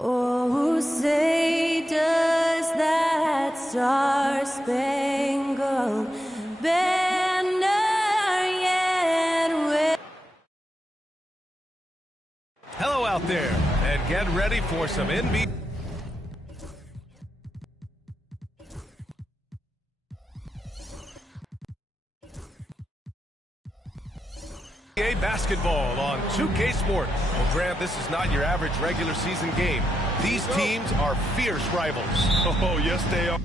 Oh, say does that star-spangled banner yet wave? Hello out there, and get ready for some NBA basketball on 2K Sports. Well, Grant, this is not your average regular season game. These teams are fierce rivals. Oh, yes, they are.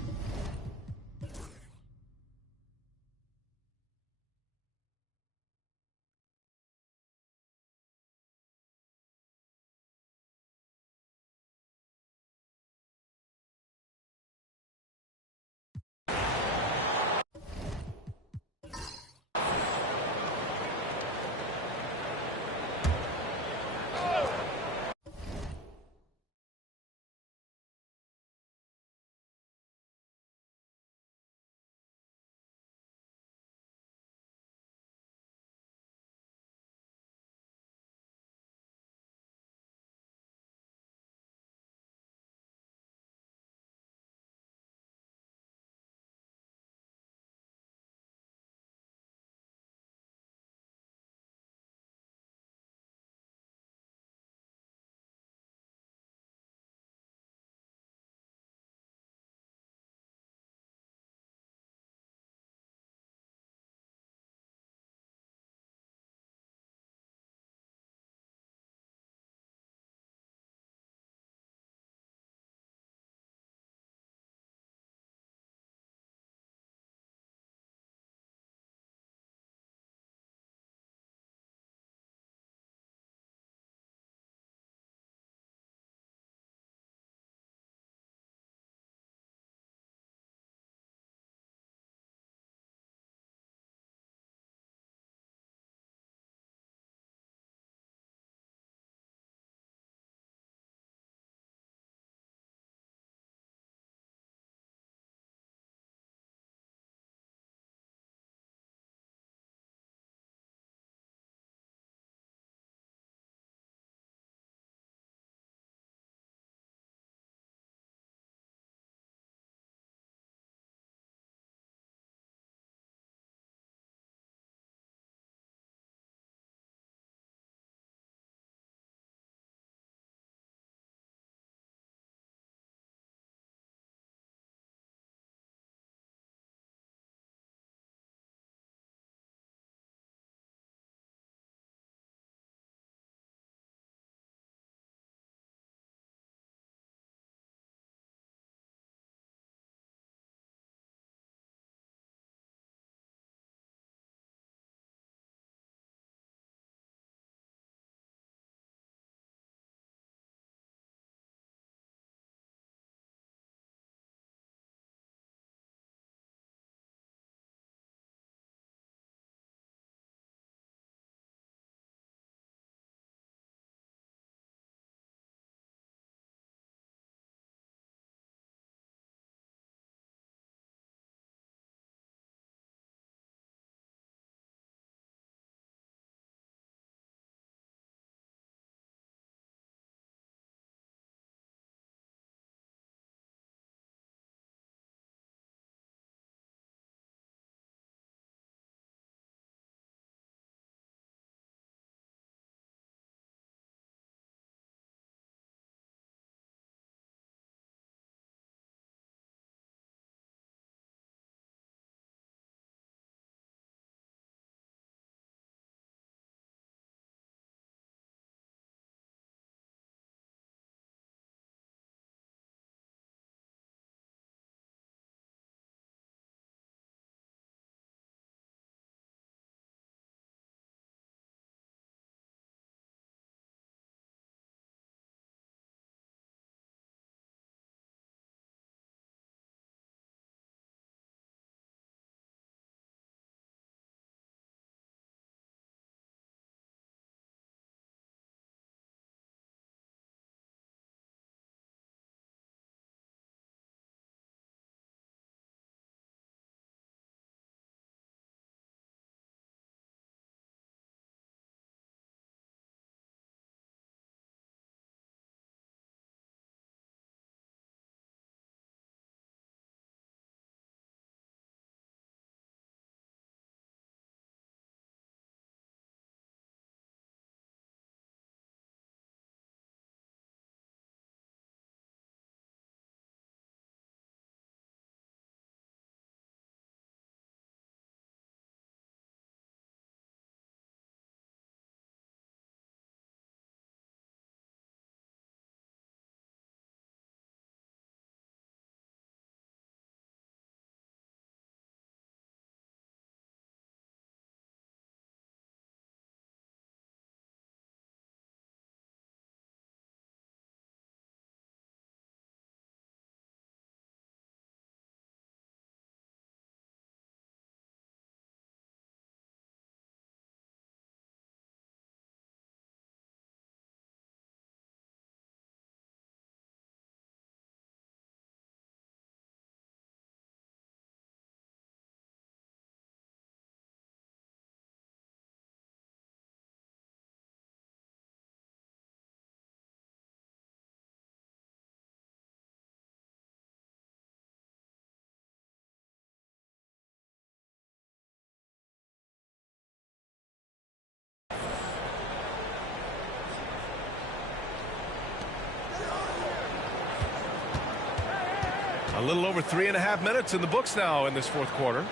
little over 3.5 minutes in the books now in this fourth quarter.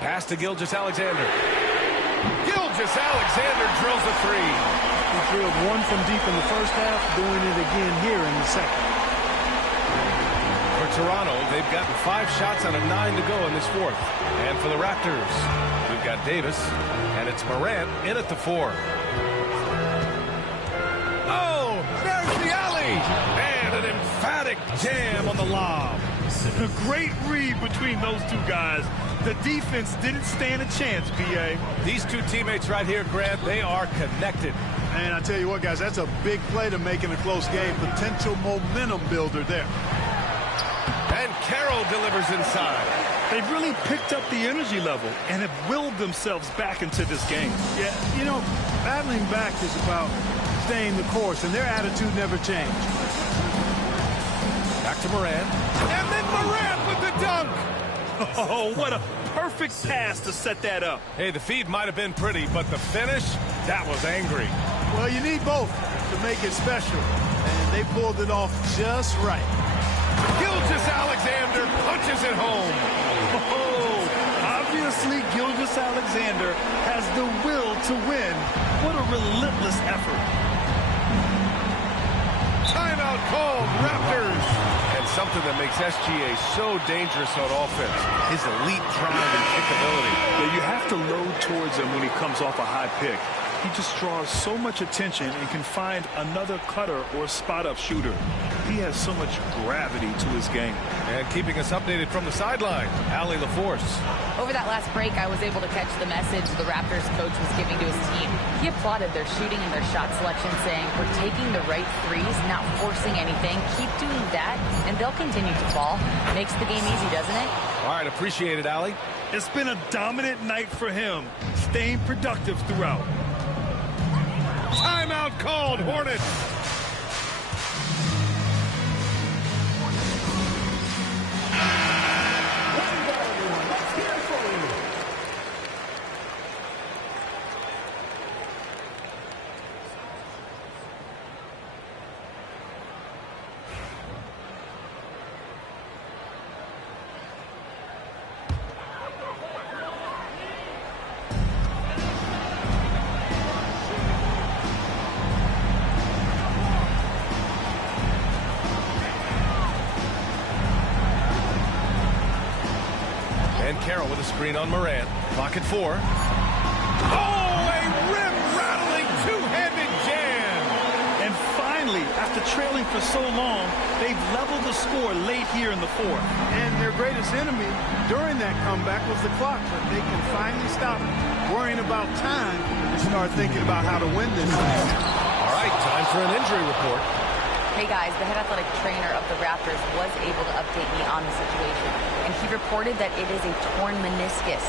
Pass to Gilgeous-Alexander. Gilgeous-Alexander drills the three. He drilled one from deep in the first half, doing it again here in the second. For Toronto, they've gotten 5 shots out of 9 to go in this fourth. And for the Raptors, we've got Davis, and it's Morant in at the 4. Oh, there's the alley! And an emphatic jam on the lob. A great read between those two guys. The defense didn't stand a chance, B.A. These two teammates right here, Grant, they are connected. And I tell you what, guys, that's a big play to make in a close game. Potential momentum builder there. And Carroll delivers inside. They've really picked up the energy level and have willed themselves back into this game. Yeah, you know, battling back is about staying the course, and their attitude never changed. Back to Morant. And then Morant with the dunk. Oh, what a perfect pass to set that up. Hey, the feed might have been pretty, but the finish, that was angry. Well, you need both to make it special, and they pulled it off just right. Gilgeous-Alexander punches it home. Oh, obviously Gilgeous-Alexander has the will to win. What a relentless effort. Timeout called, Raptors. And something that makes SGA so dangerous on offense, his elite drive and kickability. Yeah, you have to load towards him when he comes off a high pick. He just draws so much attention and can find another cutter or spot-up shooter. He has so much gravity to his game. And keeping us updated from the sideline, Allie LaForce. Over that last break, I was able to catch the message the Raptors coach was giving to his team. He applauded their shooting and their shot selection, saying, "We're taking the right threes, not forcing anything. Keep doing that, and they'll continue to fall." Makes the game easy, doesn't it? All right, appreciate it, Allie. It's been a dominant night for him, staying productive throughout. Timeout called, Hornets. And Carroll with a screen on Morant. Clock at 4. Oh, a rim-rattling two-handed jam! And finally, after trailing for so long, they've leveled the score late here in the fourth. And their greatest enemy during that comeback was the clock, but they can finally stop worrying about time and start thinking about how to win this thing. All right, time for an injury report. Hey guys, the head athletic trainer of the Raptors was able to update me on the situation, and he reported that it is a torn meniscus.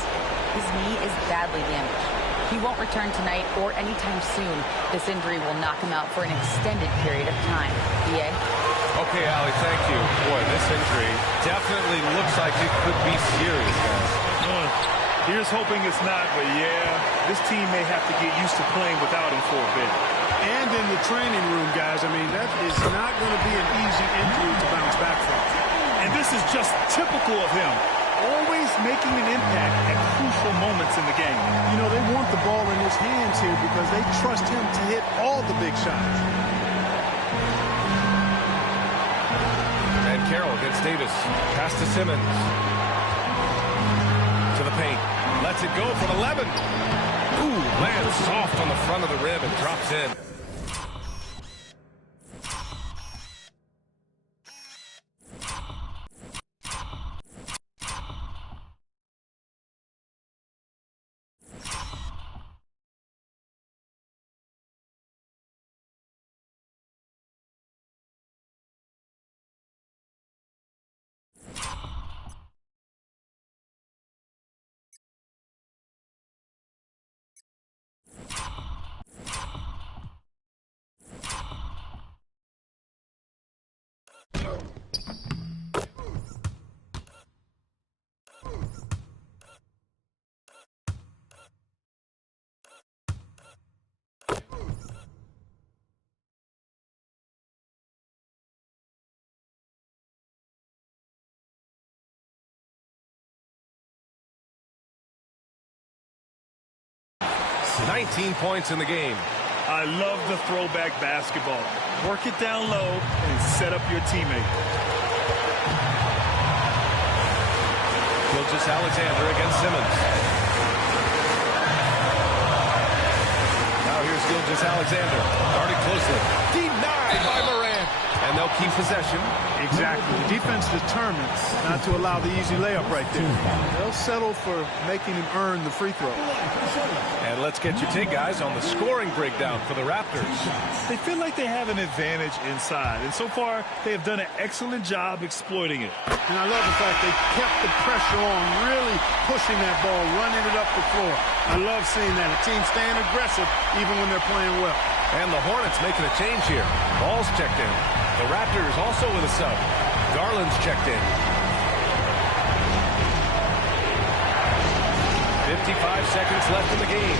His knee is badly damaged. He won't return tonight or anytime soon. This injury will knock him out for an extended period of time. B.A.? Okay, Allie, thank you. Boy, this injury definitely looks like it could be serious, guys. Here's hoping it's not, but yeah, this team may have to get used to playing without him for a bit. And in the training room, guys, I mean, that is not going to be an easy injury to bounce back from. And this is just typical of him, always making an impact at crucial moments in the game. You know, they want the ball in his hands here because they trust him to hit all the big shots. And Carroll against Davis. Pass to Simmons. To the paint. Lets it go from 11. Ooh, lands soft on the front of the rim and drops in. 19 points in the game. I love the throwback basketball. Work it down low and set up your teammate. Gilgeous-Alexander against Simmons. Now here's Gilgeous-Alexander. Guarded closely. Denied by Morant. And they'll keep possession. Exactly. The defense determined not to allow the easy layup right there. They'll settle for making him earn the free throw. And let's get your take, guys, on the scoring breakdown for the Raptors. They feel like they have an advantage inside, and so far they have done an excellent job exploiting it. And I love the fact they kept the pressure on, really pushing that ball, running it up the floor. I love seeing that. A team staying aggressive even when they're playing well. And the Hornets making a change here. Ball's checked in. The Raptors also with a sub. Garland's checked in. 55 seconds left in the game.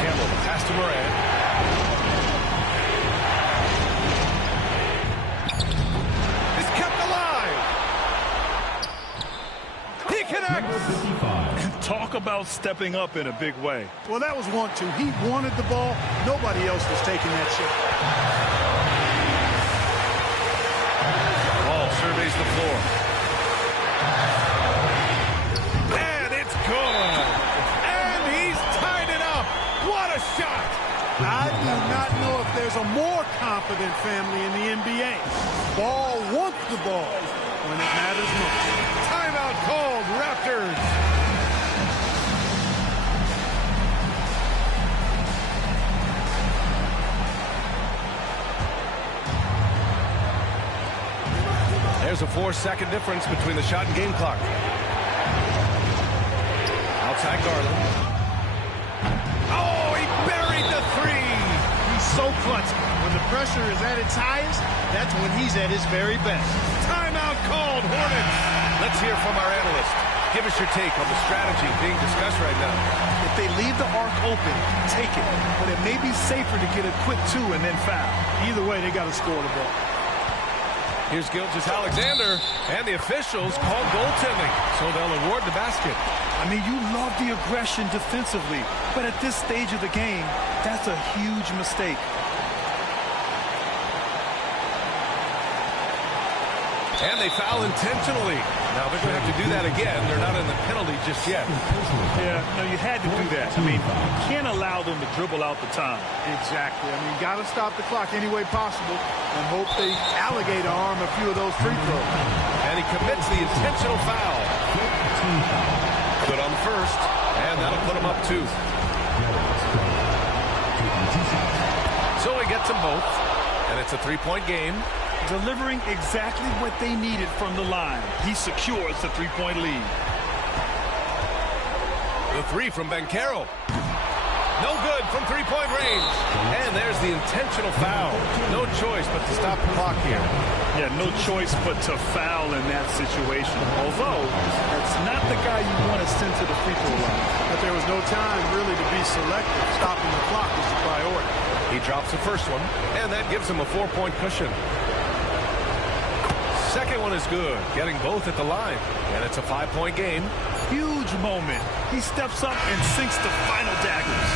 Campbell pass to Morant. Is kept alive. He connects. Talk about stepping up in a big way. Well, that was 1-2. He wanted the ball. Nobody else was taking that shot. Ball surveys the floor. And it's good. And he's tied it up. What a shot. I do not know if there's a more confident family in the NBA. Ball wants the ball when it matters most. Timeout called, Raptors. There's a 4-second difference between the shot and game clock. Outside Garland. Oh, he buried the three. He's so clutch. When the pressure is at its highest, that's when he's at his very best. Timeout called, Hornets. Let's hear from our analyst. Give us your take on the strategy being discussed right now. If they leave the arc open, take it. But it may be safer to get a quick two and then foul. Either way, they got to score the ball. Here's Gilgeous-Alexander, and the officials call goaltending, so they'll award the basket. I mean, you love the aggression defensively, but at this stage of the game, that's a huge mistake. And they foul intentionally. Now they're going to have to do that again. They're not in the penalty just yet. Yeah, no, you had to do that. I mean, you can't allow them to dribble out the time. Exactly. I mean, you got to stop the clock any way possible and hope they alligator arm a few of those free throws. And he commits the intentional foul. Good on the first, and that'll put him up 2. So he gets them both, and it's a 3-point game. Delivering exactly what they needed from the line. He secures the 3-point lead. The 3 from Banchero. No good from 3-point range. And there's the intentional foul. No choice but to stop the clock here. Yeah, no choice but to foul in that situation. Although, that's not the guy you want to send to the free throw line. But there was no time really to be selective. Stopping the clock was the priority. He drops the first one, and that gives him a 4-point cushion. Second one is good, getting both at the line. And it's a 5-point game. Huge moment. He steps up and sinks the final daggers.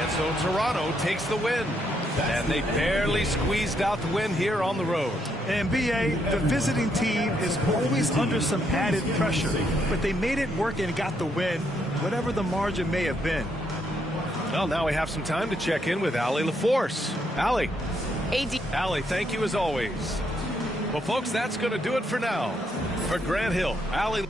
And so Toronto takes the win. And they barely squeezed out the win here on the road. And BA, the visiting team is always under some added pressure. But they made it work and got the win, whatever the margin may have been. Well, now we have some time to check in with Allie LaForce. Allie. Allie, thank you as always. Well, folks, that's going to do it for now. For Grant Hill, Allie.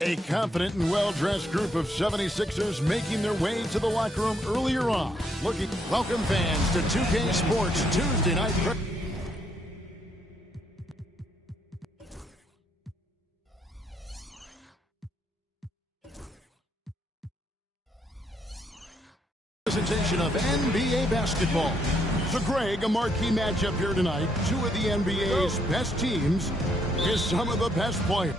A confident and well-dressed group of 76ers making their way to the locker room earlier on. Welcome fans to 2K Sports Tuesday night. Presentation of NBA basketball. So Greg, a marquee matchup here tonight. Two of the NBA's best teams is some of the best players.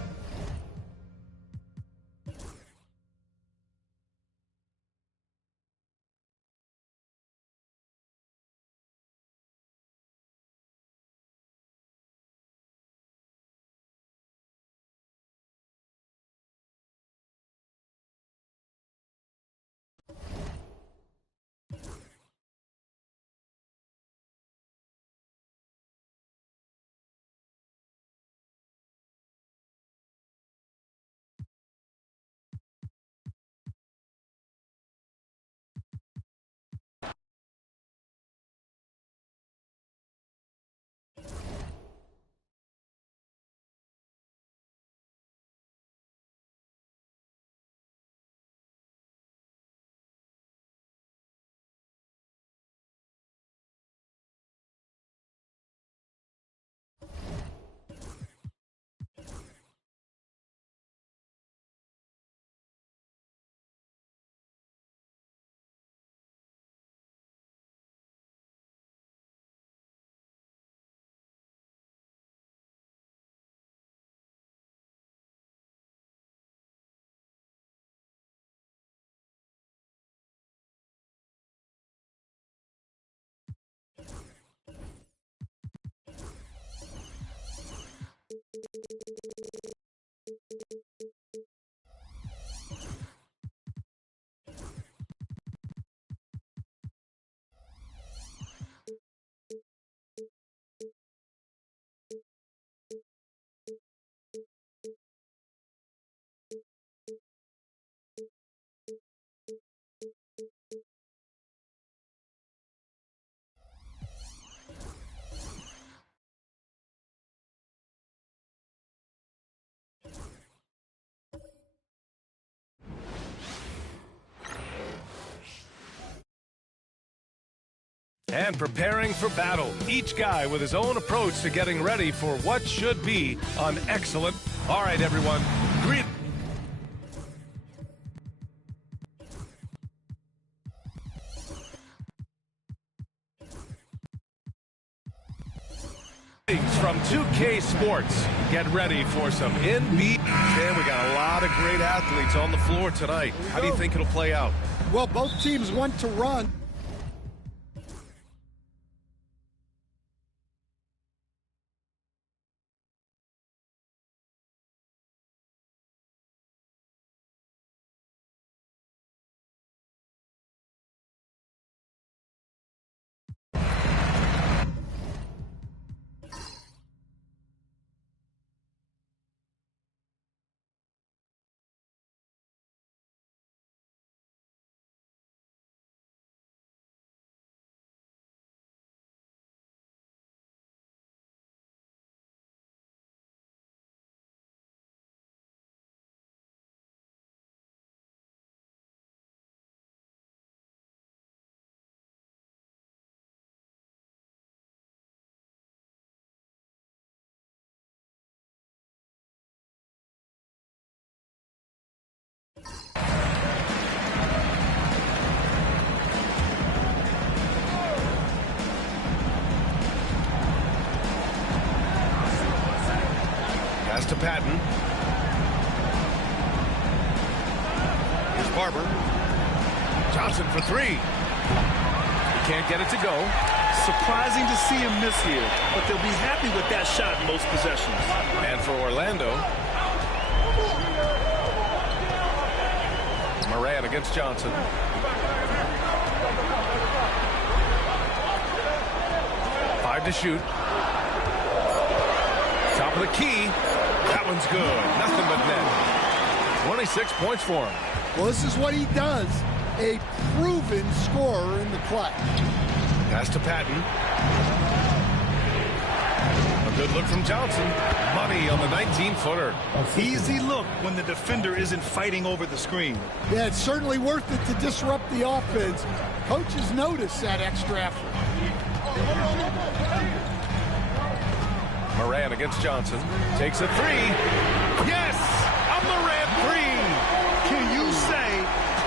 And preparing for battle. Each guy with his own approach to getting ready for what should be an excellent... All right, everyone. Greetings from 2K Sports. Get ready for some NBA. Man, we got a lot of great athletes on the floor tonight. How do you think it'll play out? Well, both teams want to run. to Patton. Here's Barber. Johnson for three. He can't get it to go. Surprising to see him miss here, but they'll be happy with that shot in most possessions. And for Orlando, Moran against Johnson. Five to shoot. Top of the key. That one's good. Nothing but net. 26 points for him. Well, this is what he does. A proven scorer in the clutch. Pass to Patton. A good look from Johnson. Money on the 19-footer. Easy look when the defender isn't fighting over the screen. Yeah, it's certainly worth it to disrupt the offense. Coaches notice that extra effort. Moran against Johnson. Takes a three. Yes! A Moran three! Can you say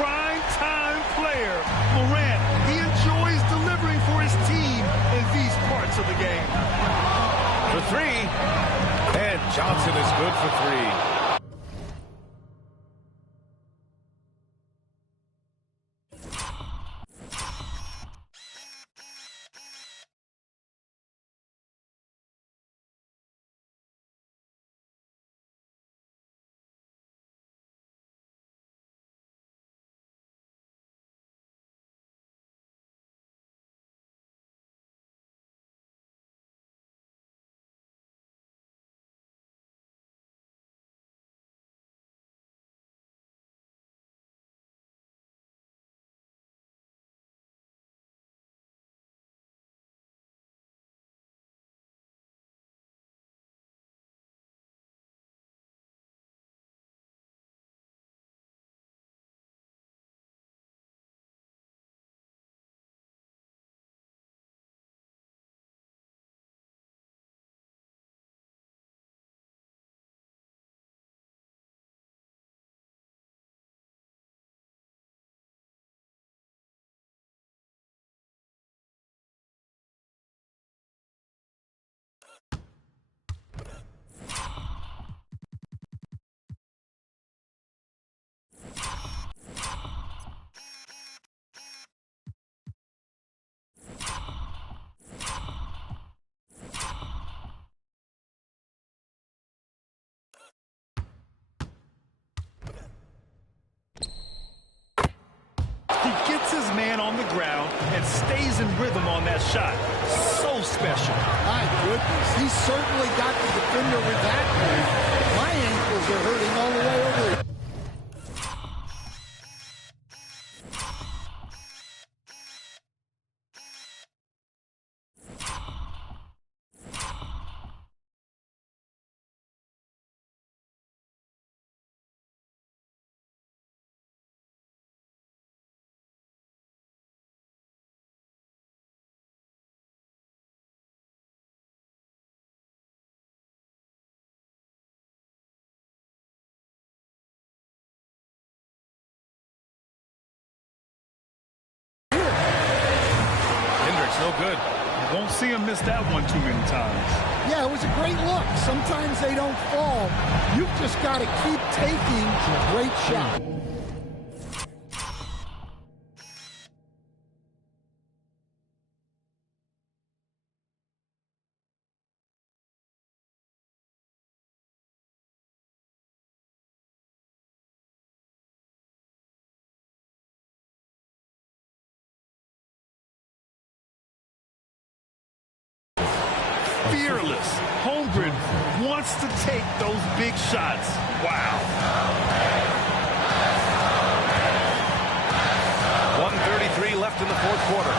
prime time player Moran? He enjoys delivering for his team in these parts of the game. For three. And Johnson is good for three. He gets his man on the ground and stays in rhythm on that shot. So special. My goodness, he certainly got the defender with that move. My ankles are hurting all the way over here. No good. You won't see him miss that one too many times. Yeah, it was a great look. Sometimes they don't fall. You've just got to keep taking a great shot. Fearless. Holmgren wants to take those big shots. Wow. 1:33 left in the fourth quarter.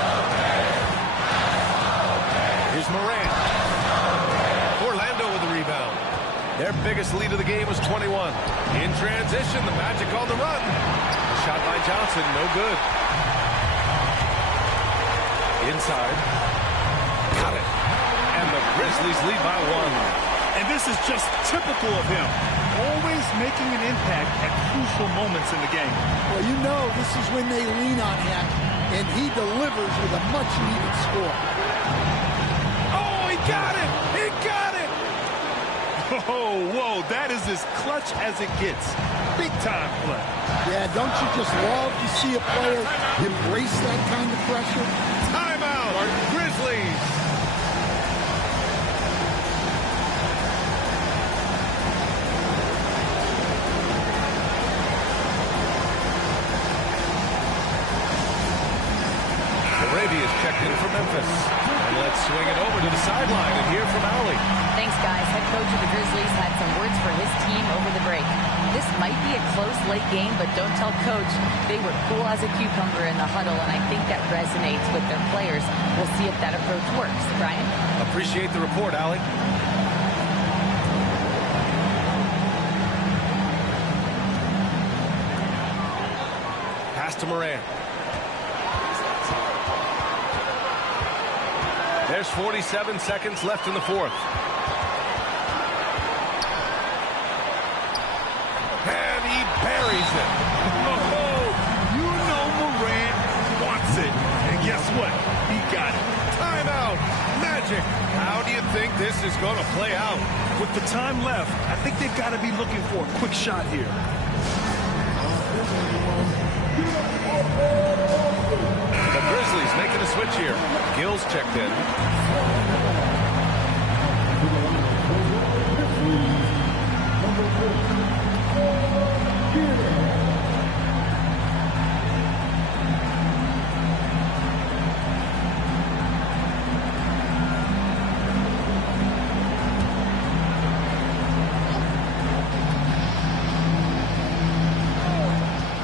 Here's Moran. Orlando with the rebound. Their biggest lead of the game was 21. In transition, the Magic on the run. A shot by Johnson, no good. Inside. Got it. And the Grizzlies lead by one. And this is just typical of him. Always making an impact at crucial moments in the game. Well, you know this is when they lean on him, and he delivers with a much-needed score. Oh, he got it! He got it! Whoa, that is as clutch as it gets. Big time play. Yeah, don't you just love to see a player embrace that kind of pressure? Timeout, Grizzlies. Arabia is checked in for Memphis. And let's swing it over to the sideline and hear from Allie. Thanks, guys. Head coach of the Grizzlies had some words for his team over the break. This might be a close late game, but don't tell coach. They were cool as a cucumber in the huddle, and I think that resonates with their players. We'll see if that approach works. Brian? Appreciate the report, Allie. Pass to Moran. There's 47 seconds left in the fourth. And he buries it. Oh, you know Morant wants it. And guess what? He got it. Timeout. Magic. How do you think this is going to play out? With the time left, I think they've got to be looking for a quick shot here. The Grizzlies making a switch here. Gill's checked in.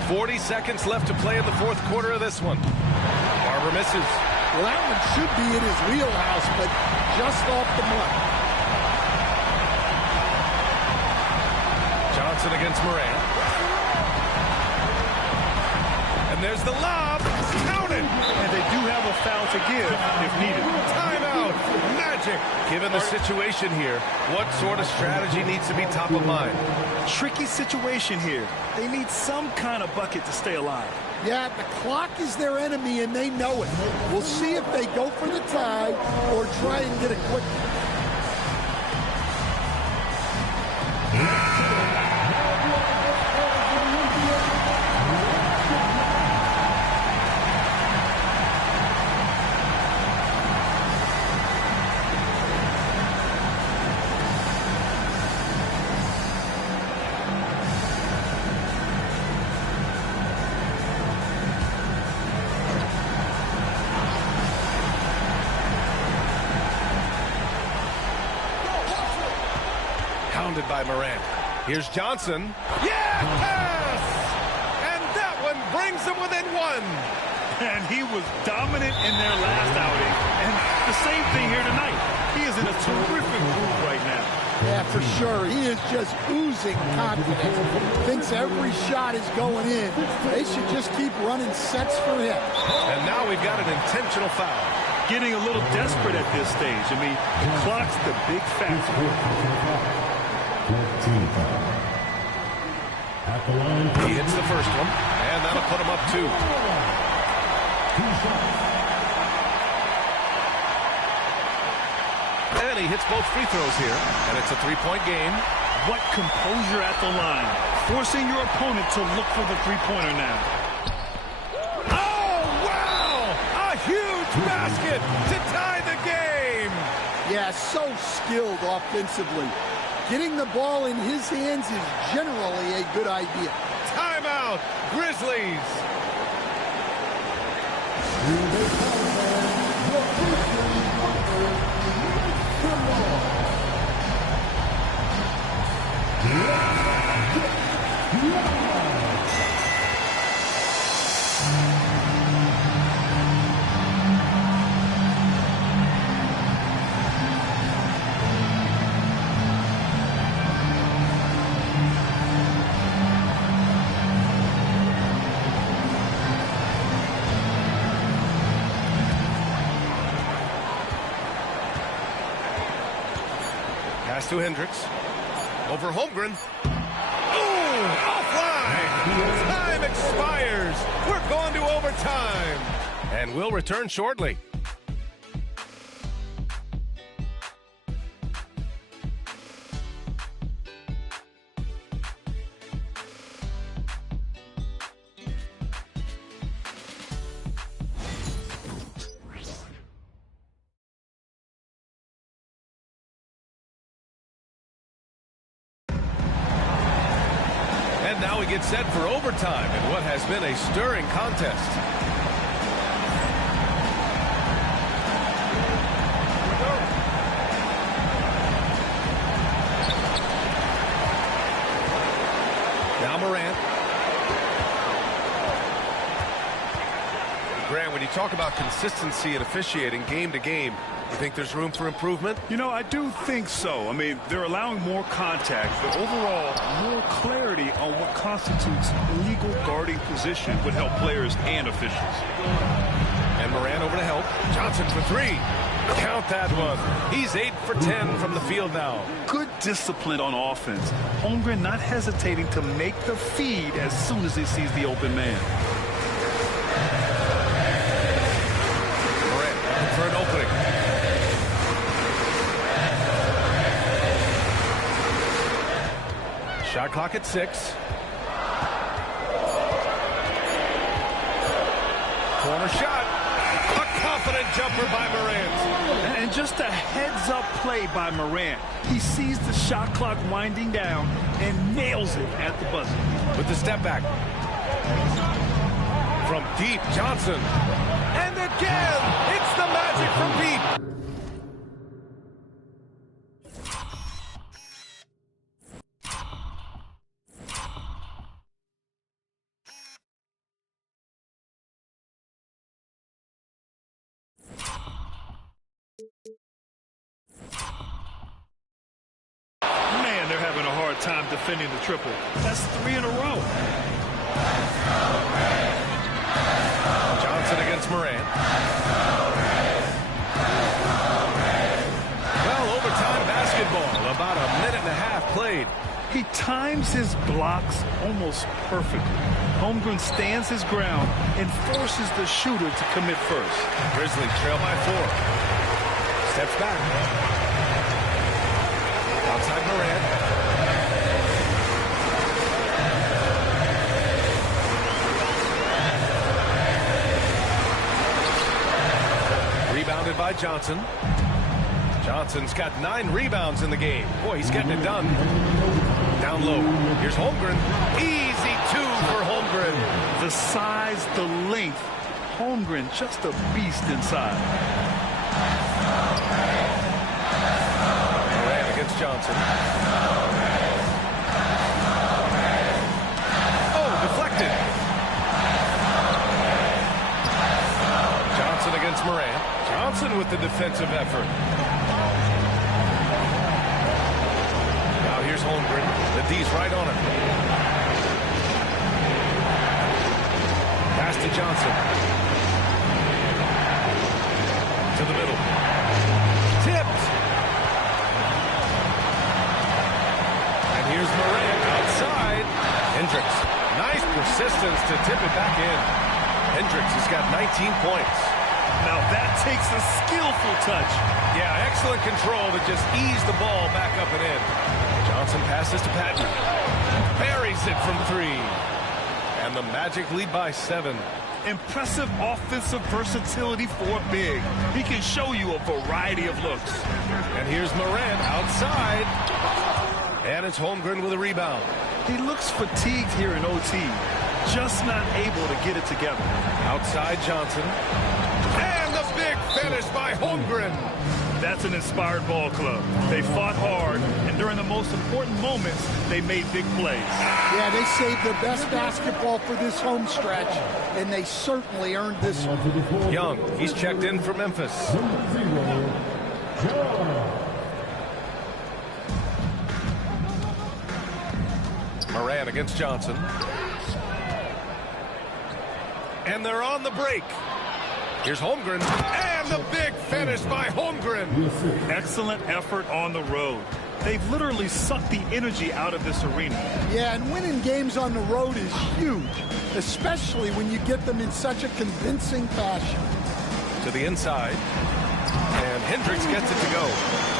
40 seconds left to play in the fourth quarter of this one. Barber misses. Well, that one should be in his wheelhouse, but just off the mark. Johnson against Moran. And there's the lob. Counted. And they do have a foul to give if needed. Timeout. Magic. Given the situation here, what sort of strategy needs to be top of mind? Tricky situation here. They need some kind of bucket to stay alive. Yeah, the clock is their enemy, and they know it. We'll see if they go for the tie or try and get a quick. By Morant. Here's Johnson. Yeah, pass! And that one brings them within one. And he was dominant in their last outing. And the same thing here tonight. He is in a terrific mood right now. Yeah, for sure. He is just oozing confidence. Thinks every shot is going in. They should just keep running sets for him. And now we've got an intentional foul. Getting a little desperate at this stage. I mean, the clock's the big factor. He hits the first one, and that'll put him up 2. And he hits both free throws here, and it's a 3-point game. What composure at the line, forcing your opponent to look for the three-pointer now. Oh, wow! A huge basket to tie the game! Yeah, so skilled offensively. Getting the ball in his hands is generally a good idea. Timeout, Grizzlies. Pass to Hendricks. Over Holmgren. Ooh, offline. Time expires. We're going to overtime. And we'll return shortly. get set for overtime in what has been a stirring contest. Now Morant. Grant, when you talk about consistency and officiating game to game, you think there's room for improvement? You know, I do think so. I mean, they're allowing more contact, but overall, more clarity on what constitutes legal guarding position would help players and officials. And Morant over to help. Johnson for three. Count that one. He's 8 for 10 from the field now. Good discipline on offense. Holmgren not hesitating to make the feed as soon as he sees the open man. Morant looking for an opening. Shot clock at 6. Corner shot. A confident jumper by Morant. And just a heads-up play by Morant. He sees the shot clock winding down and nails it at the buzzer. With the step back. From deep, Johnson. And again, it's the Magic from deep. Man, they're having a hard time defending the triple. That's 3 in a row. Johnson against Morant. Well, overtime basketball. About a minute and a half played. He times his blocks almost perfectly. Holmgren stands his ground and forces the shooter to commit first. Grizzlies trail by 4. Steps back. Outside Morant. Rebounded by Johnson. Johnson's got 9 rebounds in the game. Boy, he's getting it done. Down low. Here's Holmgren. Easy 2 for Holmgren. The size, the length. Holmgren just a beast inside. Morant against Johnson. Oh, deflected. Johnson against Morant. Johnson with the defensive effort. Now here's Holmgren. The D's right on him. Pass to Johnson. To the middle. Tipped. And here's Morant outside. Hendricks. Nice persistence to tip it back in. Hendricks has got 19 points. Now that takes a skillful touch. Yeah, excellent control to just ease the ball back up and in. Johnson passes to Patton. Buries it from 3. And the Magic lead by 7. Impressive offensive versatility for a big. He can show you a variety of looks. And here's Morant outside. And it's Holmgren with a rebound. He looks fatigued here in OT. Just not able to get it together. Outside Johnson. And the big finish by Holmgren. That's an inspired ball club. They fought hard, and during the most important moments, they made big plays. Yeah, they saved their best basketball for this home stretch, and they certainly earned this one. Young, he's checked in for Memphis. Morant against Johnson. And they're on the break. Here's Holmgren. And the big finish by Holmgren. Excellent effort on the road. They've literally sucked the energy out of this arena. Yeah, and winning games on the road is huge, especially when you get them in such a convincing fashion. To the inside. And Hendricks gets it to go.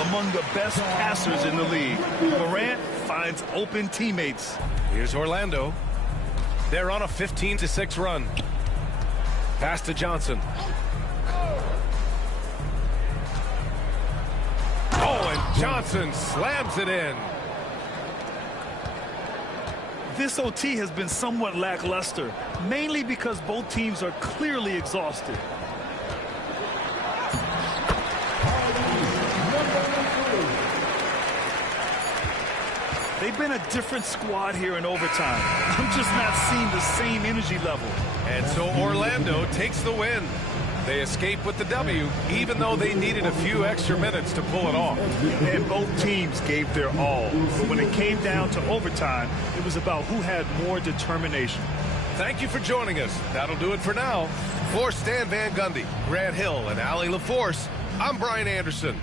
Among the best passers in the league, Morant finds open teammates. Here's Orlando. They're on a 15-6 run. Pass to Johnson. Oh, and Johnson slams it in. This OT has been somewhat lackluster, mainly because both teams are clearly exhausted. They've been a different squad here in overtime. I'm just not seeing the same energy level. And so Orlando takes the win. They escape with the W, even though they needed a few extra minutes to pull it off. And both teams gave their all. But when it came down to overtime, it was about who had more determination. Thank you for joining us. That'll do it for now. For Stan Van Gundy, Grant Hill, and Allie LaForce, I'm Brian Anderson.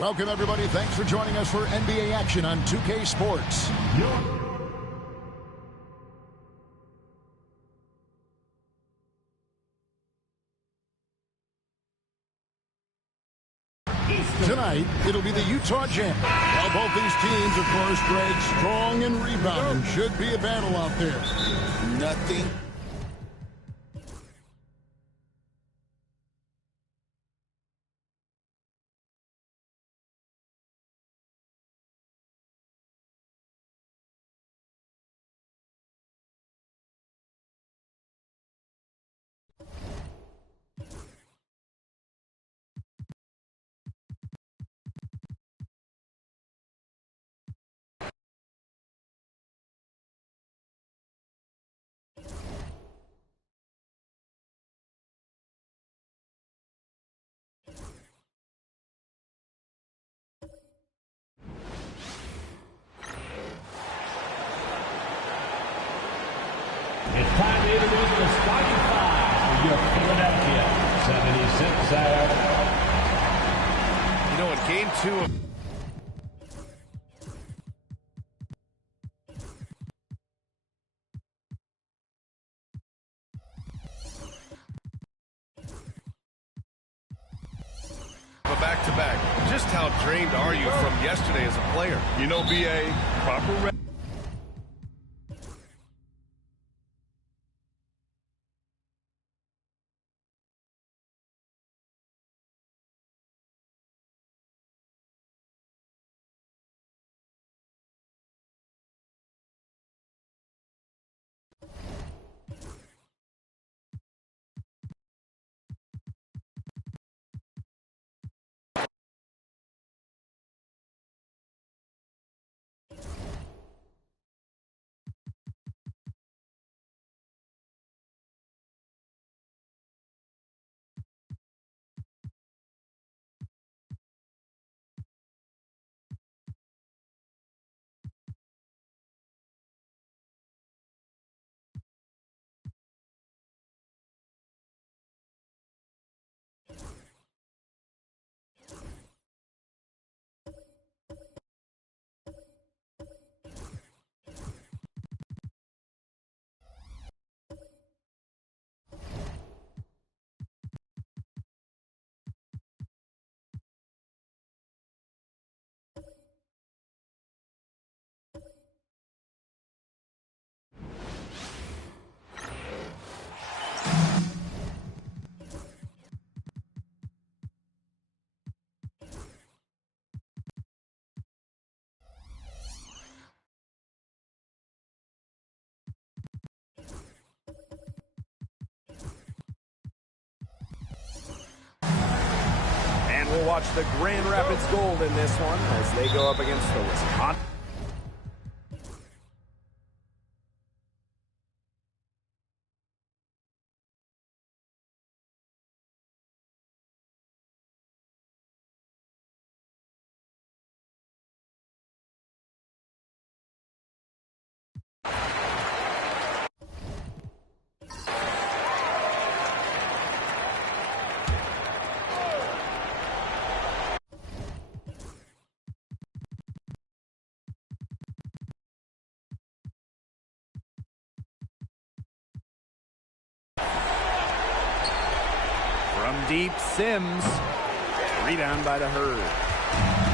Welcome, everybody. Thanks for joining us for NBA action on 2K Sports. Tonight, it'll be the Utah Jazz. While both these teams, of course, Greg, strong and rebounding. Should be a battle out there. Nothing. It's time to introduce the starting five for your Philadelphia 76ers. You know, in game 2 of a back-to-back, just how drained are you from yesterday as a player? You know, BA, proper We'll watch the Grand Rapids Gold in this one as they go up against the Wisconsin. From deep, Sims. Rebound by the Herd.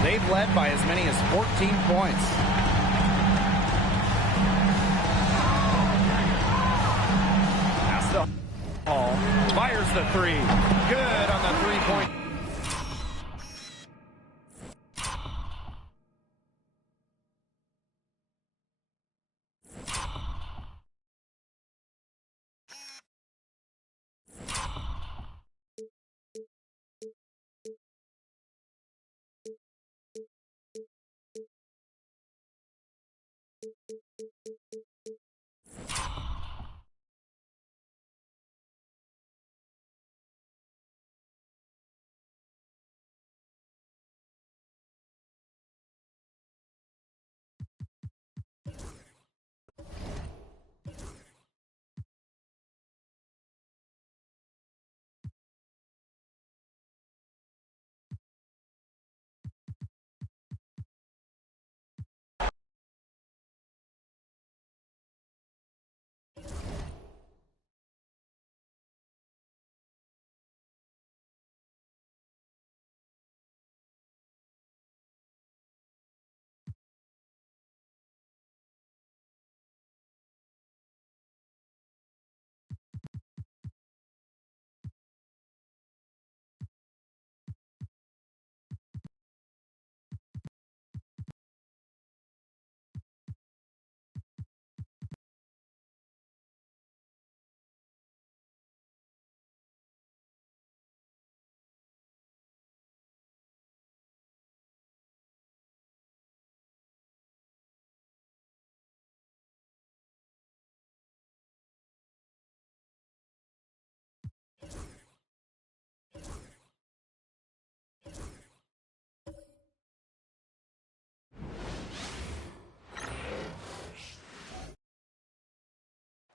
They've led by as many as 14 points. Pass to Hall. Fires the three. Good on the three-point.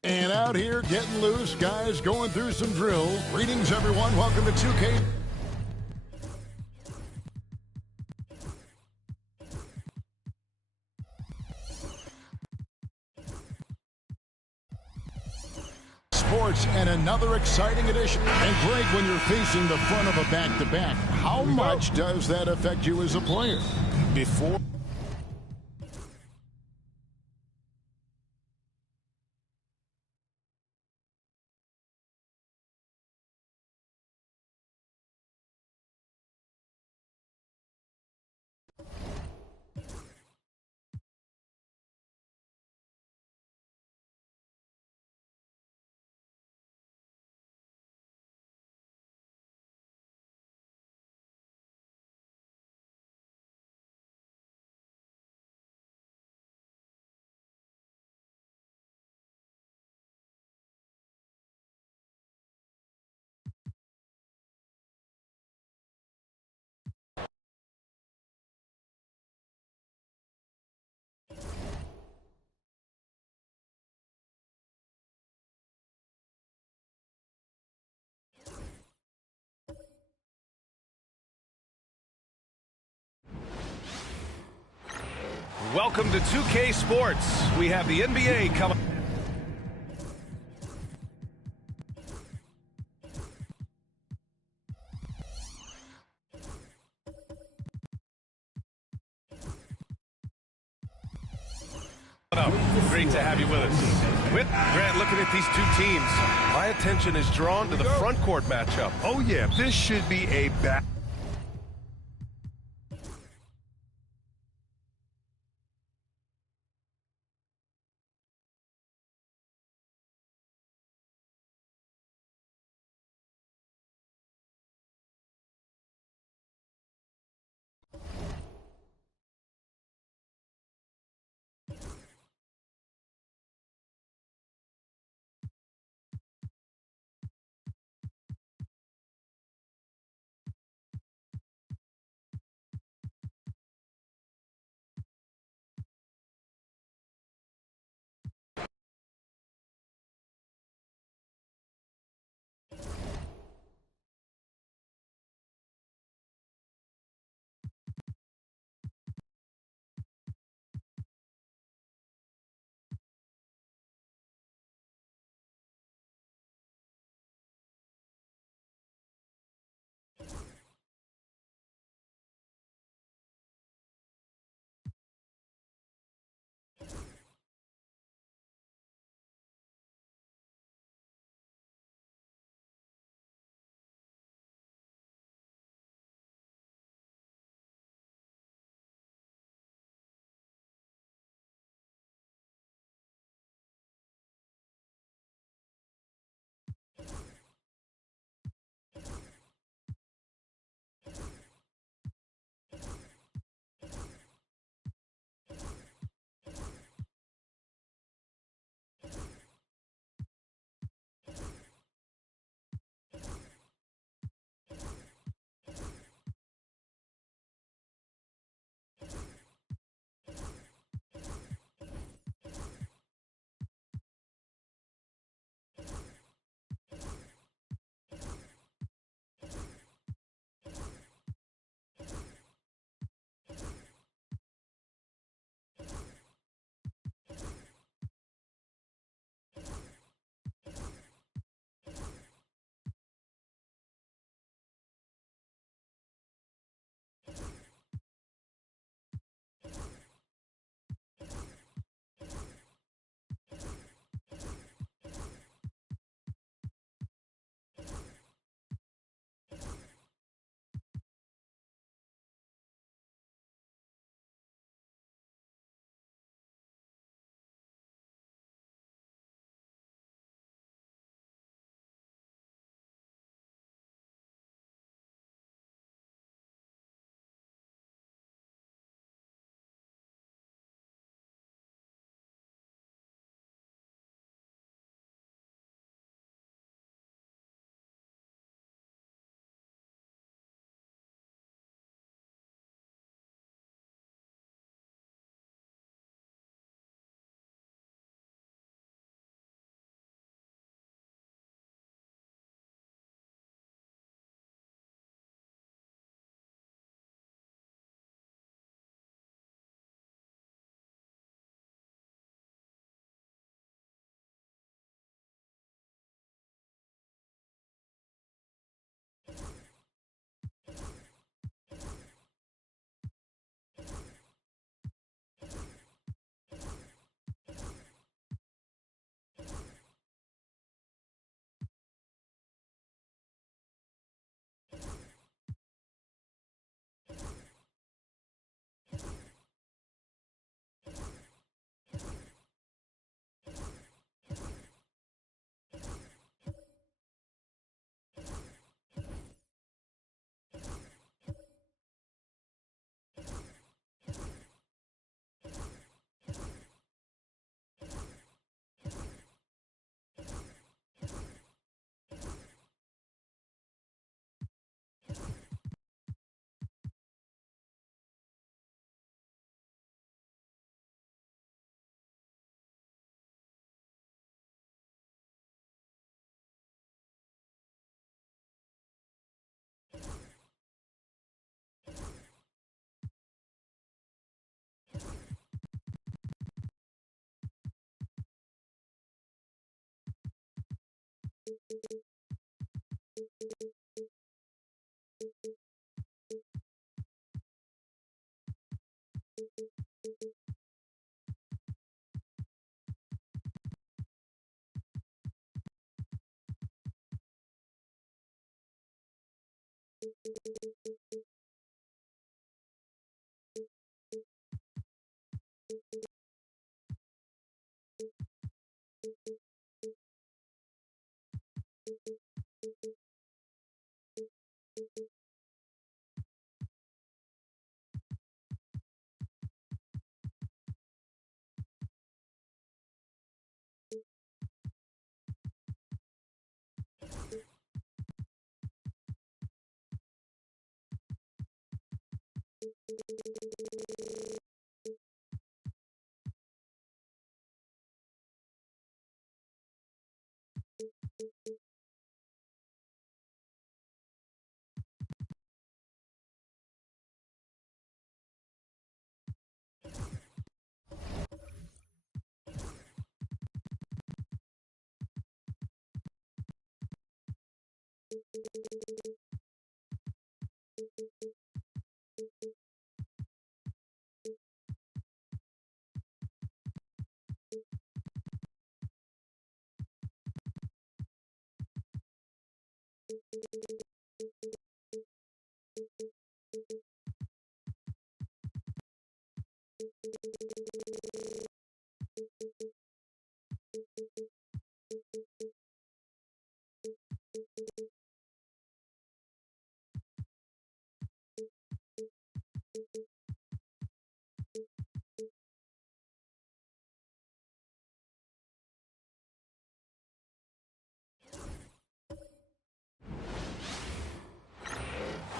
And out here getting loose, guys going through some drills. Greetings, everyone. Welcome to 2K. Sports and another exciting edition. And Greg, when you're facing the front of a back-to-back, how much does that affect you as a player? Before Welcome to 2K Sports. We have the NBA coming. Great to have you with us. Grant, looking at these two teams, my attention is drawn to the front court matchup. Oh, yeah, this should be a back.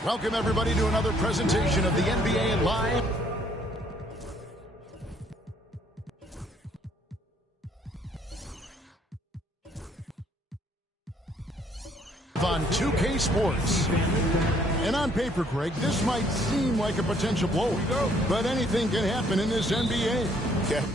Welcome, everybody, to another presentation of the NBA Live. On 2K Sports. And on paper, Greg, this might seem like a potential blow, but anything can happen in this NBA. Yeah.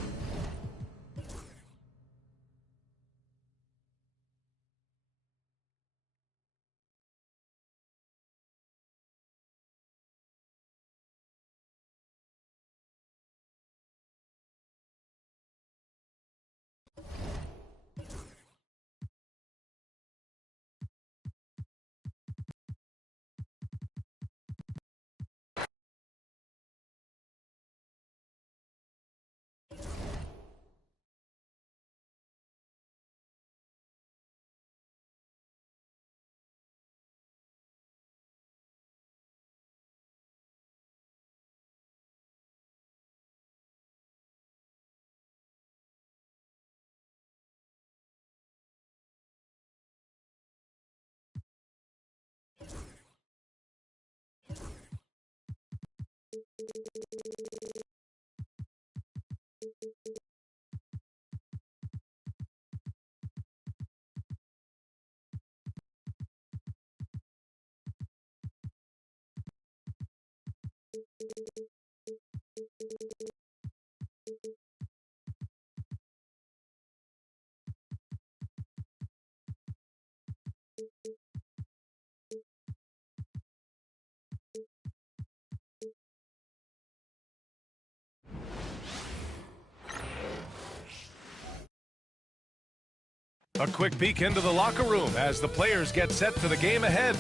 A quick peek into the locker room as the players get set for the game ahead.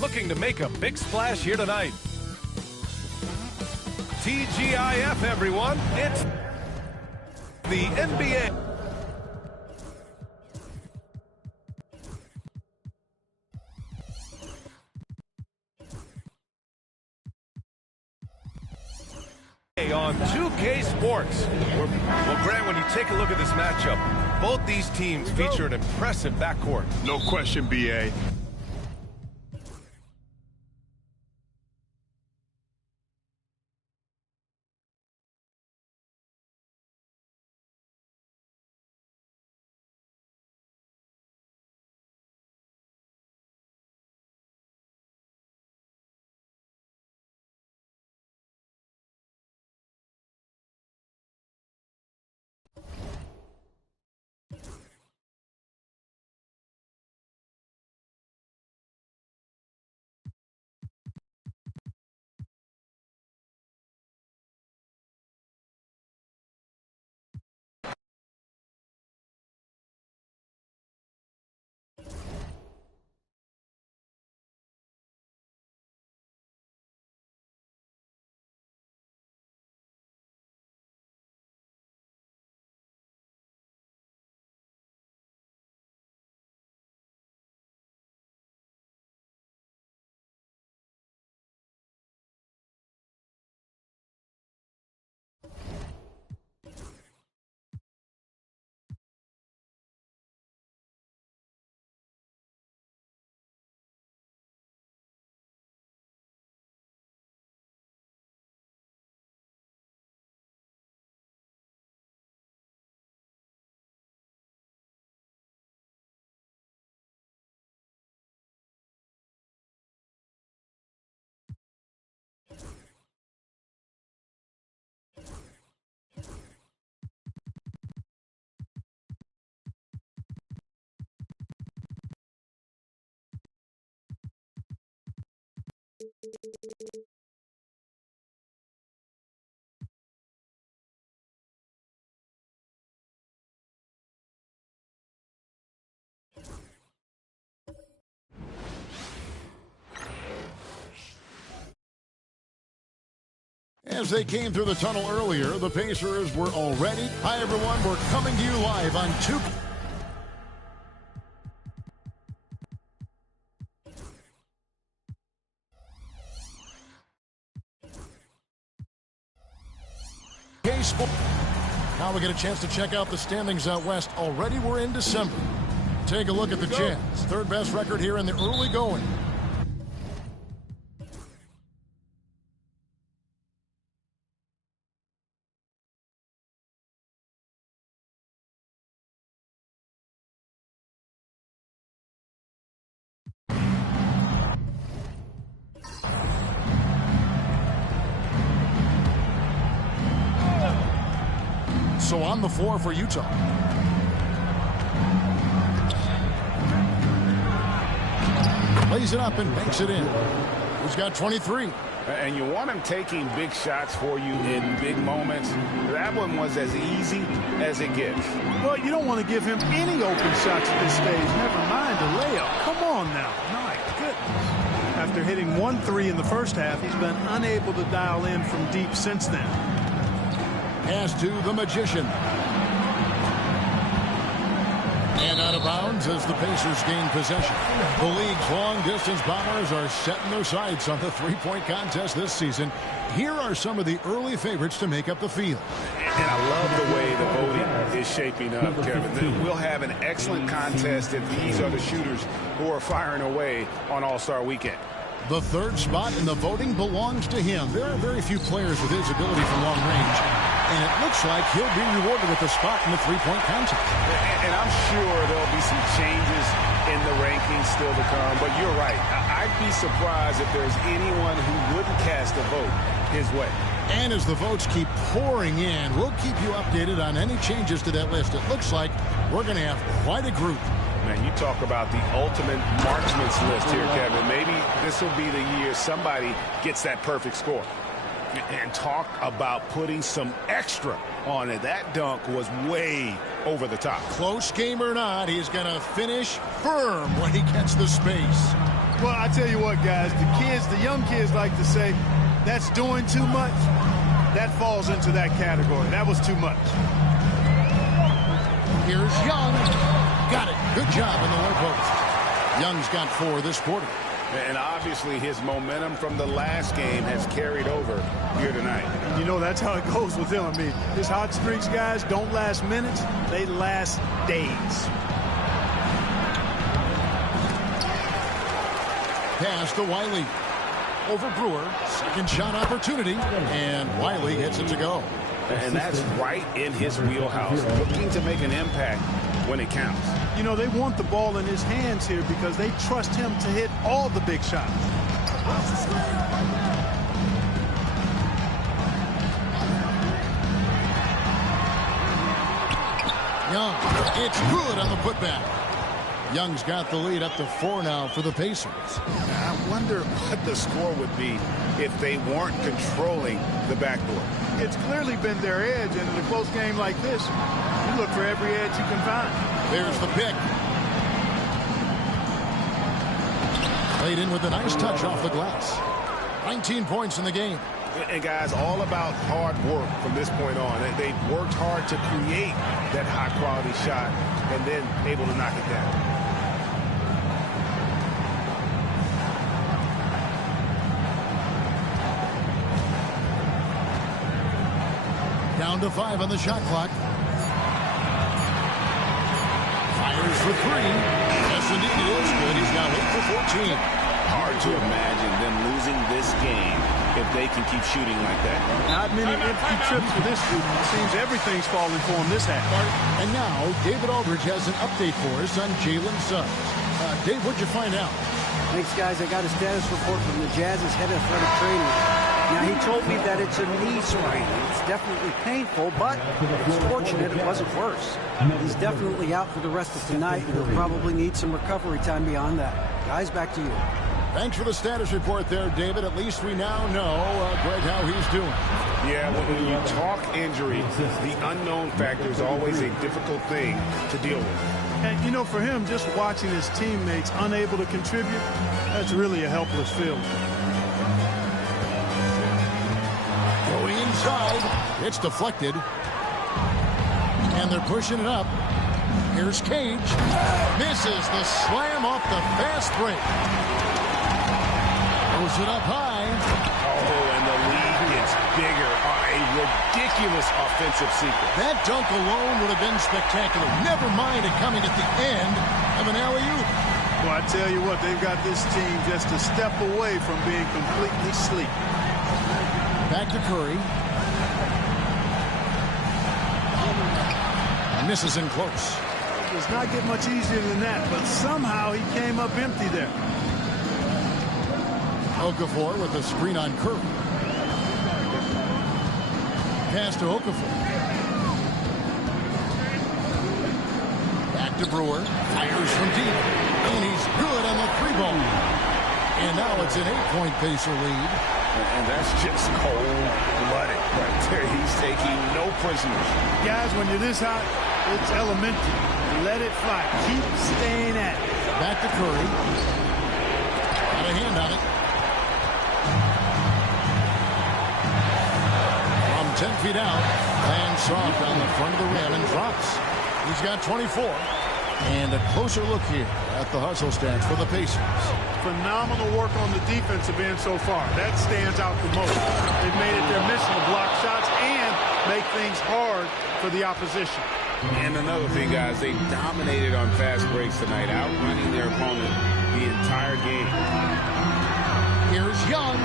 Looking to make a big splash here tonight. TGIF, everyone. It's the NBA. On 2K Sports. Well, Grant, when you take a look at this matchup, both these teams feature an impressive backcourt. No question, B.A. As they came through the tunnel earlier, the Pacers were all ready. Hi, everyone. We're coming to you live on 2K Sports. Now we get a chance to check out the standings out west. Already we're in December. Take a look at the Jazz. Third best record here in the early going. So on the floor for Utah. Lays it up and banks it in. He's got 23. And you want him taking big shots for you in big moments. That one was as easy as it gets. Well, you don't want to give him any open shots at this stage. Never mind a layup. Come on now. My goodness. After hitting 1 3 in the first half, he's been unable to dial in from deep since then. Pass to the Magician. And out of bounds as the Pacers gain possession. The league's long-distance bombers are setting their sights on the three-point contest this season. Here are some of the early favorites to make up the field. And I love the way the voting is shaping up, Kevin. We'll have an excellent contest if these are the shooters who are firing away on All-Star Weekend. The third spot in the voting belongs to him. There are very few players with his ability from long range. And it looks like he'll be rewarded with a spot in the three-point contest. And I'm sure there'll be some changes in the rankings still to come. But you're right. I'd be surprised if there's anyone who wouldn't cast a vote his way. And as the votes keep pouring in, we'll keep you updated on any changes to that list. It looks like we're going to have quite a group. Man, you talk about the ultimate marksman's list here, Kevin. Maybe this will be the year somebody gets that perfect score. And talk about putting some extra on it. That dunk was way over the top. Close game or not, he's going to finish firm when he gets the space. Well, I tell you what, guys, the young kids like to say, that's doing too much. That falls into that category. That was too much. Here's Young. Got it. Good job in the low post. Young's got 4 this quarter. And obviously his momentum from the last game has carried over here tonight. And you know, that's how it goes with him. I mean, his hot streaks, guys, don't last minutes. They last days. Pass to Wiley. Over Brewer. Second shot opportunity. And Wiley gets it to go. And that's right in his wheelhouse. Looking to make an impact when it counts. You know, they want the ball in his hands here because they trust him to hit all the big shots. Young, it's good on the putback. Young's got the lead up to 4 now for the Pacers. I wonder what the score would be if they weren't controlling the backboard. It's clearly been their edge, and in a close game like this, you look for every edge you can find. There's the pick. Played in with a nice touch off the glass. 19 points in the game. And guys, all about hard work from this point on. They've worked hard to create that high-quality shot and then able to knock it down. Down to 5 on the shot clock. Fires for 3. Yes, indeed it is good. He's now 8 for 14. Hard to imagine them losing this game if they can keep shooting like that. Not many empty trips for this dude. It seems everything's falling for him this half. And now, David Aldridge has an update for us on Jalen Suggs. Dave, what'd you find out? Thanks, guys. I got a status report from the Jazz's head athletic trainer. Now, he told me that it's a knee sprain. It's definitely painful, but it's fortunate it wasn't worse. He's definitely out for the rest of tonight, and he'll probably need some recovery time beyond that. Guys, back to you. Thanks for the status report there, David. At least we now know, Greg, how he's doing. Yeah, when you talk injury, the unknown factor is always a difficult thing to deal with. And, you know, for him, just watching his teammates unable to contribute, that's really a helpless feeling. Going inside. It's deflected. And they're pushing it up. Here's Cage. Misses the slam off the fast break. Throws it up high. Oh, and the lead gets bigger on a ridiculous offensive sequence. That dunk alone would have been spectacular. Never mind it coming at the end of an alley-oop. Well, I tell you what, they've got this team just a step away from being completely asleep. Back to Curry. Misses in close. It does not get much easier than that, but somehow he came up empty there. Okafor with a screen on Curry. Pass to Okafor. Back to Brewer. Fires from deep. And he's good on the three ball. And now it's an 8-point Pacer lead. And that's just cold-blooded right there. He's taking no prisoners. Guys, when you're this hot, it's elementary. Let it fly. Keep staying at it. Back to Curry. Got a hand on it. From 10 feet out. Lands soft on the front of the rim and drops. He's got 24. And a closer look here at the hustle stats for the Pacers. Phenomenal work on the defensive end so far. That stands out the most. They've made it their mission to block shots and make things hard for the opposition. And another thing, guys, they dominated on fast breaks tonight, outrunning their opponent the entire game. Here's Young.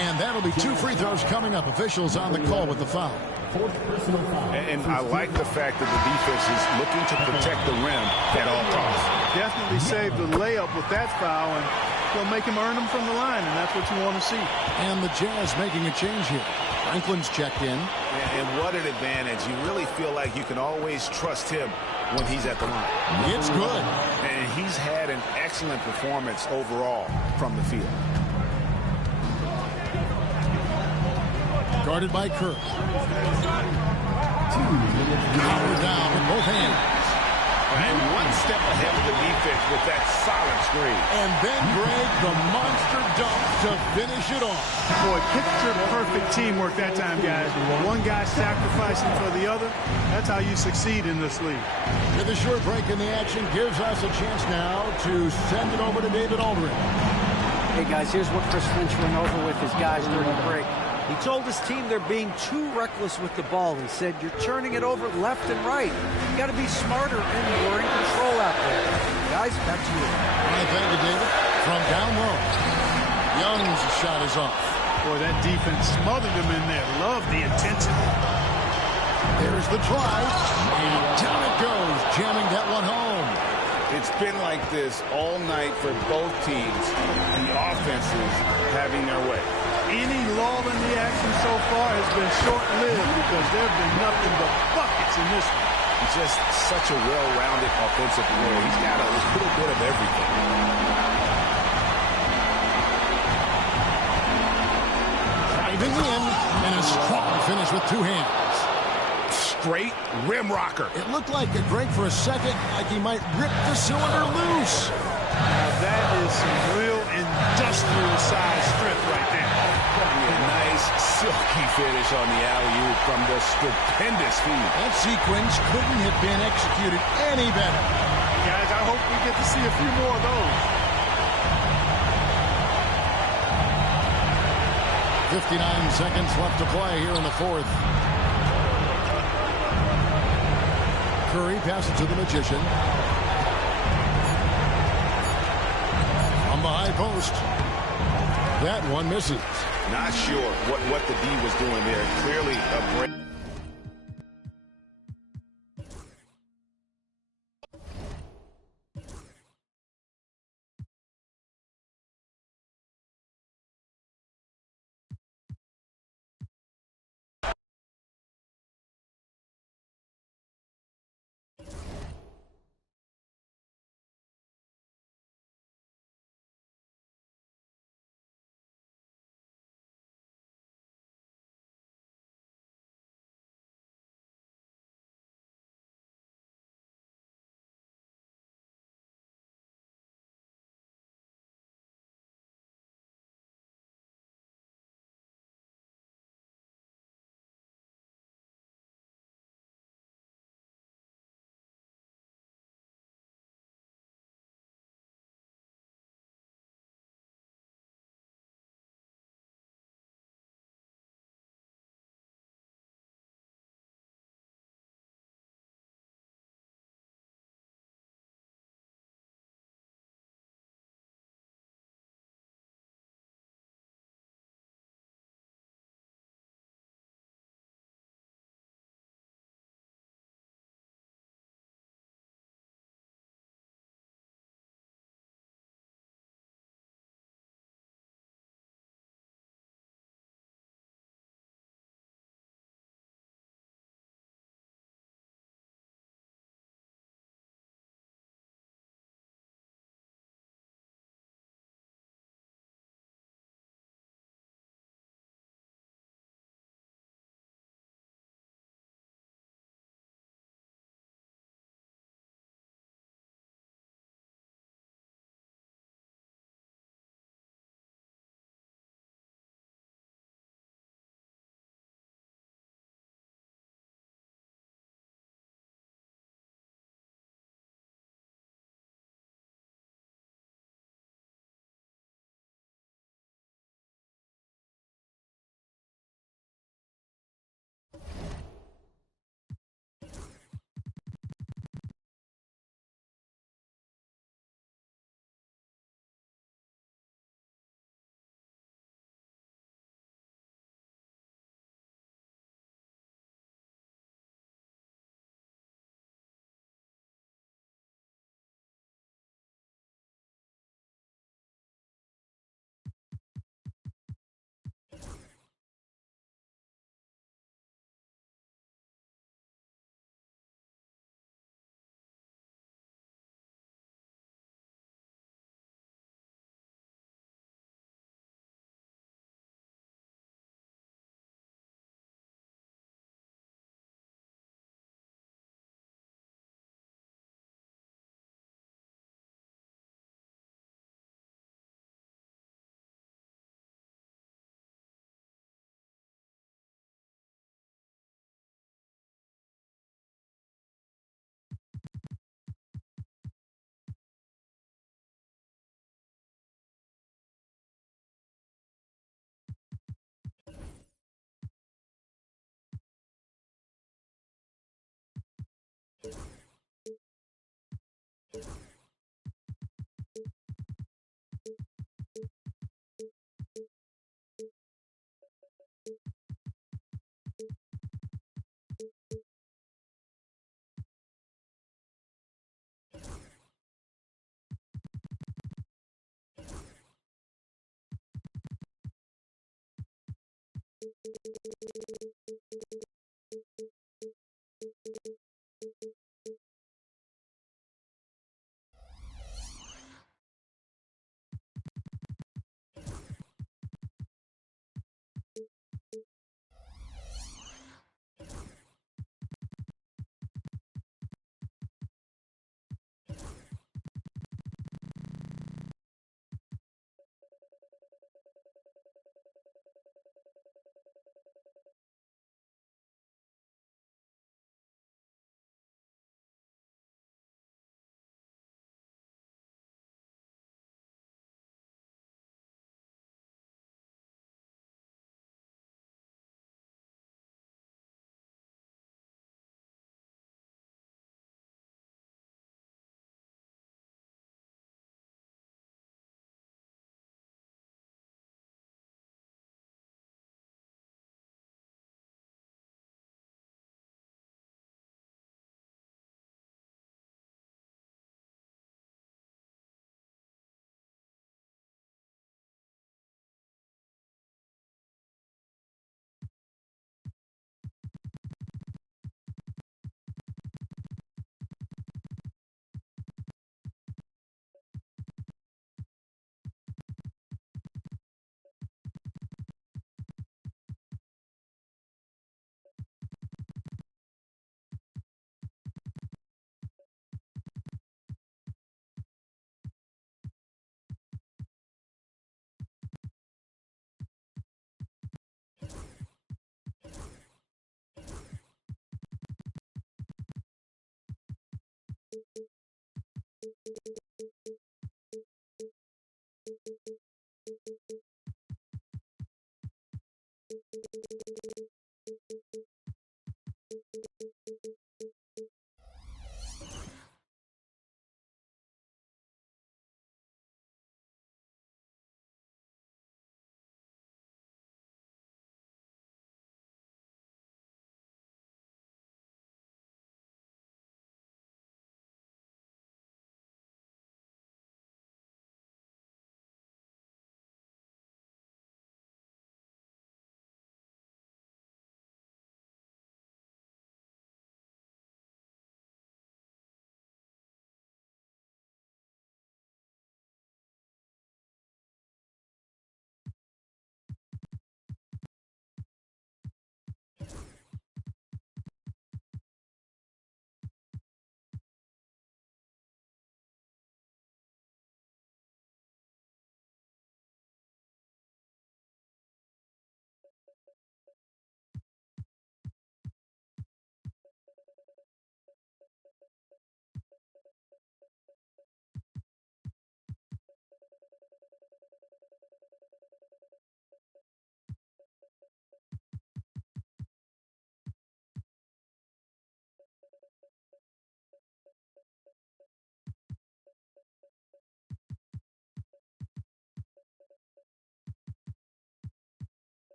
And that'll be 2 free throws coming up. Officials on the call with the foul. And I like the fact that the defense is looking to protect the rim at all costs. Definitely saved the layup with that foul, and they'll make him earn them from the line, and that's what you want to see. And the Jazz making a change here. Franklin's checked in. And what an advantage. You really feel like you can always trust him when he's at the line. It's good. And he's had an excellent performance overall from the field. Guarded by Kirk. Power down with both hands. And one step ahead of the defense with that solid screen. And then Greg, the monster dunk to finish it off. Boy, picture-perfect teamwork that time, guys. One guy sacrificing for the other. That's how you succeed in this league. With a short break in the action gives us a chance now to send it over to David Aldridge. Hey, guys, here's what Chris Finch went over with his guys during the break. He told his team they're being too reckless with the ball. He said, you're turning it over left and right. You got to be smarter and more in control out there. Guys, back to you. All right, thank you, David. From down low, Young's shot is off. Boy, that defense smothered him in there. Love the intensity. There's the drive. And down it goes, jamming that one home. It's been like this all night for both teams. The offenses having their way. Any lull in the action so far has been short-lived because there have been nothing but buckets in this one. He's just such a well-rounded offensive player. He's got a little bit of everything. Driving in, and a strong finish with two hands. Straight rim rocker. It looked like a Greg for a second, like he might rip the cylinder loose. Now that is some real industrial-sized strength right there. A nice silky finish on the alley-oop from the stupendous feed. That sequence couldn't have been executed any better. Guys, I hope we get to see a few more of those. 59 seconds left to play here in the fourth. Curry passes to the Magician. From the high post. That one misses. Not sure what the D was doing there. Clearly a break.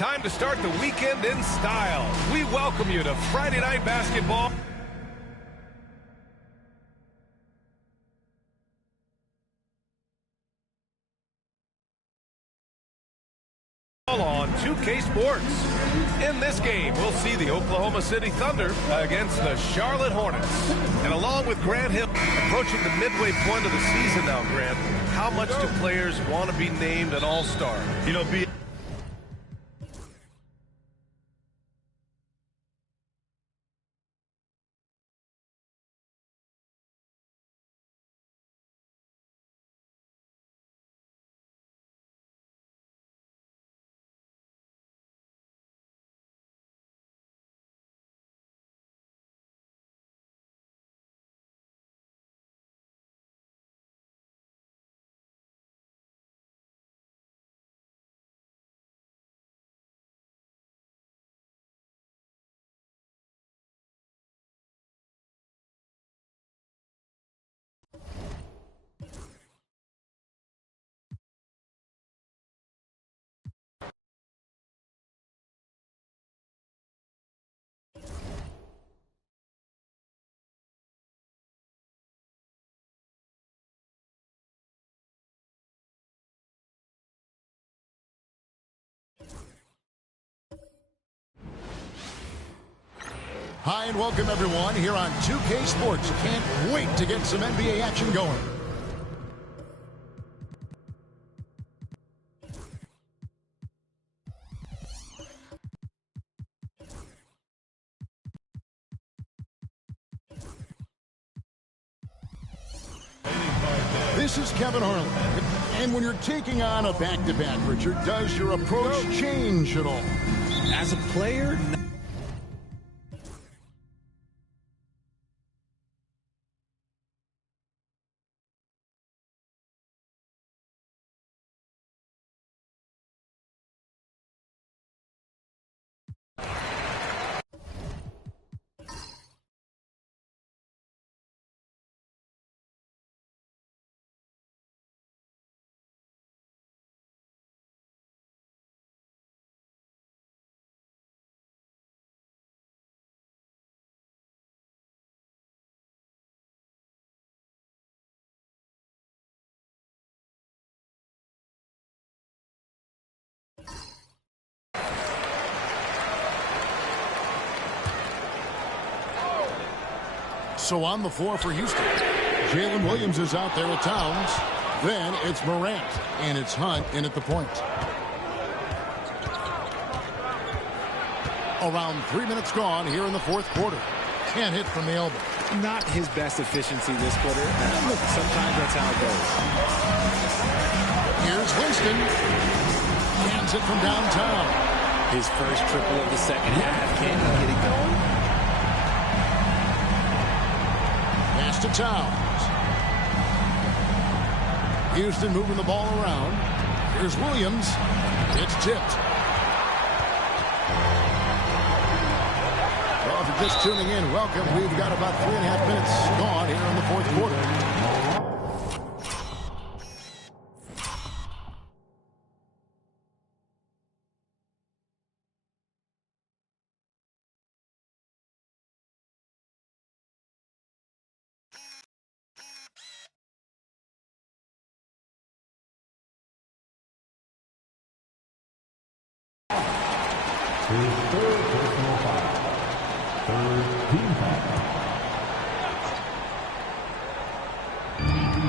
Time to start the weekend in style. We welcome you to Friday Night Basketball. On 2K Sports. In this game, we'll see the Oklahoma City Thunder against the Charlotte Hornets. And along with Grant Hill, approaching the midway point of the season now, Grant, how much do players want to be named an all-star? You know, Hi and welcome everyone here on 2K Sports. Can't wait to get some NBA action going. This is Kevin Harlan. And when you're taking on a back-to-back, Richard, does your approach change at all? As a player, So on the floor for Houston, Jalen Williams is out there with Towns. Then it's Morant, and it's Hunt in at the point. Around 3 minutes gone here in the fourth quarter. Can't hit from the elbow. Not his best efficiency this quarter. Look, sometimes that's how it goes. Here's Winston. Cans it from downtown. His first triple of the second half. Can he get it going? Pass to Towns. Houston moving the ball around. Here's Williams. It's tipped. Well, if you're just tuning in, welcome. We've got about 3.5 minutes gone here in the fourth quarter.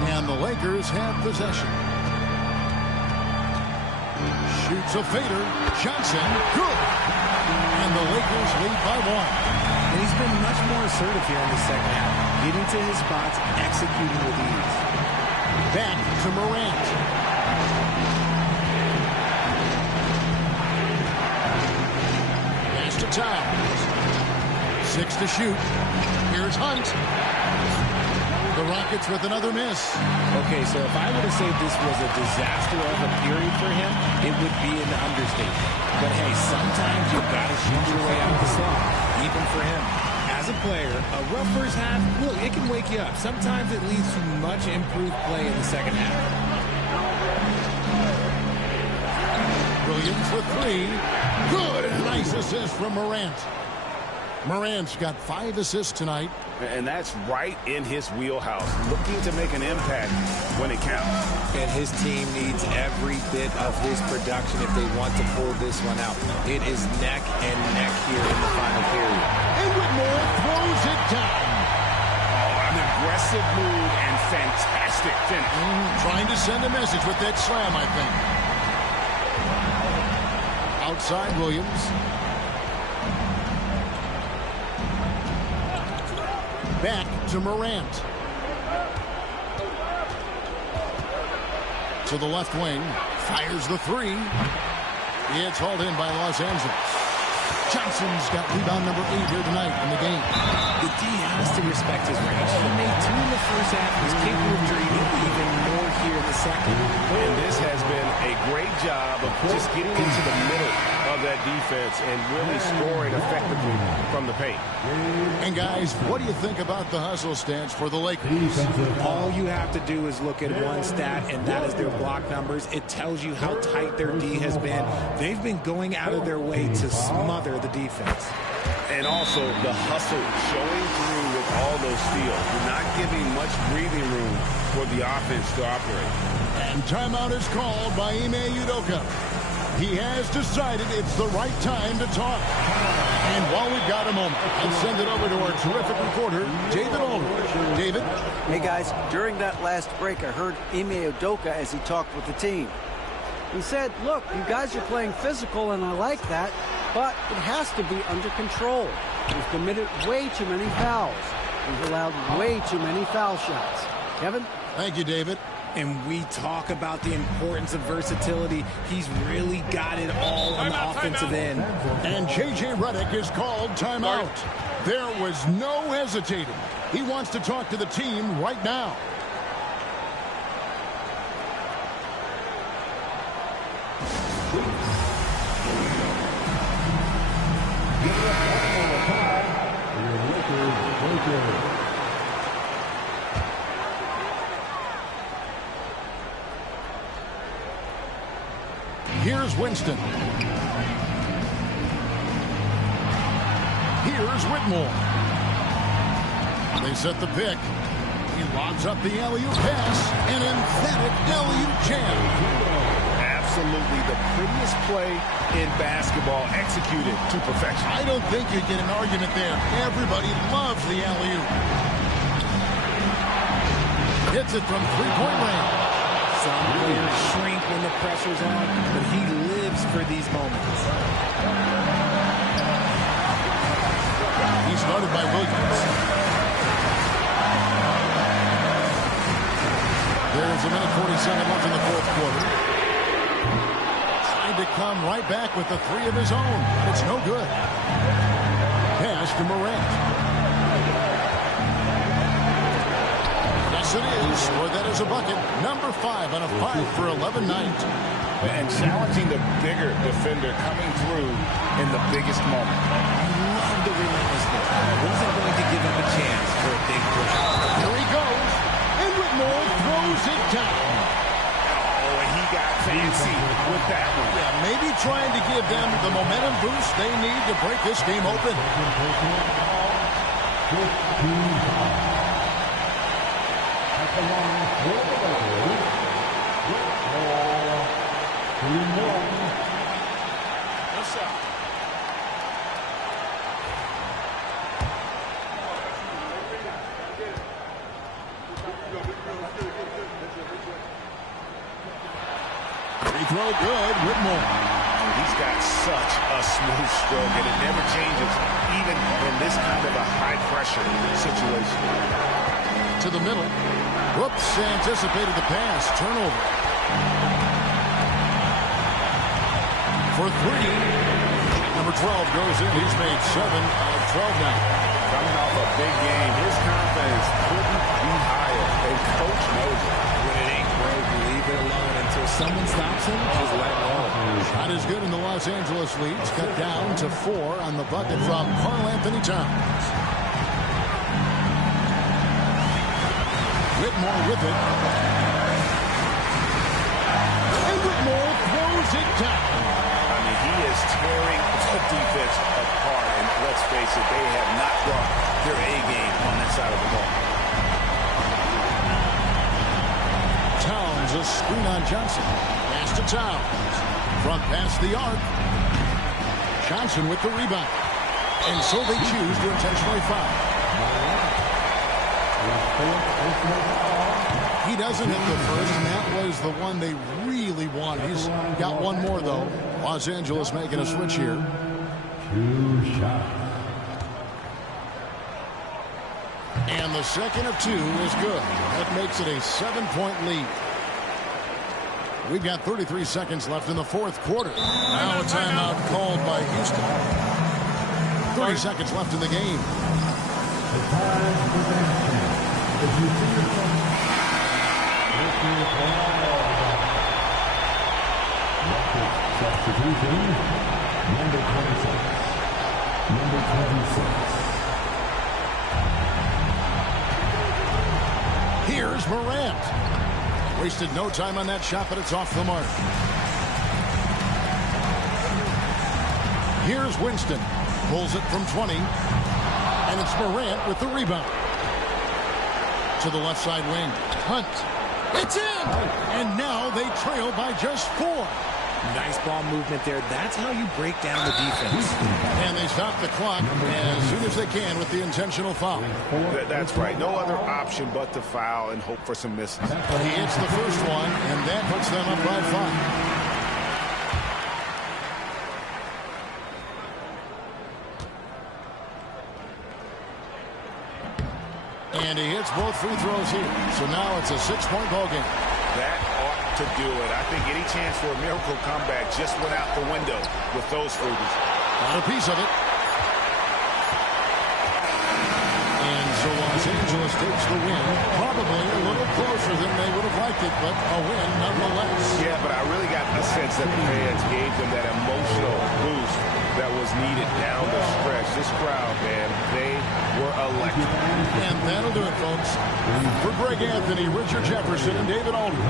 And the Lakers have possession. Shoots a fader. Johnson, good. And the Lakers lead by 1. And he's been much more assertive here in the second half. Getting to his spots, executing with ease. Back to Morant. Pass to Towns. 6 to shoot. Here's Hunt. The Rockets with another miss. Okay, so if I were to say this was a disaster of a period for him, it would be an understatement. But hey, sometimes you've got to shoot your way out of the slump, even for him. As a player, a rough first half, look, it can wake you up. Sometimes it leads to much improved play in the second half. Williams with 3. Good. Nice assist from Morant. Morant's got 5 assists tonight. And that's right in his wheelhouse, looking to make an impact when it counts. And his team needs every bit of his production if they want to pull this one out. It is neck and neck here in the final period. And Whitmore throws it down. Oh, an aggressive move and fantastic finish. Trying to send a message with that slam, I think. Outside Williams. Back to Morant. To the left wing. Fires the 3. It's hauled in by Los Angeles. Johnson's got rebound number 8 here tonight in the game. The D has to respect his range. He made 2 in the first half. He's capable of draining even more here in the second. And this has been a great job of just getting into the middle of that defense and really scoring effectively from the paint. And guys, what do you think about the hustle stance for the Lakers? All you have to do is look at one stat, and that is their block numbers. It tells you how tight their D has been. They've been going out of their way to smother the defense. And also the hustle showing through with all those steals. You're not giving much breathing room for the offense to operate. And timeout is called by Ime Udoka. He has decided it's the right time to talk. And while we've got a moment, I'll send it over to our terrific reporter, David Aldridge. David? Hey, guys, during that last break, I heard Ime Udoka as he talked with the team. He said, look, you guys are playing physical, and I like that, but it has to be under control. We've committed way too many fouls. We've allowed way too many foul shots. Kevin? Thank you, David. And we talk about the importance of versatility. He's really got it all on the offensive end. And J.J. Redick is called timeout. There was no hesitating. He wants to talk to the team right now. Here's Winston. Here's Whitmore. They set the pick. He lobs up the alley-oop pass. An emphatic alley-oop jam. Absolutely the prettiest play in basketball executed to perfection. I don't think you get an argument there. Everybody loves the alley-oop. Hits it from three-point range. Some players shrink when the pressure's on, but he lives for these moments. He's guarded by Williams. There's a minute 47 left in the fourth quarter. Trying to come right back with the three of his own. It's no good. Pass to Morant. Yes, it is. Or that is a bucket. Number 5 on a 5 for 11 night. And challenging the bigger defender coming through in the biggest moment. Love the relentlessness. Wasn't going to give him a chance for a big push. Here he goes. And Whitmore throws it down. Oh, and he got fancy with that one. Yeah, maybe trying to give them the momentum boost they need to break this game open. What's up? Free throw good. Whitmore. He's got such a smooth stroke, and it never changes, even in this kind of a high-pressure situation. To the middle. Whoops, anticipated the pass. Turnover. For three. Number 12 goes in. He's made 7 out of 12 now. Coming off a big game, his confidence couldn't be higher, and Coach knows it. When it ain't broke, leave it alone until someone stops him. Just let it roll. Not as good in the Los Angeles leads. Cut down to 4 on the bucket from Karl Anthony Towns. Whitmore with it. And Whitmore throws it down. I mean, he is tearing the defense apart, and let's face it, they have not brought their A game on that side of the ball. Towns, a screen on Johnson. Pass to Towns. Front past the arc. Johnson with the rebound. And so they choose to intentionally foul. He doesn't hit the first, and that was the one they really wanted. He's got one more, though. Los Angeles making a switch here. 2 shots. And the second of 2 is good. That makes it a 7-point lead. We've got 33 seconds left in the fourth quarter. Now a timeout called by Houston. 30 seconds left in the game. The time for the next game. As you see your phone, substitution, number 26. Number 26. Here's Morant. Wasted no time on that shot, but it's off the mark. Here's Winston. Pulls it from 20. And it's Morant with the rebound. To the left side wing. Hunt. It's in! And now they trail by just 4. Nice ball movement there. That's how you break down the defense. And they stop the clock as soon as they can with the intentional foul. That's right. No other option but to foul and hope for some misses. He hits the first one, and that puts them up by 5. And he hits both free throws here. So now it's a 6-point ball game. That ought to do it. I think any chance for a miracle comeback just went out the window with those freebies. Got a piece of it. And so Los Angeles takes the win. Probably a little closer than they would have liked it, but a win nonetheless. Yeah, but I really got the sense that the fans gave them that emotional boost that was needed down the stretch. This crowd, man, they were electric. And that'll do it, folks. For Greg Anthony, Richard Jefferson, and David Aldridge,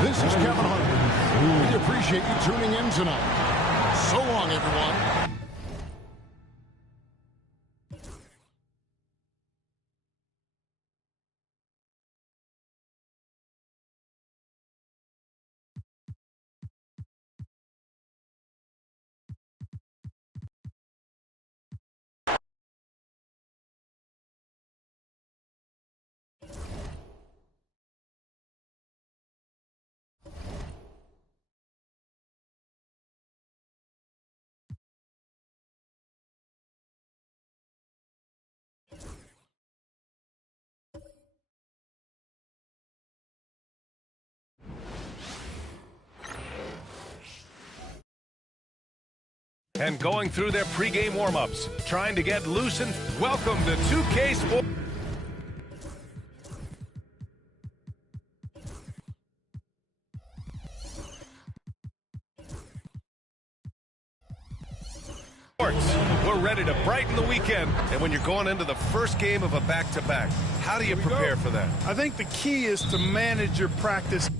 this is Kevin Hart. We appreciate you tuning in tonight. So long, everyone. and going through their pregame warm-ups, trying to get loose and welcome to 2K Sports. We're ready to brighten the weekend. And when you're going into the first game of a back-to-back, how do you prepare for that? I think the key is to manage your practice.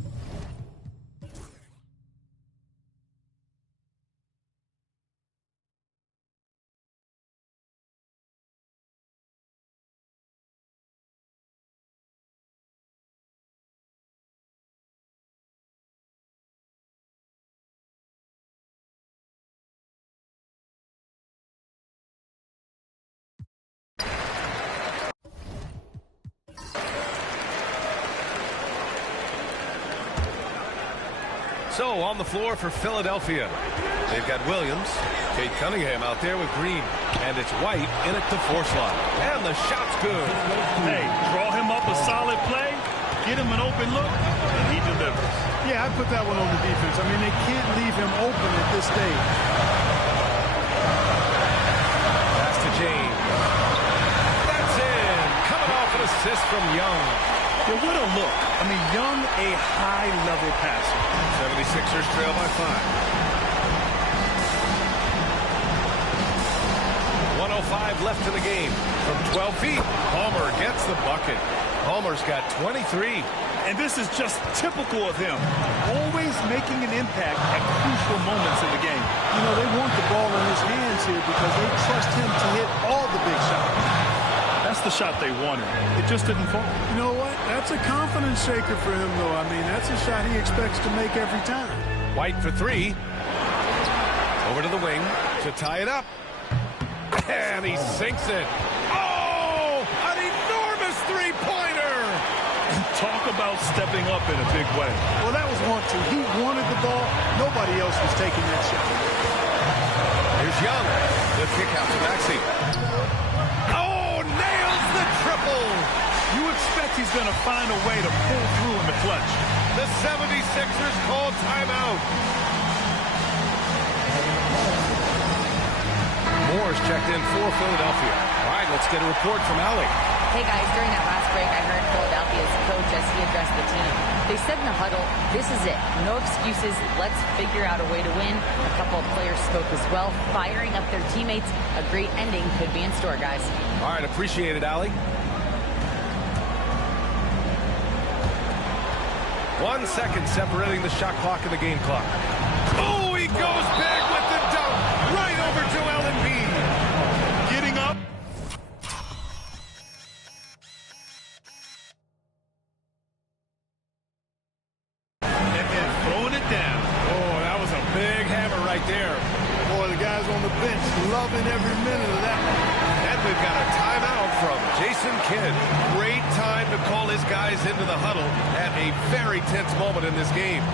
So on the floor for Philadelphia, they've got Williams, Kate Cunningham out there with Green, and it's White in at the four-slot. And the shot's good. Hey, draw him up a solid play, get him an open look, and he delivers. Yeah, I put that one on the defense. I mean, they can't leave him open at this stage. Pass to James. That's in. Coming off an assist from Young. Yeah, what a look. I mean, Young, a high-level passer. 76ers trail by 5. 1:05 left in the game. From 12 feet, Palmer gets the bucket. Palmer's got 23. And this is just typical of him. Always making an impact at crucial moments in the game. You know, they want the ball in his hands here because they trust him to hit all the big shots. That's the shot they wanted. It just didn't fall. You know what? That's a confidence shaker for him, though. I mean, that's a shot he expects to make every time. White for 3. Over to the wing to tie it up. And he sinks it. Oh, an enormous three-pointer. Talk about stepping up in a big way. Well, that was 1-2. He wanted the ball. Nobody else was taking that shot. Here's Young. The kick out to Maxey. Oh, nails the triple. You expect he's going to find a way to pull through in the clutch. The 76ers call timeout. Moore's checked in for Philadelphia. All right, let's get a report from Allie. Hey guys, during that last break, I heard Philadelphia's coach as he addressed the team. They said in the huddle, this is it. No excuses. Let's figure out a way to win. A couple of players spoke as well, firing up their teammates. A great ending could be in store, guys. All right, appreciate it, Allie. 1 second separating the shot clock and the game clock. Oh, he goes big with the dunk. Right over to L&B. Getting up. And throwing it down. Oh, that was a big hammer right there. Boy, the guys on the bench loving every minute of that one. And we've got a timeout from Jason Kidd. Great time to call his guys into the huddle at a very tense moment in this game.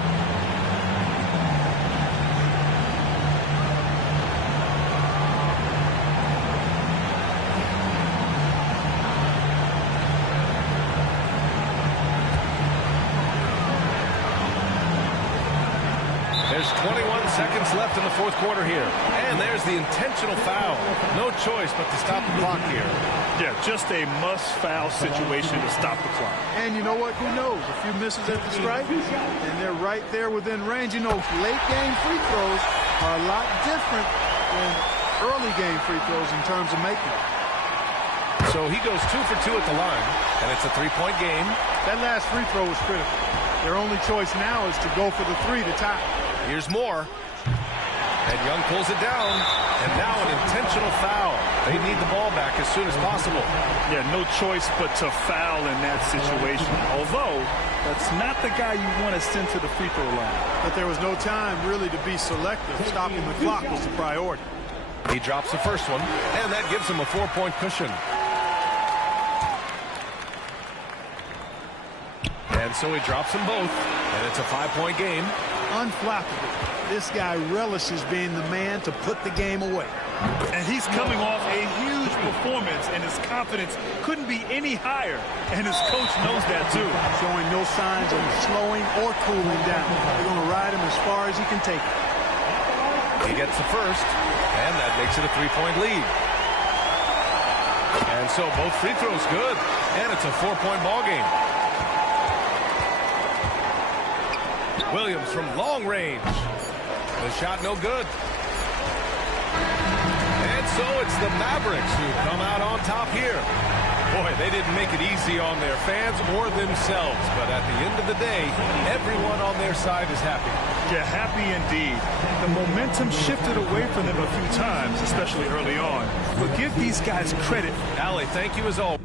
There's 21 seconds left in the fourth quarter here. And there's the intentional foul. No choice but to stop the clock here. Yeah, just a must-foul situation to stop the clock. And you know what? Who knows? A few misses at the stripe, and they're right there within range. You know, late-game free throws are a lot different than early-game free throws in terms of making them. So he goes 2 for 2 at the line, and it's a three-point game. That last free throw was critical. Their only choice now is to go for the 3 to tie. Here's Moore. And Young pulls it down. And now an intentional foul. They need the ball back as soon as possible. Yeah, no choice but to foul in that situation. Although, that's not the guy you want to send to the free throw line. But there was no time really to be selective. Stopping the clock was the priority. He drops the first one, and that gives him a 4-point cushion. And so he drops them both, and it's a 5-point game. Unflappable. This guy relishes being the man to put the game away. And he's coming off a huge performance, and his confidence couldn't be any higher. And his coach knows that, too. Showing no signs of slowing or cooling down. They're going to ride him as far as he can take it. He gets the first, and that makes it a 3-point lead. And so both free throws good, and it's a 4-point ball game. Williams from long range. The shot no good. And so it's the Mavericks who come out on top here. Boy, they didn't make it easy on their fans or themselves, but at the end of the day, everyone on their side is happy. Yeah, happy indeed. The momentum shifted away from them a few times, especially early on. But give these guys credit. Allie, thank you as always.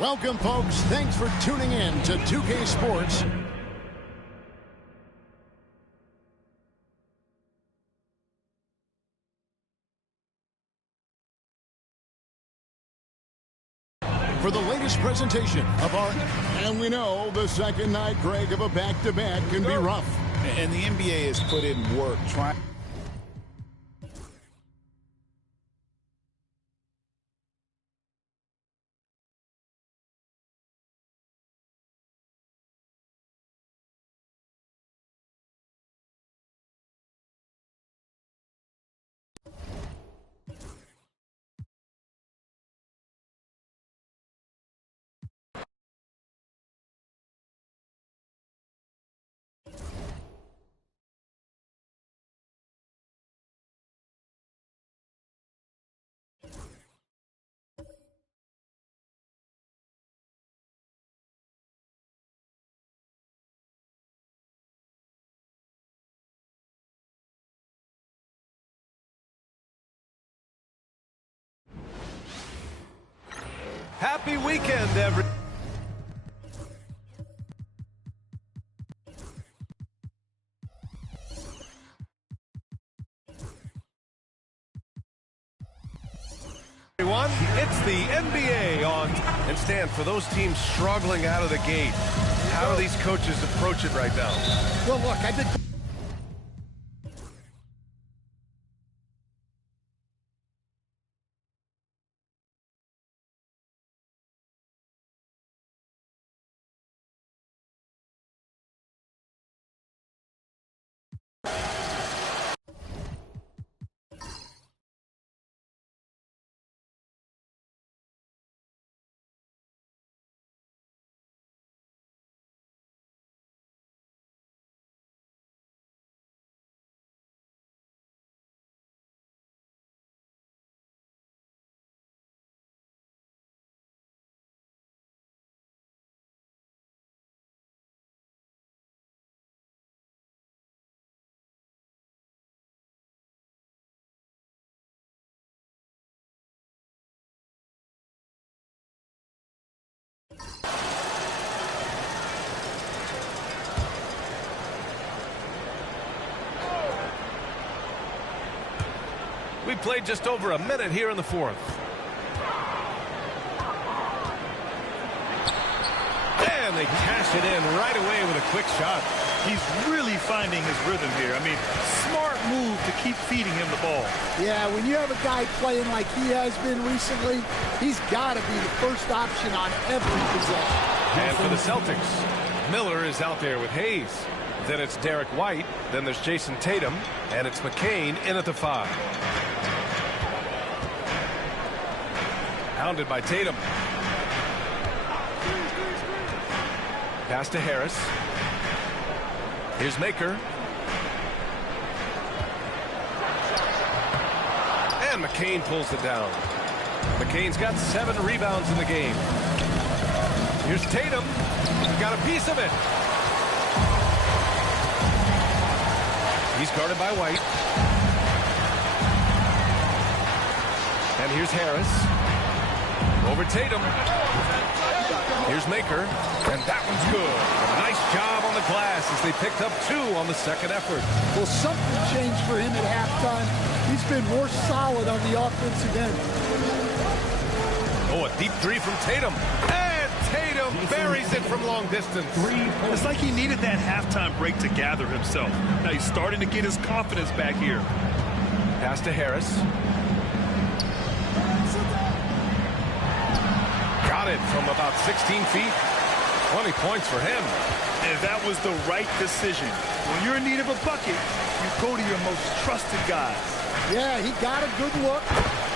Welcome, folks. Thanks for tuning in to 2K Sports. For the latest presentation of our, and we know the second night, Greg, of a back-to-back can be rough. And the NBA has put in work trying. Happy weekend, everyone. It's the NBA on. And Stan, for those teams struggling out of the gate, how do these coaches approach it right now? Well, look, I think We played just over a minute here in the fourth. And they cash it in right away with a quick shot. He's really finding his rhythm here. I mean, smart move to keep feeding him the ball. Yeah, when you have a guy playing like he has been recently, he's got to be the first option on every possession. And for the Celtics, Miller is out there with Hayes. Then it's Derek White. Then there's Jason Tatum. And it's McCain in at the 5. Hounded by Tatum. Pass to Harris. Here's Maker. And McCain pulls it down. McCain's got 7 rebounds in the game. Here's Tatum. Got a piece of it. He's guarded by White. And here's Harris. Over Tatum. Here's Maker. And that one's good. Nice job on the glass as they picked up 2 on the second effort. Well, something changed for him at halftime. He's been more solid on the offensive end. Oh, a deep 3 from Tatum. And Tatum buries it from long distance. It's like he needed that halftime break to gather himself. Now he's starting to get his confidence back here. Pass to Harris. Got it from about 16 feet. 20 points for him. And that was the right decision. When you're in need of a bucket, you go to your most trusted guys. Yeah, he got a good look,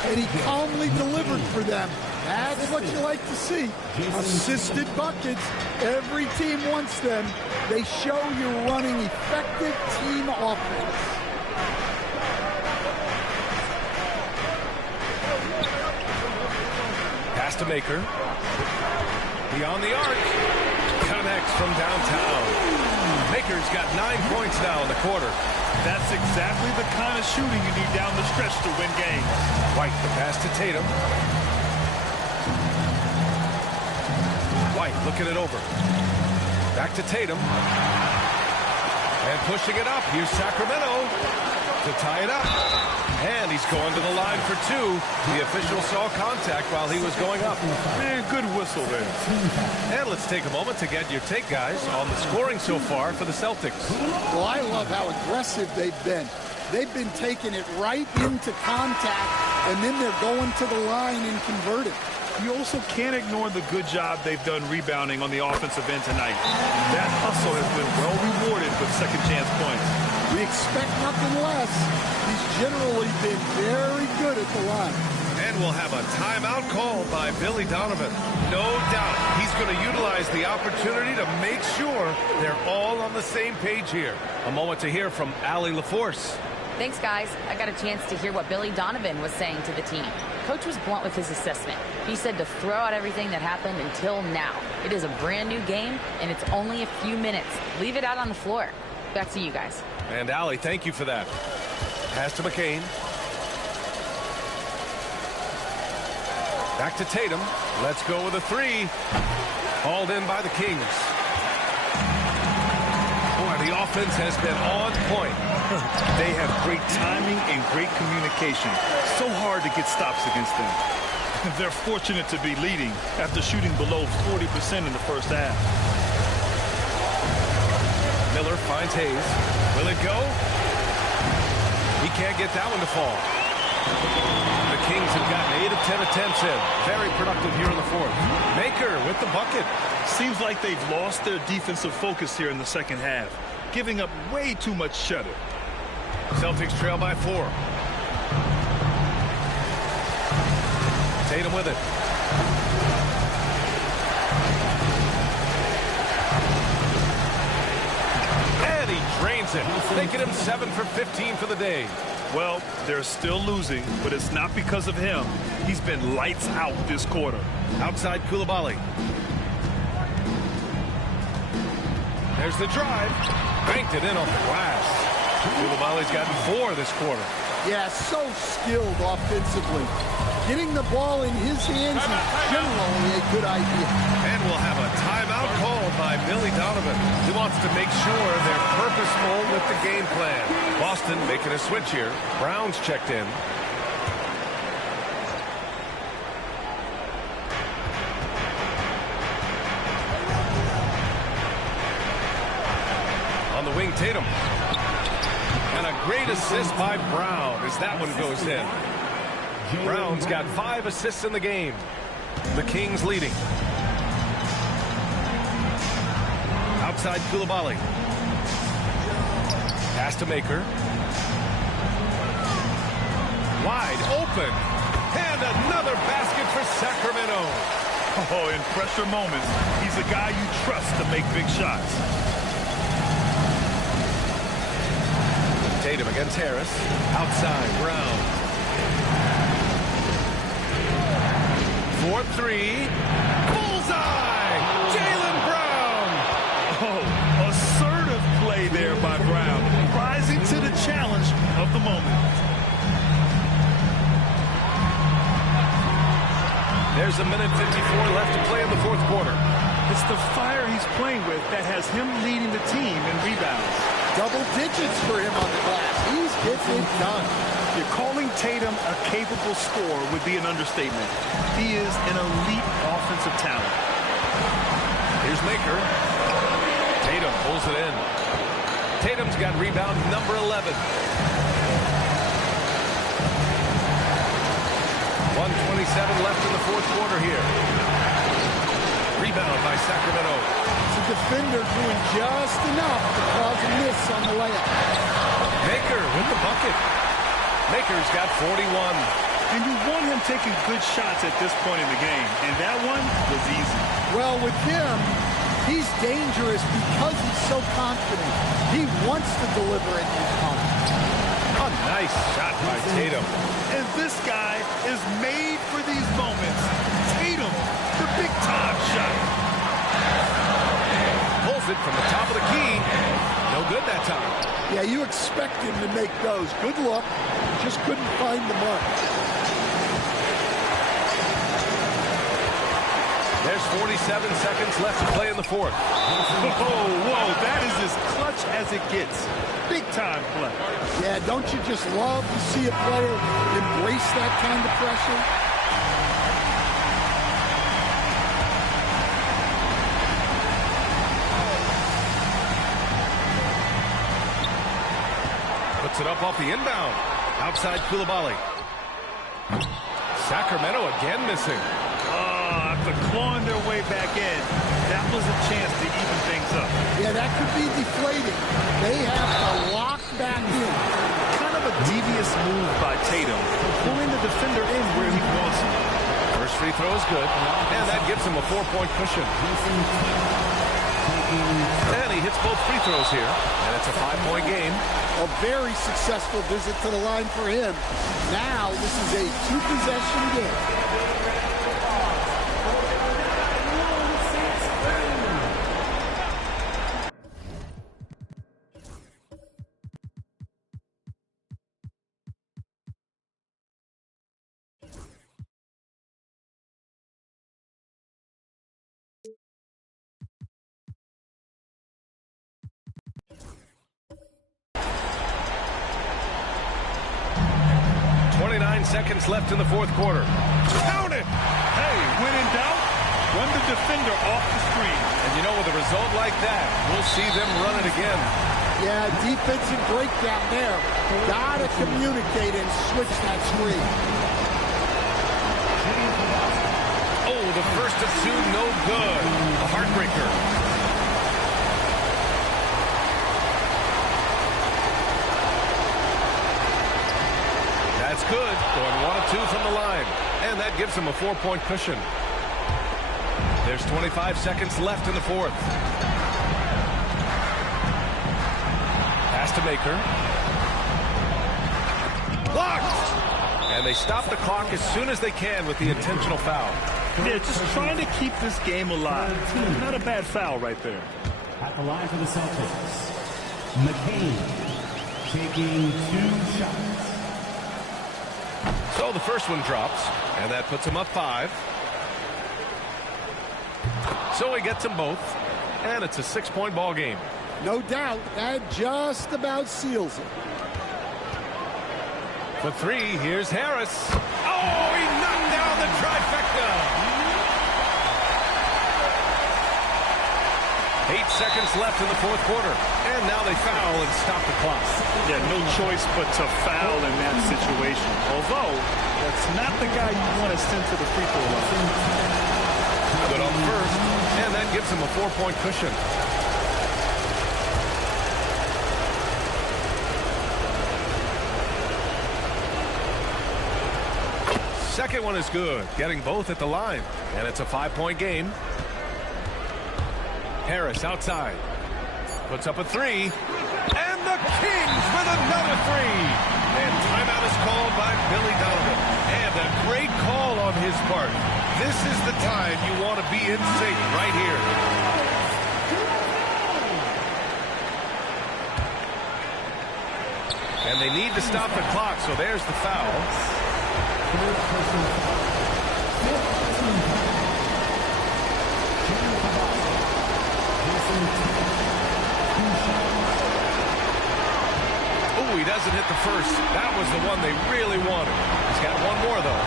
and he calmly delivered for them. That's what you like to see. Assisted buckets. Every team wants them. They show you're running effective team offense. Pass to Maker. Beyond the arc. Connects from downtown. Maker's got 9 points now in the quarter. That's exactly the kind of shooting you need down the stretch to win games. White, the pass to Tatum. White looking it over. Back to Tatum. And pushing it up. Here's Sacramento to tie it up. And he's going to the line for 2. The official saw contact while he was going up. Man, good whistle there. And let's take a moment to get your take, guys, on the scoring so far for the Celtics. Well, I love how aggressive they've been. They've been taking it right into contact, and then they're going to the line and converting. You also can't ignore the good job they've done rebounding on the offensive end tonight. That hustle has been well rewarded with second chance points. We expect nothing less. He's generally been very good at the line. And we'll have a timeout called by Billy Donovan. No doubt he's going to utilize the opportunity to make sure they're all on the same page here. A moment to hear from Allie LaForce. Thanks, guys. I got a chance to hear what Billy Donovan was saying to the team. Coach was blunt with his assessment. He said to throw out everything that happened until now. It is a brand new game, and it's only a few minutes. Leave it out on the floor. Back to you guys. And Allie, thank you for that. Pass to McCain. Back to Tatum. Let's go with a 3. Hauled in by the Kings. Boy, the offense has been on point. They have great timing and great communication. So hard to get stops against them. They're fortunate to be leading after shooting below 40% in the first half. Miller finds Hayes. Will it go? He can't get that one to fall. The Kings have gotten 8 of 10 attempts in. Very productive here in the fourth. Maker with the bucket. Seems like they've lost their defensive focus here in the second half, giving up way too much shuttle. Celtics trail by 4. Tatum with it. And he drains it, making him 7 for 15 for the day. Well, they're still losing, but it's not because of him. He's been lights out this quarter. Outside Coulibaly. There's the drive. Banked it in off the glass. Coulibaly's gotten 4 this quarter. Yeah, so skilled offensively. Getting the ball in his hands is generally a good idea. And we'll have a timeout called by Billy Donovan. He wants to make sure they're purposeful with the game plan. Boston making a switch here. Brown's checked in. On the wing, Tatum. And a great assist by Brown as that one goes in. Brown's got 5 assists in the game. The Kings leading. outside Koulibaly. Pass to Maker. Wide open. And another basket for Sacramento. Oh, in pressure moments, he's a guy you trust to make big shots. Tatum against Harris. Outside, Brown. 4-3. Bullseye! Jaylen Brown! Oh, assertive play there by Brown, rising to the challenge of the moment. There's a minute 54 left to play in the fourth quarter. It's the fire he's playing with that has him leading the team in rebounds. Double digits for him on the glass. He's getting it done. You're calling Tatum a capable scorer would be an understatement. He is an elite offensive talent. Here's Maker. Tatum pulls it in. Tatum's got rebound number 11. 1:27 left in the fourth quarter here. Rebound by Sacramento. It's a defender doing just enough to cause a miss on the layup. Maker with the bucket. Maker's got 41. And you want him taking good shots at this point in the game, and that one was easy. Well, with him, he's dangerous because he's so confident. He wants to deliver in these moments. A nice shot by Tatum. And this guy is made for these moments. Tatum, the big-time shot. Pulls it from the top of the key. No good that time. Yeah, you expect him to make those. Good luck. Just couldn't find the mark. There's 47 seconds left to play in the fourth. Whoa, that is as clutch as it gets. Big-time play. Yeah, don't you just love to see a player embrace that kind of pressure? Puts it up off the inbound. Outside Koulibaly. Sacramento again missing. After clawing their way back in, that was a chance to even things up. Yeah, that could be deflating. They have to lock back in. Kind of a devious move by Tatum, pulling the defender in where he wants him. First free throw is good, and that gives him a 4-point cushion. And he hits both free throws here, and it's a 5-point game. A very successful visit to the line for him. Now this is a 2-possession game. Seconds left in the fourth quarter. Count it! Hey, when in doubt, run the defender off the screen. And you know, with a result like that, we'll see them run it again. Yeah, defensive breakdown there. Gotta communicate and switch that screen. Oh, the first of two, no good. A heartbreaker. That's good. Going 1 of 2 from the line. And that gives him a 4-point cushion. There's 25 seconds left in the fourth. Pass to Maker. Blocked! And they stop the clock as soon as they can with the intentional foul. Yeah, just trying to keep this game alive. Not a bad foul right there. At the line for the Celtics, McCain taking 2 shots. So the first one drops, and that puts him up 5. So he gets them both, and it's a 6-point ball game. No doubt, that just about seals it. For 3, here's Harris. Oh, he knocked down the trifecta. 8 seconds left in the fourth quarter, and now they foul and stop the clock. Yeah, no choice but to foul in that situation. Although, that's not the guy you want to send to the free throw line. Good on the first, and that gives him a 4-point cushion. second one is good, getting both at the line. And it's a 5-point game. Harris outside. Puts up a three. And the Kings with another three. And timeout is called by Billy Donovan. And a great call on his part. This is the time you want to be in sync right here. And they need to stop the clock, so there's the foul. Oh, he doesn't hit the first. That was the one they really wanted. He's got one more, though.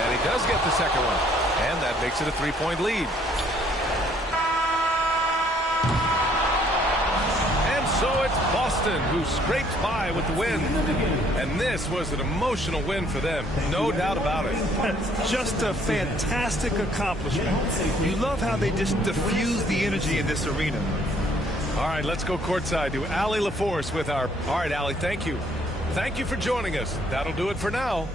And he does get the second one. And that makes it a 3-point lead. So it's Boston who scrapes by with the win. And this was an emotional win for them. No doubt about it. Just a fantastic accomplishment. You love how they just diffuse the energy in this arena. All right, let's go courtside to Allie LaForce with our... All right, Allie, thank you. Thank you for joining us. That'll do it for now.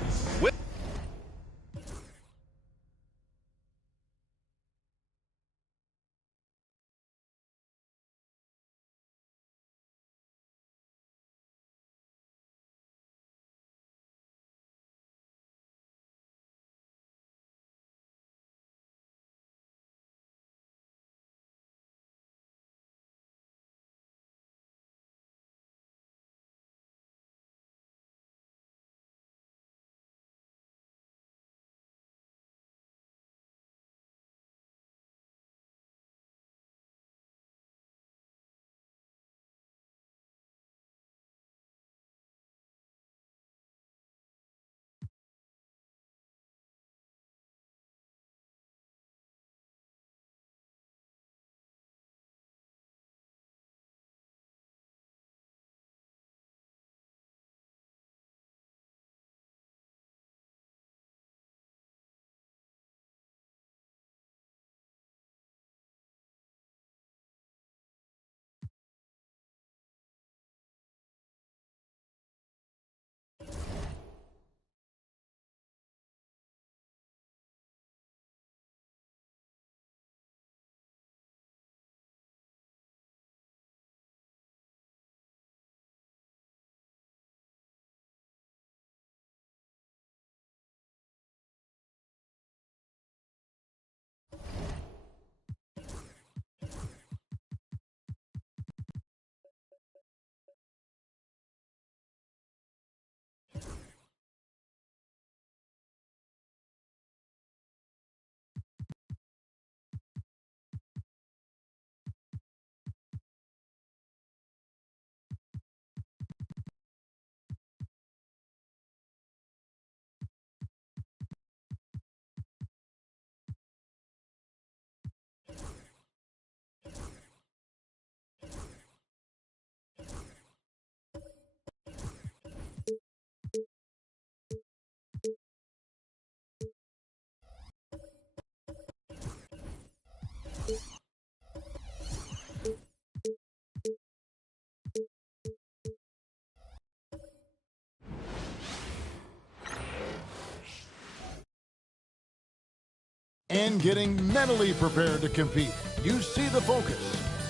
And getting mentally prepared to compete. You see the focus.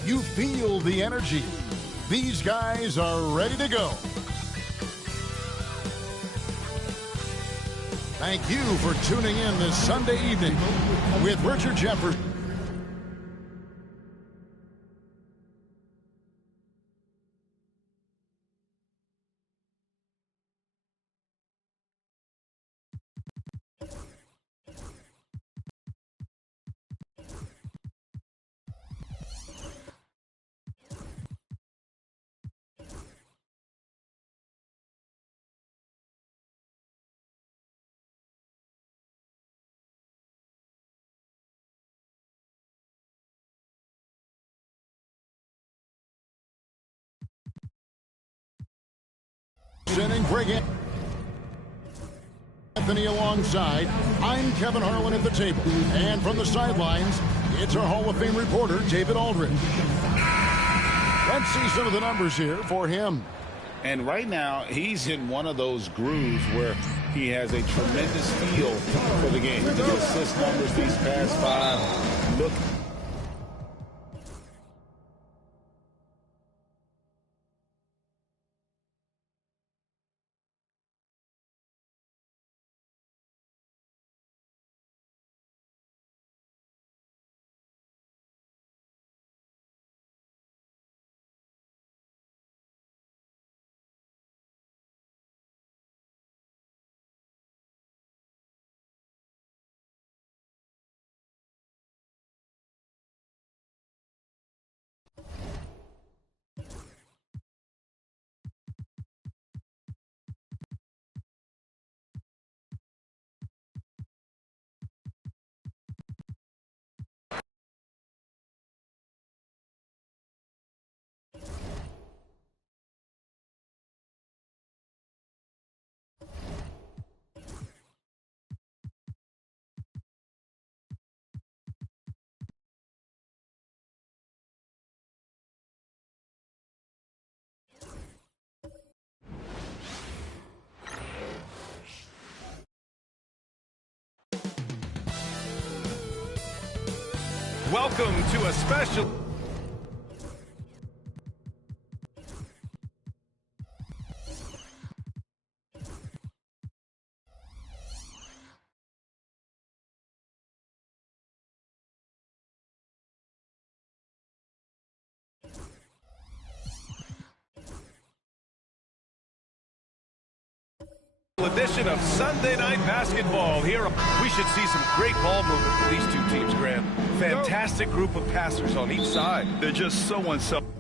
You feel the energy. These guys are ready to go. Thank you for tuning in this Sunday evening with Richard Jefferson. Bring in Anthony alongside. I'm Kevin Harlan at the table. And from the sidelines, it's our Hall of Fame reporter, David Aldridge. Let's see some of the numbers here for him. And right now, he's in one of those grooves where he has a tremendous feel for the game. His assist numbers these past 5 look. Welcome to a special... edition of Sunday Night Basketball here. We should see some great ball movement for these two teams, Grant. Fantastic group of passers on each side. They're just so unselfish.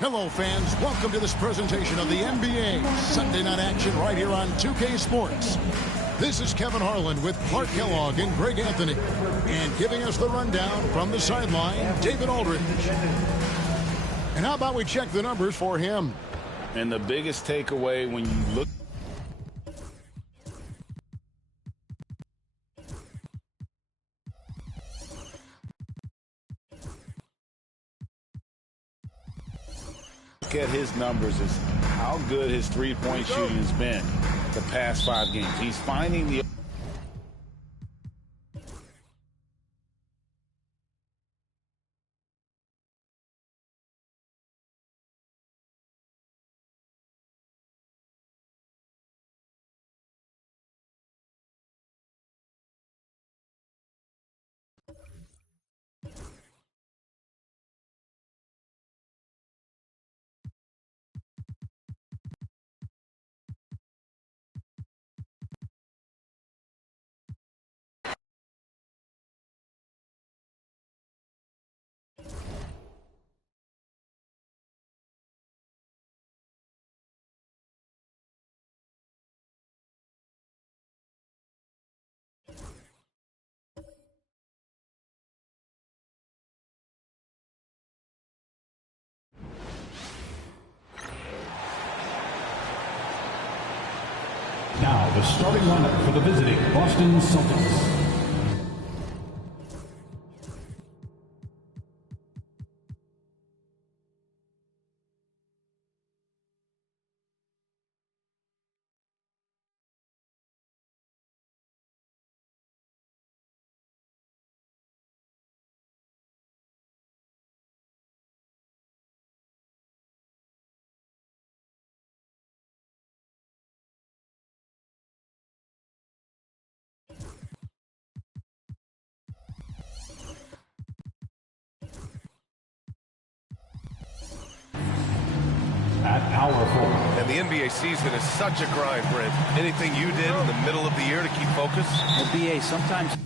Hello, fans. Welcome to this presentation of the NBA Sunday Night Action right here on 2K Sports. This is Kevin Harlan with Clark Kellogg and Greg Anthony. And giving us the rundown from the sideline, David Aldridge. And how about we check the numbers for him? And the biggest takeaway when you look at his numbers is how good his three-point shooting has been the past 5 games. He's finding the Now the starting lineup for the visiting Boston Celtics. At hour 4. And the NBA season is such a grind, Brent. Anything you did in the middle of the year to keep focus? Well, BA, sometimes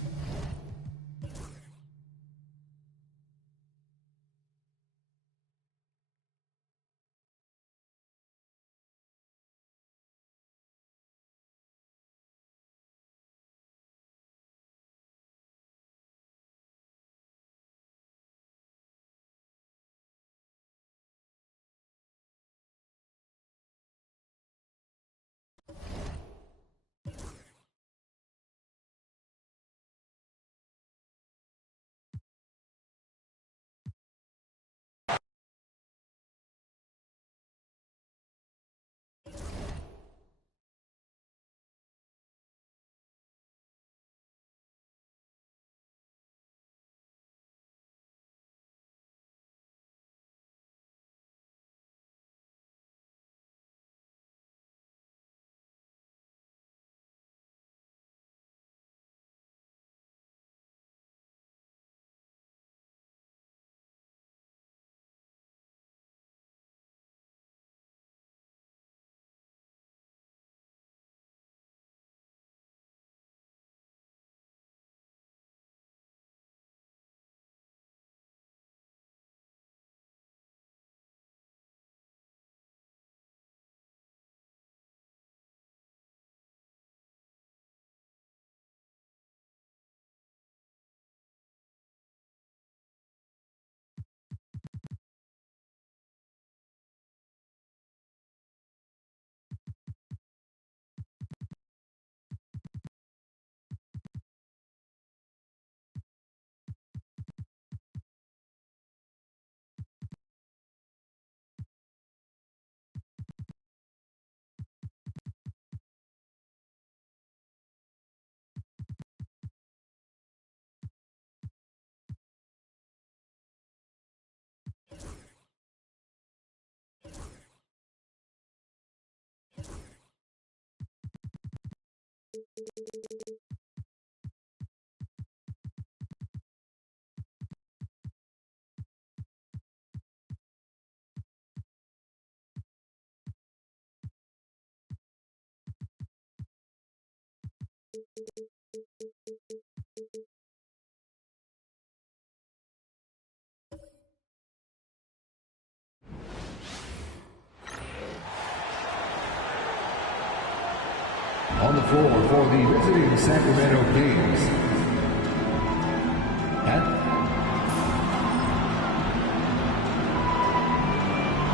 On the floor for the visiting Sacramento Kings.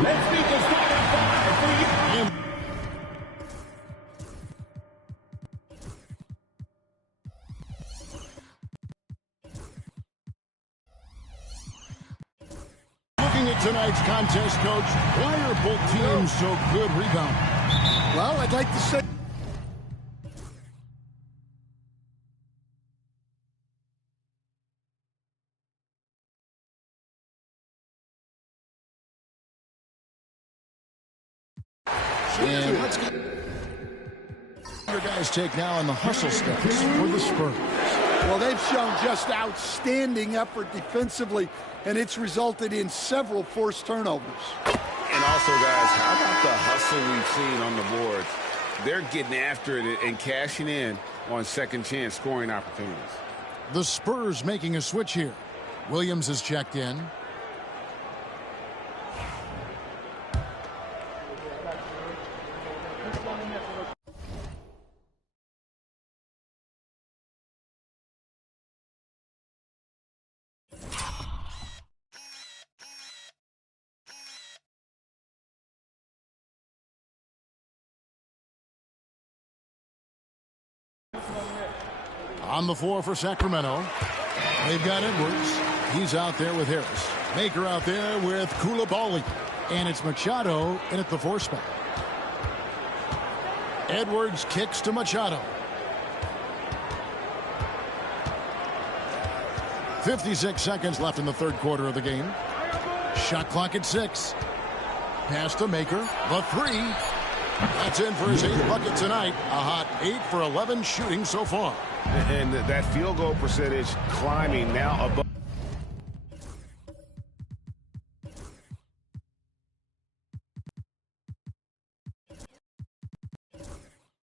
Let's meet the starting five for you. Looking at tonight's contest, Coach, why are both teams so good rebounding? Well, I'd like to say... And let's get your guys take now on the hustle steps for the Spurs. Well, they've shown just outstanding effort defensively, and it's resulted in several forced turnovers. And also, guys, how about the hustle we've seen on the boards? They're getting after it and cashing in on second chance scoring opportunities. The Spurs making a switch here. Williams is checked in. On the floor for Sacramento, they've got Edwards. He's out there with Harris. Maker out there with Koulibaly. And it's Machado in at the 4 spot. Edwards kicks to Machado. 56 seconds left in the third quarter of the game. Shot clock at 6. Pass to Maker. The 3. That's in for his 8th bucket tonight. A hot 8 for 11 shooting so far. And that field goal percentage climbing now above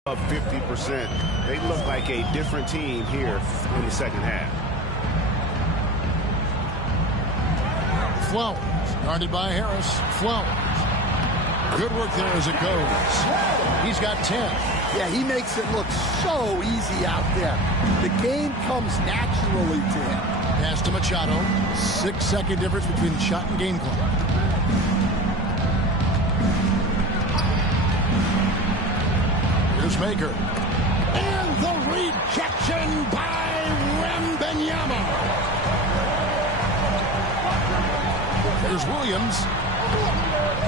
50%. They look like a different team here in the second half. Flowers, guarded by Harris. Flowers. Good work there as it goes. He's got 10. Yeah, he makes it look so easy out there. The game comes naturally to him. Pass to Machado. 6-second difference between shot and game clock. Here's Maker. And the rejection by Wembanyama. Here's Williams.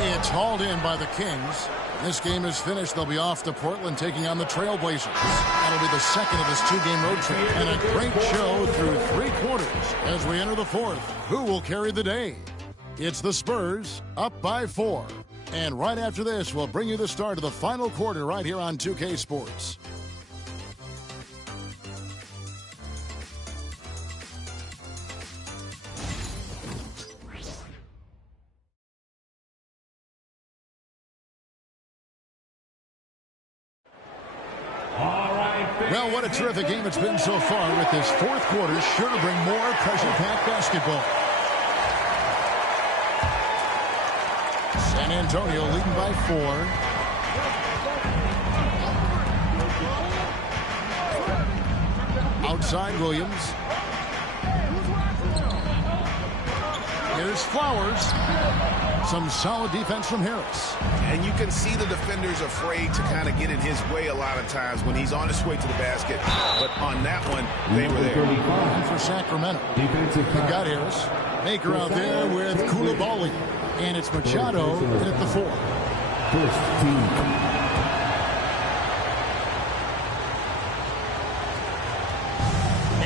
It's hauled in by the Kings. This game is finished. They'll be off to Portland taking on the Trailblazers. That'll be the second of this 2-game road trip. And a great show through 3 quarters as we enter the 4th. Who will carry the day? It's the Spurs up by 4. And right after this, we'll bring you the start of the final quarter right here on 2K Sports. Well, what a terrific game it's been so far, with this 4th quarter sure to bring more pressure-packed basketball. San Antonio leading by 4. Outside Williams. Here's Flowers. Some solid defense from Harris. And you can see the defenders afraid to kind of get in his way a lot of times when he's on his way to the basket. But on that one, they were there. And for Sacramento, they've got Harris. Maker out there with Koulibaly. And it's Machado in at the 4. First team.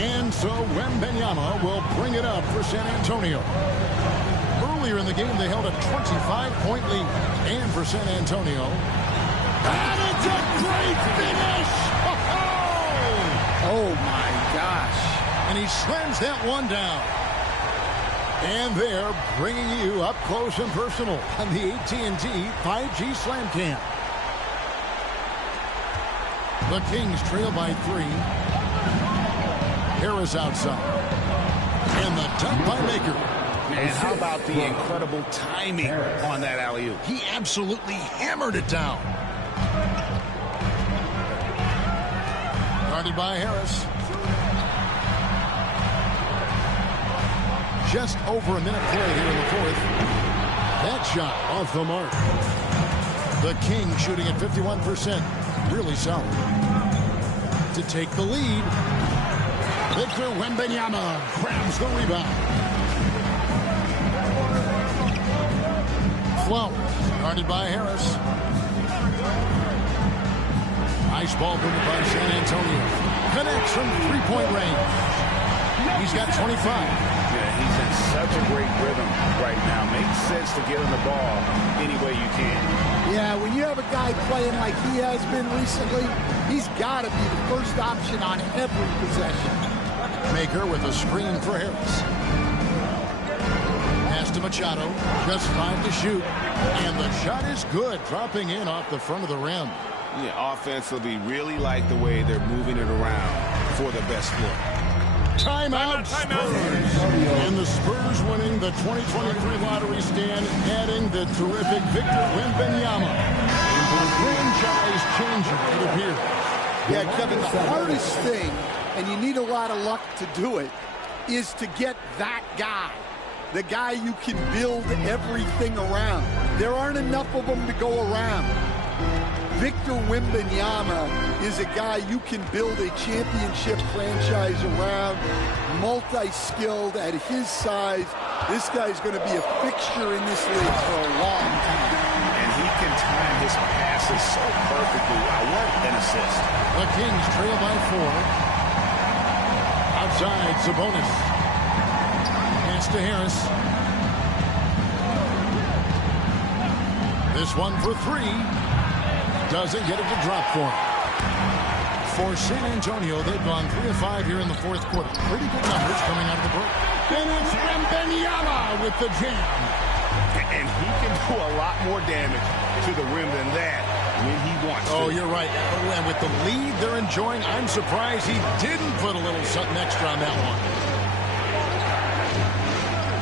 And so Wembanyama will bring it up for San Antonio. Earlier in the game, they held a 25-point lead. And for San Antonio, and it's a great finish! Oh, Oh, my gosh. And he slams that one down. And they're bringing you up close and personal on the AT&T 5G Slam Cam. The Kings trail by 3. Harris outside. And the dunk by Maker. And how about the incredible timing on that alley-oop? He absolutely hammered it down. Guarded by Harris. Just over a minute play here in the fourth. That shot off the mark. The Kings shooting at 51%. Really solid. To take the lead. Victor Wembanyama grabs the rebound. Flowers guarded by Harris. Nice ball movement by San Antonio. Connects from three-point range. He's got 25. Yeah, he's in such a great rhythm right now. Makes sense to get him the ball any way you can. Yeah, when you have a guy playing like he has been recently, he's got to be the first option on every possession. Maker with a screen for Harris. Pass to Machado. Just 5 to shoot. And the shot is good. Dropping in off the front of the rim. Yeah, offensively, really like the way they're moving it around for the best look. Timeout, Spurs. And the Spurs winning the 2023 lottery stand, adding the terrific Victor Wembanyama. A franchise changer, it appears. Yeah, Kevin, the hardest thing, and you need a lot of luck to do it, is to get that guy. The guy you can build everything around. There aren't enough of them to go around. Victor Wembanyama is a guy you can build a championship franchise around, multi-skilled at his size. This guy's going to be a fixture in this league for a long time. And he can time his passes so perfectly. Wow, what an assist. The Kings trail by 4. Outside, Sabonis. Pass to Harris. This one for 3. Doesn't get it to drop for him. For San Antonio, they've gone 3 of 5 here in the fourth quarter. Pretty good numbers coming out of the break. And it's Wembanyama with the jam. And he can do a lot more damage to the rim than that when he wants to. Oh, you're right. And with the lead they're enjoying, I'm surprised he didn't put a little something extra on that one.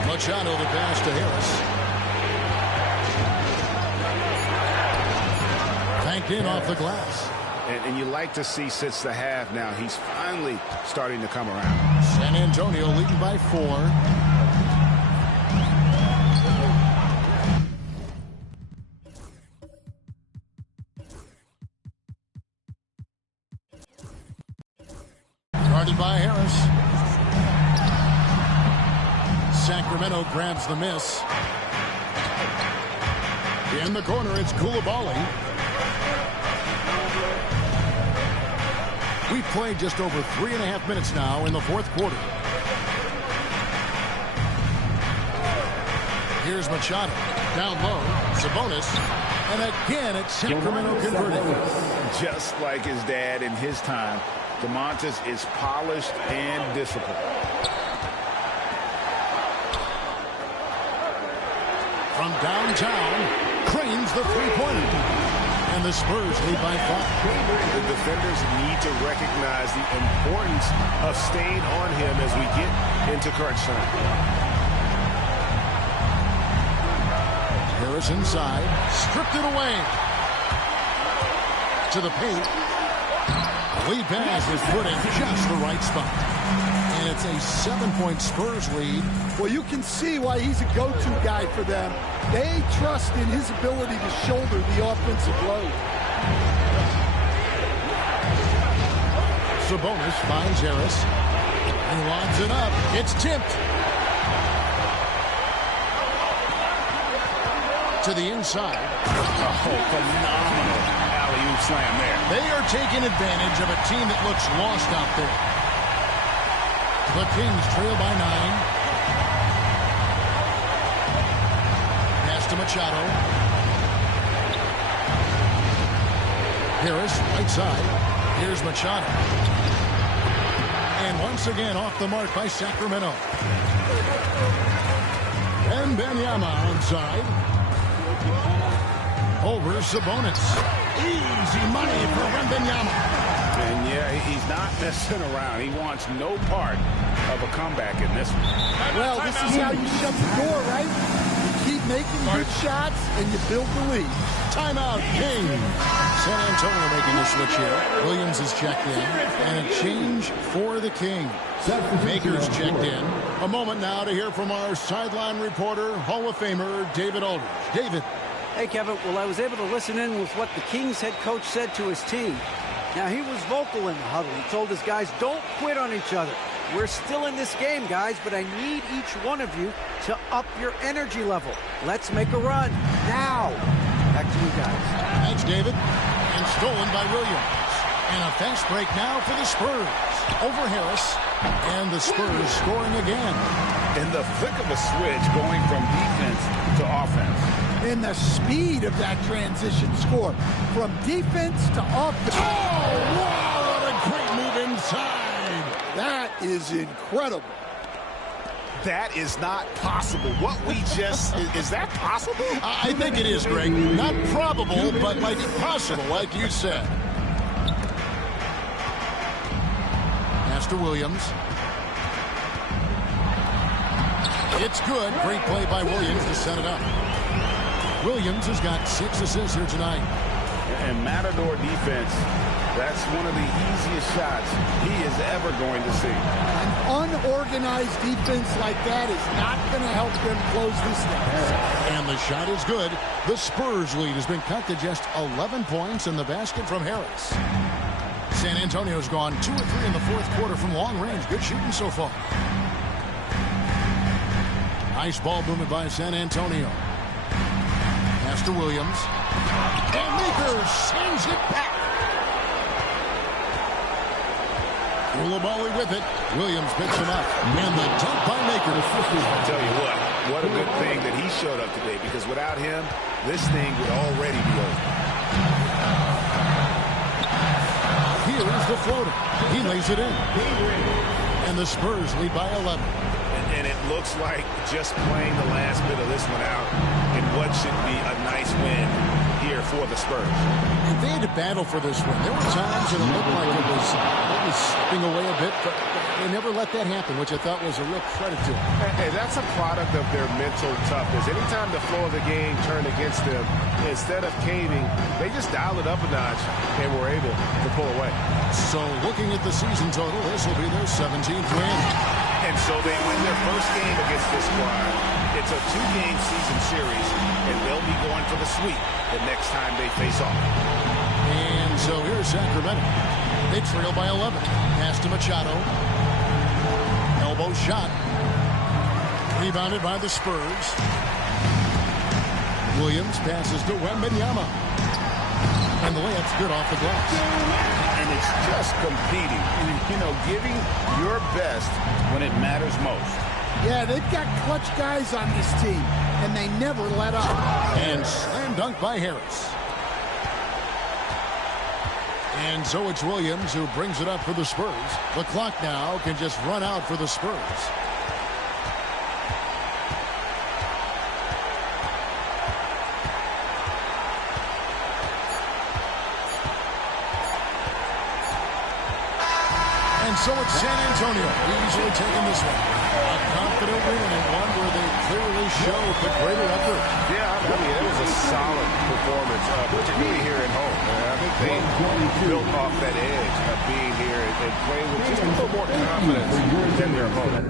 Machado the pass to Harris. Banked in off the glass. And you like to see since the half now, he's finally starting to come around. San Antonio leading by 4. Guarded by Harris. Sacramento grabs the miss. In the corner, it's Coulibaly. We've played just over 3.5 minutes now in the fourth quarter. Here's Machado. Down low. Sabonis. And again, it's Sacramento converting. Just like his dad in his time, DeMontis is polished and disciplined. From downtown, cranes the three-pointer. And the Spurs lead by 5. The defenders need to recognize the importance of staying on him as we get into crunch time. Harris inside, stripped it away. To the paint. Lead pass is put in just the right spot. And it's a 7-point Spurs lead. Well, you can see why he's a go-to guy for them. They trust in his ability to shoulder the offensive load. Sabonis finds Harris. He lobs it up. It's tipped. To the inside. Oh, phenomenal alley-oop slam there. They are taking advantage of a team that looks lost out there. The Kings trail by 9. To Machado. Harris, right side. Here's Machado. once again off the mark by Sacramento. And Benyama onside. Over Sabonis. Easy money for Wembanyama. And yeah, he's not messing around. He wants no part of a comeback in this one. Well, this is how you shut the door, right? You keep making good shots and you build the lead. Timeout, King. San Antonio making the switch here. Williams is checked in. And a change for the King. Makers checked in. A moment now to hear from our sideline reporter, Hall of Famer David Aldridge. David. Hey, Kevin. Well, I was able to listen in with what the Kings head coach said to his team. Now, he was vocal in the huddle. He told his guys, don't quit on each other. We're still in this game, guys, but I need each one of you to up your energy level. Let's make a run. Now. Back to you guys. Thanks, David. And stolen by Williams. And a fast break now for the Spurs. Over Harris. And the Spurs scoring again. In the flick of a switch, going from defense to offense. And the speed of that transition score from defense to offense. Oh, wow, what a great move inside. That is incredible. That is not possible. What we just, is that possible? I think it is, Greg. Not probable, but like possible, like you said. Pass to Williams. It's good. Great play by Williams to set it up. Williams has got 6 assists here tonight. And Matador defense, that's one of the easiest shots he is ever going to see. An unorganized defense like that is not going to help them close this down. And the shot is good. The Spurs lead has been cut to just 11 points in the basket from Harris. San Antonio's gone 2 or 3 in the fourth quarter from long range. Good shooting so far. Nice ball movement by San Antonio. Pass to Williams. And Maker sends it back. Koulibaly with it. Williams picks him up. And the dunk by Maker. I'll tell you what a good thing that he showed up today, because without him, this thing would already be over. Here's the floater. He lays it in. And the Spurs lead by 11. And it looks like just playing the last bit of this one out in what should be a nice win here for the Spurs. And they had to battle for this win. There were times when it looked like it was slipping away a bit, but they never let that happen, which I thought was a real credit to them. Hey, that's a product of their mental toughness. Anytime the flow of the game turned against them, instead of caving, they just dialed it up a notch and were able to pull away. So looking at the season total, this will be their 17th win. And so they win their first game against this squad. It's a 2-game season series, and they'll be going for the sweep the next time they face off. And so here's Sacramento. They trail by 11. Pass to Machado. Elbow shot. Rebounded by the Spurs. Williams passes to Wembanyama. And the layup's good off the glass. And it's just competing, giving your best when it matters most. Yeah, they've got clutch guys on this team, and they never let up. And slam dunk by Harris. And so it's Williams who brings it up for the Spurs. The clock now can just run out for the Spurs. And so it's San Antonio easily taking this one. A confident win and one where they clearly showed the greater effort. Yeah, I mean, it was a solid performance, particularly here at home. I think they built off that edge of being here and playing with just a little more confidence than their opponent.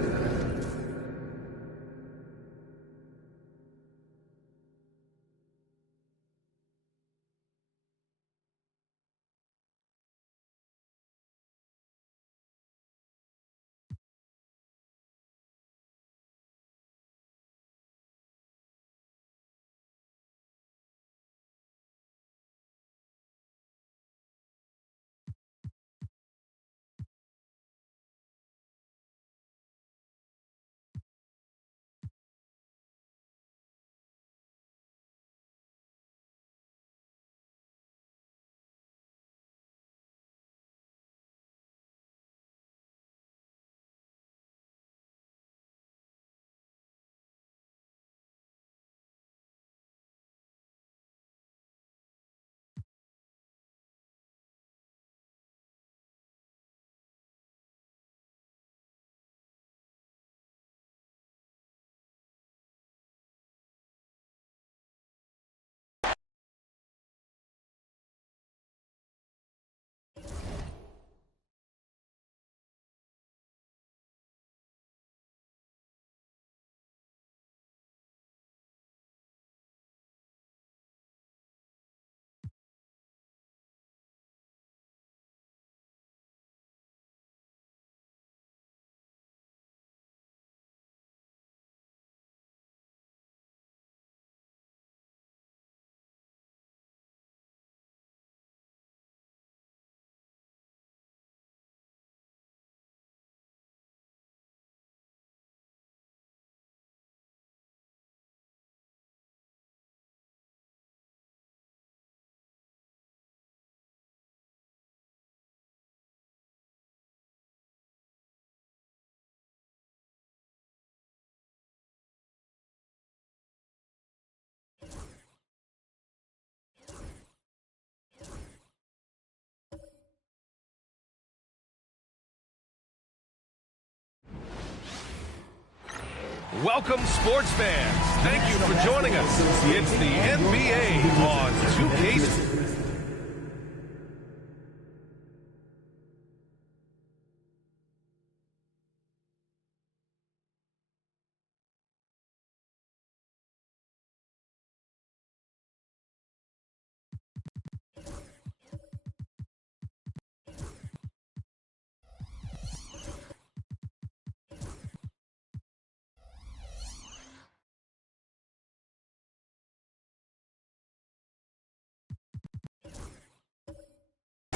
Welcome, sports fans. Thank you for joining us. It's the NBA on 2K.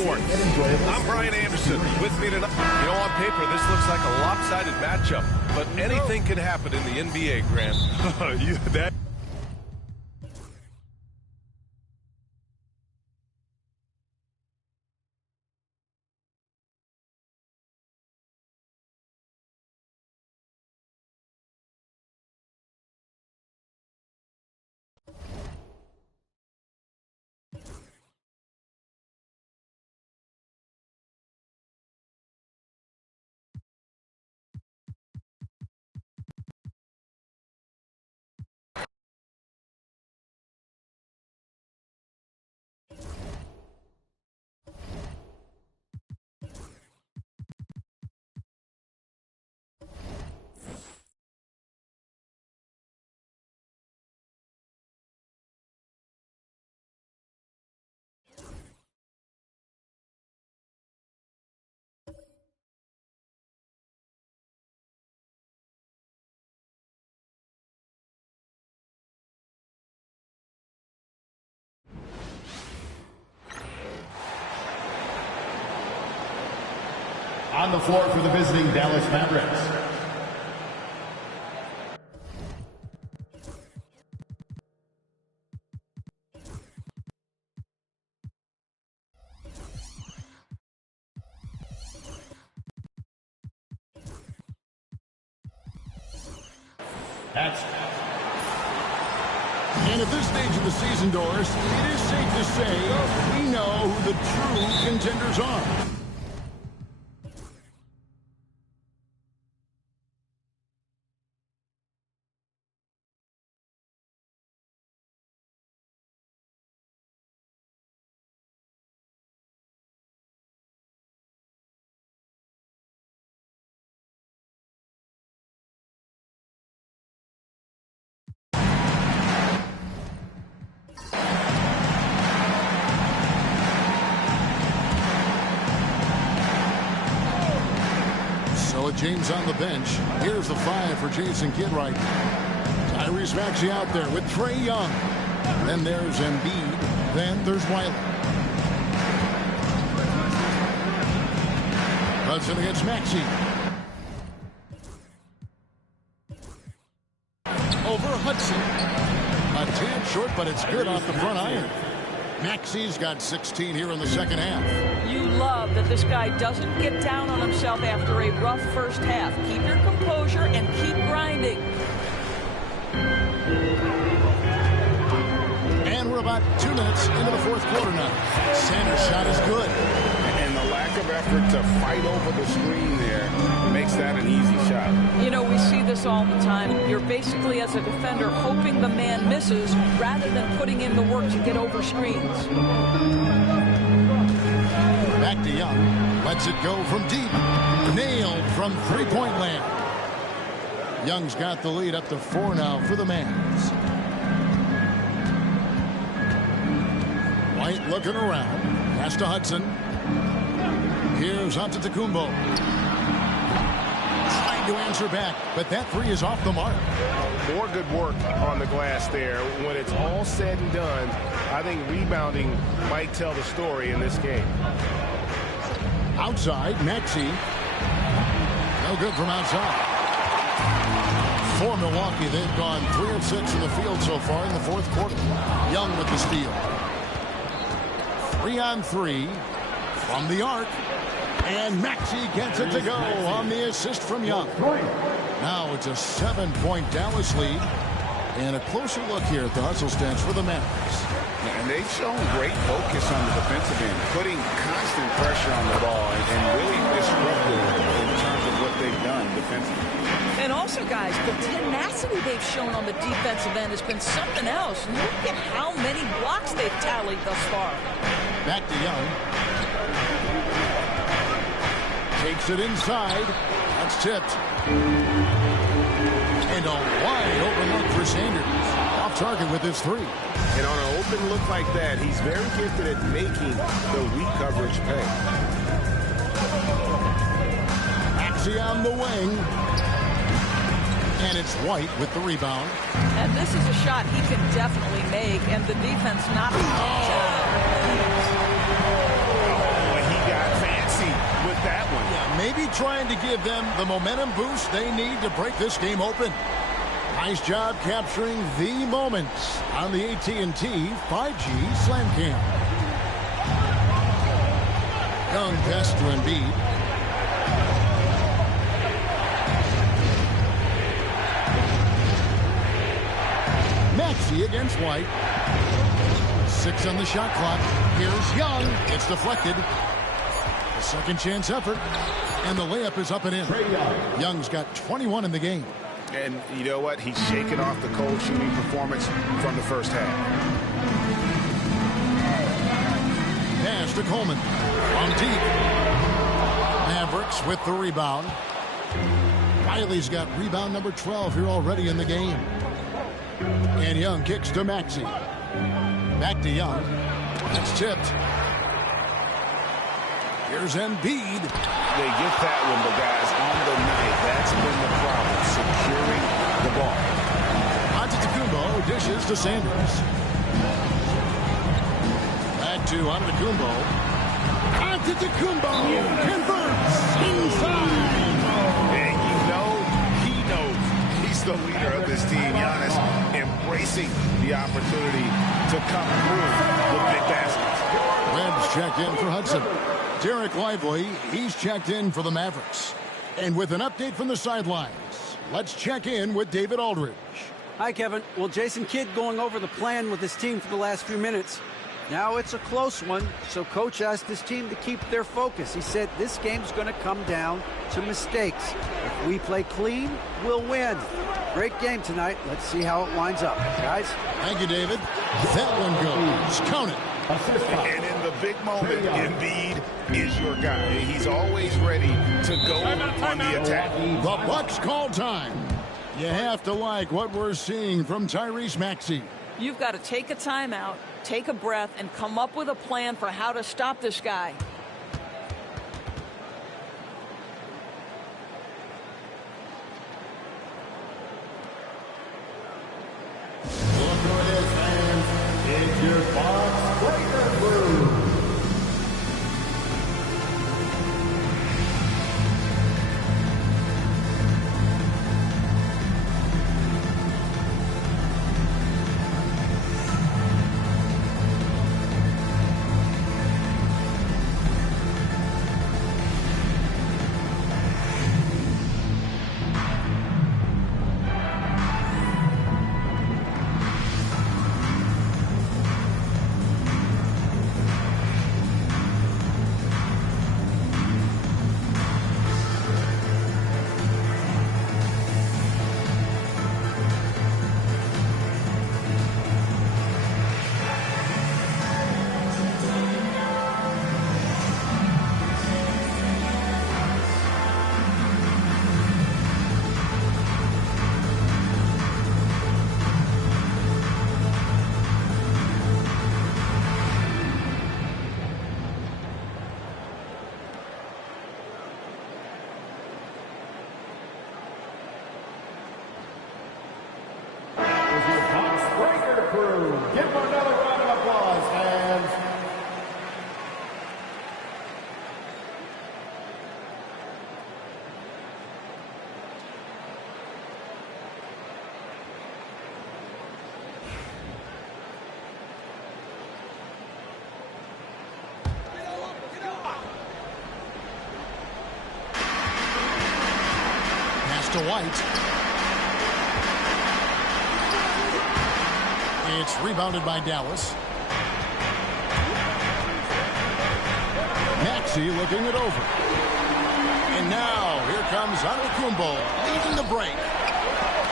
I'm Brian Anderson. With me tonight. You know, on paper, this looks like a lopsided matchup, but anything can happen in the NBA, Grant. that On the floor for the visiting Dallas Mavericks. And at this stage of the season, Doris, it is safe to say we know who the true contenders are. James on the bench. Here's the 5 for Jason Kidd right now. Tyrese Maxey out there with Trae Young. Then there's Embiid. Then there's Wiley. Hudson against Maxey. Over Hudson. A tad short, but it's good off the front iron. Maxey's got 16 here in the second half. You love that this guy doesn't get down on himself after a rough first half. Keep your composure and keep grinding. And we're about 2 minutes into the fourth quarter now. Sanders' shot is good. And the lack of effort to fight over the screen there makes that an easy shot. You know, we see this all the time. You're basically, as a defender, hoping the man misses rather than putting in the work to get over screens. Back to Young. Lets it go from deep. Nailed from three-point land. Young's got the lead up to 4 now for the Mavs. White looking around. Pass to Hudson. Here's Antetokounmpo. Trying to answer back, but that 3 is off the mark. More good work on the glass there. When it's all said and done, I think rebounding might tell the story in this game. Outside, Maxey. No good from outside. For Milwaukee, they've gone 3 of 6 in the field so far in the fourth quarter. Young with the steal. 3 on 3 from the arc. And Maxey gets it to go on the assist from Young. Now it's a 7-point Dallas lead. And a closer look here at the hustle stats for the Mavericks. And they've shown great focus on the defensive end, putting constant pressure on the ball and really disruptive in terms of what they've done defensively. And also, guys, the tenacity they've shown on the defensive end has been something else. Look at how many blocks they've tallied thus far. Back to Young. Takes it inside. That's tipped. And a wide open look for Sanders. Off target with his three. And on an open look like that, he's very gifted at making the weak coverage pay. Maxey on the wing. And it's White with the rebound. And this is a shot he can definitely make, and the defense not. Oh, he got fancy with that one. Yeah, maybe trying to give them the momentum boost they need to break this game open. Nice job capturing the moments on the AT&T 5G Slam Cam. Young pass to Embiid. Maxey against White. 6 on the shot clock. Here's Young. It's deflected. A second chance effort. And the layup is up and in. Young's got 21 in the game. And you know what? He's shaking off the cold shooting performance from the first half. Pass to Coleman. From deep. Mavericks with the rebound. Riley's got rebound number 12 here already in the game. And Young kicks to Maxey. Back to Young. It's tipped. Here's Embiid. They get that one, but guys, on the night, that's been the problem, securing the ball. Antetokounmpo dishes to Sanders. Back to Antetokounmpo. Antetokounmpo converts inside. And you know, he knows he's the leader of this team. Giannis embracing the opportunity to come through with big baskets. Webb's checked in for Hudson. Derek Lively, he's checked in for the Mavericks. And with an update from the sidelines, let's check in with David Aldridge. Hi, Kevin. Well, Jason Kidd going over the plan with his team for the last few minutes. Now it's a close one, so Coach asked his team to keep their focus. He said this game's going to come down to mistakes. If we play clean, we'll win. Great game tonight. Let's see how it winds up, guys. Thank you, David. That one goes. Count it. And in the big moment, Embiid is your guy. He's always ready to go on the attack. The Bucks call time. You have to like what we're seeing from Tyrese Maxey. You've got to take a timeout, take a breath, and come up with a plan for how to stop this guy. Look who it is, fans. It's your Bucks Breaker Crew. Give them another round of applause, fans. Pass to White. It's rebounded by Dallas. Maxey looking it over. And now here comes Antetokounmpo leading the break.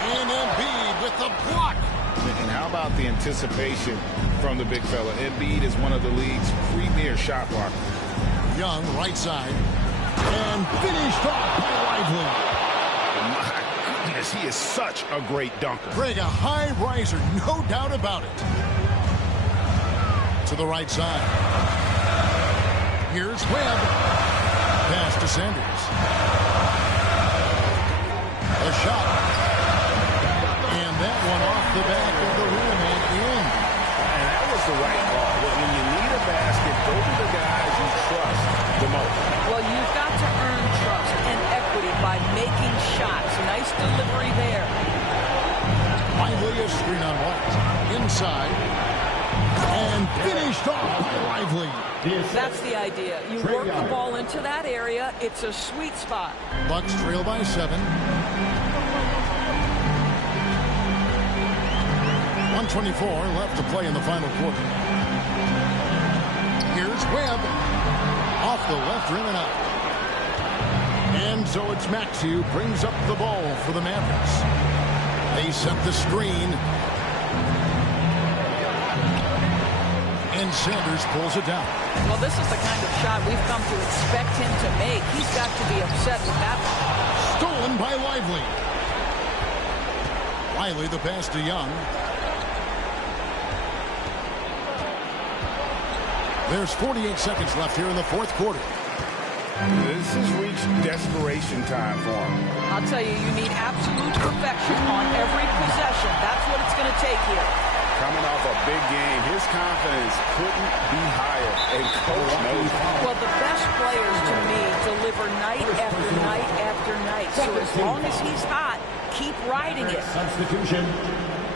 And Embiid with the block. And how about the anticipation from the big fella? Embiid is one of the league's premier shot blockers. Young, right side. And finished off by Lively. My goodness, he is such a great dunker. Greg, a high riser, no doubt about it. To the right side. Here's Webb. Pass to Sanders. A shot. And that one off the back of the rim and in. And that was the right call. When you need a basket, those are the guys you trust the most. Well, you've got to earn trust and equity by making shots. Nice delivery there. Lively a screen on White. Inside. And finished off by Lively. That's the idea. You work the ball into that area. It's a sweet spot. Bucks trail by 7. 1:24 left to play in the final quarter. Here's Webb. Off the left rim and out. And so it's Maxey who brings up the ball for the Mavericks. They set the screen. And Sanders pulls it down. Well, this is the kind of shot we've come to expect him to make. He's got to be upset with that one. Stolen by Lively. Lively the pass to Young. There's 48 seconds left here in the fourth quarter. This has reached desperation time for him. I'll tell you, you need absolute perfection on every possession. That's what it's going to take here. Coming off a big game, his confidence couldn't be higher. And coach knows. Well, the best players to me deliver night after night after night. So as long as he's hot, keep riding it. Substitution,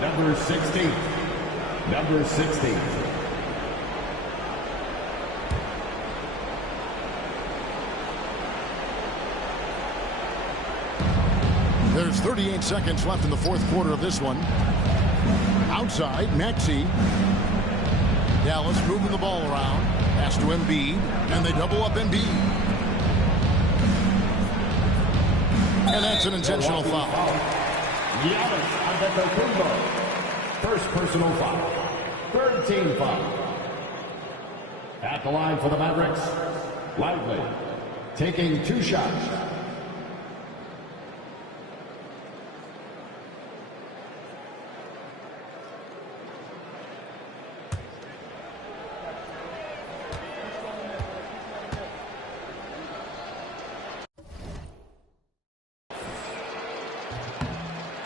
number 16. Number 16. There's 38 seconds left in the fourth quarter of this one. Outside, Maxey. Dallas moving the ball around. Pass to Embiid. And they double up Embiid. And that's an intentional foul. Giannis Antetokounmpo. First personal foul. Third team foul. At the line for the Mavericks, Lively taking 2 shots.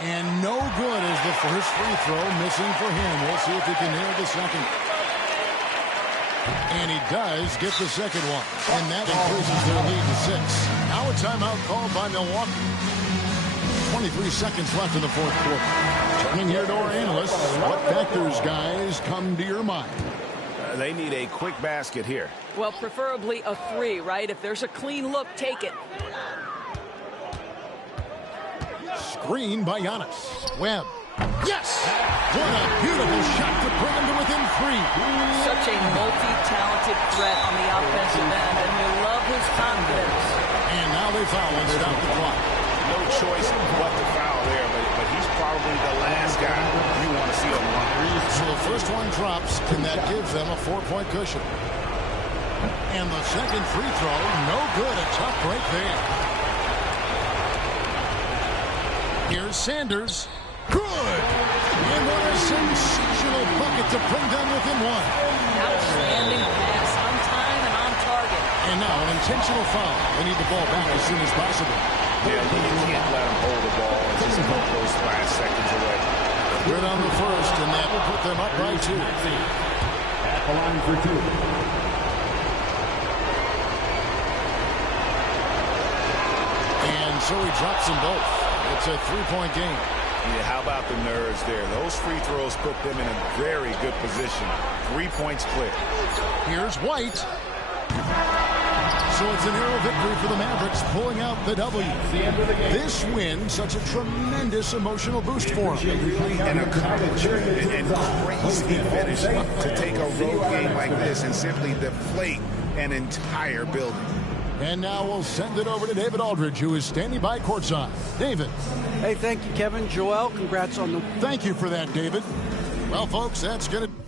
And no good as the first free throw missing for him. We'll see if he can nail the second. And he does get the second one. And that increases their lead to 6. Now a timeout called by Milwaukee. 23 seconds left in the fourth quarter. Turning here to our analysts. What factors, guys, come to your mind? They need a quick basket here. Well, preferably a 3, right? If there's a clean look, take it. Screen by Giannis. Webb. Yes! What a beautiful shot to bring him to within 3. Such a multi-talented threat on the offensive end, and we love his confidence. And now they foul and stop the clock. No choice but to foul there, but he's probably the last guy you want to see on the line. So the first one drops, and that gives them a 4-point cushion. And the second free throw, no good. A tough break there. Here's Sanders. Good! And what a sensational bucket to bring them within 1. Outstanding pass on time and on target. And now an intentional foul. They need the ball back as soon as possible. Yeah, you can't let him hold the ball and just put those last seconds away. Good on the first, and that will put them up by 2. At the line for 2. And so he drops them both. It's a 3-point game. Yeah, how about the nerves there? Those free throws put them in a very good position. 3 points clear. Here's White. So it's an arrow victory for the Mavericks, pulling out the W. This win, such a tremendous emotional boost for them. An accomplishment and crazy finish to take a road game like this and simply deflate an entire building. And now we'll send it over to David Aldridge, who is standing by courtside. David. Hey, thank you, Kevin. Joel, congrats on the... Thank you for that, David. Well, folks, that's going to...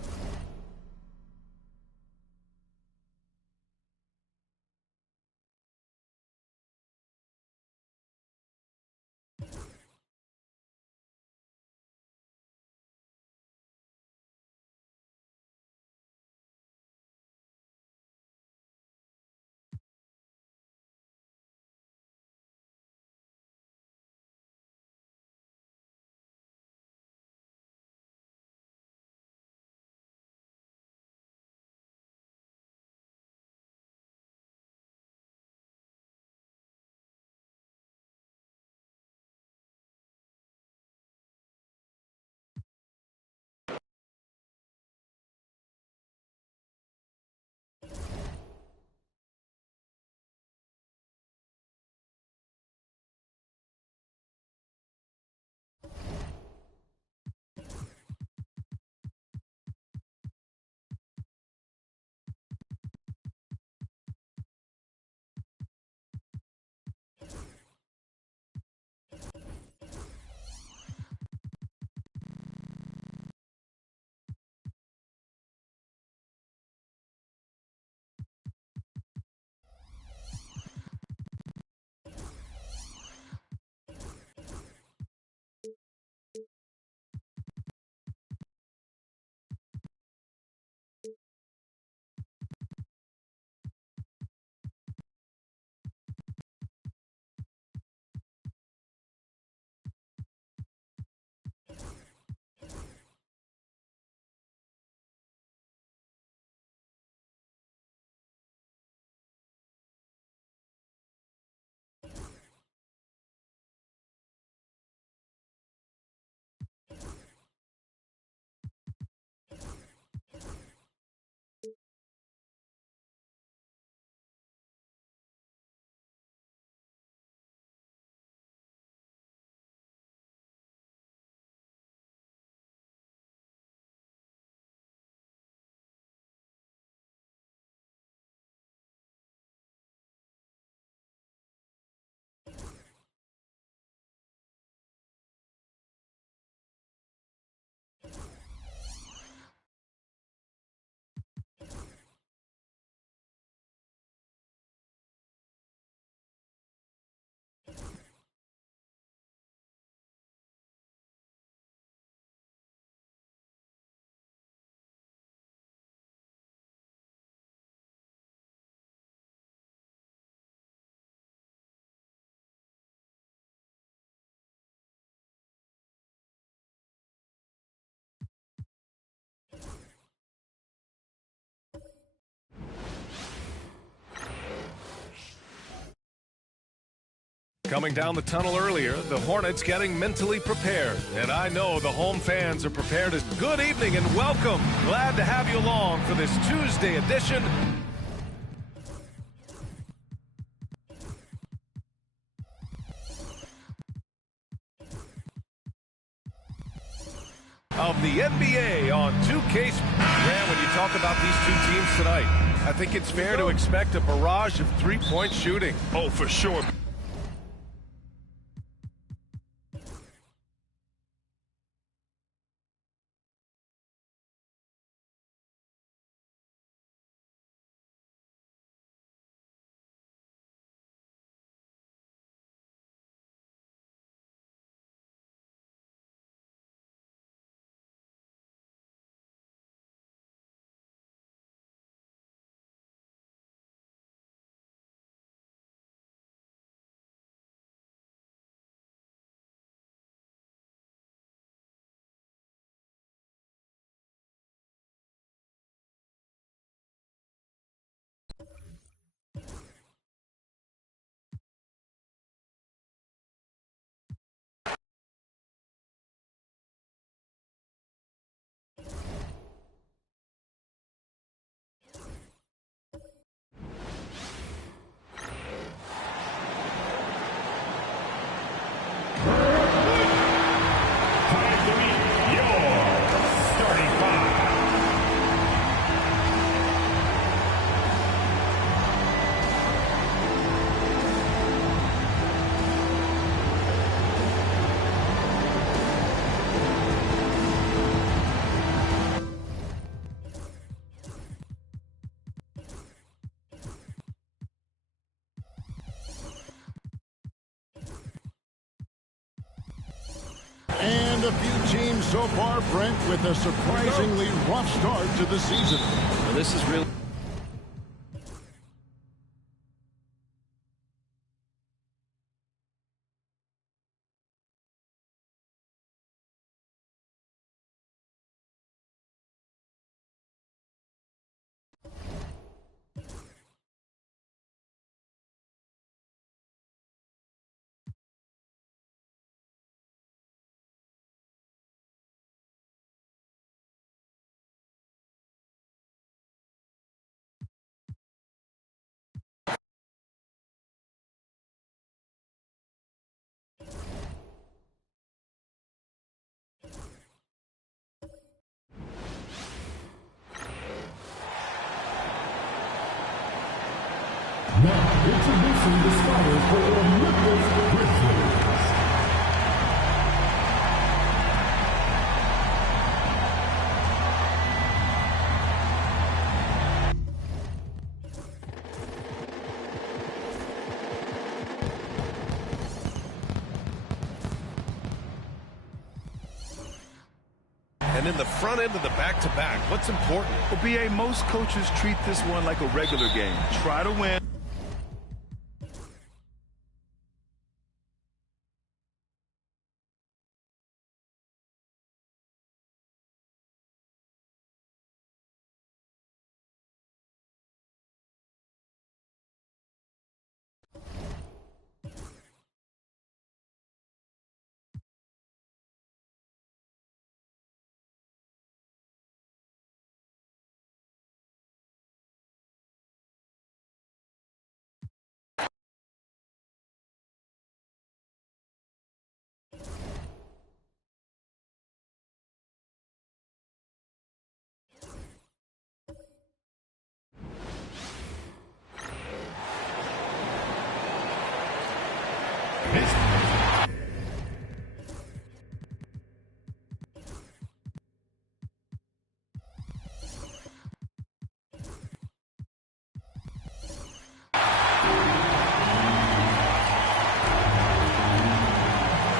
Coming down the tunnel earlier, the Hornets getting mentally prepared. And I know the home fans are prepared as good evening and welcome. Glad to have you along for this Tuesday edition of the NBA on 2K. Graham, when you talk about these two teams tonight, I think it's fair to expect a barrage of three-point shooting. Oh, for sure. And a few teams so far, Brent, with a surprisingly rough start to the season. Well, this is really... Now, introducing the starters for the Memphis Grizzlies. And in the front end of the back-to-back, what's important? Well, BA, most coaches treat this one like a regular game. Try to win.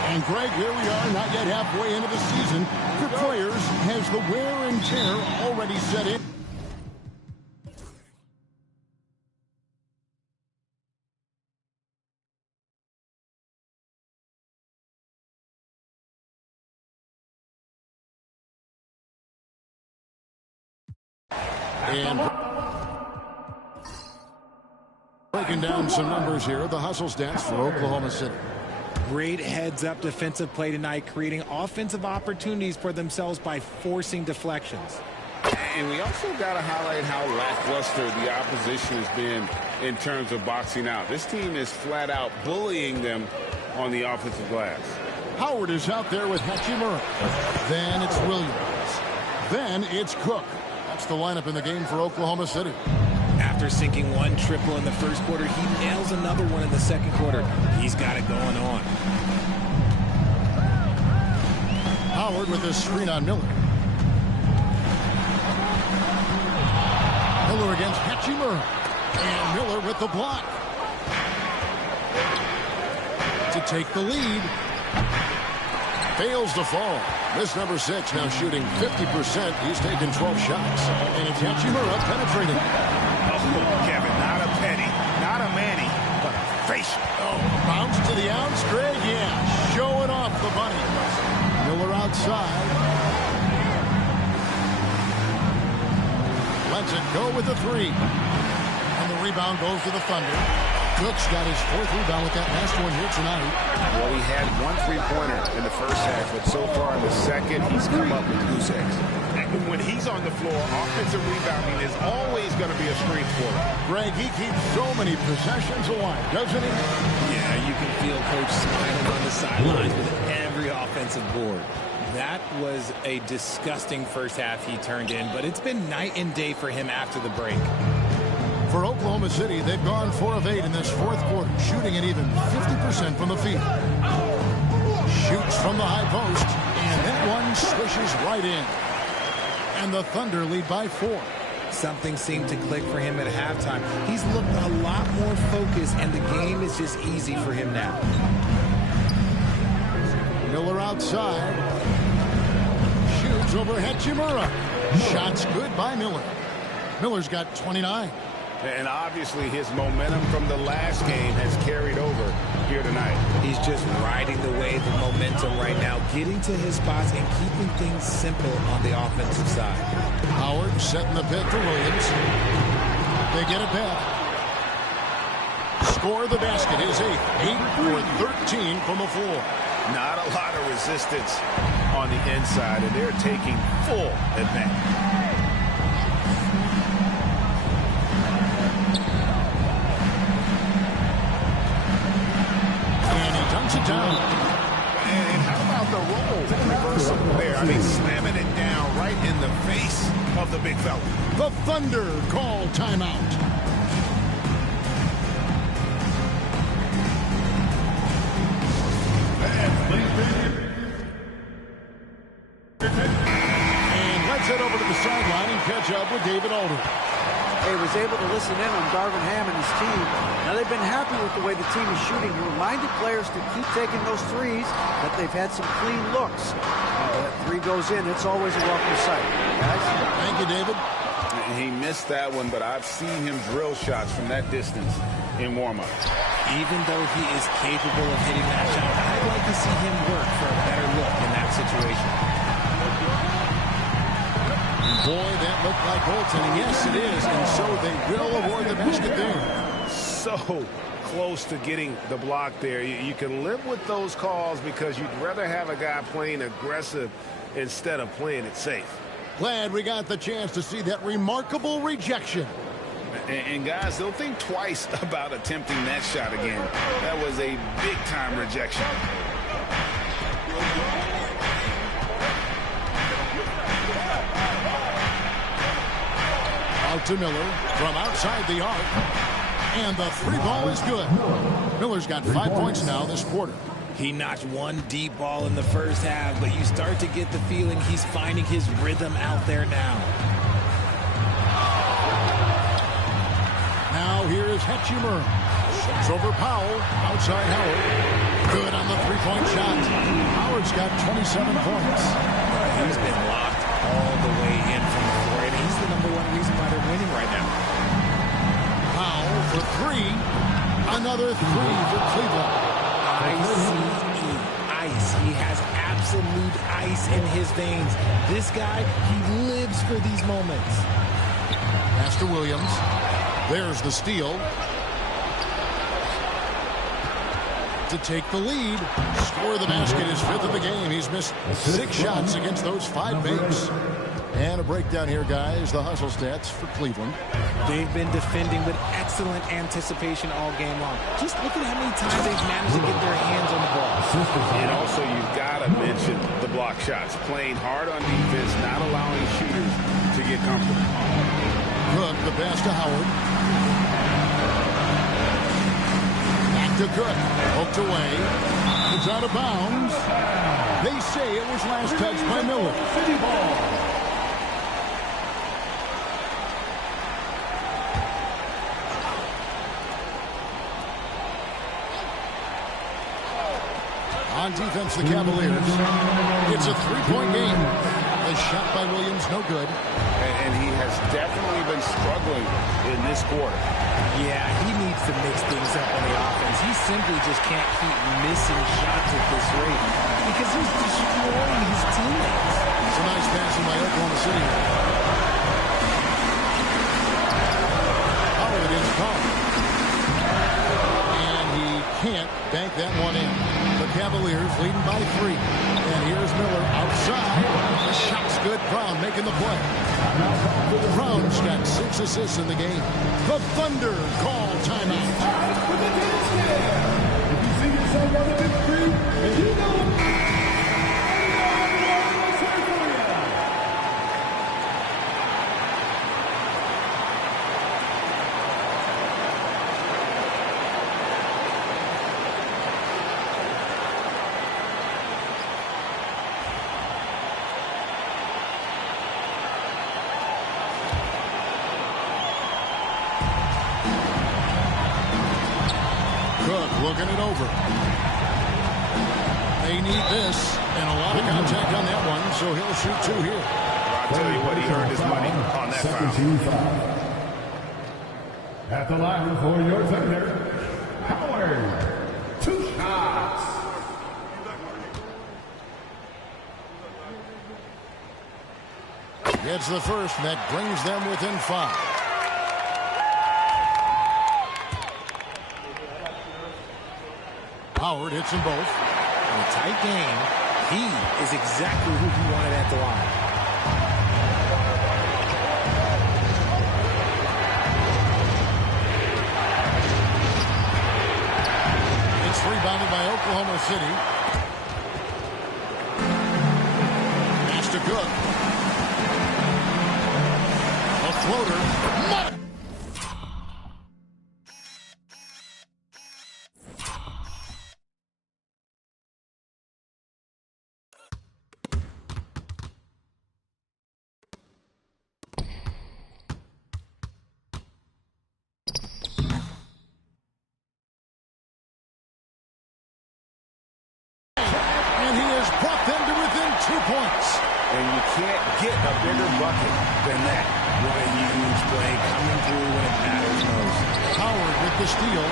And Greg, here we are, not yet halfway into the season. For players, has the wear and tear already set in? And breaking down some numbers here, the hustle stats for Oklahoma City. Great heads-up defensive play tonight, creating offensive opportunities for themselves by forcing deflections. And we also got to highlight how lackluster the opposition has been in terms of boxing out. This team is flat out bullying them on the offensive glass. Howard is out there with Hachimura. Then it's Williams. Then it's Cook. That's the lineup in the game for Oklahoma City. After sinking one triple in the first quarter, he nails another one in the second quarter. He's got it going on. Howard with a screen on Miller. Miller against Hachimura. And Miller with the block. To take the lead. Fails to fall. This number 6 now shooting 50%. He's taken 12 shots. And it's Hachimura penetrating. Oh, Kevin, not a penny, not a Manny, but a face. Oh, bounce to the ounce, Greg. Yeah, showing off the bunny. Miller outside. Lets it go with the 3. And the rebound goes to the Thunder. Cook's got his 4th rebound with that last one here tonight. Well, he had one three-pointer in the first half, but so far in the second, he's come up with goose eggs. And when he's on the floor, offensive rebounding is always going to be a strength for him. Greg, he keeps so many possessions alive, doesn't he? Yeah, you can feel Coach smiling on the sidelines with every offensive board. That was a disgusting first half he turned in, but it's been night and day for him after the break. For Oklahoma City, they've gone 4 of 8 in this 4th quarter, shooting at even 50% from the field. Shoots from the high post, and that one swishes right in. And the Thunder lead by 4. Something seemed to click for him at halftime. He's looked a lot more focused, and the game is just easy for him now. Miller outside. It's over Hachimura. Shots good by Miller. Miller's got 29. And obviously his momentum from the last game has carried over here tonight. He's just riding the wave of momentum right now, getting to his spots and keeping things simple on the offensive side. Howard setting the pick for Williams. They get it back. Score the basket is 8 for 13 from the floor. Not a lot of resistance on the inside, and they're taking full advantage. Dunks it down. And how about the roll reversal there? I mean, slamming it down right in the face of the big fella. The Thunder call timeout. And let's head over to the sideline and catch up with David Alder. He was able to listen in on Darvin Ham and his team. Now they've been happy with the way the team is shooting. He reminded players to keep taking those threes, that they've had some clean looks. When that three goes in, it's always a welcome sight. Guys? Thank you, David. He missed that one, but I've seen him drill shots from that distance in warm-up. Even though he is capable of hitting that shot, I'd like to see him work for a better look in that situation. Boy, that looked like goaltending. Yes, it is. And so they will award the basket there. So close to getting the block there. You can live with those calls because you'd rather have a guy playing aggressive instead of playing it safe. Glad we got the chance to see that remarkable rejection. And guys, they'll think twice about attempting that shot again. That was a big-time rejection. Out to Miller from outside the arc. And the three ball is good. Miller's got 5 points now this quarter. He notched one deep ball in the first half, but you start to get the feeling he's finding his rhythm out there now. Now here is Hachimura. Shoots over Powell. Outside Howard. Good on the three-point shot. Howard's got 27 points. He's been locked all the way in from the floor, and he's the #1 reason why they're winning right now. Powell for three. Another three for Cleveland. Ice. He has absolute ice in his veins. This guy, he lives for these moments. Pass to Williams. There's the steal. To take the lead. Score the basket is 5th of the game. He's missed 6 shots against those 5 makes. And a breakdown here, guys. The hustle stats for Cleveland. They've been defending with excellent anticipation all game long. Just look at how many times they've managed to get their hands on the ball. And also, you've got to mention the block shots. Playing hard on defense, not allowing shooters to get comfortable. Cook, the pass to Howard. Back to Cook. Hooked away. It's out of bounds. They say it was last touched by Miller. City ball. On defense, the Cavaliers. It's a 3-point game. The shot by Williams, no good. And he has definitely been struggling in this quarter. Yeah, he needs to mix things up on the offense. He simply just can't keep missing shots at this rate because he's destroying his teammates. It's a nice pass in by Oklahoma City. Howard is caught. And he can't bank that one in. The Cavaliers leading by 3. And here's Miller outside. The shot's good. Brown making the play. Brown's got 6 assists in the game. The Thunder call timeout. If you see yourself on the big screen, and you know Cook looking it over. They need this, and a lot of contact on that one, so he'll shoot 2 here. I'll tell you what, he earned his money on that foul. At the line for your Thunder, Howard. 2 shots. Gets the first, and that brings them within 5. Howard hits them both. In a tight game, he is exactly who he wanted at the line. It's rebounded by Oklahoma City. Pass to Cook. A floater. And he has brought them to within 2 points. And you can't get a bigger bucket than that. What a huge play coming through when it matters most. Howard with the steal.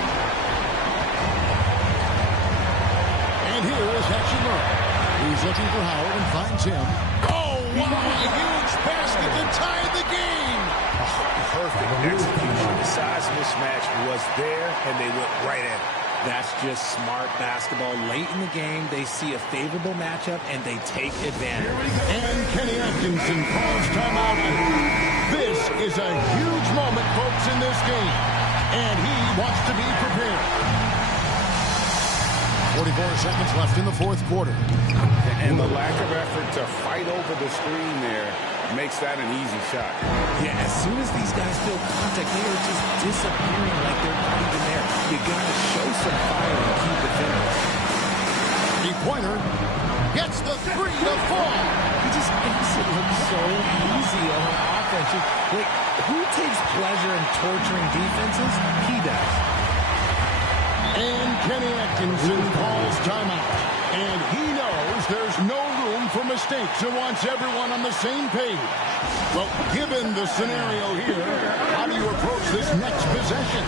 And here is Hachimura. He's looking for Howard and finds him. Oh, wow, a huge basket to tie the game. Perfect execution. The size mismatch was there, and they went right at it. That's just smart basketball. Late in the game, they see a favorable matchup, and they take advantage. And Kenny Atkinson calls timeout. This is a huge moment, folks, in this game. And he wants to be prepared. 44 seconds left in the 4th quarter. And the lack of effort to fight over the screen there makes that an easy shot. Yeah, as soon as these guys feel contact, they are just disappearing like they're not even there. You got to show some fire and keep it finished. Three-pointer gets the 3 to fall. He just makes it look so easy on offense. Wait, who takes pleasure in torturing defenses? He does. And Kenny Atkinson calls timeout. And he knows there's no room for mistakes and wants everyone on the same page. Well, given the scenario here, how do you approach this next possession?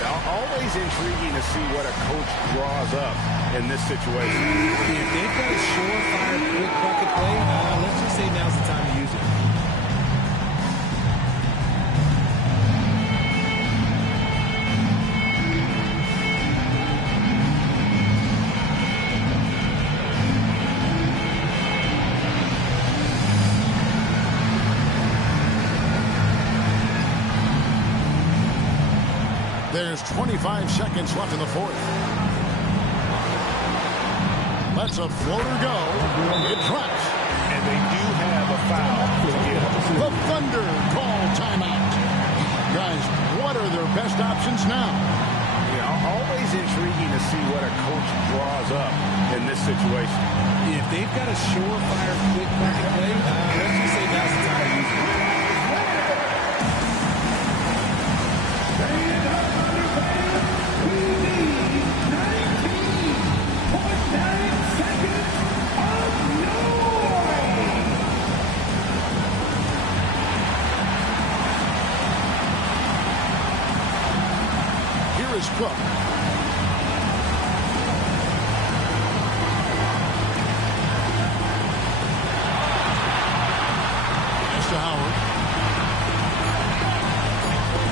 Yeah, always intriguing to see what a coach draws up in this situation. If they've got a surefire quick bucket play, let's just say now's the time to use it. There's 25 seconds left in the 4th. Lets a floater go. It drops. And they do have a foul to give. The Thunder call timeout. Guys, what are their best options now? Yeah, always intriguing to see what a coach draws up in this situation. If they've got a surefire quick bucket play, let's just say now's the time to use it. Here is Cook. Pass to Howard.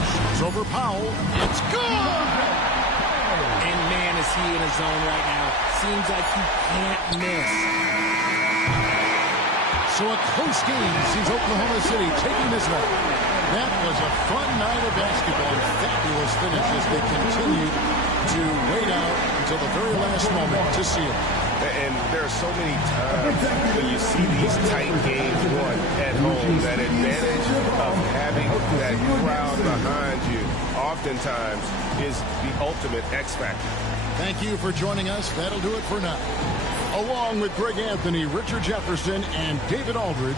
Shoots over Powell. It's good! And man, is he in a zone right now. Seems like he can't miss. So a close game sees Oklahoma City taking this one. That was a fun night of basketball and fabulous finish as they continued to wait out until the very last moment to see it. And there are so many times when you see these tight games won at home, that advantage of having that crowd behind you oftentimes is the ultimate X factor. Thank you for joining us. That'll do it for now. Along with Greg Anthony, Richard Jefferson, and David Aldridge,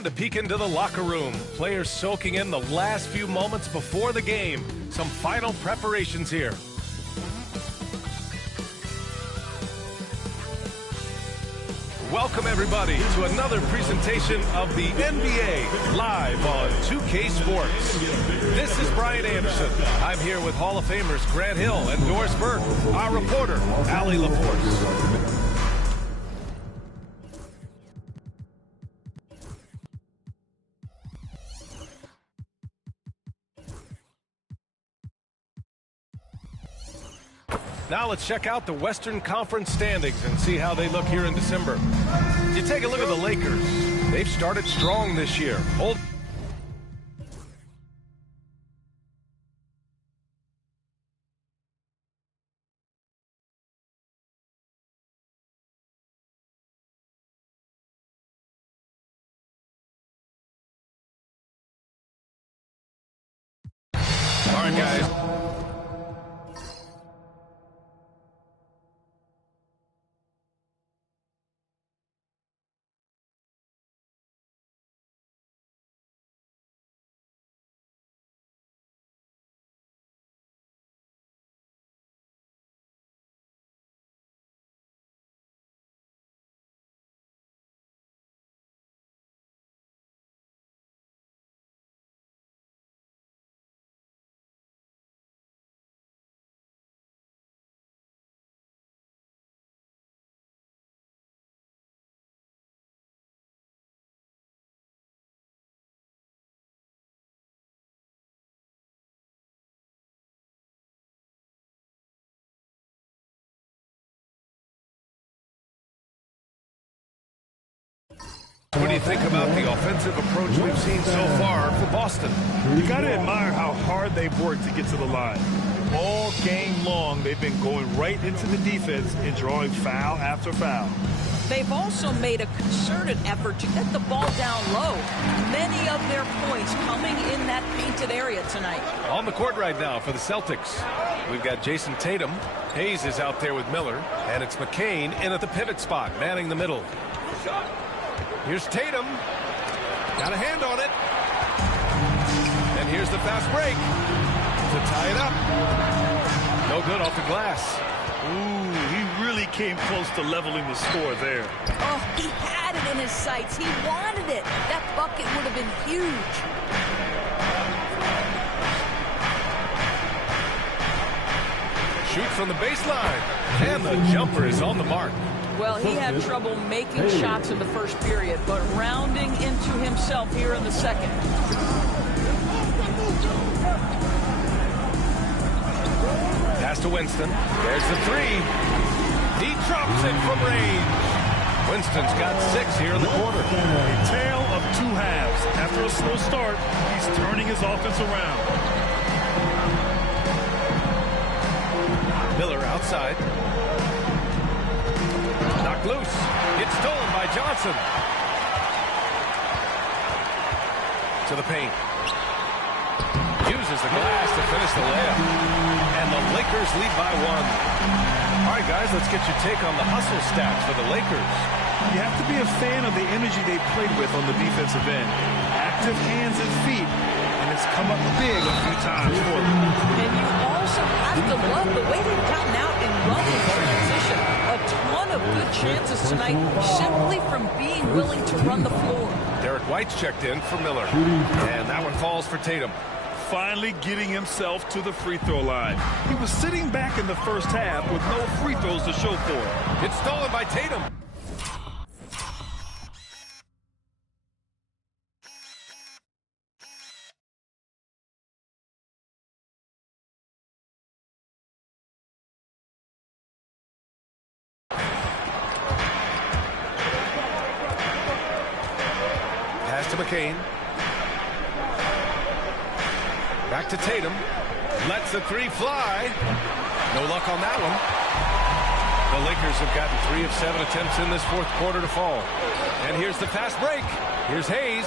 And a peek into the locker room. Players soaking in the last few moments before the game. Some final preparations here. Welcome, everybody, to another presentation of the NBA live on 2K Sports. This is Brian Anderson. I'm here with Hall of Famers Grant Hill and Doris Burke, our reporter, Allie LaForce. Now let's check out the Western Conference standings and see how they look here in December. You take a look at the Lakers. They've started strong this year. All right, guys. What do you think about the offensive approach we've seen so far for Boston? You got to admire how hard they've worked to get to the line. All game long, they've been going right into the defense and drawing foul after foul. They've also made a concerted effort to get the ball down low. Many of their points coming in that painted area tonight. On the court right now for the Celtics, we've got Jason Tatum. Hayes is out there with Miller, and it's McCain in at the pivot spot, manning the middle. Here's Tatum. Got a hand on it. And here's the fast break to tie it up. No good off the glass. Ooh, he really came close to leveling the score there. Oh, he had it in his sights. He wanted it. That bucket would have been huge. Shoots from the baseline. And the jumper is on the mark. Well, he had trouble making shots in the first period, but rounding into himself here in the second. Pass to Winston. There's the three. He drops it from range. Winston's got 6 here in the quarter. A tale of 2 halves. After a slow start, he's turning his offense around. Miller outside. Knocked loose. It's stolen by Johnson. To the paint. Uses the glass to finish the layup. And the Lakers lead by 1. All right, guys, let's get your take on the hustle stats for the Lakers. You have to be a fan of the energy they played with on the defensive end. Active hands and feet, and it's come up big a few times for them. And you also have to love the way they've gotten out and run in transition. A ton of good chances tonight simply from being willing to run the floor. Derek White's checked in for Miller. And that one falls for Tatum. Finally getting himself to the free throw line. He was sitting back in the first half with no free throws to show for it. It's stolen by Tatum. Pass to McCain. Back to Tatum. Lets the 3 fly. No luck on that one. The Lakers have gotten 3 of 7 attempts in this fourth quarter to fall. And here's the fast break. Here's Hayes.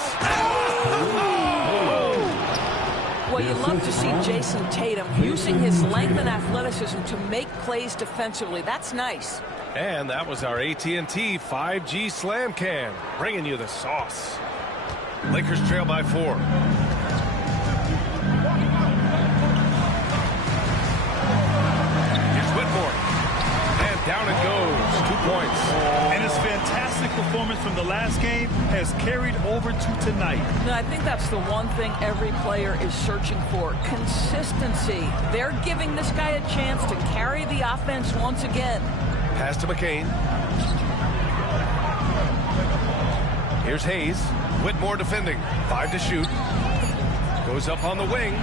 Well, you love to see Jason Tatum using his length and athleticism to make plays defensively. That's nice. And that was our AT&T 5G Slam Cam, bringing you the sauce. Lakers trail by 4. Down it goes. 2 points. And his fantastic performance from the last game has carried over to tonight. No, I think that's the one thing every player is searching for. Consistency. They're giving this guy a chance to carry the offense once again. Pass to McCain. Here's Hayes. Whitmore defending. 5 to shoot. Goes up on the wing.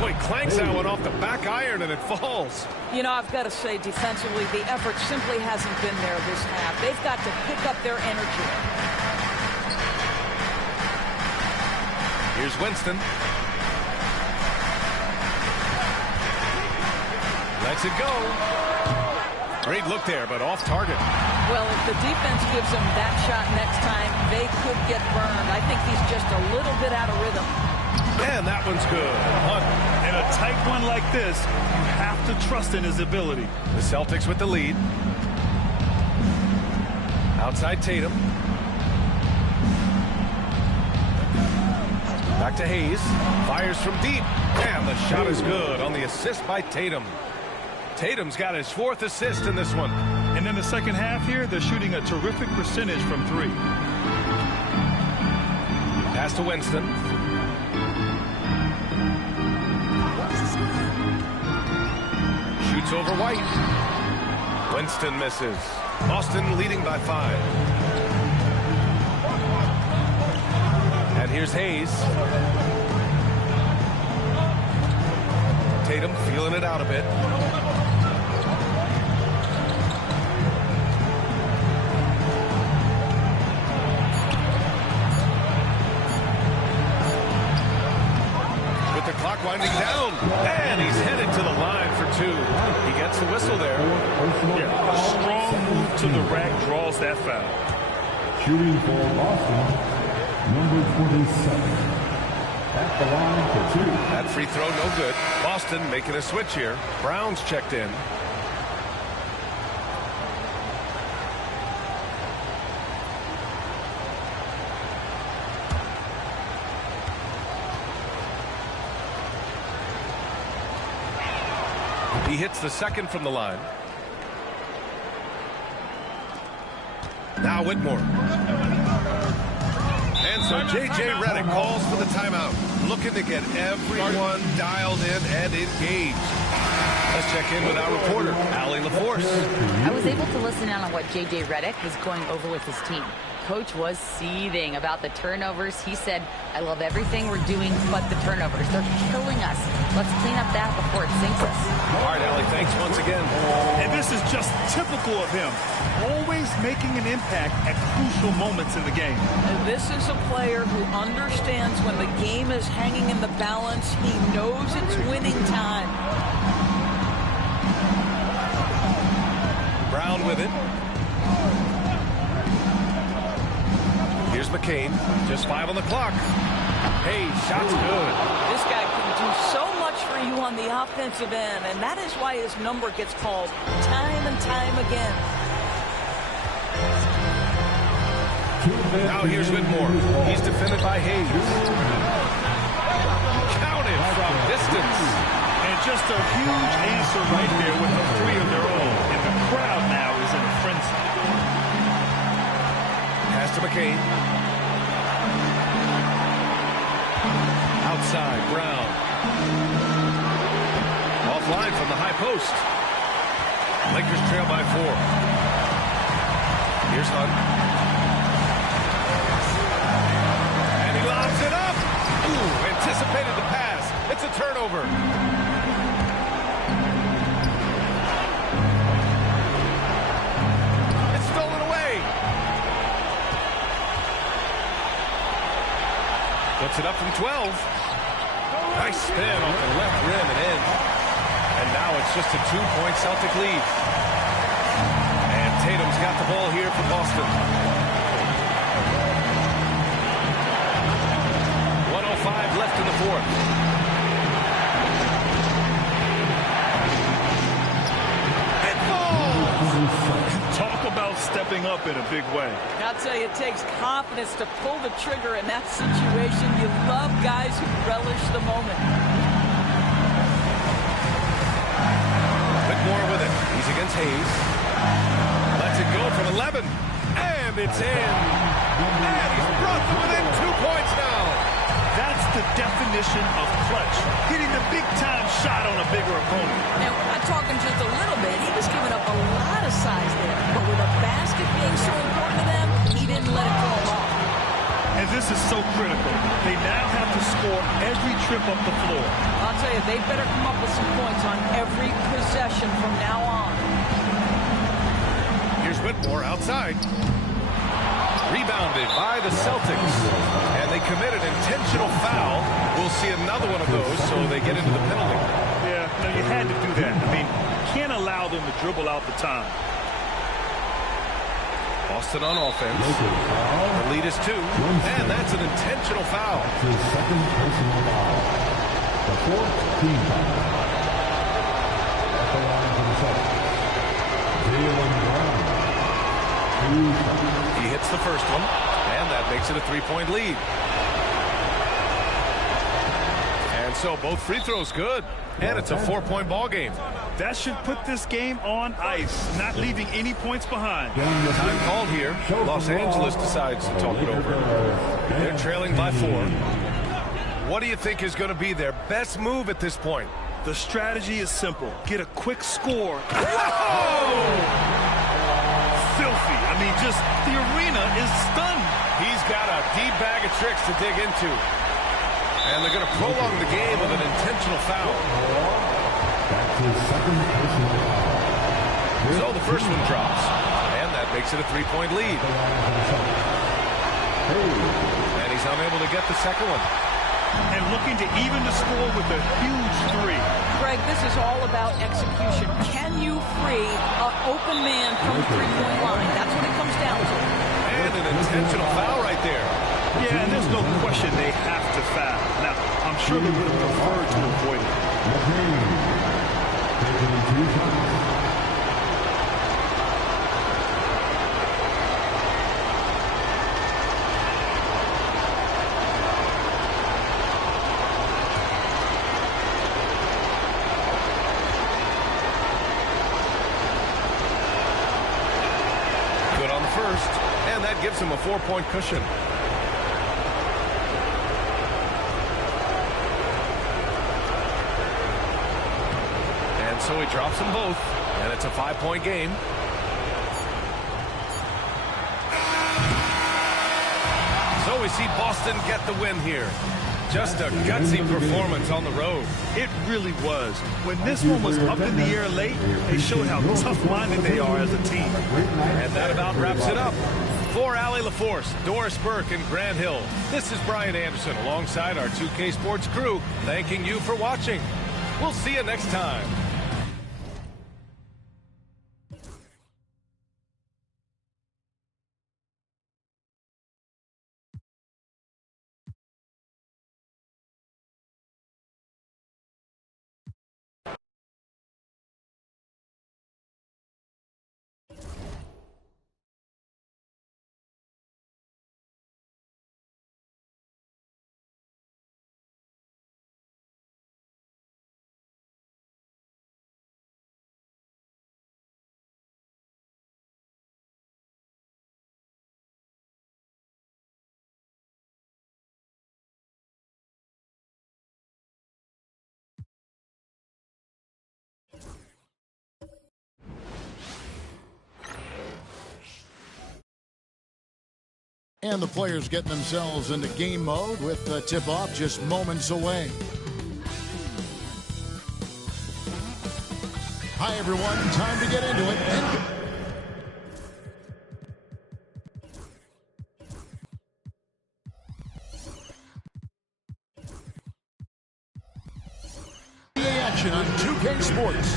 Boy, clanks that one off the back iron and it falls. You know, I've got to say, defensively, the effort simply hasn't been there this half. They've got to pick up their energy. Here's Winston. Lets it go. Great look there, but off target. Well, if the defense gives them that shot next time, they could get burned. I think he's just a little bit out of rhythm. And that one's good. In a tight one like this, you have to trust in his ability. The Celtics with the lead. Outside Tatum. Back to Hayes. Fires from deep. And the shot is good on the assist by Tatum. Tatum's got his 4th assist in this one. And in the second half here, they're shooting a terrific percentage from 3. Pass to Winston. Shoots over White. Winston misses. Boston leading by 5. And here's Hayes. Tatum feeling it out a bit. With the clock winding down, and he's headed to the line for 2. He gets the whistle there. Yeah, a strong move to the rack draws that foul. Shooting for Boston, number 27. At the line for 2. That free throw no good. Boston making a switch here. Brown's checked in. He hits the second from the line. Now Whitmore. And so J.J. Redick calls for the timeout, looking to get everyone dialed in and engaged. Let's check in with our reporter, Allie LaForce. I was able to listen in on what J.J. Redick was going over with his team. Coach was seething about the turnovers. He said, I love everything we're doing but the turnovers. They're killing us. Let's clean up that before it sinks us. All right, Allie, thanks once again. And this is just typical of him. Always making an impact at crucial moments in the game. This is a player who understands when the game is hanging in the balance. He knows it's winning time. Brown with it. Here's McCain. Just 5 on the clock. Hey, shot's good. This guy can do so much for you on the offensive end, and that is why his number gets called time and time again. Now here's Whitmore. He's defended by Hayes. Counted from distance. And just a huge answer right there with the 3 of their own. And the crowd now is in a frenzy. Pass to McCain. Outside, Brown. Offline from the high post. Lakers trail by 4. Here's Hunt. And he lobs it up. Ooh, anticipated the pass. It's a turnover. It's stolen away. Puts it up from 12. Nice spin off the left rim and in. And now it's just a 2-point Celtic lead. And Tatum's got the ball here for Boston. 1:05 left in the 4th. It falls! Talk about stepping up in a big way. I'll tell you, it takes confidence to pull the trigger in that situation. You love guys who relish the moment. Whitmore with it. He's against Hayes. Lets it go from 11. And it's in. And he's brought them within 2 points now. That's the definition of clutch. Hitting the big-time shot on a bigger opponent. Now, I'm talking just a little bit. He was giving up a lot of size there. But with a basket being so important to them, he didn't let it fall off. And And this is so critical. They now have to score every trip up the floor. I'll tell you, they better come up with some points on every possession from now on. Here's Whitmore outside. Rebounded by the Celtics. And they commit an intentional foul. We'll see another one of those, so they get into the penalty. Yeah, no, you had to do that. I mean, can't allow them to dribble out the time. Boston on offense. The lead is 2. And that's an intentional foul. His second personal foul. The fourth team foul. At the line for the Celtics. Jaylen Brown. He hits the first one, and that makes it a 3-point lead. And so both free throws good, and it's a 4-point ball game. That should put this game on ice, not leaving any points behind. Time called here. Los Angeles decides to talk it over. They're trailing by 4. What do you think is going to be their best move at this point? The strategy is simple. Get a quick score. Filthy. I mean, just the arena is stunned. He's got a deep bag of tricks to dig into. And they're going to prolong the game with an intentional foul. That's his second personal foul. So the first one drops. And that makes it a 3-point lead. And he's unable to get the second one. And looking to even the score with a huge 3. Greg, this is all about execution. Can you free an open man from the three-point line? That's what it comes down to. And an intentional foul right there. Yeah, and there's no question they have to foul. Now, I'm sure they would have preferred to avoid it. Taking 2 shots. First, and that gives him a 4-point cushion. And so he drops them both, and it's a 5-point game. So we see Boston get the win here. Just a gutsy performance on the road. It really was. When this one was up in the air late, they showed how tough-minded they are as a team. And that about wraps it up. For Allie LaForce, Doris Burke, and Grant Hill, this is Brian Anderson alongside our 2K Sports crew, thanking you for watching. We'll see you next time. And the players getting themselves into game mode with the tip-off just moments away. Hi, everyone. Time to get into it. The action on 2K Sports.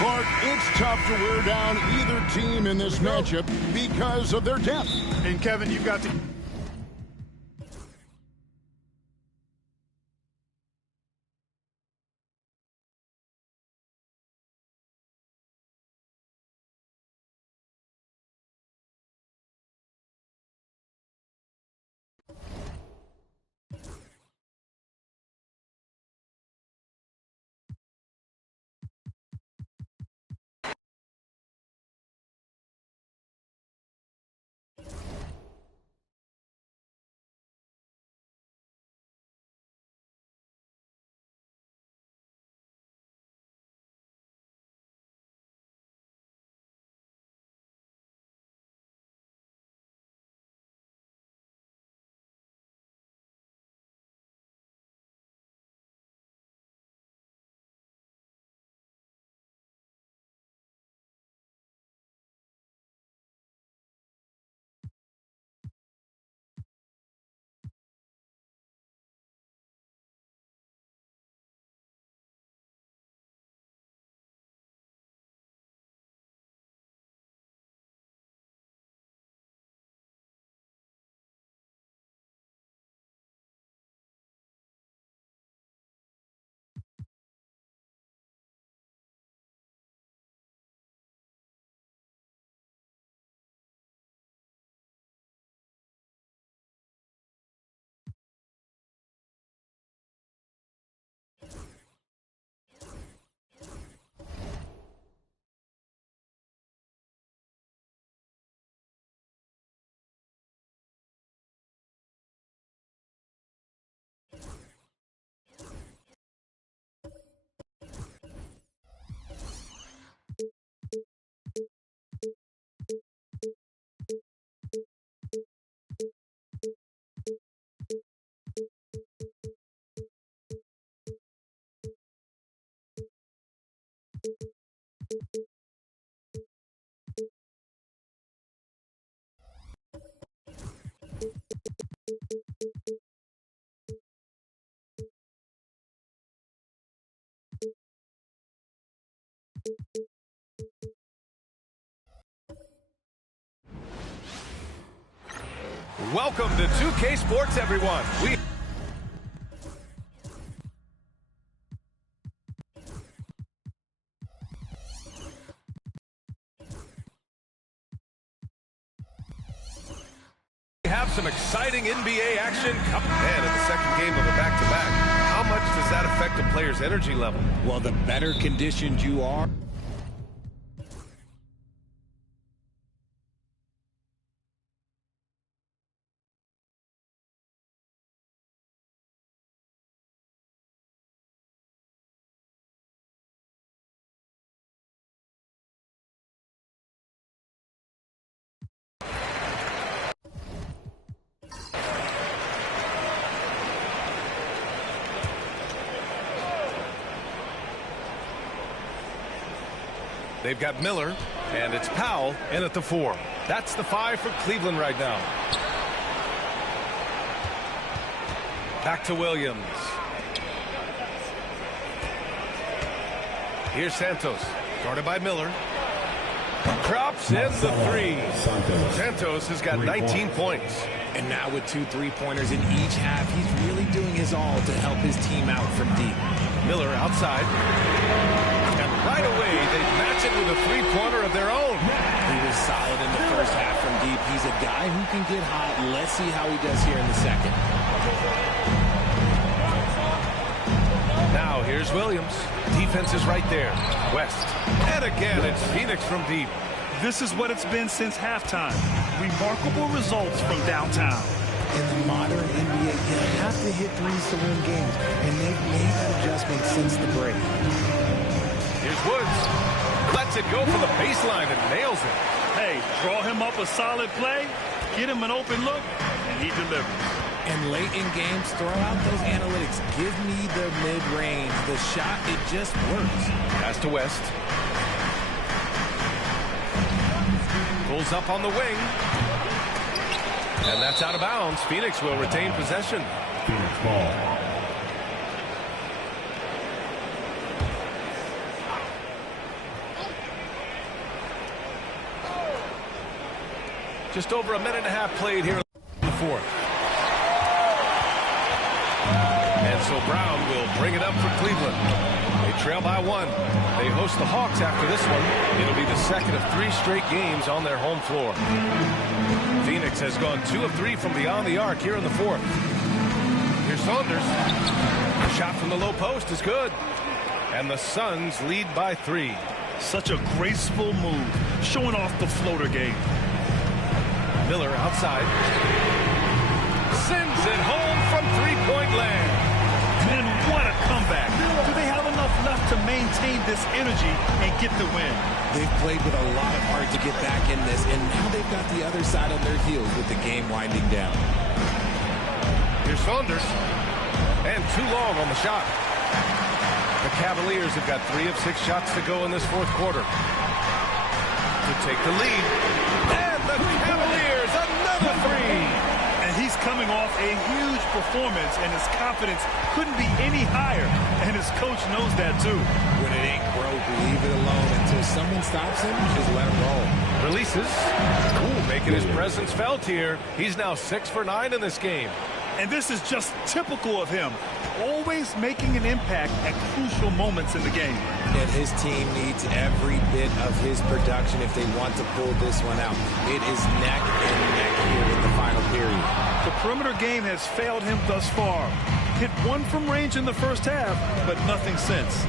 Clark, it's tough to wear down either team in this matchup because of their depth. And Kevin, you've got to Welcome to 2K Sports, everyone. We have some exciting NBA action coming in the second game of a back-to-back. How much does that affect a player's energy level? Well, the better conditioned you are. They've got Miller, and it's Powell in at the 4. That's the 5 for Cleveland right now. Back to Williams. Here's Santos, guarded by Miller. Drops in the 3. Santos has got 19 points. And now with 2 3-pointers in each half, he's really doing his all to help his team out from deep. Miller outside. And right away, they match it with a 3-pointer of their own. He was solid in the first half from deep. He's a guy who can get hot. Let's see how he does here in the second. Now, here's Williams. Defense is right there. West. And again, it's Phoenix from deep. This is what it's been since halftime. Remarkable results from downtown. In the modern NBA, you have to hit threes to win games, and they've made that adjustment since the break. Here's Woods. Lets it go for the baseline and nails it. Hey, draw him up a solid play, get him an open look, and he delivers. And late in games, throw out those analytics. Give me the mid-range. The shot, it just works. Pass to West. Pulls up on the wing. And that's out of bounds. Phoenix will retain possession. Phoenix ball. Just over a minute and a half played here in the 4th. And so Brown will bring it up for Cleveland. They trail by 1. They host the Hawks after this one. It'll be the second of 3 straight games on their home floor. Phoenix has gone 2 of 3 from beyond the arc here in the 4th. Here's Saunders. The shot from the low post is good. And the Suns lead by 3. Such a graceful move, showing off the floater game. Miller outside. Sends it home from 3-point land. Man, what a comeback. Do they have enough left to maintain this energy and get the win? They've played with a lot of heart to get back in this, and now they've got the other side on their heels with the game winding down. Here's Saunders. And too long on the shot. The Cavaliers have got 3 of 6 shots to go in this 4th quarter. To take the lead. And the Cavaliers, another 3. And he's coming off a huge performance, and his confidence couldn't be any higher. And his coach knows that, too. When it ain't broke, leave it alone. Until someone stops him, just let him roll. Releases. Ooh, making his presence felt here. He's now 6 for 9 in this game. And this is just typical of him. Always making an impact at crucial moments in the game. And his team needs every bit of his production if they want to pull this one out. It is neck and neck here in the final period. The perimeter game has failed him thus far. Hit 1 from range in the first half, but nothing since.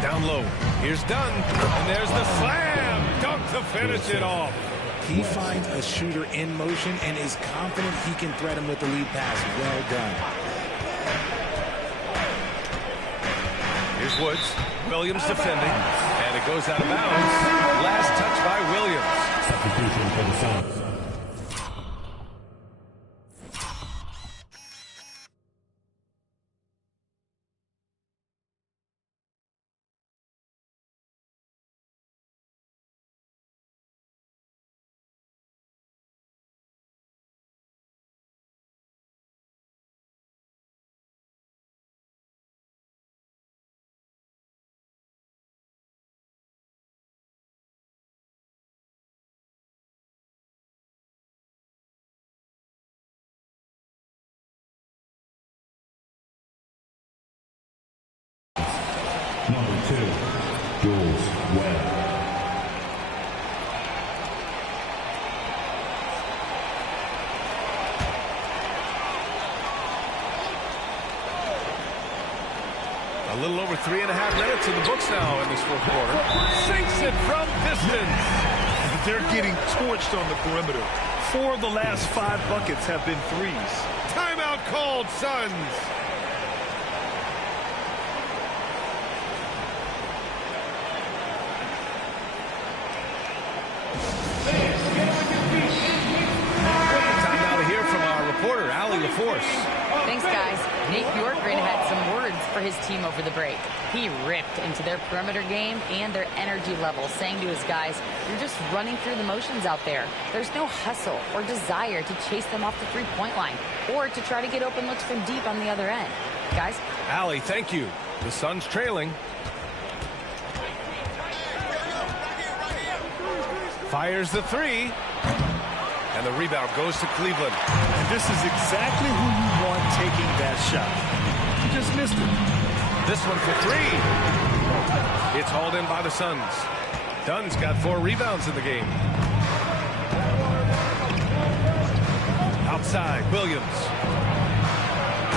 Down low. Here's Dunn. And there's the slam. Dunk to finish it off. He finds a shooter in motion and is confident he can threat him with the lead pass. Well done. Here's Woods. Williams defending. And it goes out of bounds. Last touch by Williams. Substitution for the Suns. Jules Webb. A little over 3.5 minutes in the books now in this fourth quarter. Sinks it from distance. They're getting torched on the perimeter. 4 of the last 5 buckets have been threes. Timeout called, Suns. Time now to hear from our reporter, Allie LaForce. Thanks, guys. Nate Bjorkgren had some words for his team over the break. He ripped into their perimeter game and their energy level, saying to his guys, "You're just running through the motions out there. There's no hustle or desire to chase them off the three-point line or to try to get open looks from deep on the other end." Guys? Allie, thank you. The Suns trailing. Fires the three. And the rebound goes to Cleveland. And this is exactly who you want taking that shot. You just missed it. This one for three. It's hauled in by the Suns. Dunn's got 4 rebounds in the game. Outside, Williams.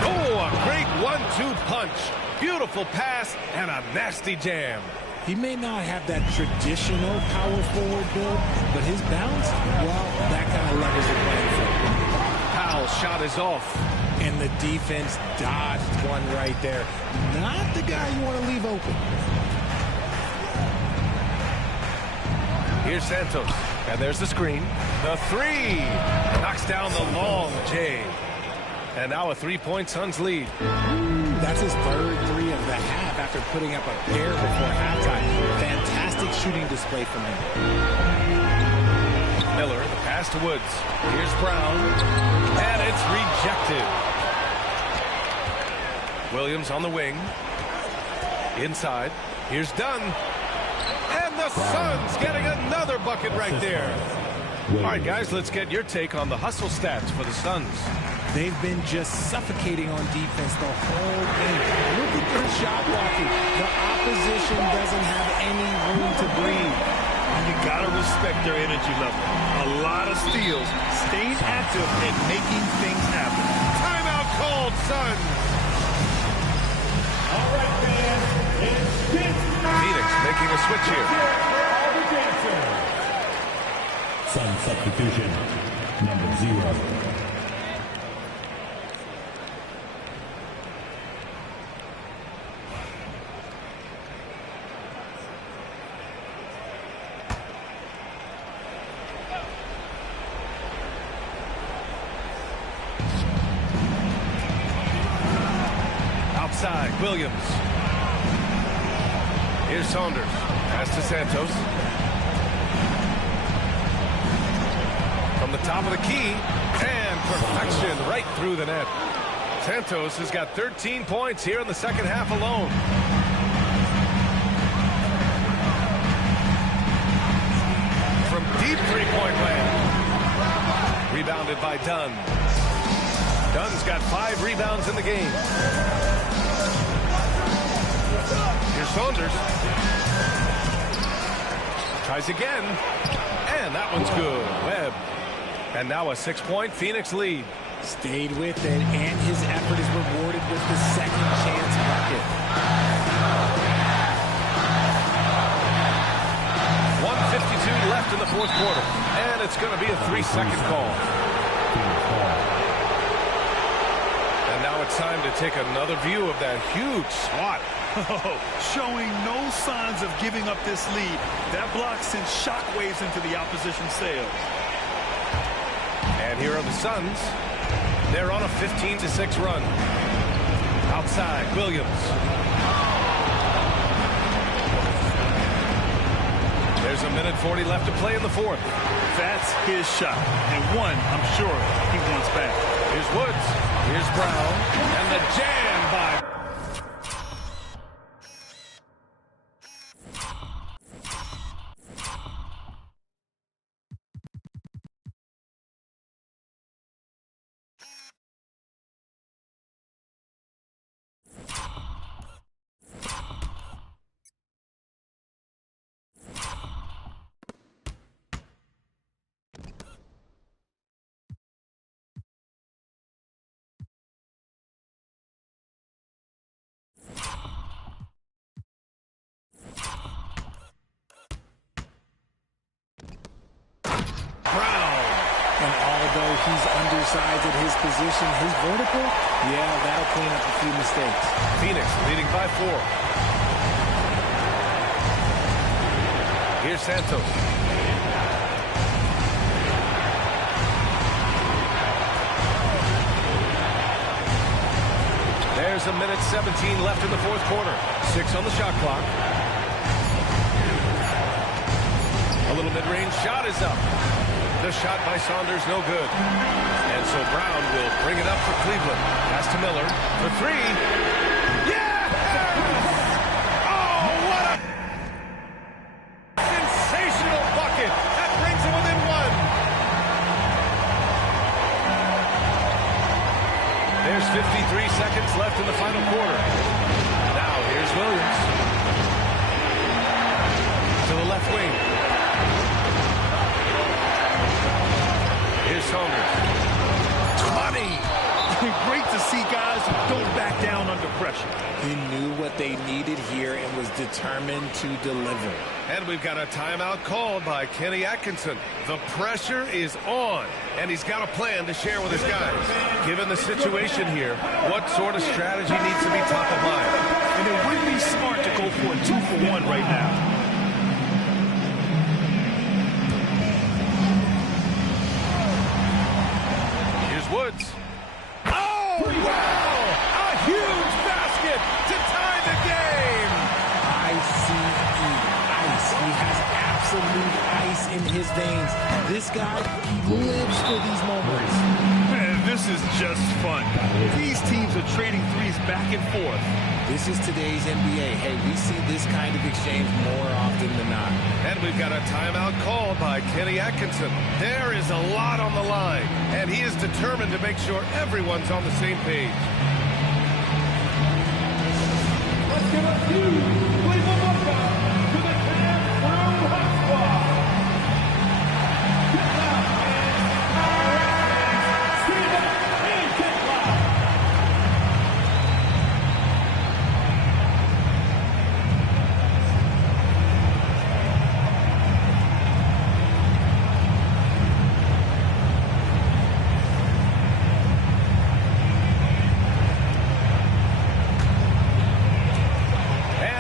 Oh, a great 1-2 punch. Beautiful pass and a nasty jam. He may not have that traditional power forward build, but his bounce, well, that kind of levels the playing field. Powell's shot is off. And the defense dodged one right there. Not the guy you want to leave open. Here's Santos. And there's the screen. The three. Knocks down the long J. And now a 3-point Suns lead. That's his third 3 of the half after putting up a pair before halftime. Fantastic shooting display from him. Miller, the pass to Woods. Here's Brown. And it's rejected. Williams on the wing. Inside. Here's Dunn. And the Suns getting another bucket right there. All right, guys, let's get your take on the hustle stats for the Suns. They've been just suffocating on defense the whole game. Look at their shot blocking. The opposition doesn't have any room to breathe. You got to respect their energy level. A lot of steals, staying active, and making things happen. Timeout called, Suns. All right, fans. Phoenix making a switch here. Sun substitution, number 0. Outside, Williams. Here's Saunders. Pass to Santos. From the top of the key. And perfection right through the net. Santos has got 13 points here in the second half alone. From deep three-point land. Rebounded by Dunn. Dunn's got 5 rebounds in the game. Here's Saunders. Tries again. And that one's good. Webb. And now a 6-point Phoenix lead. Stayed with it, and his effort is rewarded with the second chance bucket. 1:52 left in the fourth quarter. And it's going to be a 3-second call. And now it's time to take another view of that huge swat. Showing no signs of giving up this lead. That block sends shockwaves into the opposition sails. And here are the Suns. They're on a 15-6 run. Outside, Williams. There's a minute 40 left to play in the fourth. That's his shot. And one, I'm sure, he wants back. Here's Woods. Here's Brown. And the jam by he's undersized at his position. His vertical, yeah, that'll clean up a few mistakes. Phoenix leading by 4. Here's Santos. There's a minute 17 left in the fourth quarter. 6 on the shot clock. A little mid-range shot is up. The shot by Saunders, no good. And so Brown will bring it up for Cleveland. Pass to Miller for 3. Yes! Oh, what a sensational bucket. That brings him within 1. There's 53 seconds left in the final quarter. Now here's Williams. To the left wing. Here's Saunders. 20! Great to see guys who don't back down under pressure. He knew what they needed here and was determined to deliver. And we've got a timeout called by Kenny Atkinson. The pressure is on, and he's got a plan to share with his guys. Given the situation here, what sort of strategy needs to be top of mind? And it wouldn't be smart to go for a 2-for-1 right now. Woods. Oh, wow! A huge basket to tie the game! ICE. He has absolute ice in his veins. This guy lives for these moments. Man, this is just fun. These teams are trading threes back and forth. This is today's NBA. Hey, we see this kind of exchange more often than not. And we've got a timeout called by Kenny Atkinson. There is a lot on the line, and he is determined to make sure everyone's on the same page. Let's give a huge Cleveland welcome to the Camp Room Hot Squad.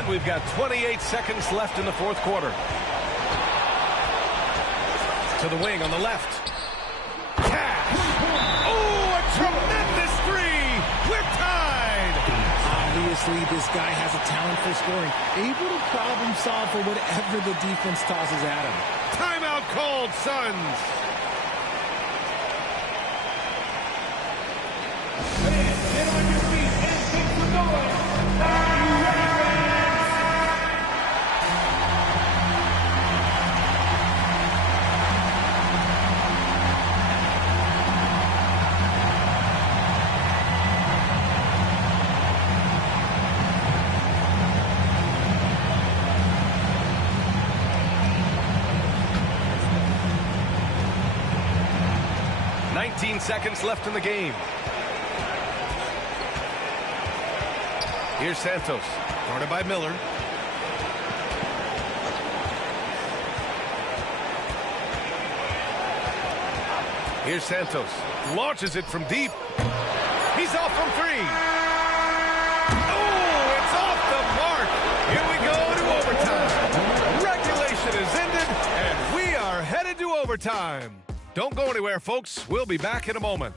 We've got 28 seconds left in the fourth quarter. To the wing on the left. Cash! Oh, a tremendous 3! We're tied! Obviously, this guy has a talent for scoring. Able to problem solve for whatever the defense tosses at him. Timeout called, Suns! Get on your feet and make some noise. Are you ready? 19 seconds left in the game. Here's Santos, guarded by Miller. Here's Santos, launches it from deep. He's off from 3. Oh, it's off the mark. Here we go to overtime. Regulation is ended, and we are headed to overtime. Don't go anywhere, folks. We'll be back in a moment.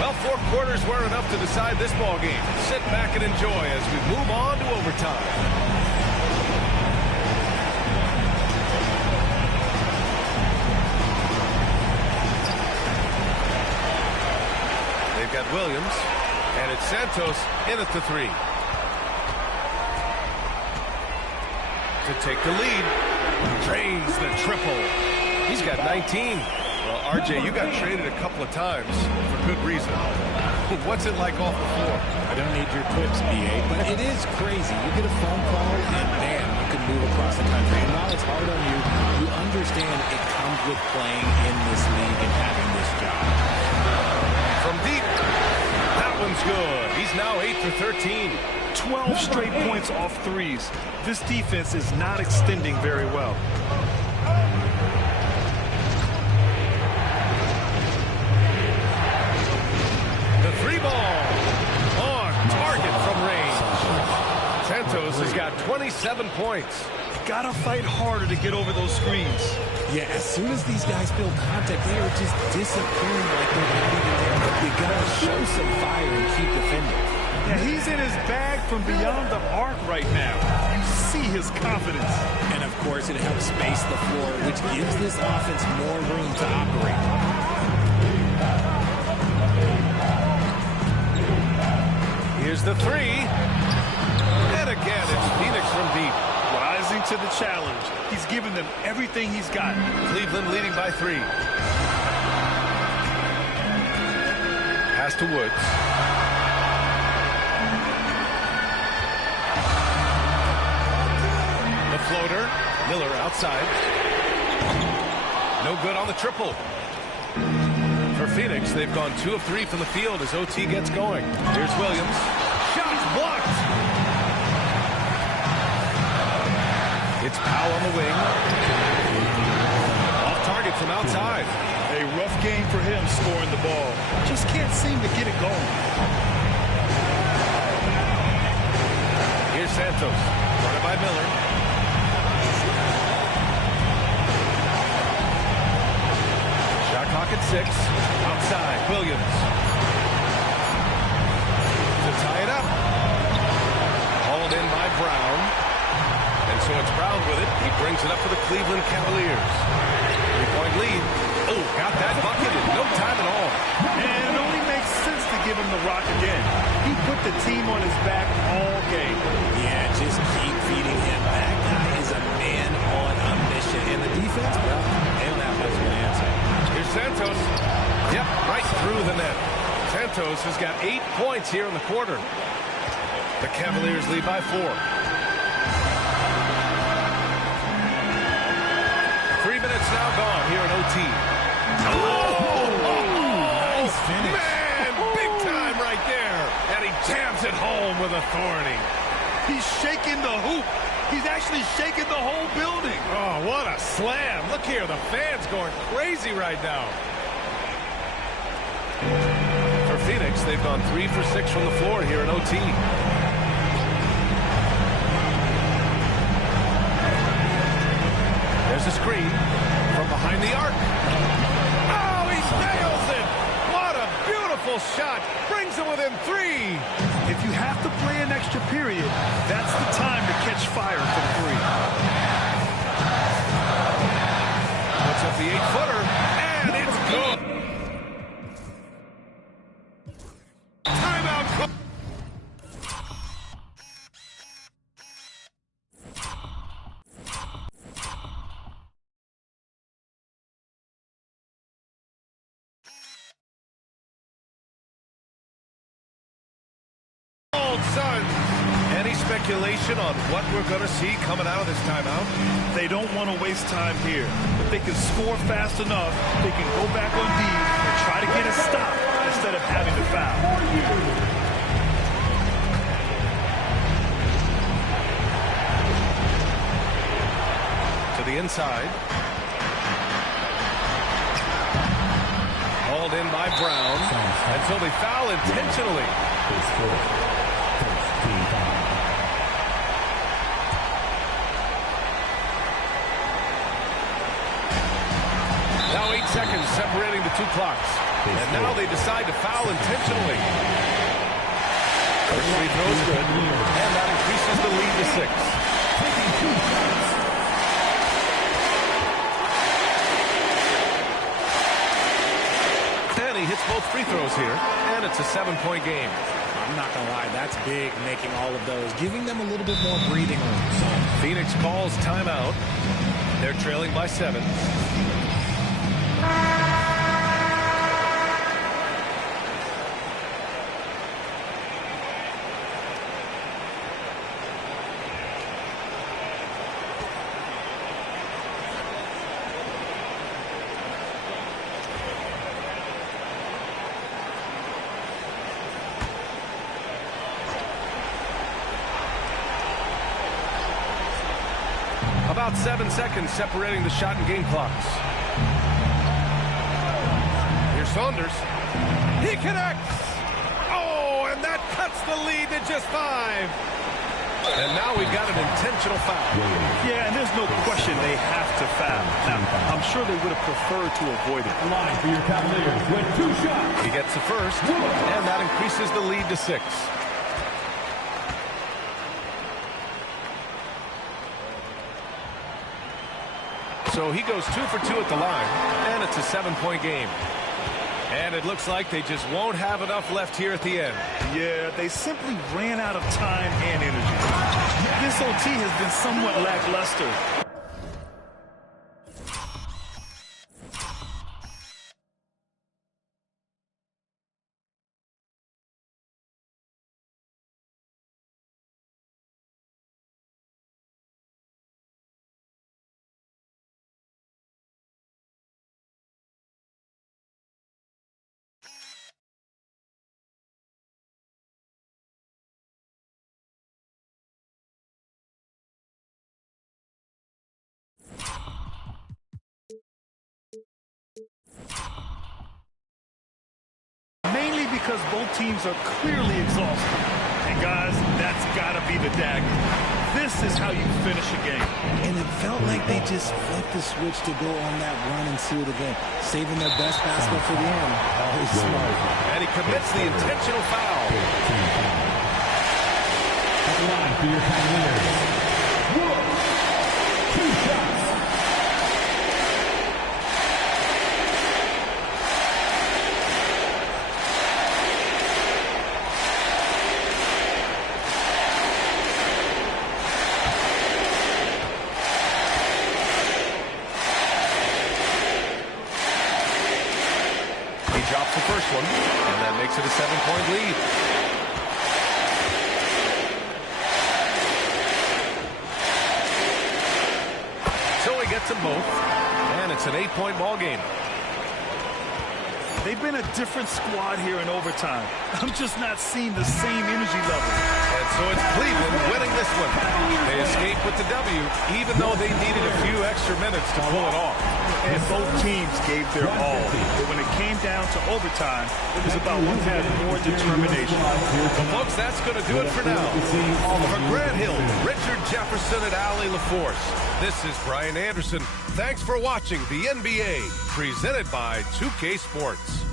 Well, 4 quarters were enough to decide this ball game. Sit back and enjoy as we move on to overtime. Got Williams, and it's Santos in at the 3. To take the lead, drains the triple. He's got 19. Well, RJ, you got traded a couple of times for good reason. What's it like off the floor? I don't need your tips, BA, but it is crazy. You get a phone call, and man, you can move across the country. And while it's hard on you, you understand it comes with playing in this league and having this job. From deep, that one's good. He's now 8 for 13. 12 straight points off threes. This defense is not extending very well. The three ball on target from range. Santos has got 27 points. Gotta fight harder to get over those screens. Yeah, as soon as these guys feel contact, they are just disappearing like they're not even there. You gotta show some fire and keep defending. Yeah, he's in his bag from beyond the arc right now. You see his confidence. And of course, it helps space the floor, which gives this offense more room to operate. Here's the three. And again, it's Phoenix from deep. Rising to the challenge. He's given them everything he's got. Cleveland leading by 3. Pass to Woods. The floater. Miller outside. No good on the triple. For Phoenix, they've gone 2 of 3 from the field as OT gets going. Here's Williams. Shots blocked. It's Powell on the wing. Off target from outside. A rough game for him scoring the ball. Just can't seem to get it going. Here's Santos. Guarded by Miller. Shot clock at 6. Outside. Williams. To tie it up. Hauled in by Brown. And so it's Brown with it. He brings it up for the Cleveland Cavaliers. 3-point lead. Oh, got that bucket in no time at all. And it only makes sense to give him the rock again. He put the team on his back all game. Yeah, just keep feeding him. That guy is a man on a mission. And the defense, well, they don't have much of an answer. Here's Santos. Yep, right through the net. Santos has got 8 points here in the quarter. The Cavaliers lead by 4. 3 minutes now gone here in OT. Nice finish. Man, big time right there. And he jams it home with authority. He's shaking the hoop. He's actually shaking the whole building. Oh, what a slam. Look here, the fans going crazy right now. For Phoenix, they've gone 3 for 6 from the floor here in OT. There's a screen from behind the arc. Oh, he nails it! What a beautiful shot. Brings it within 3. If you have to play an extra period, that's the time to catch fire from 3. Puts up the 8-footer, and it's good. Timeout. Suns. Any speculation on what we're going to see coming out of this timeout? They don't want to waste time here. If they can score fast enough, they can go back on D and try to get a stop instead of having to foul. To the inside. Hauled in by Brown. And so they foul intentionally. Now 8 seconds separating the 2 clocks. And now they decide to foul intentionally. First free throw is good. And that increases the lead to 6. And he hits both free throws here. And it's a 7-point game. I'm not going to lie, that's big, making all of those, giving them a little bit more breathing room. Phoenix calls timeout. They're trailing by 7. about 7 seconds separating the shot and game clocks. Here's Saunders. He connects. Oh, and that cuts the lead to just 5. And now we've got an intentional foul. Yeah, and there's no question they have to foul. Now, I'm sure they would have preferred to avoid it. Line for your Cavaliers with 2 shots. He gets the first, and that increases the lead to 6. So he goes 2 for 2 at the line, and it's a 7-point game. And it looks like they just won't have enough left here at the end. Yeah, they simply ran out of time and energy. This OT has been somewhat lackluster. Mainly because both teams are clearly exhausted. And guys, that's got to be the dagger. This is how you finish a game. And it felt like they just flipped the switch to go on that run and seal the game. Saving their best basket for the end. Always smart. And he commits the intentional foul. At the line for your Cavaliers. 2 shots. Drops the first one, and that makes it a 7-point lead. So he gets them both, and it's an 8-point ball game. They've been a different squad here in overtime. I'm just not seeing the same energy level. And so it's Cleveland winning this one. They escape with the W, even though they needed a few extra minutes to pull it off. And both teams gave their all. But when it came down to overtime, it was about who had more determination. Well, folks, that's going to do it for now. For Grant Hill, Richard Jefferson, and Allie LaForce, this is Brian Anderson. Thanks for watching the NBA, presented by 2K Sports.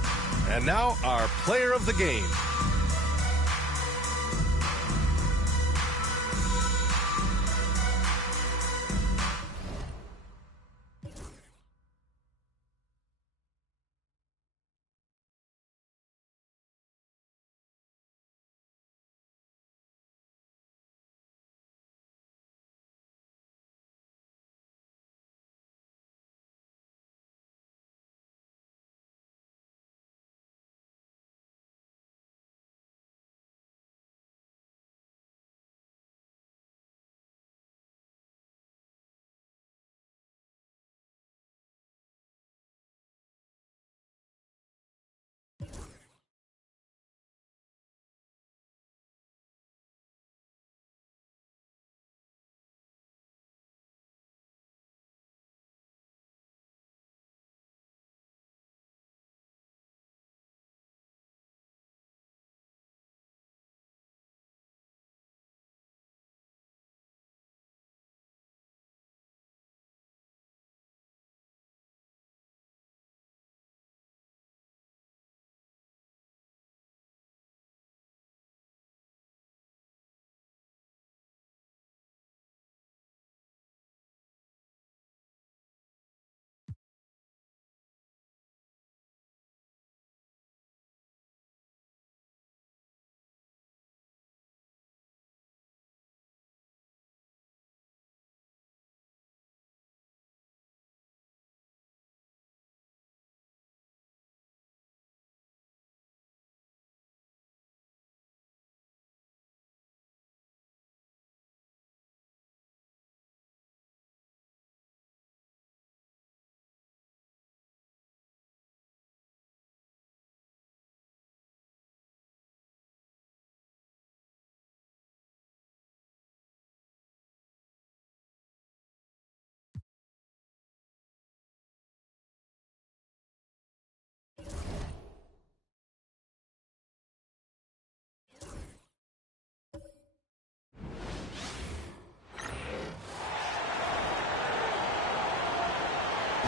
And now, our player of the game.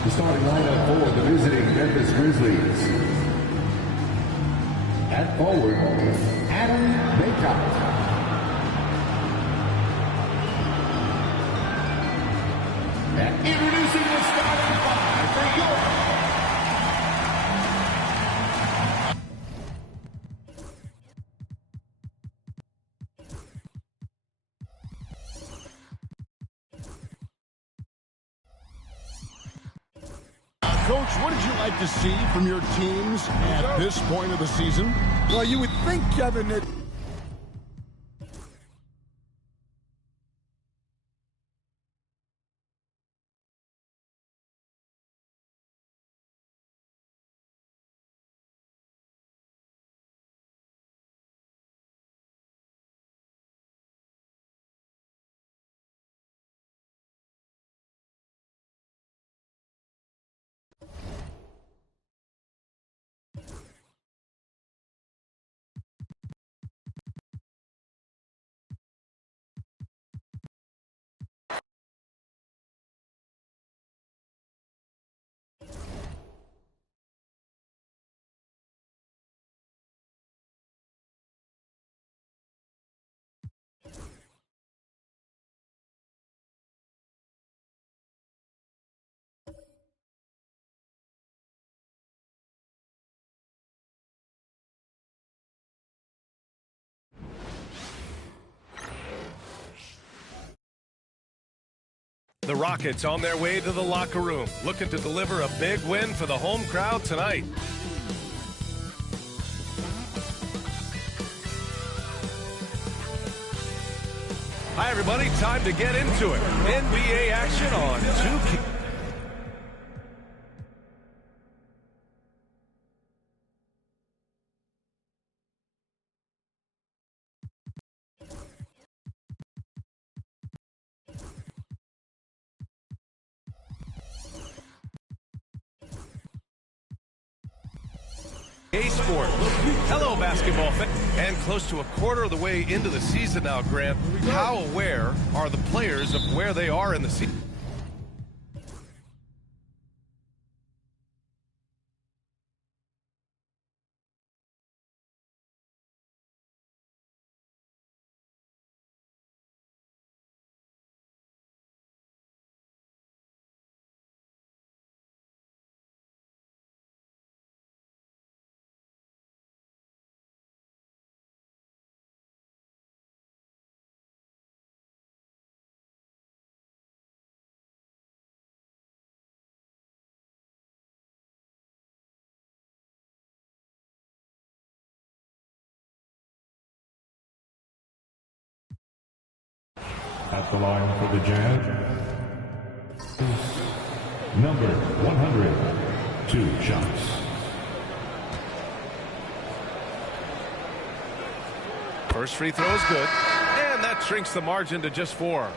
The starting lineup for the visiting Memphis Grizzlies. At forward, Adam Baycott. And introducing the starting five for York. Coach, what did you like to see from your teams at this point of the season? Well, you would think, Kevin, that The Rockets on their way to the locker room, looking to deliver a big win for the home crowd tonight. Hi, everybody. Time to get into it. NBA action on 2K. Sport. Hello, basketball fan. And close to a quarter of the way into the season now, Grant. How aware are the players of where they are in the season? At the line for the Jazz, number 100, 2 shots. First free throw is good, and that shrinks the margin to just 4.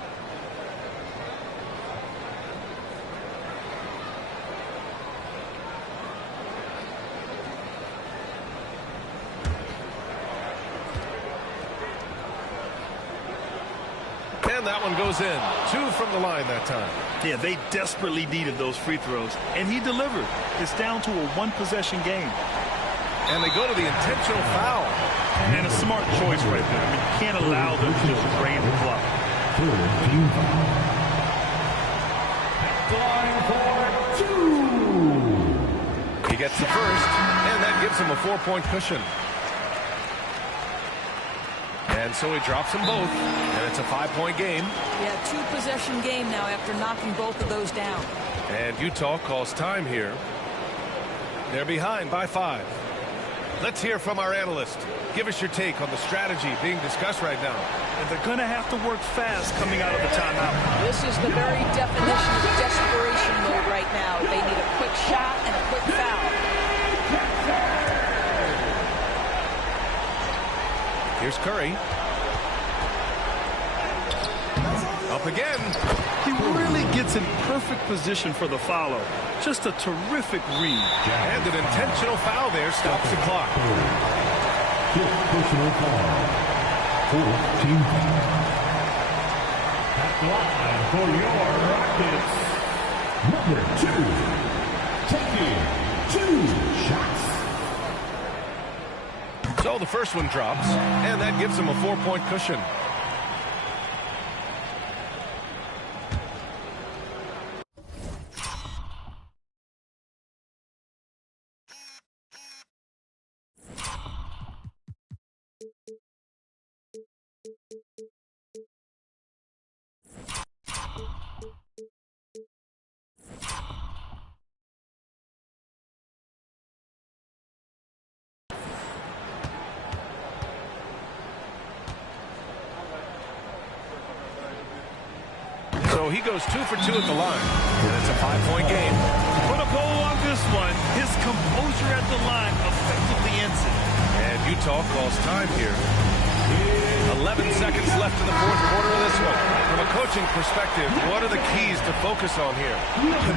And that one goes in. 2 from the line that time. Yeah, they desperately needed those free throws, and he delivered. It's down to a one-possession game. And they go to the intentional foul. And a smart choice right there. I mean, you can't allow them to just drain the clock. He gets the first, and that gives him a 4-point cushion. And so he drops them both, and it's a 5-point game. Yeah, 2-possession game now after knocking both of those down. And Utah calls time here. They're behind by 5. Let's hear from our analyst. Give us your take on the strategy being discussed right now. And they're going to have to work fast coming out of the timeout. This is the very definition of desperation mode right now. They need a quick shot and a quick foul. Here's Curry. Up again. He really gets in perfect position for the follow. Just a terrific read. And an intentional foul there stops the clock. Personal foul. 14 foul. At the line for your Rockets, Number 2, taking 2 shots. So the first one drops, and that gives him a 4-point cushion. So he goes 2 for 2 at the line, and it's a 5-point game. Put a bow on this one. His composure at the line effectively ends it. And Utah calls time here. 11 seconds left in the fourth quarter of this one. From a coaching perspective, what are the keys to focus on here?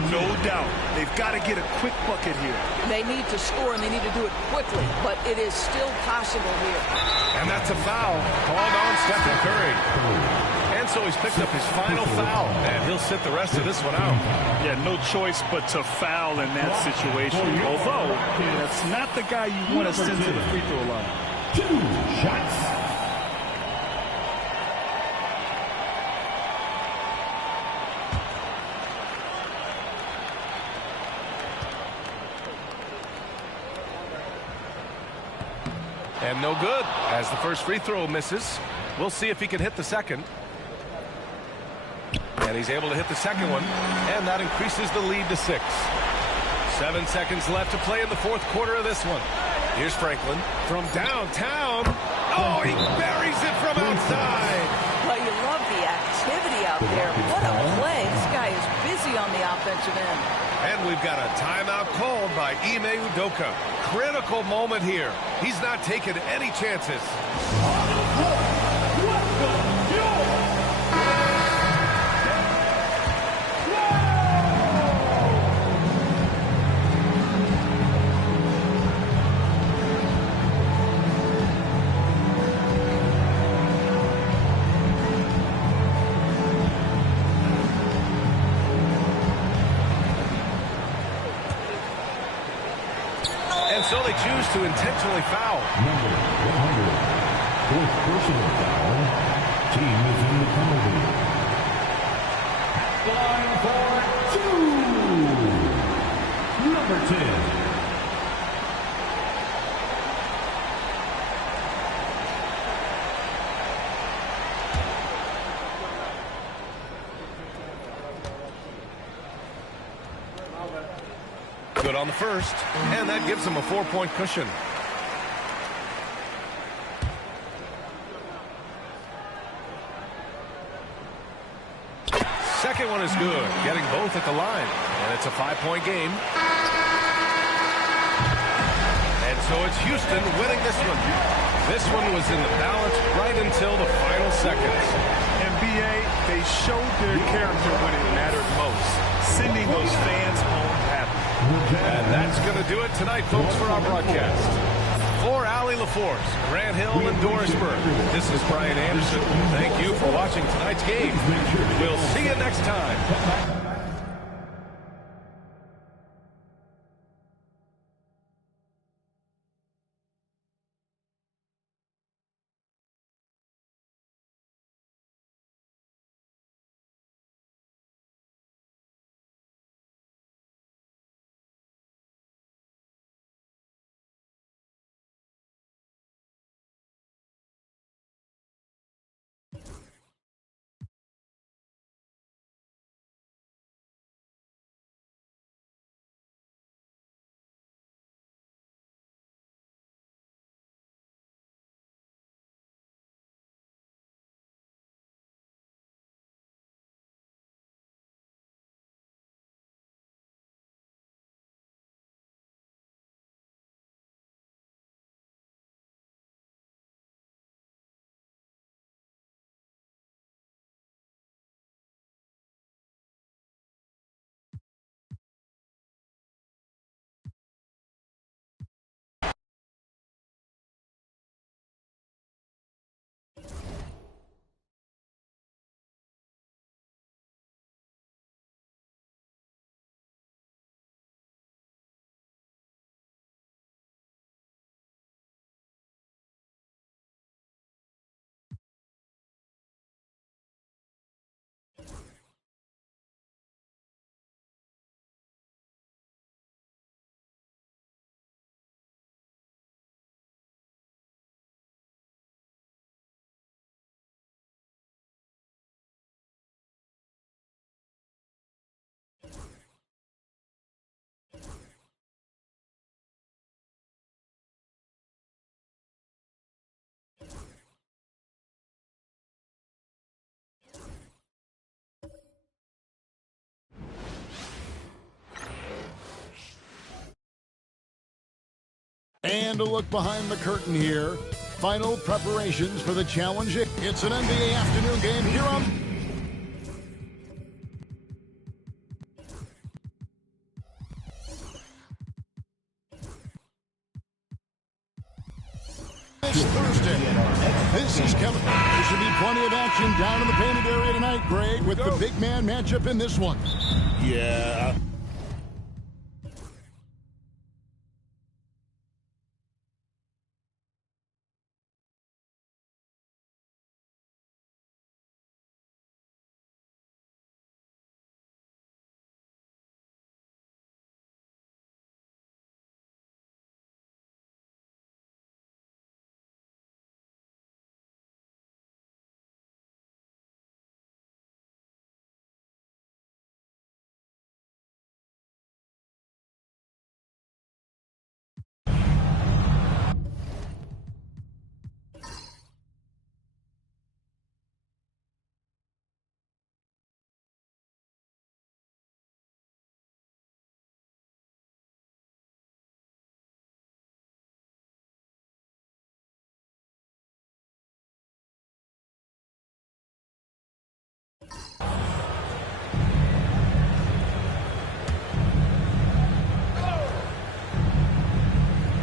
No doubt. They've got to get a quick bucket here. They need to score, and they need to do it quickly, but it is still possible here. And that's a foul called on Stephen Curry. And so he's picked up his final foul, and he'll sit the rest of this one out. Yeah, no choice but to foul in that situation. Although, that's not the guy you want to send to the free throw line. 2 shots. And no good, as the first free throw misses. We'll see if he can hit the second. And he's able to hit the second one, and that increases the lead to 6. 7 seconds left to play in the fourth quarter of this one. Here's Franklin from downtown. Oh, he buries it from outside. Well, you love the activity out there. What a play. This guy is busy on the offensive end. And we've got a timeout called by Ime Udoka. Critical moment here. He's not taking any chances. And so they choose to intentionally foul. Number 100, fourth personal foul. Team is in the penalty. Line for 2. Number 10. Good on the first, and that gives him a 4-point cushion. Second one is good, getting both at the line, and it's a 5-point game. And so it's Houston winning this one. This one was in the balance right until the final seconds. NBA, they showed their character when it mattered most, sending those fans home happy. And that's going to do it tonight, folks, for our broadcast. For Allie LaForce, Grant Hill, and Dorisburg, this is Brian Anderson. Thank you for watching tonight's game. We'll see you next time. And a look behind the curtain here. Final preparations for the challenge. It's an NBA afternoon game here on... It's Thursday. This is Kevin. There should be plenty of action down in the painted area tonight, Greg, with the big man matchup in this one. Yeah.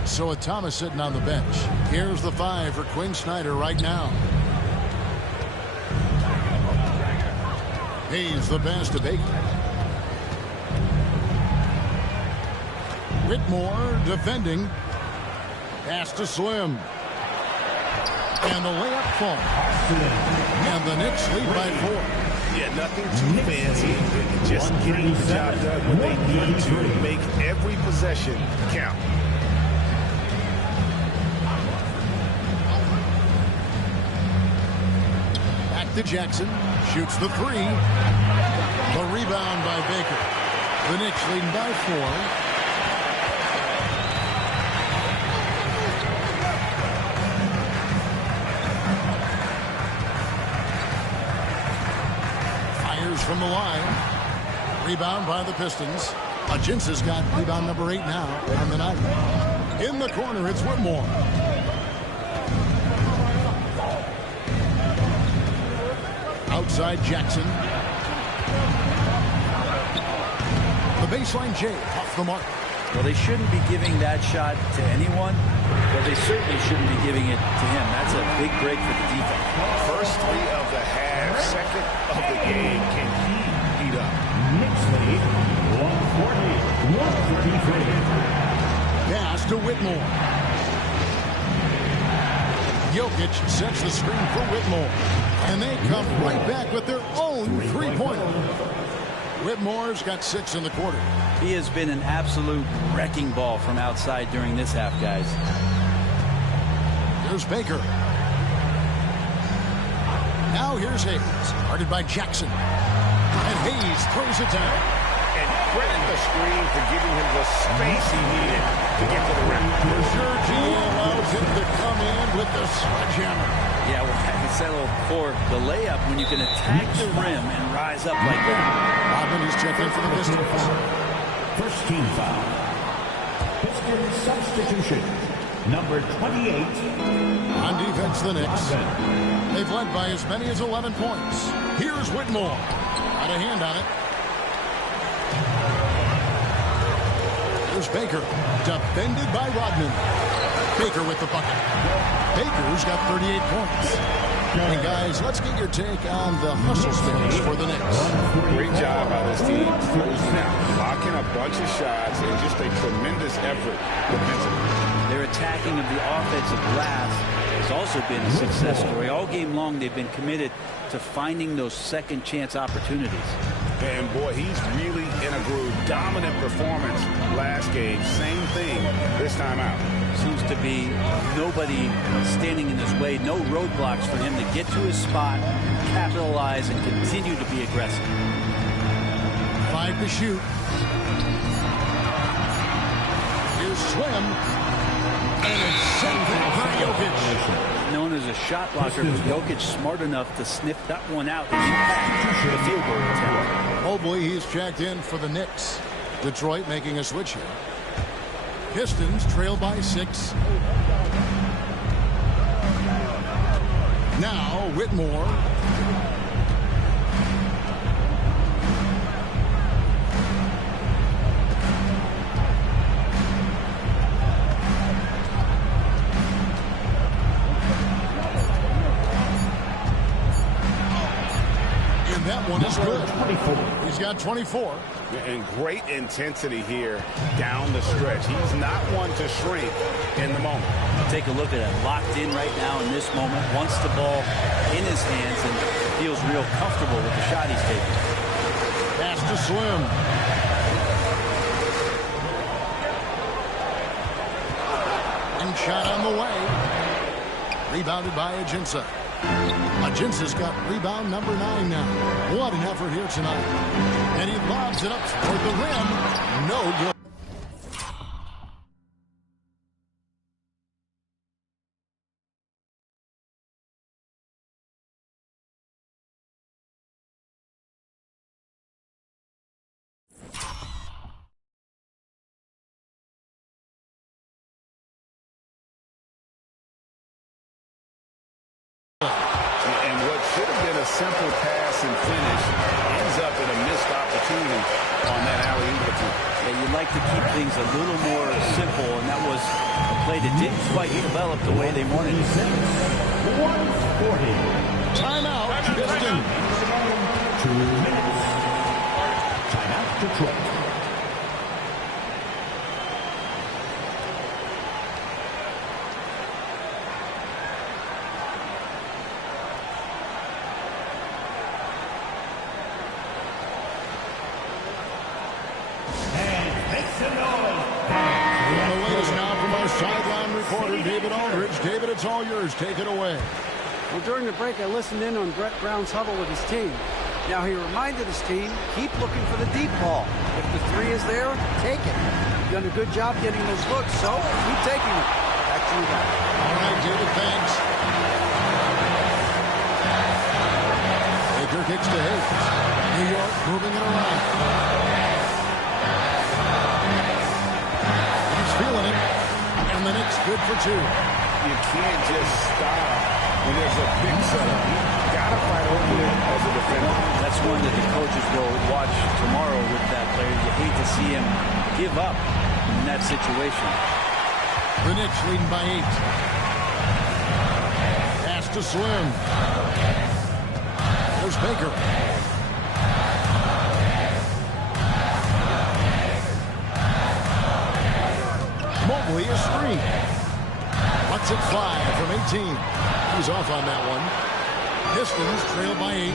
So with Thomas sitting on the bench, here's the 5 for Quinn Snyder right now. He's the pass to Baker. Whitmore defending. Pass to Slim. And the layup falls. And the Knicks lead by 4. Yeah, nothing too fancy. Just getting the job done when they need to make every possession count. Back to Jackson. Shoots the 3. The rebound by Baker. The Knicks leading by 4. From the line. Rebound by the Pistons. Hutchinson's got rebound number 8 now on the night. In the corner, it's Whitmore. Outside Jackson. The baseline J off the mark. Well, they shouldn't be giving that shot to anyone, but they certainly shouldn't be giving it to him. That's a big break for the defense. First 3 of the half, second of the game. Can he heat up? Knicks lead 140-133. Pass to Whitmore. Jokic sets the screen for Whitmore. And they come right back with their own 3-pointer. Whitmore's got 6 in the quarter. He has been an absolute wrecking ball from outside during this half, guys. Here's Baker. Now here's Hayes. Guarded by Jackson. And Hayes throws it down. And credit the screen for giving him the space he needed to get to the rim. Sergi allows him to come in with the sledgehammer. Yeah, well, I said a little before, the layup, when you can attack the rim and rise up like that. Rodman is checking for the Pistons. First team foul. Pistons substitution. Number 28. On defense, the Knicks. They've led by as many as 11 points. Here's Whitmore. Got a hand on it. Here's Baker. Defended by Rodman. Baker with the bucket. Baker's got 38 points. And guys, let's get your take on the hustle stats for the Knicks. Great job by this team closing out, blocking a bunch of shots, and just a tremendous effort defensively. Their attacking of the offensive glass has also been a success story. All game long, they've been committed to finding those second chance opportunities. And boy, he's really in a groove. Dominant performance last game. Same thing this time out. Seems to be nobody standing in his way. No roadblocks for him to get to his spot, capitalize, and continue to be aggressive. 5 to shoot. Here's Slim. And it's sent back for Jokic. Known as a shot blocker, but Jokic smart enough to sniff that one out and impact the field goal attempt. Mobley, he's checked in for the Knicks. Detroit making a switch here. Pistons trail by 6. Now Whitmore. And that one is good. He's got 24. And great intensity here down the stretch. He's not one to shrink in the moment. Take a look at it. Locked in right now in this moment. Wants the ball in his hands and feels real comfortable with the shot he's taking. Pass to Slim. And shot on the way. Rebounded by Ajinça. Ajinça's got rebound number 9 now. What an effort here tonight. And he lobs it up toward the rim. No good. And what should have been a simple pass and finish ends up in a missed opportunity on that alley-oop attempt. Yeah, you'd like to keep things a little more simple, and that was a play that didn't quite develop the way they wanted it. 140. Timeout, Pistons. 2 minutes. Timeout, Detroit. David, it's all yours. Take it away. Well, during the break, I listened in on Brett Brown's huddle with his team. Now, he reminded his team, keep looking for the deep ball. If the 3 is there, take it. You've done a good job getting those looks, so keep taking them. Back to you guys. All right, David, thanks. Baker kicks to Hayes. New York moving it around. He's feeling it. And the Knicks good for 2. You can't just stop when there's a big setup. You got to fight over it as a defender. That's one that the coaches will watch tomorrow with that player. You hate to see him give up in that situation. The Knicks leading by 8. Pass to Slim. There's Baker. Mobley a screen. Lets it fly from 18. He's off on that one. Pistons trail by 8.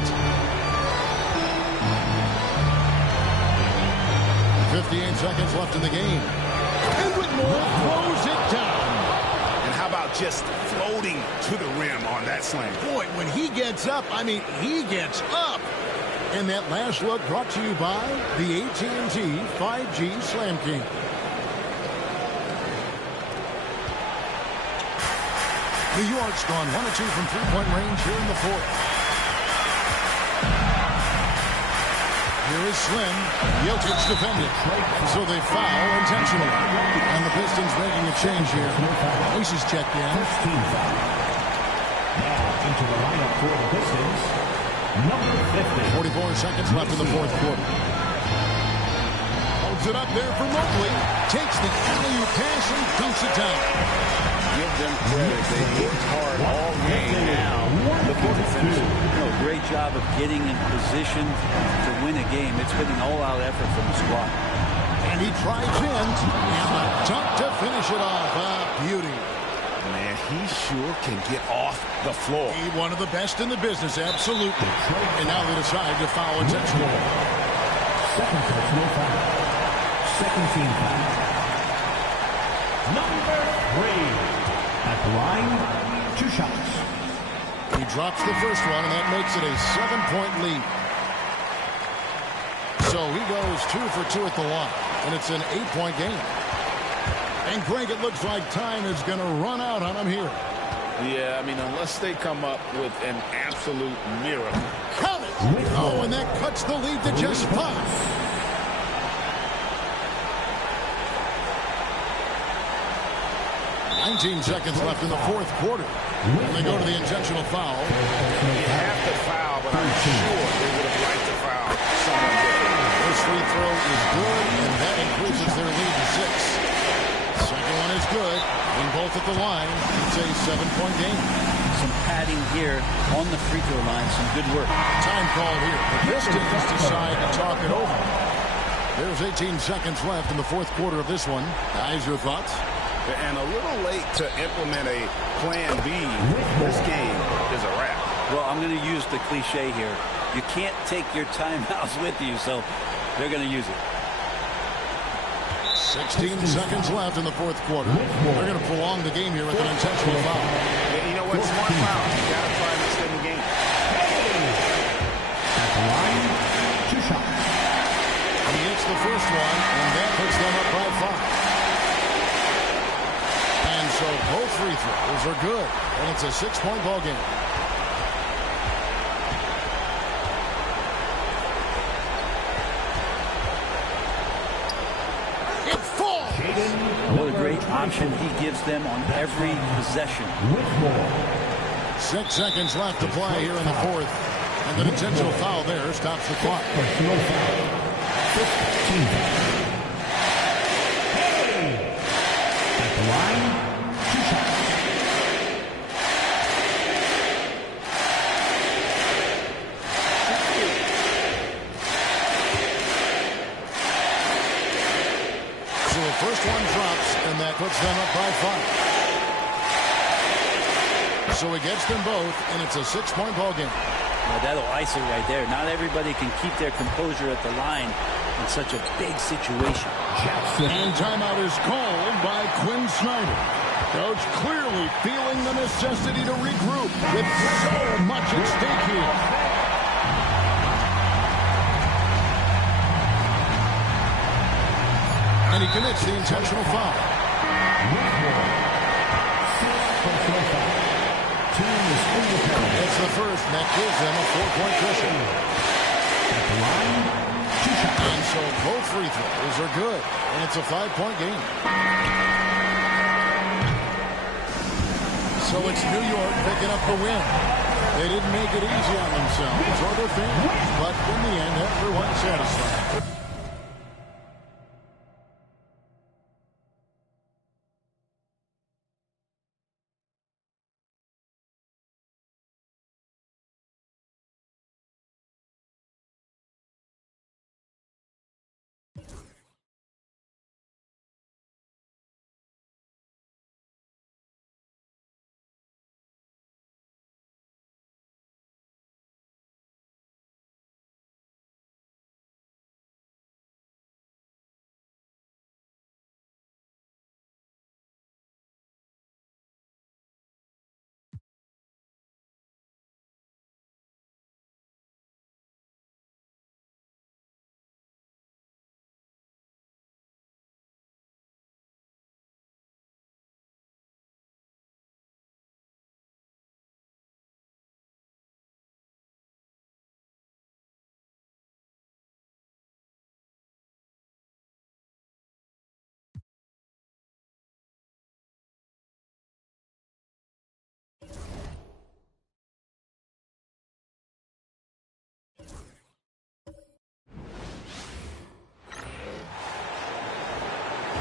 58 seconds left in the game. And Whitmore throws it down. And how about just floating to the rim on that slam? Boy, when he gets up, I mean, he gets up. And that last look brought to you by the AT&T 5G Slam King. New York's gone 1 of 2 from three-point range here in the 4th. Here is Slim. Jokic defended. So they foul intentionally. And the Pistons making a change here. Aces checked in. Now into the lineup for the Pistons, number 50. 44 seconds left in the 4th quarter. Holds it up there for Mobley. Takes the alley-oop pass and dunks it down. Give them credit. They worked hard all game now. Looking to finish it. Great job of getting in position to win a game. It's been an all-out effort from the squad. And he tries in. And a dunk to finish it off. Beauty. Man, he sure can get off the floor. He's one of the best in the business, absolutely. And now they decide to foul intentionally. Second personal foul. Second team foul. Number 3. At the line, 2 shots. He drops the first one, and that makes it a 7-point lead. So he goes 2 for 2 at the line, and it's an 8-point game. And Greg, it looks like time is going to run out on him here. Yeah, I mean, unless they come up with an absolute miracle. Count it! Oh, and that cuts the lead to just 5. 19 seconds left in the fourth quarter. And they go to the intentional foul. You have to foul, but I'm sure they would have liked to foul someone different. This free throw is good, and that increases their lead to 6. Second one is good. In both at the line, it's a 7-point game. Some padding here on the free throw line. Some good work. Time call here. The Pistons decide to talk it over. There's 18 seconds left in the fourth quarter of this one. Guys, your thoughts? And a little late to implement a plan B. This game is a wrap. Well, I'm going to use the cliche here. You can't take your timeouts with you, so they're going to use it. 16 seconds left in the fourth quarter. They're going to prolong the game here with an intentional foul. Yeah, you know what? Smart foul. You got to try to extend the game. At the line, 2 shots. He hits the first one, and that puts them up by 5. And so both free throws are good, and it's a 6-point ball game. It falls. What a great option he gives them on every possession. 6 seconds left to play here in the fourth, and the intentional foul there stops the clock. 15. At the line, 2 shots. So the first one drops, and that puts them up by 5. So he gets them both, and it's a 6-point ball game. Well, that'll ice it right there. Not everybody can keep their composure at the line in such a big situation. And timeout is called by Quinn Snyder. Coach clearly feeling the necessity to regroup with so much at stake here. And he commits the intentional foul. It's the first, and that gives them a 4-point cushion. And so both free throws are good, and it's a 5-point game. So it's New York picking up the win. They didn't make it easy on themselves or their fans, but in the end, everyone's satisfied.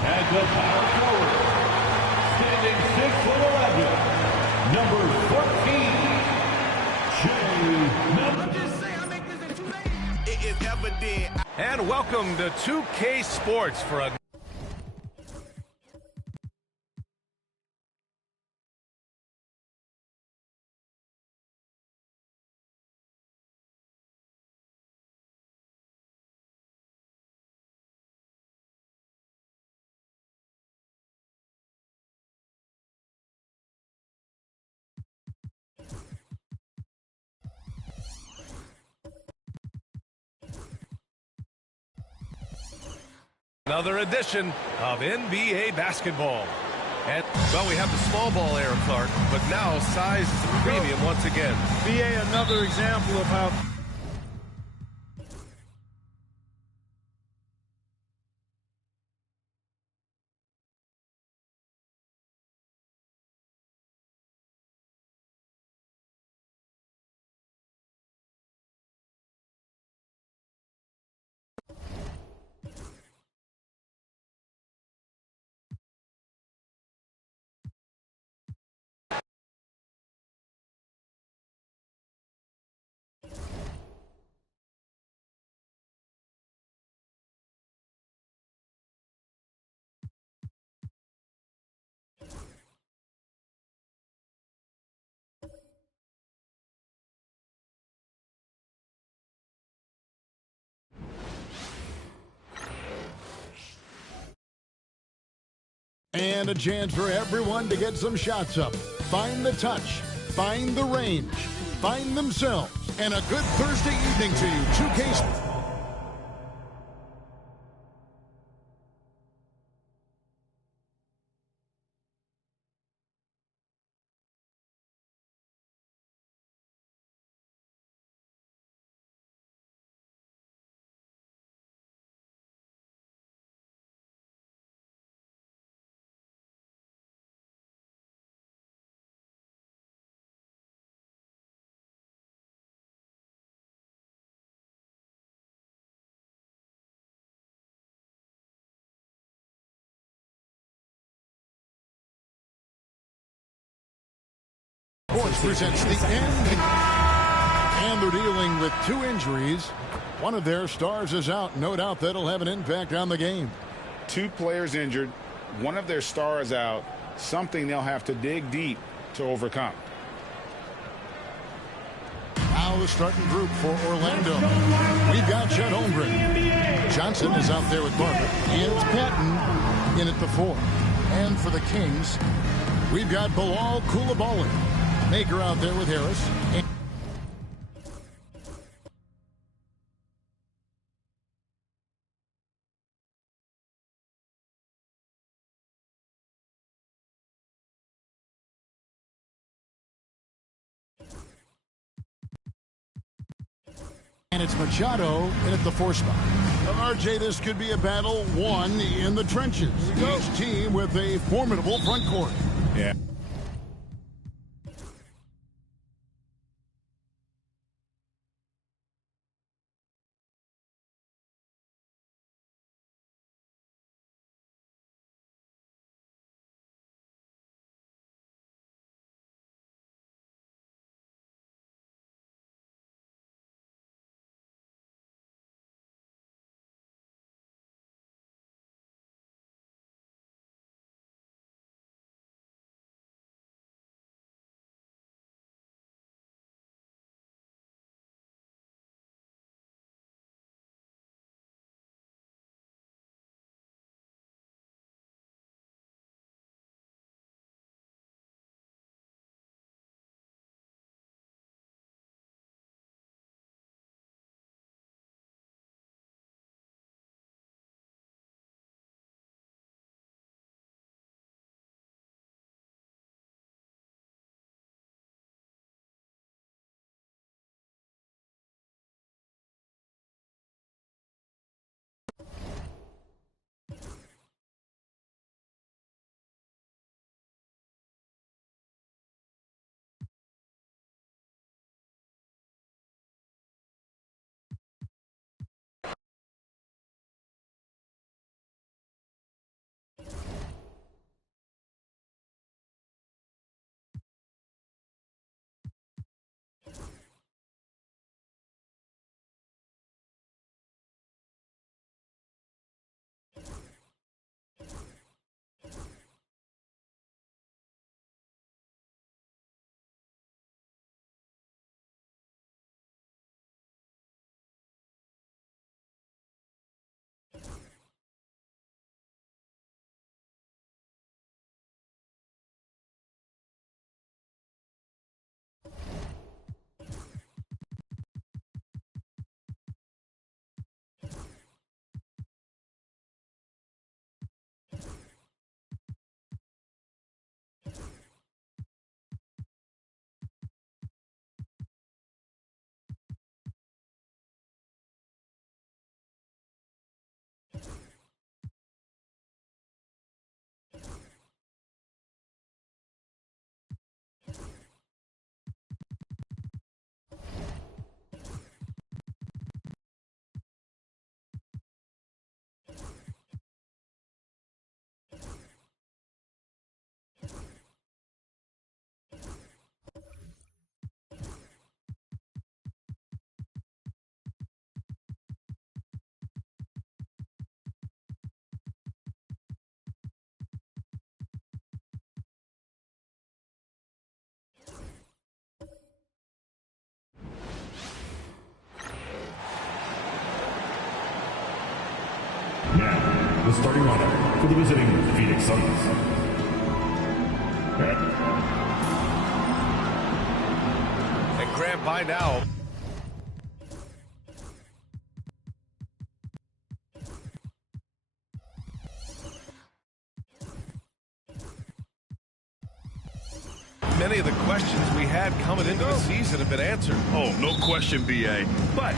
And the power forward, standing 6'11", number 14, Jay. And welcome to 2K Sports for a another edition of NBA basketball. And, well, we have the small ball era, Clark, but now size is a premium once again. BA, another example of how And a chance for everyone to get some shots up. Find the touch, find the range, find themselves, and a good Thursday evening to you. 2K. Sports presents the end. And they're dealing with 2 injuries. One of their stars is out. No doubt that'll have an impact on the game. 2 players injured. One of their stars out. Something they'll have to dig deep to overcome. Now the starting group for Orlando. We've got Chet Holmgren. Johnson is out there with Barber. And it's Patton in at the 4. And for the Kings, we've got Bilal Coulibaly. Maker out there with Harris. And it's Machado in at the 4 spot. RJ, this could be a battle won in the trenches. Each team with a formidable front court. Yeah. Now, the starting lineup for the visiting Phoenix Suns. And Grant, by now, many of the questions we had coming into the season have been answered. Oh, no question, B.A. But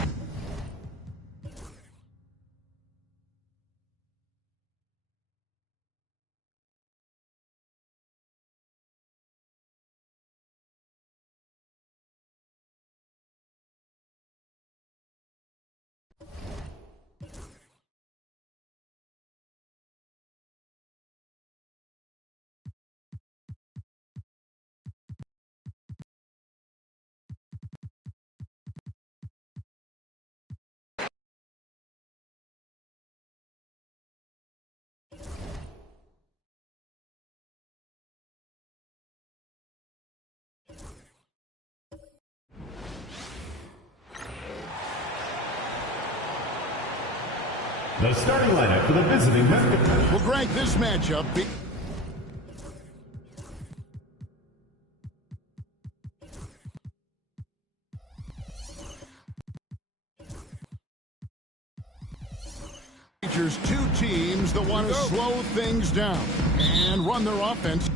The starting lineup for the visiting Memphis. Well, Greg, this matchup features two teams that want to slow things down and run their offense.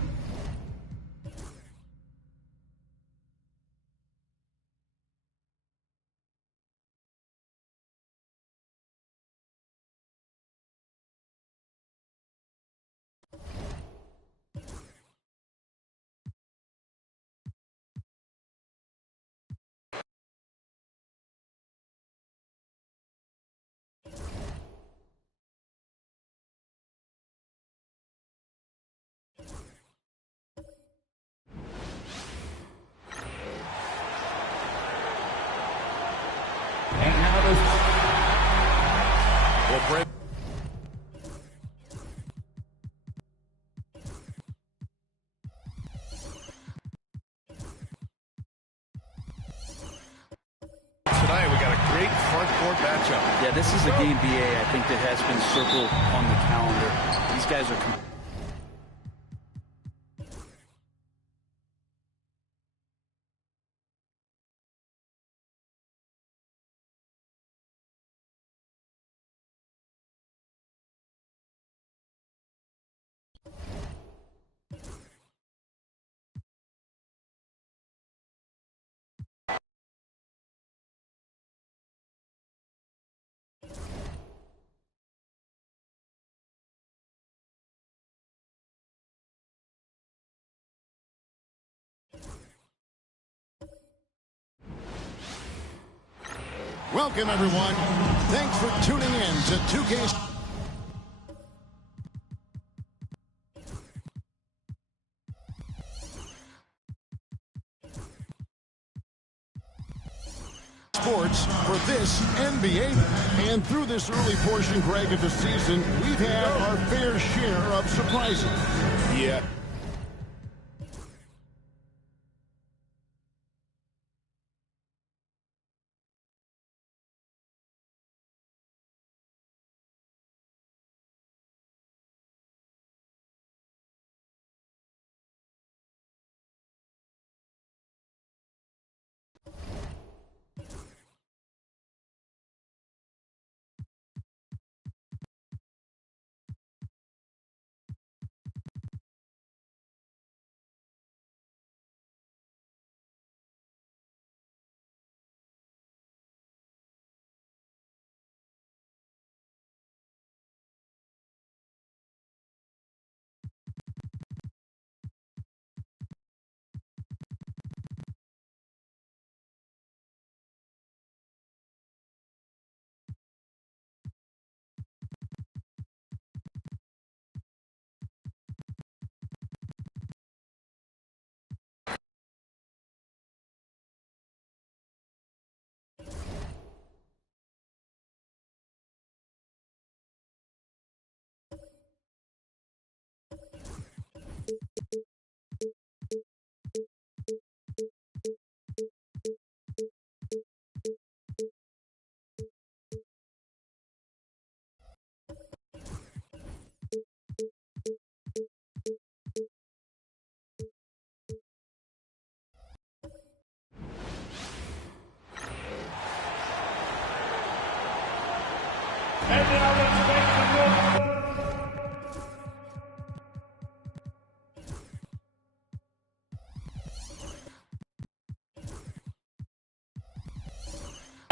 Well, Brent, tonight we got a great front court matchup. Yeah, this is a game, BA, I think that has been circled on the calendar. These guys are Welcome, everyone. Thanks for tuning in to 2K Sports for this NBA. And through this early portion, Greg, of the season, we've had our fair share of surprises. Yeah.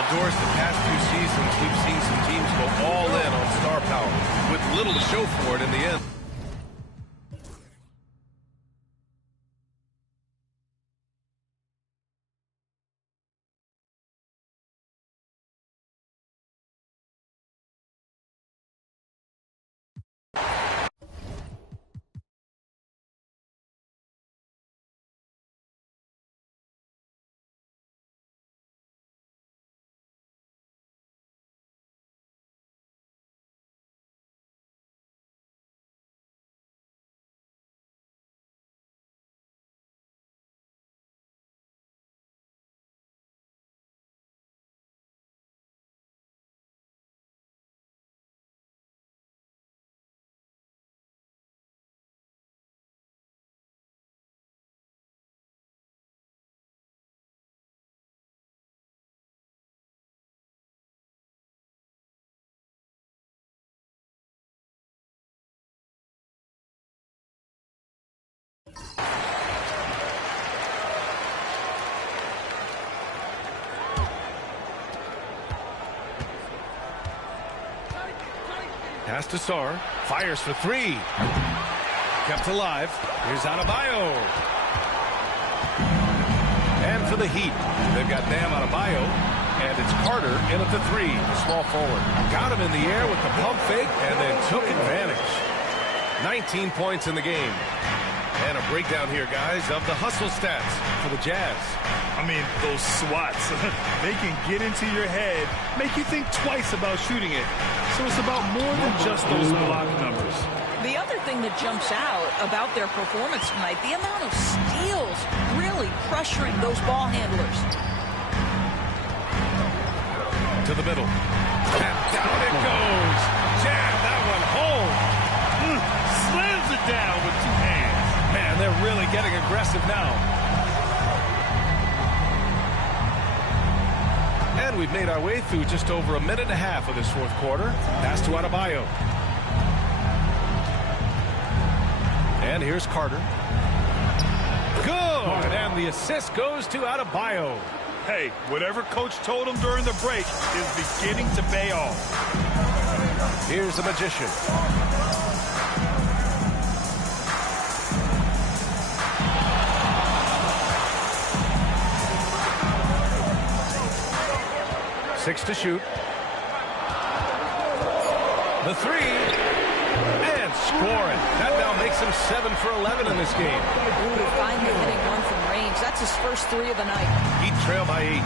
outdoors the past few seasons, we've seen some teams go all in on star power with little to show for it in the end. Pass to Sarr. Fires for three. Kept alive. Here's Adebayo. And for the Heat, they've got Bam Adebayo. And it's Carter in at the three, the small forward. Got him in the air with the pump fake and then took advantage. 19 points in the game. And a breakdown here, guys, of the hustle stats for the Jazz. I mean, those swats, they can get into your head, make you think twice about shooting it. So it's about more than just those block numbers. The other thing that jumps out about their performance tonight, the amount of steals really pressuring those ball handlers. To the middle. And down it goes. Jam that one home. Slams it down with two hands. Man, they're really getting aggressive now. And we've made our way through just over a minute and a half of this fourth quarter. Pass to Adebayo. And here's Carter. Good! And the assist goes to Adebayo. Hey, whatever coach told him during the break is beginning to pay off. Here's the magician. Six to shoot. The three. And scoring. That now makes him 7 for 11 in this game. Ooh, finally hitting one from range. That's his first three of the night. Heat trail by 8.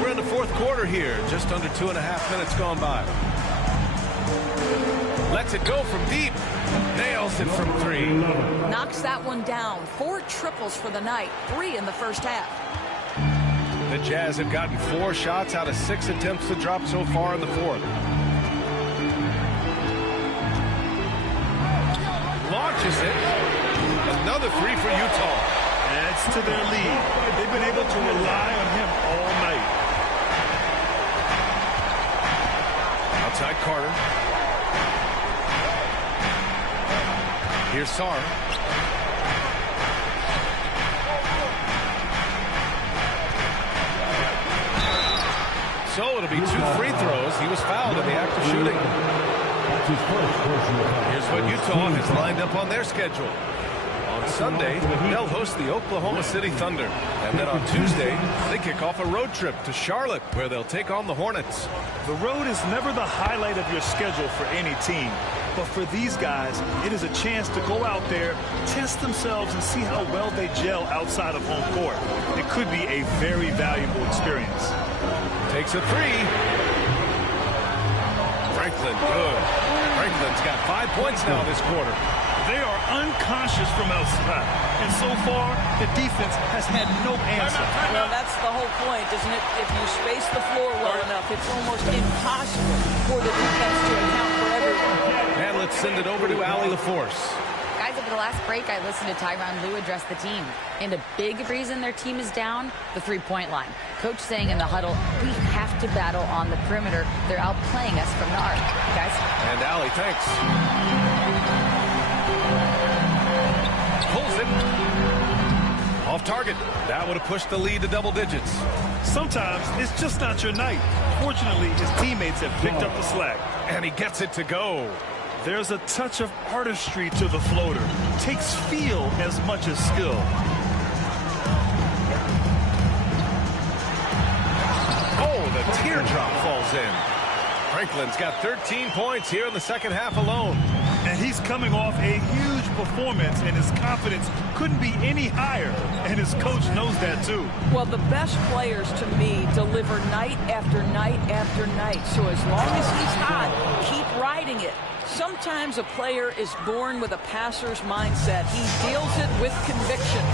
We're in the fourth quarter here. Just under 2.5 minutes gone by. Lets it go from deep. Nails it from three. Knocks that one down. 4 triples for the night. 3 in the first half. The Jazz have gotten 4 shots out of 6 attempts to drop so far in the fourth. Launches it. Another 3 for Utah. Adds to their lead. They've been able to rely on him all night. Outside Carter. Here's Sarr. So it'll be 2 free throws. He was fouled in the act of shooting. Here's what Utah has lined up on their schedule. On Sunday, they'll host the Oklahoma City Thunder. And then on Tuesday, they kick off a road trip to Charlotte, where they'll take on the Hornets. The road is never the highlight of your schedule for any team. But for these guys, it is a chance to go out there, test themselves, and see how well they gel outside of home court. It could be a very valuable experience. Takes a 3. Franklin, good. Franklin's got 5 points now this quarter. They are unconscious from outside, and so far, the defense has had no answer. Well, that's the whole point, isn't it? If you space the floor well enough, it's almost impossible for the defense to account for everyone. And let's send it over to Allie LaForce. Guys, over the last break, I listened to Tyronn Lue address the team. And a big reason their team is down, the three-point line. Coach saying in the huddle, we have to battle on the perimeter. They're outplaying us from the arc. Guys? And Allie, thanks. Pulls it. off target. That would have pushed the lead to double digits. Sometimes it's just not your night. Fortunately, his teammates have picked up the slack. And he gets it to go. There's a touch of artistry to the floater. Takes feel as much as skill. Oh, the teardrop falls in. Franklin's got 13 points here in the second half alone. And he's coming off a huge performance, and his confidence couldn't be any higher. And his coach knows that, too. Well, the best players, to me, deliver night after night after night. So as long as he's hot, keep riding it. Sometimes a player is born with a passer's mindset. He deals it with conviction.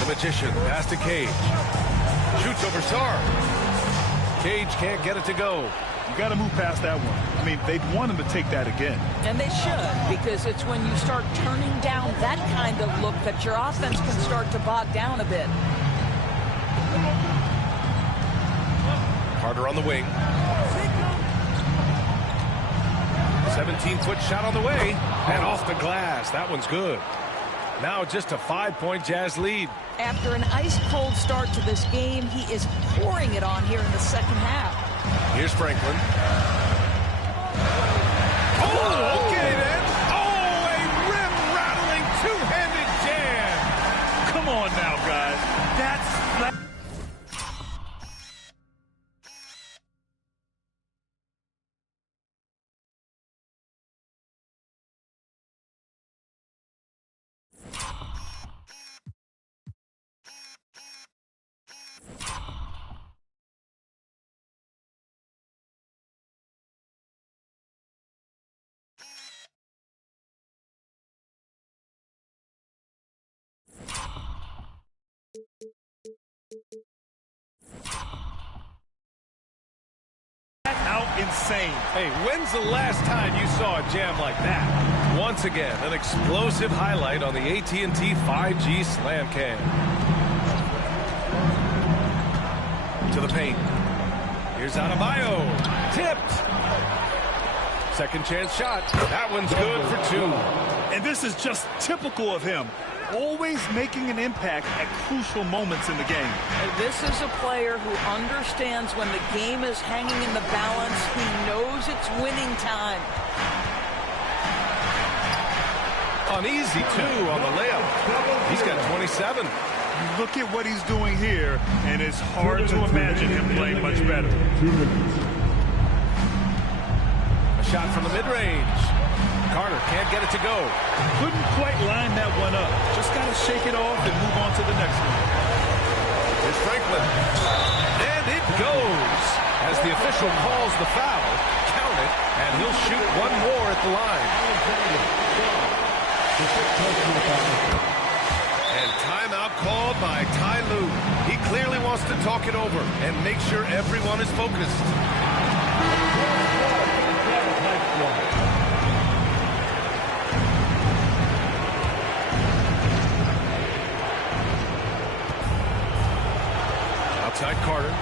The magician, pass to Cage. Shoots over Sarr. Cage can't get it to go. You got to move past that one. I mean, they'd want him to take that again. And they should, because it's when you start turning down that kind of look that your offense can start to bog down a bit. Carter on the wing. 17-foot shot on the way. And off the glass. That one's good. Now just a 5-point Jazz lead. After an ice-cold start to this game, he is pouring it on here in the second half. Here's Franklin. Oh, okay then. Oh, a rim-rattling two-handed jam. Come on now, guys. That's... out insane. Hey, when's the last time you saw a jam like that? Once again, an explosive highlight on the AT&T 5G Slam Cam. To the paint. Here's Adebayo. Tipped. Second chance shot. That one's good for two. And this is just typical of him. Always making an impact at crucial moments in the game. And this is a player who understands when the game is hanging in the balance. He knows it's winning time. Uneasy, too, on the layup. He's got 27. You look at what he's doing here, and it's hard to imagine him playing much better. A shot from the mid-range. Carter can't get it to go. Couldn't quite line that one up. Just got to shake it off and move on to the next one. Here's Franklin. And it goes. As the official calls the foul, count it, and he'll shoot one more at the line. And timeout called by Ty Lue. He clearly wants to talk it over and make sure everyone is focused. Outside Carter.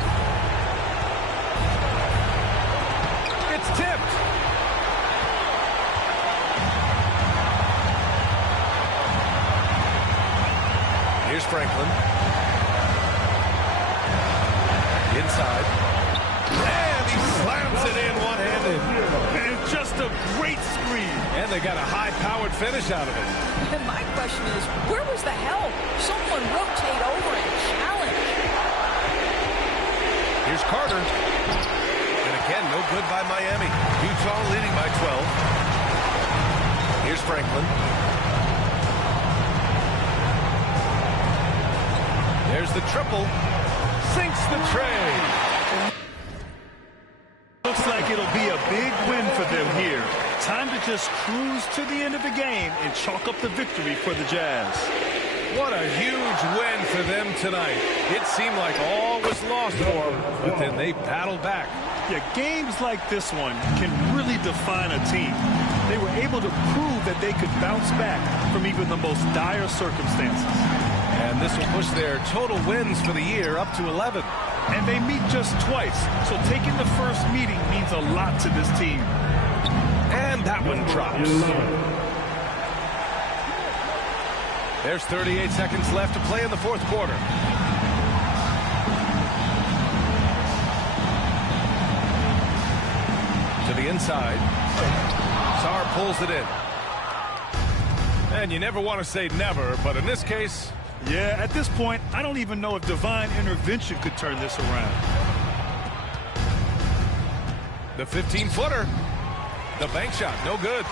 It's tipped. Here's Franklin. Inside. And he slams it in one-handed. And just a great screen. And they got a high-powered finish out of it. And my question is, where was the help? Someone rotate over and challenge. Here's Carter. And again, no good by Miami. Utah leading by 12. Here's Franklin. There's the triple. Sinks the tray. Looks like it'll be a big win for them here. Time to just cruise to the end of the game and chalk up the victory for the Jazz. What a huge win for them tonight. It seemed like all was lost for them, but then they battled back. Yeah, games like this one can really define a team. They were able to prove that they could bounce back from even the most dire circumstances. And this will push their total wins for the year up to 11. And they meet just twice, so taking the first meeting means a lot to this team. And that one drops. There's 38 seconds left to play in the fourth quarter. To the inside. Sarr pulls it in. And you never want to say never, but in this case... Yeah, at this point, I don't even know if divine intervention could turn this around. The 15-footer. The bank shot, no good.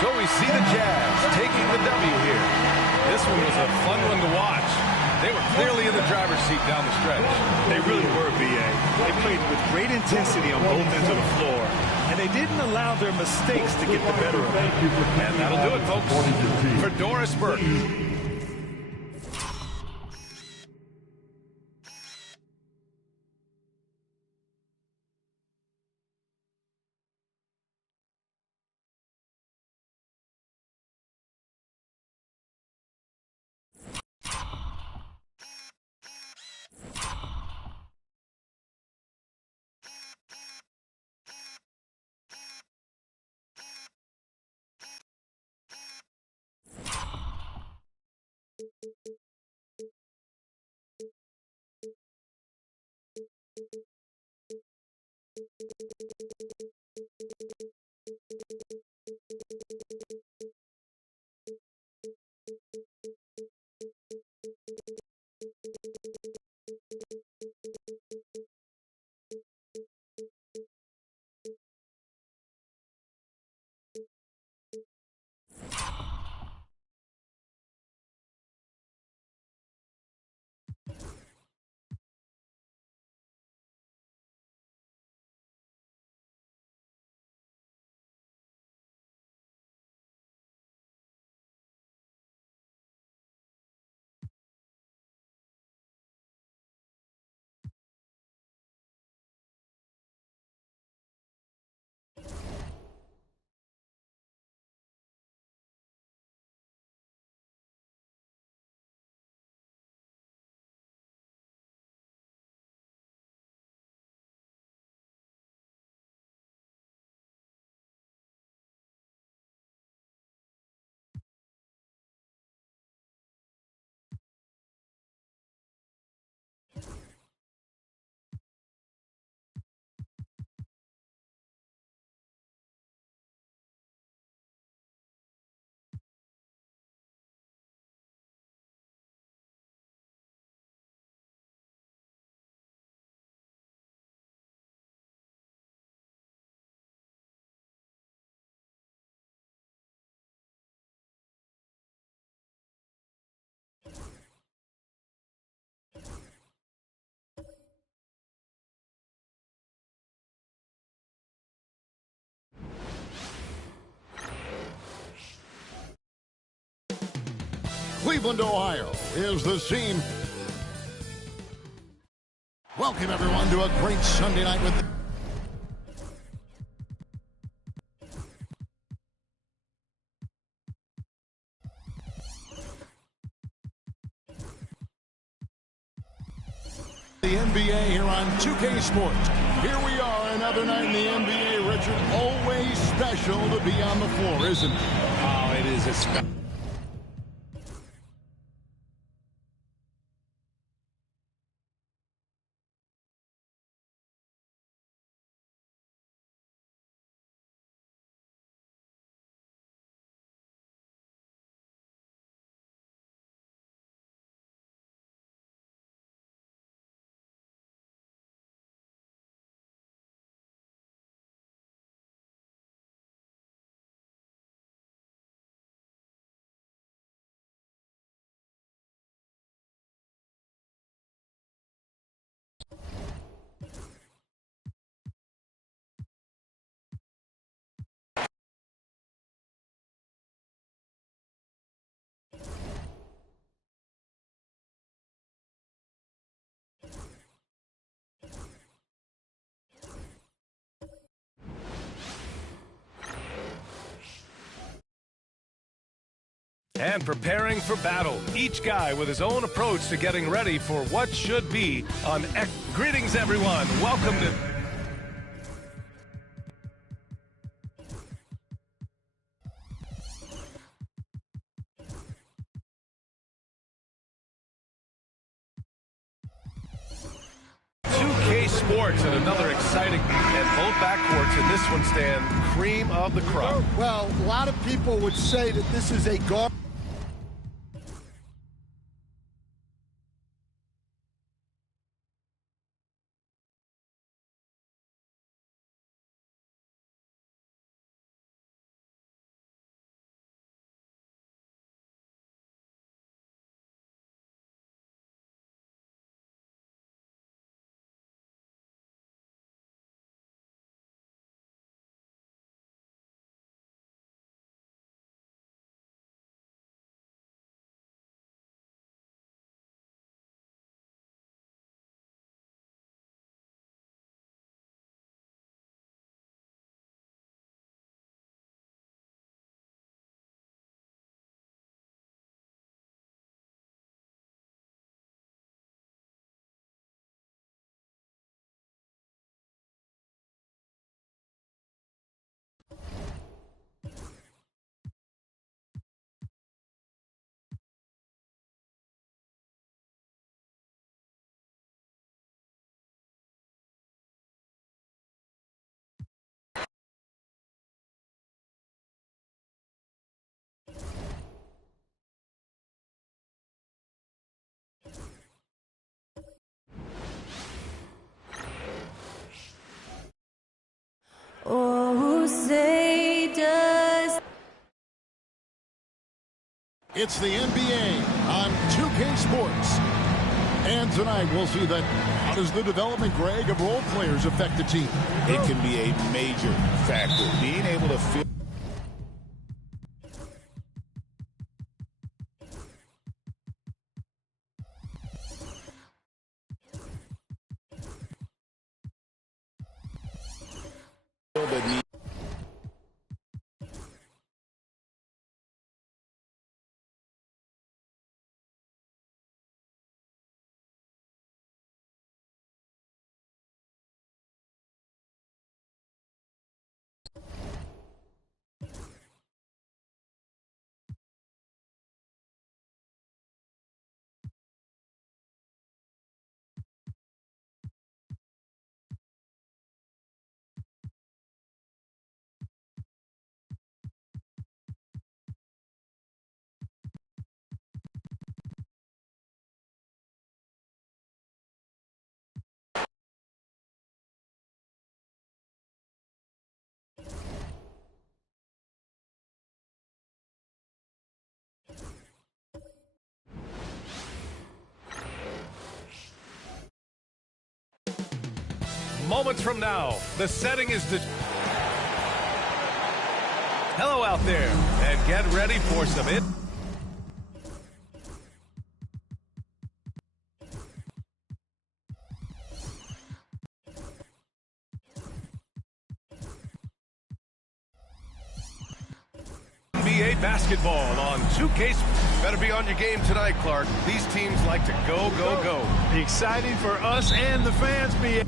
So we see the Jazz taking the W here. This one was a fun one to watch. They were clearly in the driver's seat down the stretch. They really were, B.A. They played with great intensity on both ends of the floor, and they didn't allow their mistakes to get the better of them. And that'll do it, folks, for Doris Burke. Cleveland, Ohio is the scene. Welcome, everyone, to a great Sunday night with the NBA here on 2K Sports. Here we are, another night in the NBA, Richard. Always special to be on the floor, isn't it? Oh, it is a And preparing for battle, each guy with his own approach to getting ready for what should be an greetings, everyone. Welcome to 2K Sports and another exciting, and both backcourts in this one stand cream of the crop. Well, a lot of people would say that this is a guard. Oh, say does. It's the NBA on 2K Sports. And tonight we'll see that how does the development, Greg, of role players affect the team? It can be a major factor. Being able to feel the need. Moments from now, the setting is the... Hello out there, and get ready for some it. NBA basketball on 2K. Better be on your game tonight, Clark. These teams like to go, go, go. Exciting for us and the fans, BA.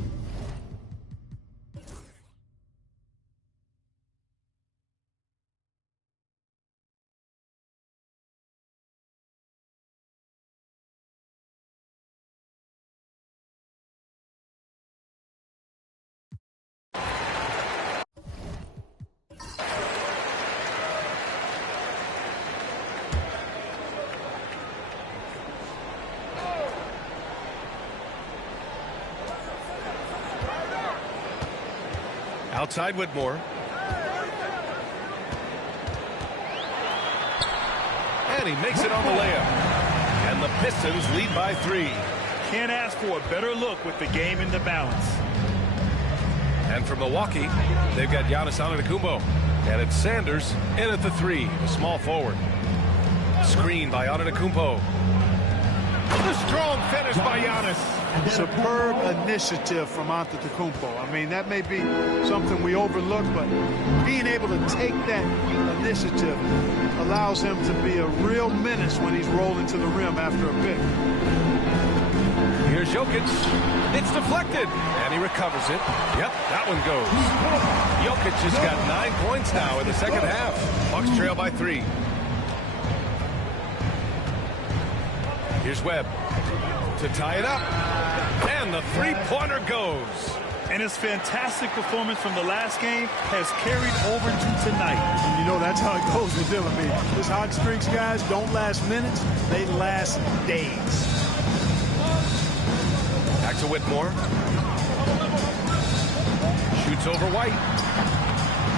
Outside Whitmore. And he makes it on the layup. And the Pistons lead by 3. Can't ask for a better look with the game in the balance. And from Milwaukee, they've got Giannis Antetokounmpo. And it's Sanders in at the 3, the small forward. Screen by Antetokounmpo. The strong finish by Giannis. Superb initiative from Antetokounmpo. I mean, that may be something we overlook, but being able to take that initiative allows him to be a real menace when he's rolling to the rim after a pick. Here's Jokic. It's deflected, and he recovers it. Yep, that one goes. Jokic has got 9 points now in the second half. Bucks trail by 3. Here's Webb to tie it up, and the three-pointer goes. And his fantastic performance from the last game has carried over to tonight. And you know, that's how it goes with him. I mean, his hot streaks, guys, don't last minutes. They last days. Back to Whitmore. Shoots over White.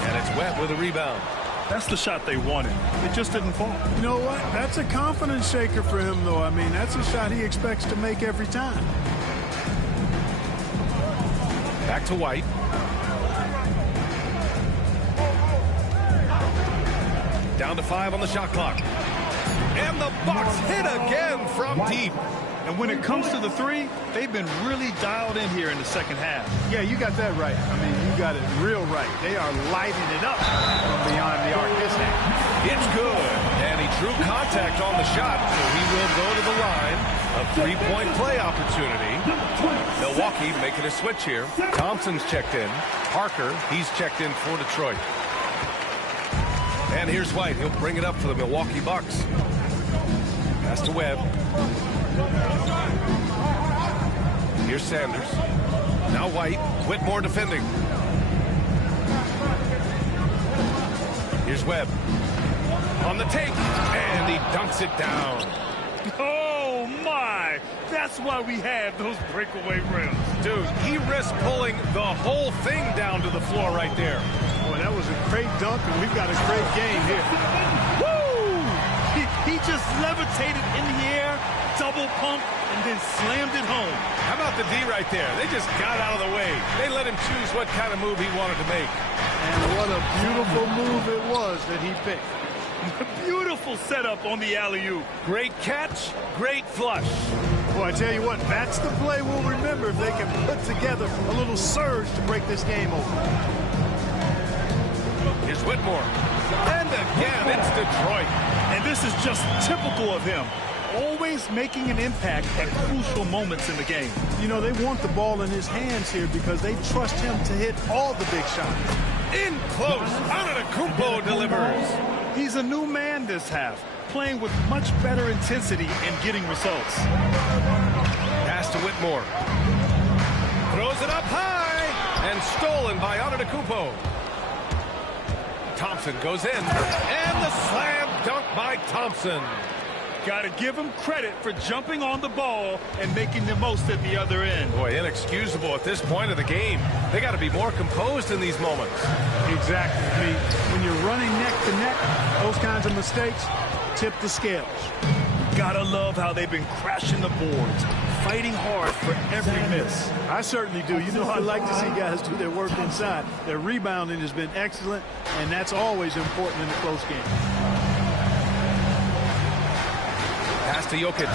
And it's Webb with a rebound. That's the shot they wanted. It just didn't fall. You know what? That's a confidence shaker for him, though. I mean, that's a shot he expects to make every time. Back to White. Down to 5 on the shot clock. And the Bucks hit again from deep. And when it comes to the three, they've been really dialed in here in the second half. Yeah, you got that right. I mean, you got it real right. They are lighting it up from beyond the arc, isn't it? It's good. And he drew contact on the shot, so he will go to the line. A three-point play opportunity. Milwaukee making a switch here. Thompson's checked in. Parker, he's checked in for Detroit. And here's White. He'll bring it up for the Milwaukee Bucks. Pass to Webb. Here's Sanders. Now White. Whitmore defending. Here's Webb. On the take. And he dunks it down. Oh, my. That's why we have those breakaway rims. Dude, he risked pulling the whole thing down to the floor right there. Boy, that was a great dunk, and we've got a great game here. Woo! He just levitated in the air, double pump, and then slammed it home. How about the D right there? They just got out of the way. They let him choose what kind of move he wanted to make. And what a beautiful move it was that he picked. Beautiful setup on the alley-oop. Great catch, great flush. Boy, I tell you what, that's the play we'll remember if they can put together a little surge to break this game open. Here's Whitmore. And again, it's Detroit. And this is just typical of him. Always making an impact at crucial moments in the game. You know, they want the ball in his hands here because they trust him to hit all the big shots. In close, Antetokounmpo delivers. He's a new man this half, playing with much better intensity and getting results. Pass to Whitmore. Throws it up high and stolen by Antetokounmpo. Thompson goes in, and the slam dunk by Thompson. Got to give him credit for jumping on the ball and making the most at the other end. Boy, inexcusable at this point of the game. They got to be more composed in these moments. Exactly. I mean, when you're running neck to neck, those kinds of mistakes tip the scales. Gotta love how they've been crashing the boards, fighting hard for every miss. I certainly do. You know, I like to see guys do their work inside. Their rebounding has been excellent, and that's always important in a close game. Pass to Jokic.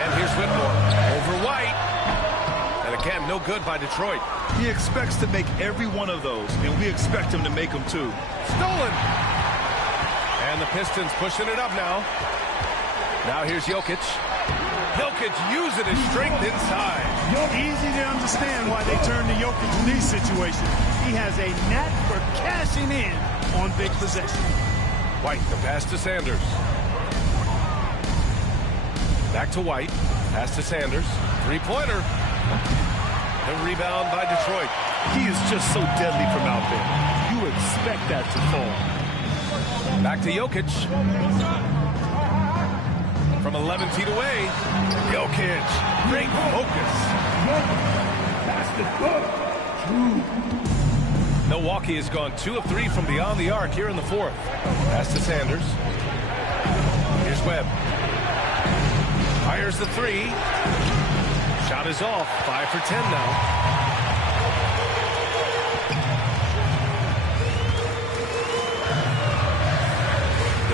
And here's Whitmore. Over White. And again, no good by Detroit. He expects to make every one of those, and we expect him to make them too. Stolen. And the Pistons pushing it up now. Now here's Jokic. Jokic using his strength inside. Easy to understand why they turn to Jokic in these situations. He has a knack for cashing in on big possessions. White, the pass to Sanders. Back to White. Pass to Sanders. Three-pointer. The rebound by Detroit. He is just so deadly from out there. You expect that to fall. Back to Jokic. From 11 feet away. Jokic. Great focus. Milwaukee has gone 2 of 3 from beyond the arc here in the fourth. Pass to Sanders. Here's Webb. Fires the three. Shot is off. 5 for 10 now.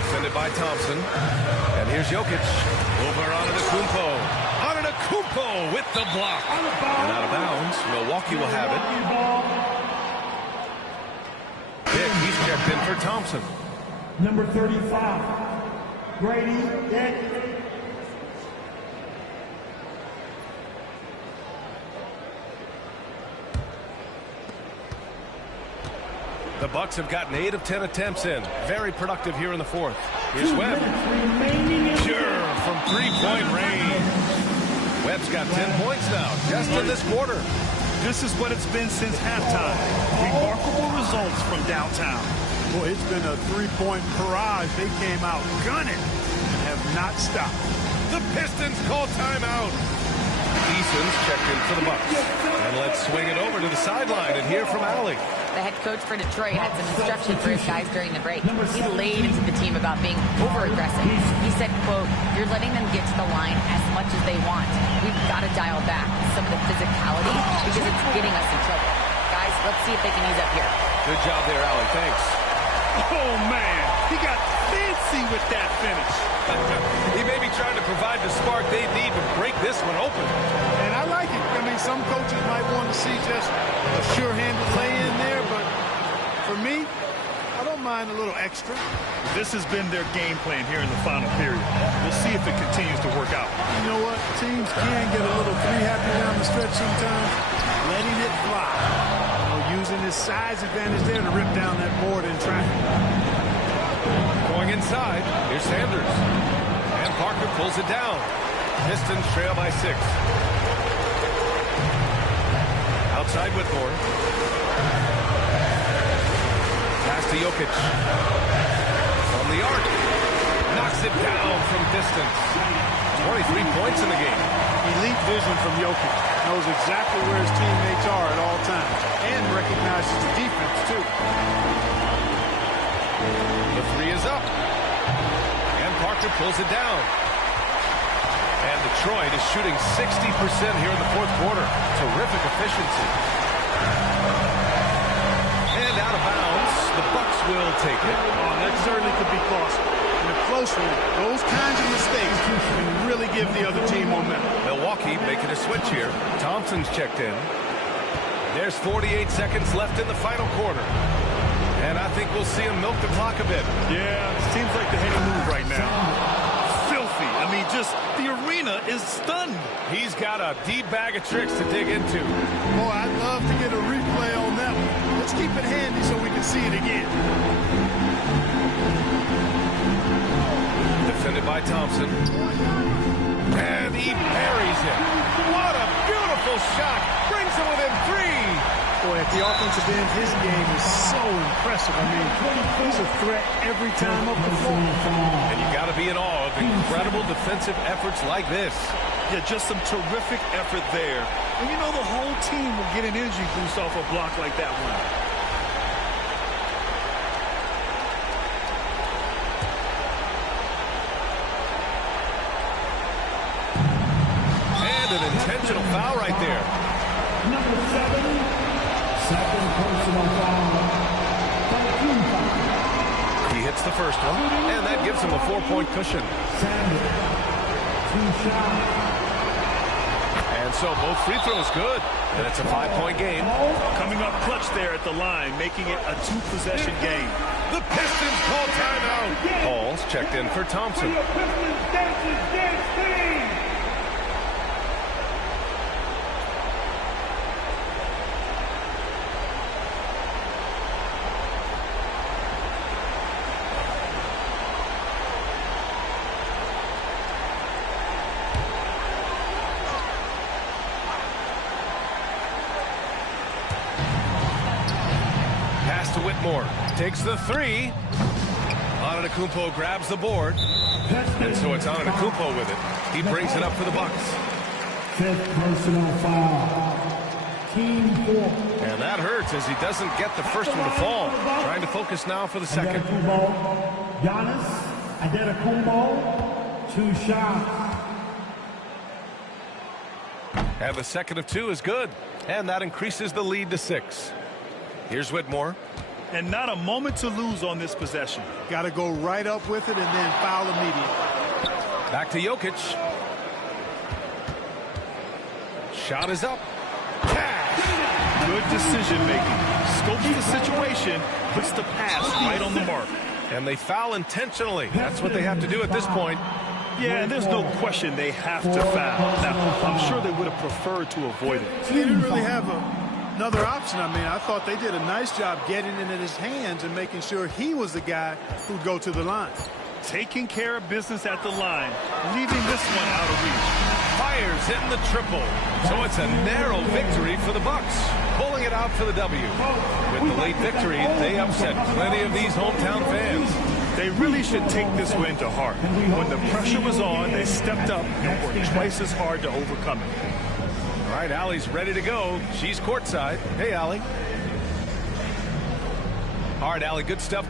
Defended by Thompson. And here's Jokic. Over on Antetokounmpo. Antetokounmpo with the block. And out of bounds. Milwaukee will have it. Dick, he's checked in for Thompson. Number 35, Grady Dick. The Bucks have gotten 8 of 10 attempts in. Very productive here in the fourth. Here's Webb. Sure, from three-point range. Webb's got 10 points now, just in this quarter. This is what it's been since halftime. Remarkable results from downtown. Boy, it's been a three-point barrage. They came out gunning and have not stopped. The Pistons call timeout. Eason's checked in for the Bucks. And let's swing it over to the sideline and hear from Allie. The head coach for Detroit had some instruction for his guys during the break. He laid into the team about being over-aggressive. He said, quote, "You're letting them get to the line as much as they want. We've got to dial back some of the physicality because it's getting us in trouble. Guys, let's see if they can ease up here." Good job there, Allie. Thanks. Oh, man. He got fancy with that finish. He may be trying to provide the spark they need to break this one open. And I like it. I mean, some coaches might want to see just a sure-handed lay-in there, but for me, I don't mind a little extra. This has been their game plan here in the final period. We'll see if it continues to work out. You know what? Teams can get a little three-happy down the stretch sometimes, letting it fly. You know, using his size advantage there to rip down that board in traffic. Going inside, here's Sanders. And Parker pulls it down. Pistons trail by 6. Outside Whitmore. Pass to Jokic. From the arc. Knocks it down from distance. 23 points in the game. Elite vision from Jokic. Knows exactly where his teammates are at all times. And recognizes the defense, too. The three is up. And Parker pulls it down. And Detroit is shooting 60% here in the fourth quarter. Terrific efficiency. And out of bounds, the Bucks will take it. Oh, that certainly could be costly. In a close one, those kinds of mistakes can really give the other team momentum. Milwaukee making a switch here. Thompson's checked in. There's 48 seconds left in the final quarter. And I think we'll see him milk the clock a bit. Yeah, seems like the heady move right now. Filthy. I mean, just the arena is stunned. He's got a deep bag of tricks to dig into. Boy, I'd love to get a replay on that one. Let's keep it handy so we can see it again. Defended by Thompson. And he buries it. What a beautiful shot. Brings it within 3. Boy, at the offensive end, his game is so impressive. I mean, he's a threat every time up the floor. And you got to be in awe of incredible defensive efforts like this. Yeah, just some terrific effort there. And you know the whole team will get an energy boost off a block like that one. And an intentional foul right there. Number 7, second personal foul. He hits the first one, and that gives him a 4-point cushion. Sanders, 2 shots. And so both free throws good. And it's a 5-point game. Coming up clutch there at the line, making it a 2-possession game. The Pistons call timeout. Hall's checked in for Thompson. To Whitmore, takes the 3. Antetokounmpo grabs the board, and so it's Antetokounmpo with it. He brings it up for the Bucks. 5th personal foul. Team 4. And that hurts as he doesn't get the first one to fall. Trying to focus now for the second. Giannis Antetokounmpo, 2 shots. And the second of 2 is good, and that increases the lead to 6. Here's Whitmore. And not a moment to lose on this possession. Got to go right up with it and then foul immediately. Back to Jokic. Shot is up. Good decision making. Scopes the situation, puts the pass right on the mark. And they foul intentionally. That's what they have to do at this point. Yeah, and there's no question they have to foul. Now, I'm sure they would have preferred to avoid it. They didn't really have another option. I mean, I thought they did a nice job getting it in his hands and making sure he was the guy who'd go to the line. Taking care of business at the line, leaving this one out of reach. Fires hitting the triple. So it's a narrow victory for the Bucks, pulling it out for the W. With the late victory, they upset plenty of these hometown fans. They really should take this win to heart. When the pressure was on, they stepped up and worked twice as hard to overcome it. All right, Allie's ready to go. She's courtside. Hey, Allie. All right, Allie, good stuff.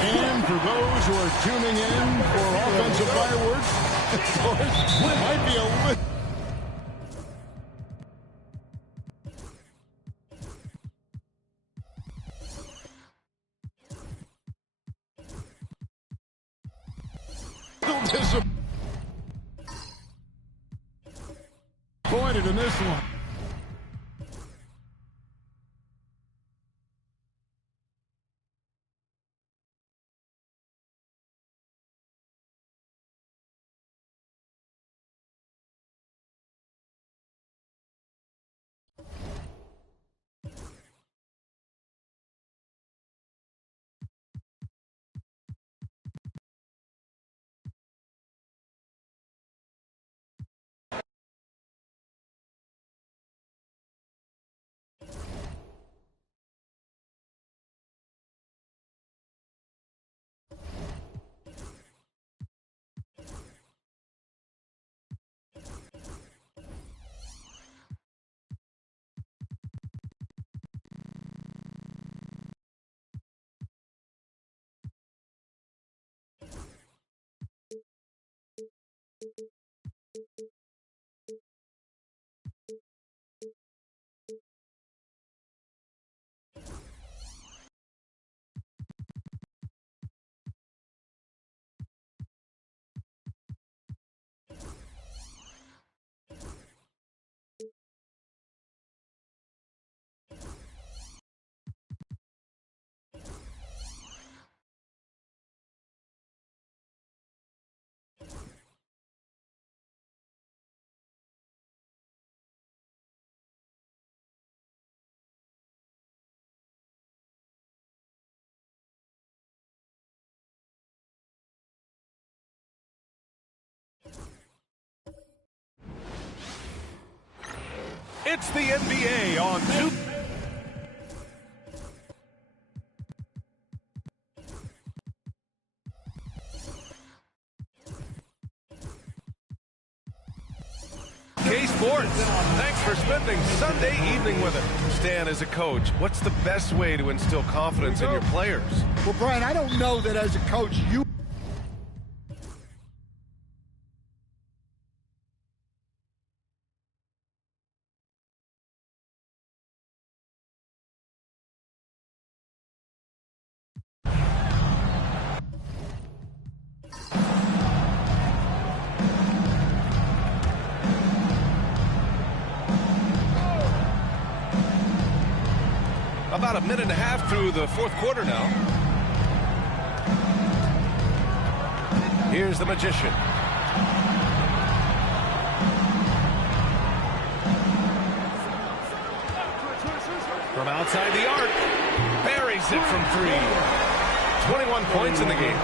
And for those who are tuning in for offensive fireworks, of course, it might be a little... disappointed in this one. It's the NBA on 2. K-Sports, thanks for spending Sunday evening with us. Stan, as a coach, what's the best way to instill confidence in your players? Well, Brian, I don't know that as a coach you... About a minute and a half through the fourth quarter now. Here's the magician. From outside the arc, buries it from 3. 21 points in the game.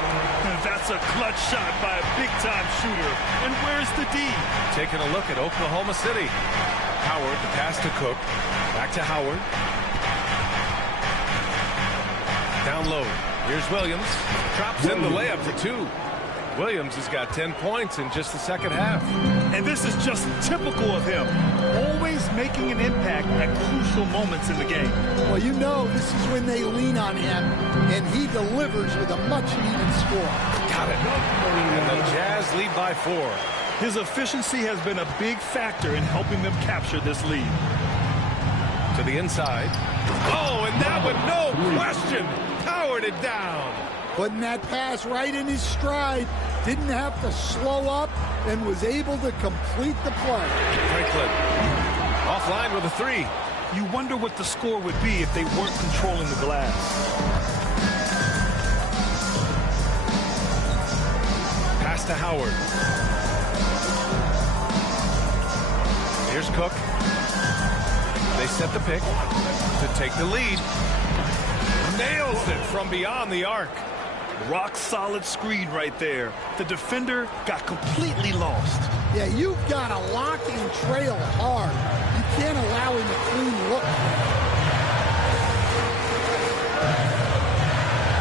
That's a clutch shot by a big-time shooter. And where's the D? Taking a look at Oklahoma City. Howard, the pass to Cook. Back to Howard. Down low. Here's Williams. Drops in the layup for 2. Williams has got 10 points in just the second half. And this is just typical of him. Always making an impact at crucial moments in the game. Well, you know this is when they lean on him, and he delivers with a much-needed score. Got it. And the Jazz lead by 4. His efficiency has been a big factor in helping them capture this lead. To the inside. Oh, and that one, no question, powered it down. Putting that pass right in his stride. Didn't have to slow up and was able to complete the play. Franklin offline with a 3. You wonder what the score would be if they weren't controlling the glass. Pass to Howard. Here's Cook. They set the pick to take the lead. Nails it from beyond the arc. Rock solid screen right there. The defender got completely lost. Yeah, you've got to lock and trail hard. You can't allow him a clean look.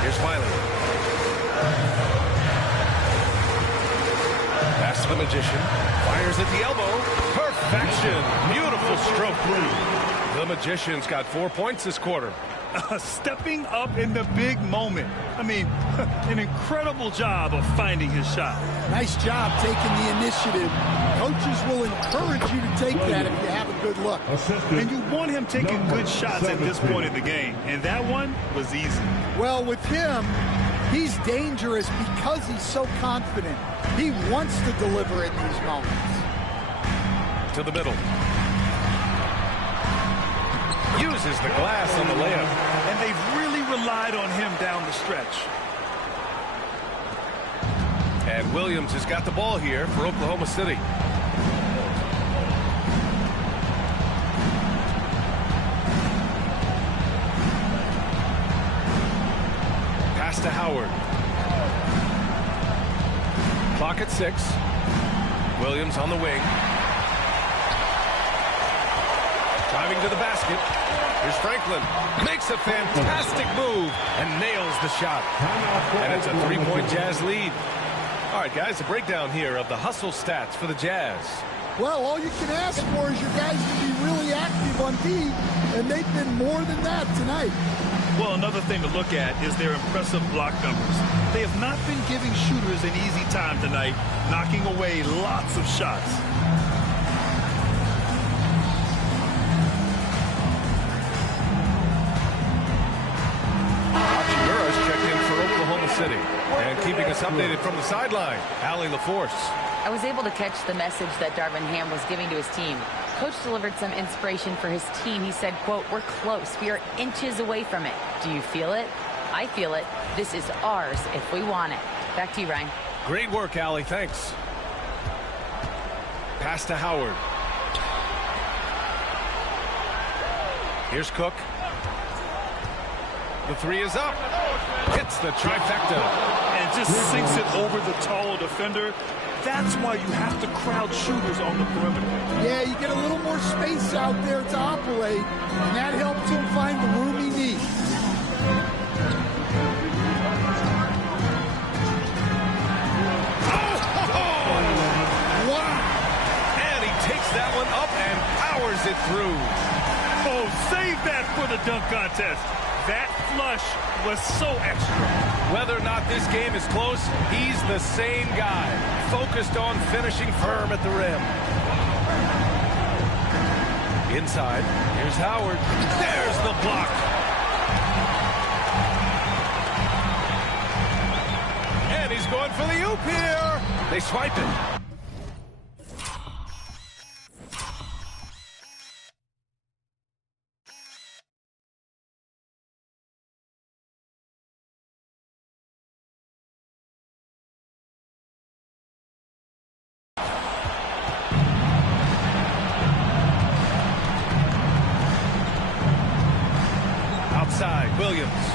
Here's Wiley. Pass to the Magician. Fires at the elbow. Perfection. Beautiful stroke. The Magician's got 4 points this quarter. Stepping up in the big moment. I mean, an incredible job of finding his shot. Nice job taking the initiative. Coaches will encourage you to take that if you have a good look. And you want him taking good shots at this point in the game. And that one was easy. Well, with him, he's dangerous because he's so confident. He wants to deliver in these moments. To the middle. Uses the glass on the layup. And they've really relied on him down the stretch. And Williams has got the ball here for Oklahoma City. Pass to Howard. Clock at 6. Williams on the wing. Driving to the basket. Here's Franklin. Makes a fantastic move and nails the shot. And it's a 3-point Jazz lead. All right, guys, a breakdown here of the hustle stats for the Jazz. Well, all you can ask for is your guys to be really active on D, and they've been more than that tonight. Well, another thing to look at is their impressive block numbers. They have not been giving shooters an easy time tonight, knocking away lots of shots. City. And keeping us updated from the sideline, Allie LaForce. I was able to catch the message that Darvin Ham was giving to his team. Coach delivered some inspiration for his team. He said, quote, "We're close. We are inches away from it. Do you feel it? I feel it. This is ours if we want it." Back to you, Ryan. Great work, Allie. Thanks. Pass to Howard. Here's Cook. The 3 is up. Hits the trifecta. And just sinks it over the tall defender. That's why you have to crowd shooters on the perimeter. Yeah, you get a little more space out there to operate, and that helps him find the room he needs. Oh! Wow! And he takes that one up and powers it through. Oh, save that for the dunk contest. That flush was so extra. Whether or not this game is close, he's the same guy, focused on finishing firm at the rim. Inside, here's Howard. There's the block. And he's going for the oop here. They swipe it. Williams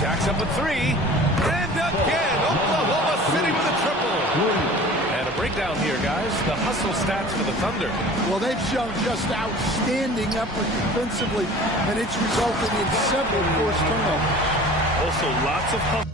jacks up a 3, and again Oklahoma City with a triple. And a breakdown here, guys. The hustle stats for the Thunder. Well, they've shown just outstanding effort defensively, and it's resulted in several forced turnovers. Also, lots of hustle.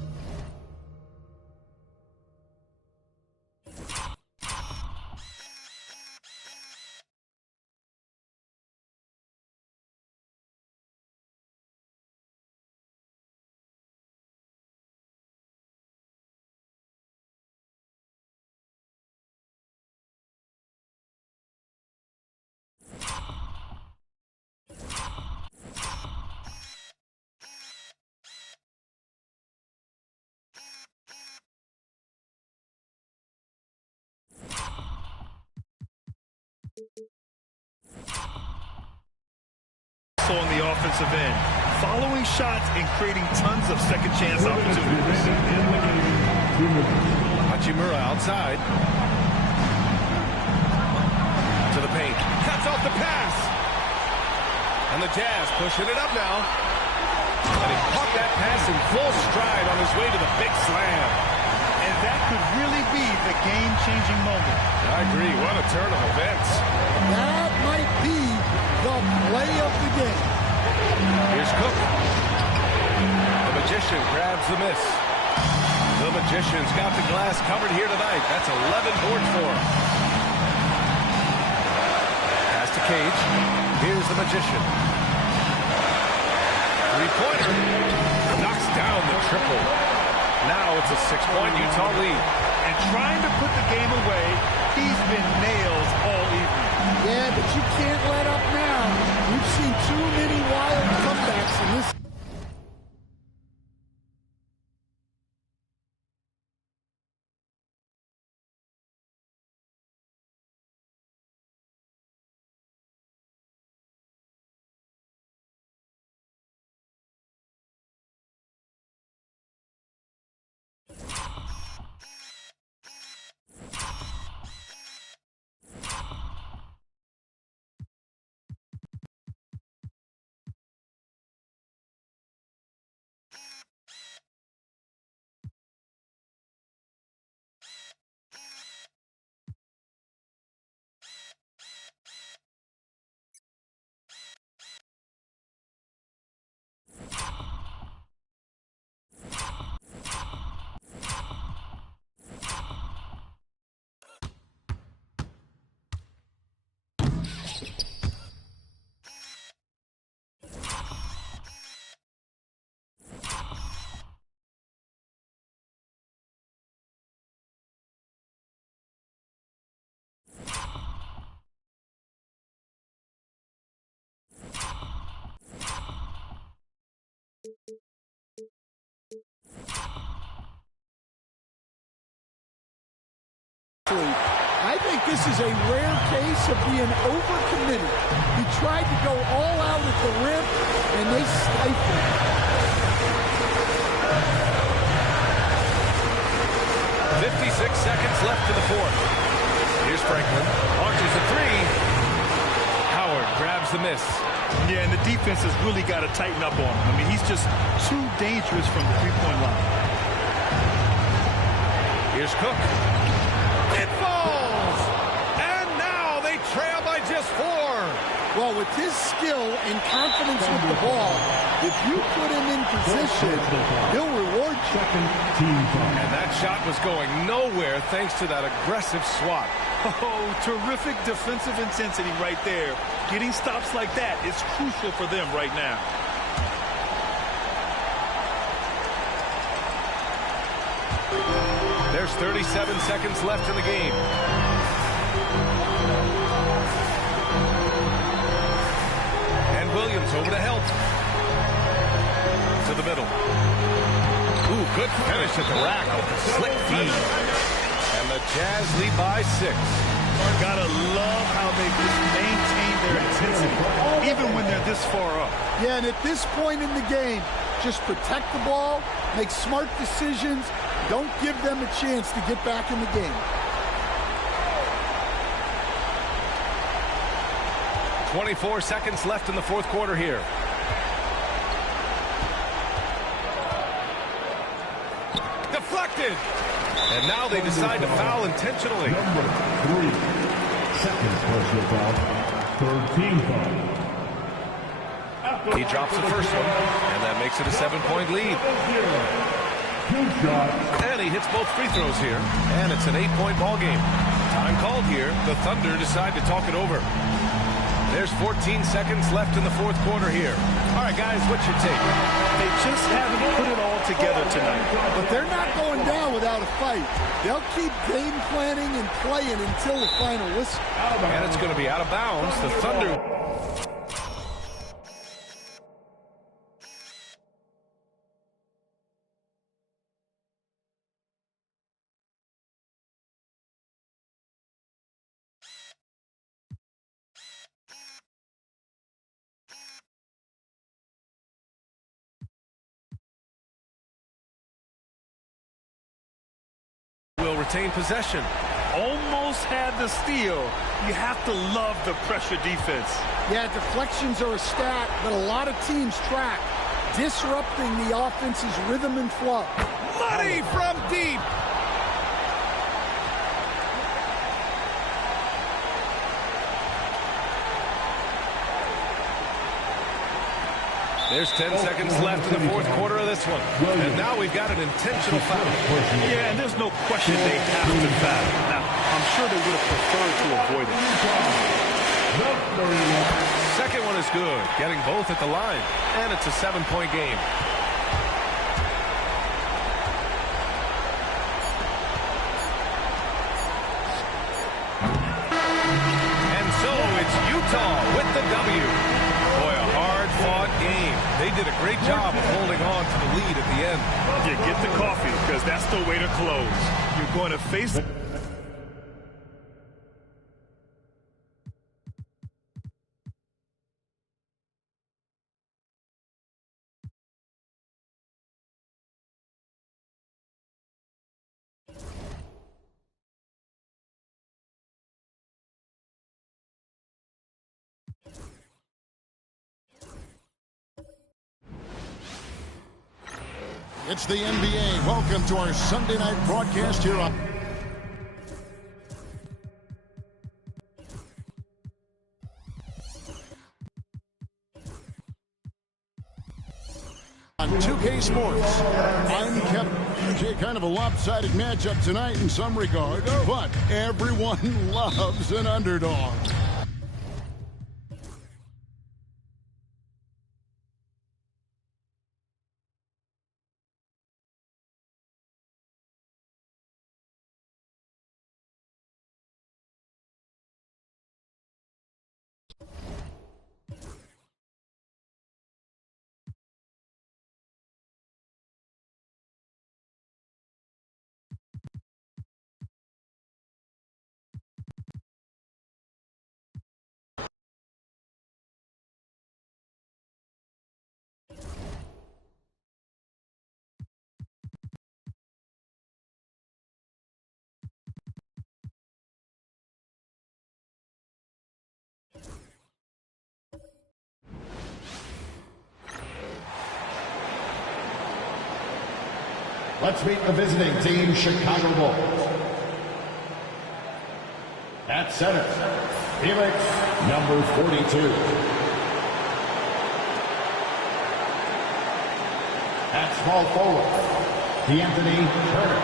On the offensive end, following shots and creating tons of second chance opportunities. Hachimura outside. To the paint. Cuts off the pass. And the Jazz pushing it up now. And he caught that pass in full stride on his way to the big slam. And that could really be the game-changing moment. I agree. What a turn of events. That might be the play of the game. Here's Cook. The Magician grabs the miss. The Magician's got the glass covered here tonight. That's 11 boards for him. Pass to Cage. Here's the Magician. Three-pointer. Knocks down the triple. Now it's a 6-point Utah lead. And trying to put the game away, he's been nails all evening. Yeah, but you can't let up now. We've seen too many wild comebacks in this. I think this is a rare case of being overcommitted. He tried to go all out at the rim, and they stifled him. 56 seconds left in the fourth. Here's Franklin. Launches a three. Howard grabs the miss. Yeah, and the defense has really got to tighten up on him. I mean, he's just too dangerous from the three-point line. Here's Cook. It falls! And now they trail by just 4. Well, with his skill and confidence with the ball, if you put him in position, he'll reward you. And that shot was going nowhere thanks to that aggressive swat. Oh, terrific defensive intensity right there. Getting stops like that is crucial for them right now. There's 37 seconds left in the game. And Williams over to help. To the middle. Ooh, good finish at the rack with a slick feed. And the Jazz lead by 6. Gotta love how they just maintain their intensity, even when they're this far up. Yeah, and at this point in the game, just protect the ball, make smart decisions, don't give them a chance to get back in the game. 24 seconds left in the fourth quarter here. Deflected! And now they decide to foul intentionally. Number 3, second personal foul, third team foul. He drops the first one, and that makes it a 7-point lead. And he hits both free throws here, and it's an 8-point ball game. Time called here. The Thunder decide to talk it over. There's 14 seconds left in the fourth quarter here. All right, guys, what's your take? They just haven't put it all together tonight. But they're not going down without a fight. They'll keep game planning and playing until the final whistle. And it's going to be out of bounds. The Thunder... will retain possession. Almost had the steal. You have to love the pressure defense. Yeah, deflections are a stat that a lot of teams track, disrupting the offense's rhythm and flow. Money from deep. There's 10 seconds left in the fourth quarter of this one. And now we've got an intentional foul. Yeah, and there's no question they have to foul. Now, I'm sure they would have preferred to avoid it. Second one is good, getting both at the line. And it's a 7-point game. And so it's Utah with the W. Boy, a hard-fought game. They did a great job of holding on to the lead at the end. You get the coffee, because that's the way to close. You're going to face... It's the NBA. Welcome to our Sunday night broadcast here on on 2K Sports. I'm Kevin. Kind of a lopsided matchup tonight in some regard, but everyone loves an underdog. Let's meet the visiting team, Chicago Bulls. At center, Felix, number 42. At small forward, D'Anthony Turner.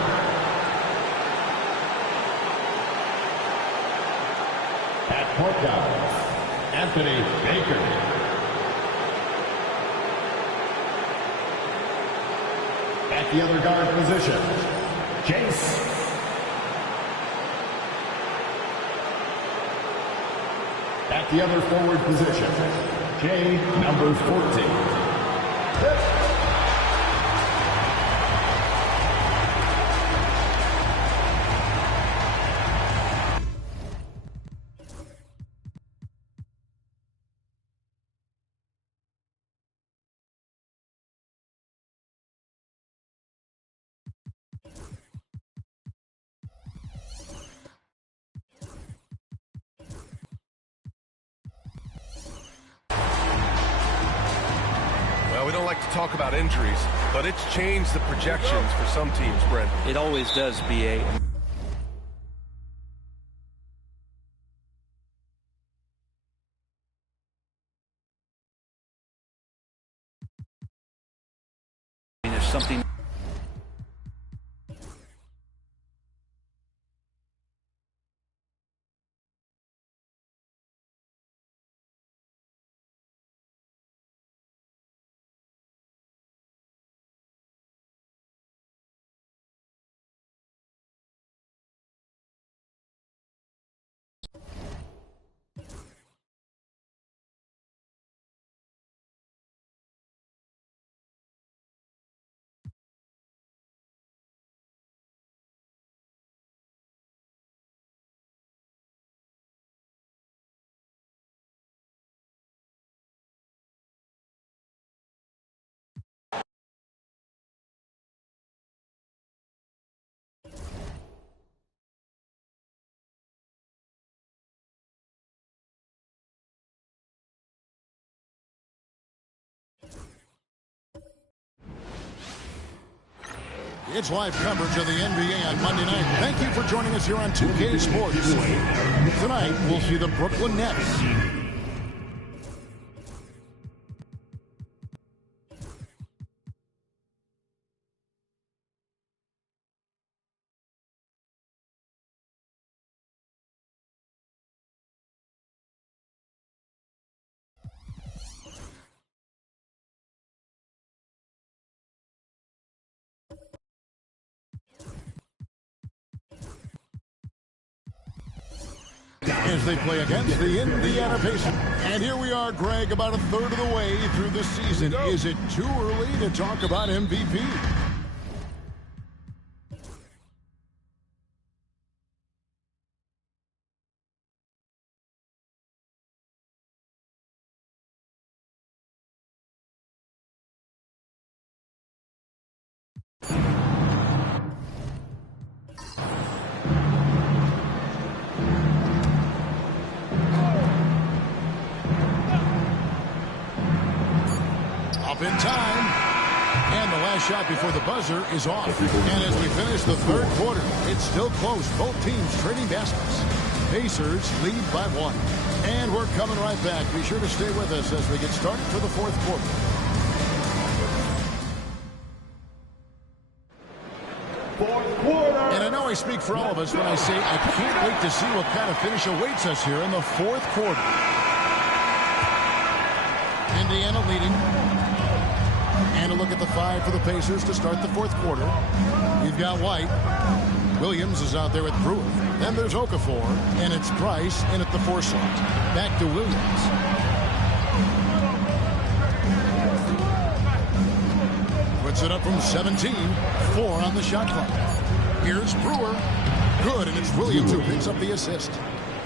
At point guard, Anthony Baker. At the other guard position, Jace. At the other forward position, Jay, number 14. Well, we don't like to talk about injuries, but it's changed the projections for some teams, Brent. It always does, B.A. It's live coverage of the NBA on Monday night. Thank you for joining us here on 2K Sports. Tonight, we'll see the Brooklyn Nets. As they play against the Indiana Pacers. And here we are, Greg, about a third of the way through the season. Is it too early to talk about MVP? In time. And the last shot before the buzzer is off. And as we finish the third quarter, it's still close. Both teams trading baskets. Pacers lead by 1. And we're coming right back. Be sure to stay with us as we get started for the fourth quarter. And I know I speak for all of us when I say I can't wait to see what kind of finish awaits us here in the fourth quarter. Indiana leading. And a look at the 5 for the Pacers to start the fourth quarter. You've got White. Williams is out there with Brewer. Then there's Okafor. And it's Price in at the 4 slot. Back to Williams. Puts it up from 17. 4 on the shot clock. Here's Brewer. Good, and it's Williams who picks up the assist.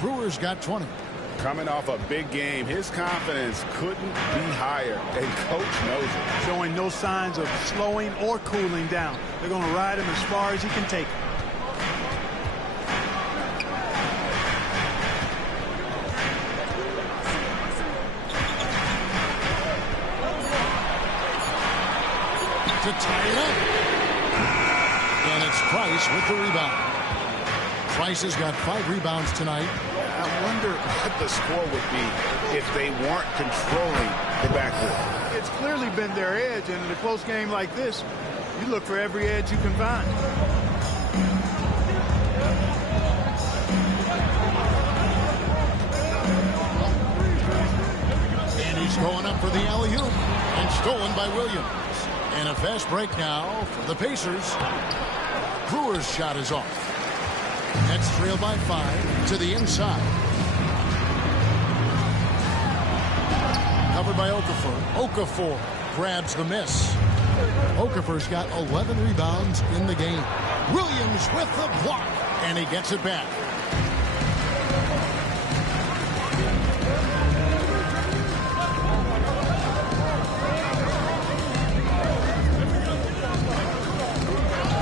Brewer's got 20. Coming off a big game, his confidence couldn't be higher, and coach knows it. Showing no signs of slowing or cooling down. They're going to ride him as far as he can take him. To tie it up. And it's Price with the rebound. Price has got 5 rebounds tonight. I wonder what the score would be if they weren't controlling the backcourt. It's clearly been their edge, and in a close game like this, you look for every edge you can find. And he's going up for the alley-oop, and stolen by Williams. And a fast break now for the Pacers. Brewer's shot is off. Nets trail by 5 to the inside. Covered by Okafor. Okafor grabs the miss. Okafor's got 11 rebounds in the game. Williams with the block, and he gets it back.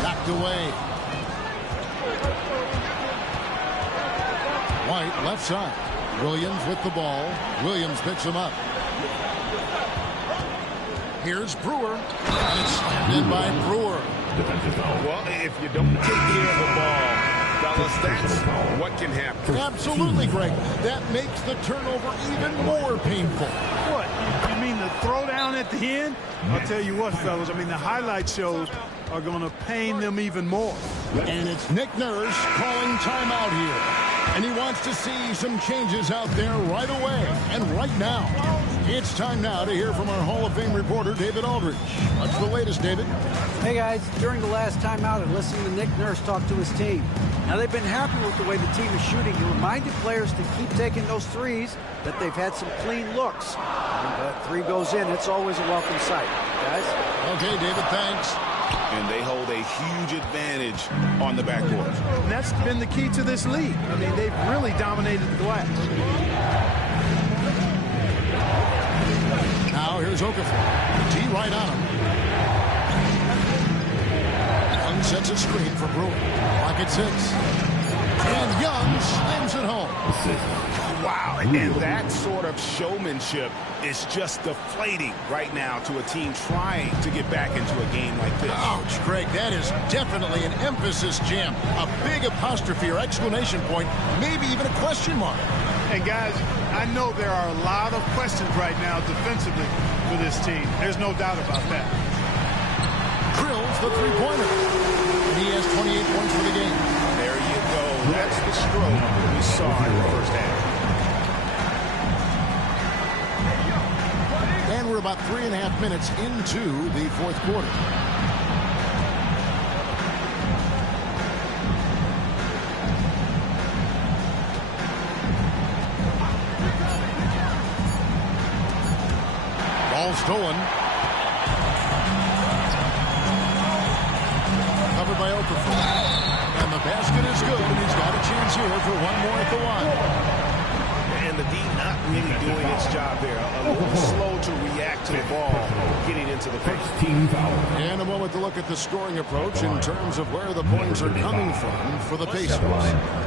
Knocked away. White left side. Williams with the ball. Williams picks him up. Here's Brewer. And it's slammed in by Brewer. Well, if you don't take care of the ball, fellas, that's what can happen. Absolutely, Greg. That makes the turnover even more painful. What? You mean the throwdown at the end? I'll tell you what, fellas. I mean, the highlight shows are going to pain them even more. And it's Nick Nurse calling timeout here. And he wants to see some changes out there right away and right now. It's time now to hear from our Hall of Fame reporter, David Aldridge. What's the latest, David? Hey, guys. During the last timeout, I listened to Nick Nurse talk to his team. Now, they've been happy with the way the team is shooting. He reminded players to keep taking those threes, that they've had some clean looks. When that 3 goes in, it's always a welcome sight. Guys? Okay, David, thanks. And they hold a huge advantage on the backcourt. And that's been the key to this league. I mean, they've really dominated the glass. Now here's Okafor. T right on him. Young sets a screen for Brewer. Clock at 6. And Young slams it home. Wow, and that sort of showmanship is just deflating right now to a team trying to get back into a game like this. Ouch, Greg, that is definitely an emphasis jam. A big apostrophe or exclamation point, maybe even a question mark. And guys, I know there are a lot of questions right now defensively for this team. There's no doubt about that. Drills the three-pointer. And he has 28 points for the game. There you go. That's the stroke we saw in the first half. And we're about 3.5 minutes into the fourth quarter. Ball stolen. Covered by Okafor. And the basket is good, and he's got a chance here for one more at the line. And the D not really doing its job there. A little slow to react to the ball getting into the paint. And a moment to look at the scoring approach in terms of where the points are coming from for the Pacers.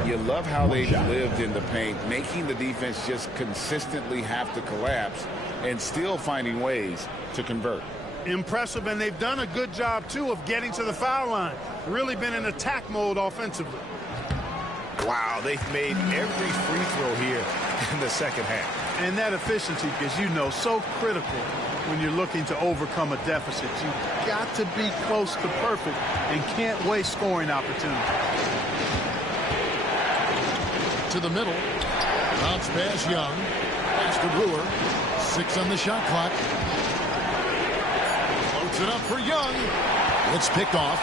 You love how they've lived in the paint, making the defense just consistently have to collapse and still finding ways to convert. Impressive, and they've done a good job, too, of getting to the foul line. Really been in attack mode offensively. Wow, they've made every free throw here in the second half. And that efficiency, as you know, so critical when you're looking to overcome a deficit. You've got to be close to perfect and can't waste scoring opportunities. To the middle. Bounce pass Young. Pass to Brewer. 6 on the shot clock. Floats it up for Young. It's picked off.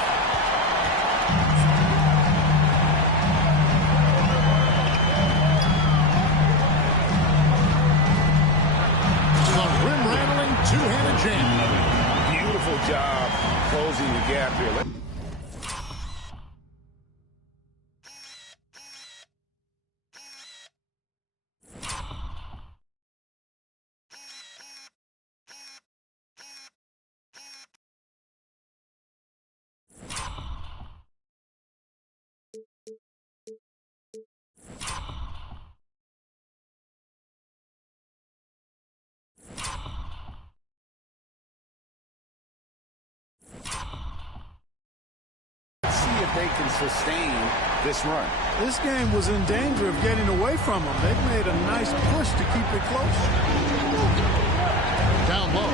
Two-handed jam. Beautiful job closing the gap here. If they can sustain this run. This game was in danger of getting away from them. They've made a nice push to keep it close. Down low,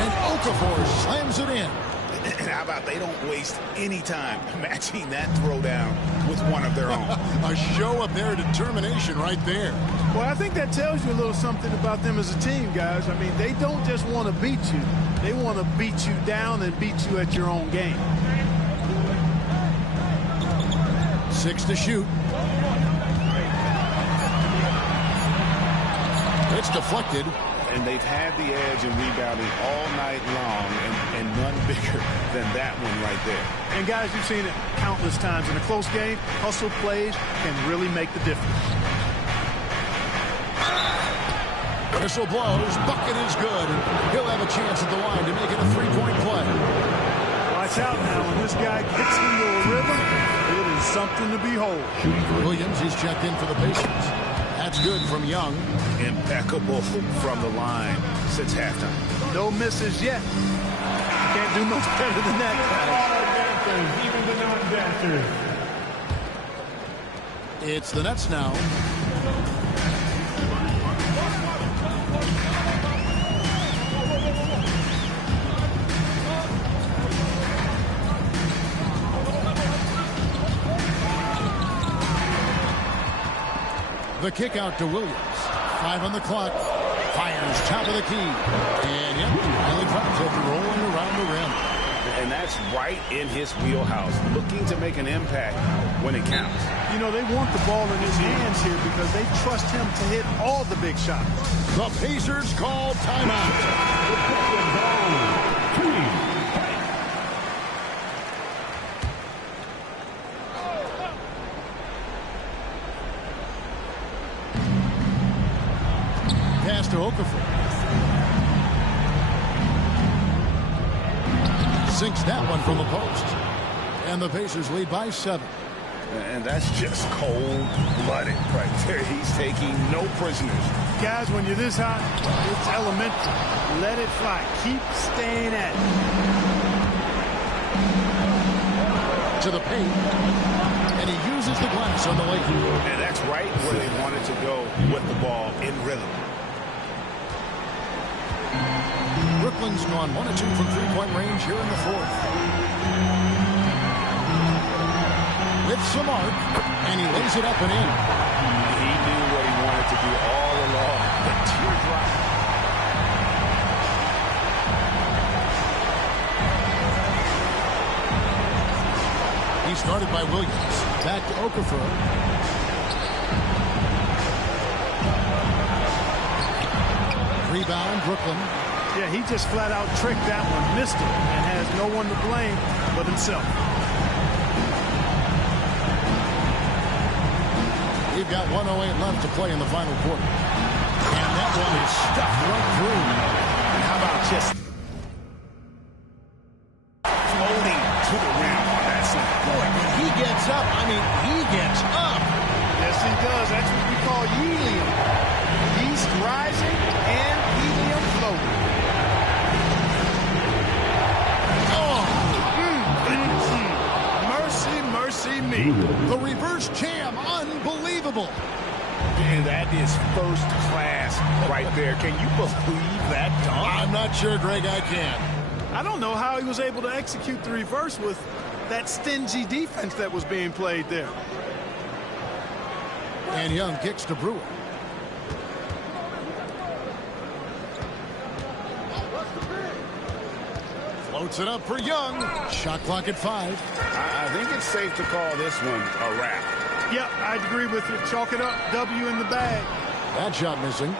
and Okafor slams it in. And how about they don't waste any time matching that throwdown with one of their own. A show of their determination right there. Well, I think that tells you a little something about them as a team, guys. I mean, they don't just want to beat you. They want to beat you down and beat you at your own game. 6 to shoot. It's deflected. And they've had the edge in rebounding all night long, and none bigger than that one right there. And guys, you've seen it countless times in a close game. Hustle plays can really make the difference. Whistle blows. Bucket is good. He'll have a chance at the line to make it a three-point play. Watch out now. When this guy gets into a rhythm, it is something to behold. Williams is checked in for the Pacers. That's good from Young. Impeccable from the line since halftime. No misses yet. Can't do much better than that. Even the non-dancers. It's the Nets now. The kick out to Williams. 5 on the clock. Fires top of the key. And yep, finally drops it, rolling around the rim. And that's right in his wheelhouse, looking to make an impact when it counts. You know, they want the ball in his hands here because they trust him to hit all the big shots. The Pacers call timeout. Pass to Okafor. Sinks that one from the post. And the Pacers lead by 7. And that's just cold-blooded right there. He's taking no prisoners. Guys, when you're this hot, it's elemental. Let it fly. Keep staying at it. To the paint. And he uses the glass on the late. And that's right where they wanted to go with the ball in rhythm. Brooklyn's gone 1 of 2 from three-point range here in the fourth. With some arc, and he lays it up and in. He knew what he wanted to do all along. The teardrop. He started by Williams. Back to Okafor. Rebound, Brooklyn. Yeah, he just flat out tricked that one, missed it, and has no one to blame but himself. We've got 1:08 left to play in the final quarter. And that one is stuffed right through. And how about just floating to the rim on that side? Boy, when he gets up, I mean, he gets up. Yes, he does. That's what we call helium. Yeast rising and helium floating. Mercy, mercy me. The reverse jam, unbelievable. And that is first class right there. Can you believe that dunk? I'm not sure, Greg, I can. I don't know how he was able to execute the reverse with that stingy defense that was being played there. And Young kicks to Brewer. Floats it up for Young. Shot clock at 5. I think it's safe to call this one a wrap. Yep, I'd agree with you. Chalk it up. W in the bag. That shot missing.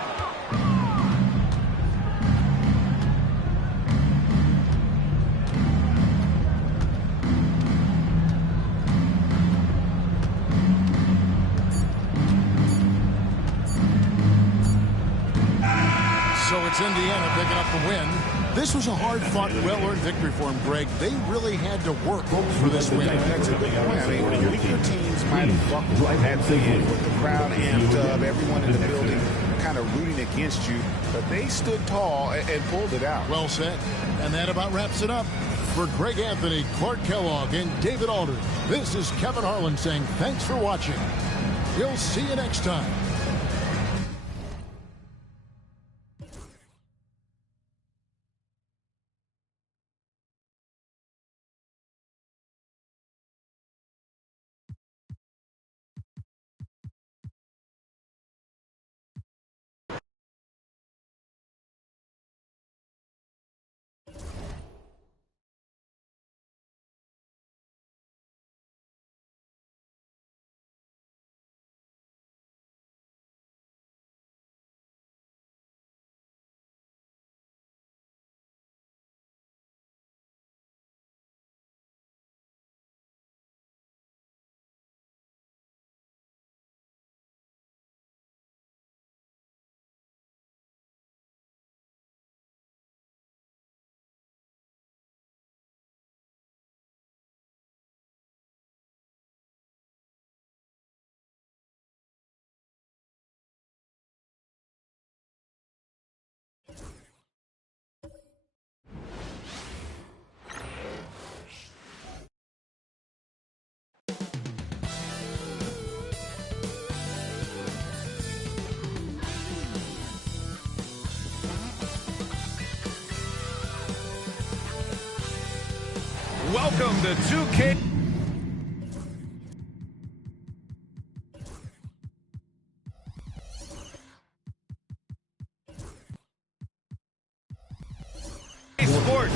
So it's Indiana picking up the win. This was a hard-fought, well-earned victory for him, Greg. They really had to work for this win. That's a good point. I mean, weaker teams might have buckled at the end with the crowd amped up, everyone in the building kind of rooting against you, but they stood tall and pulled it out. Well said. And that about wraps it up. For Greg Anthony, Clark Kellogg, and David Alder, this is Kevin Harlan saying thanks for watching. We'll see you next time. Welcome to 2K. Sports.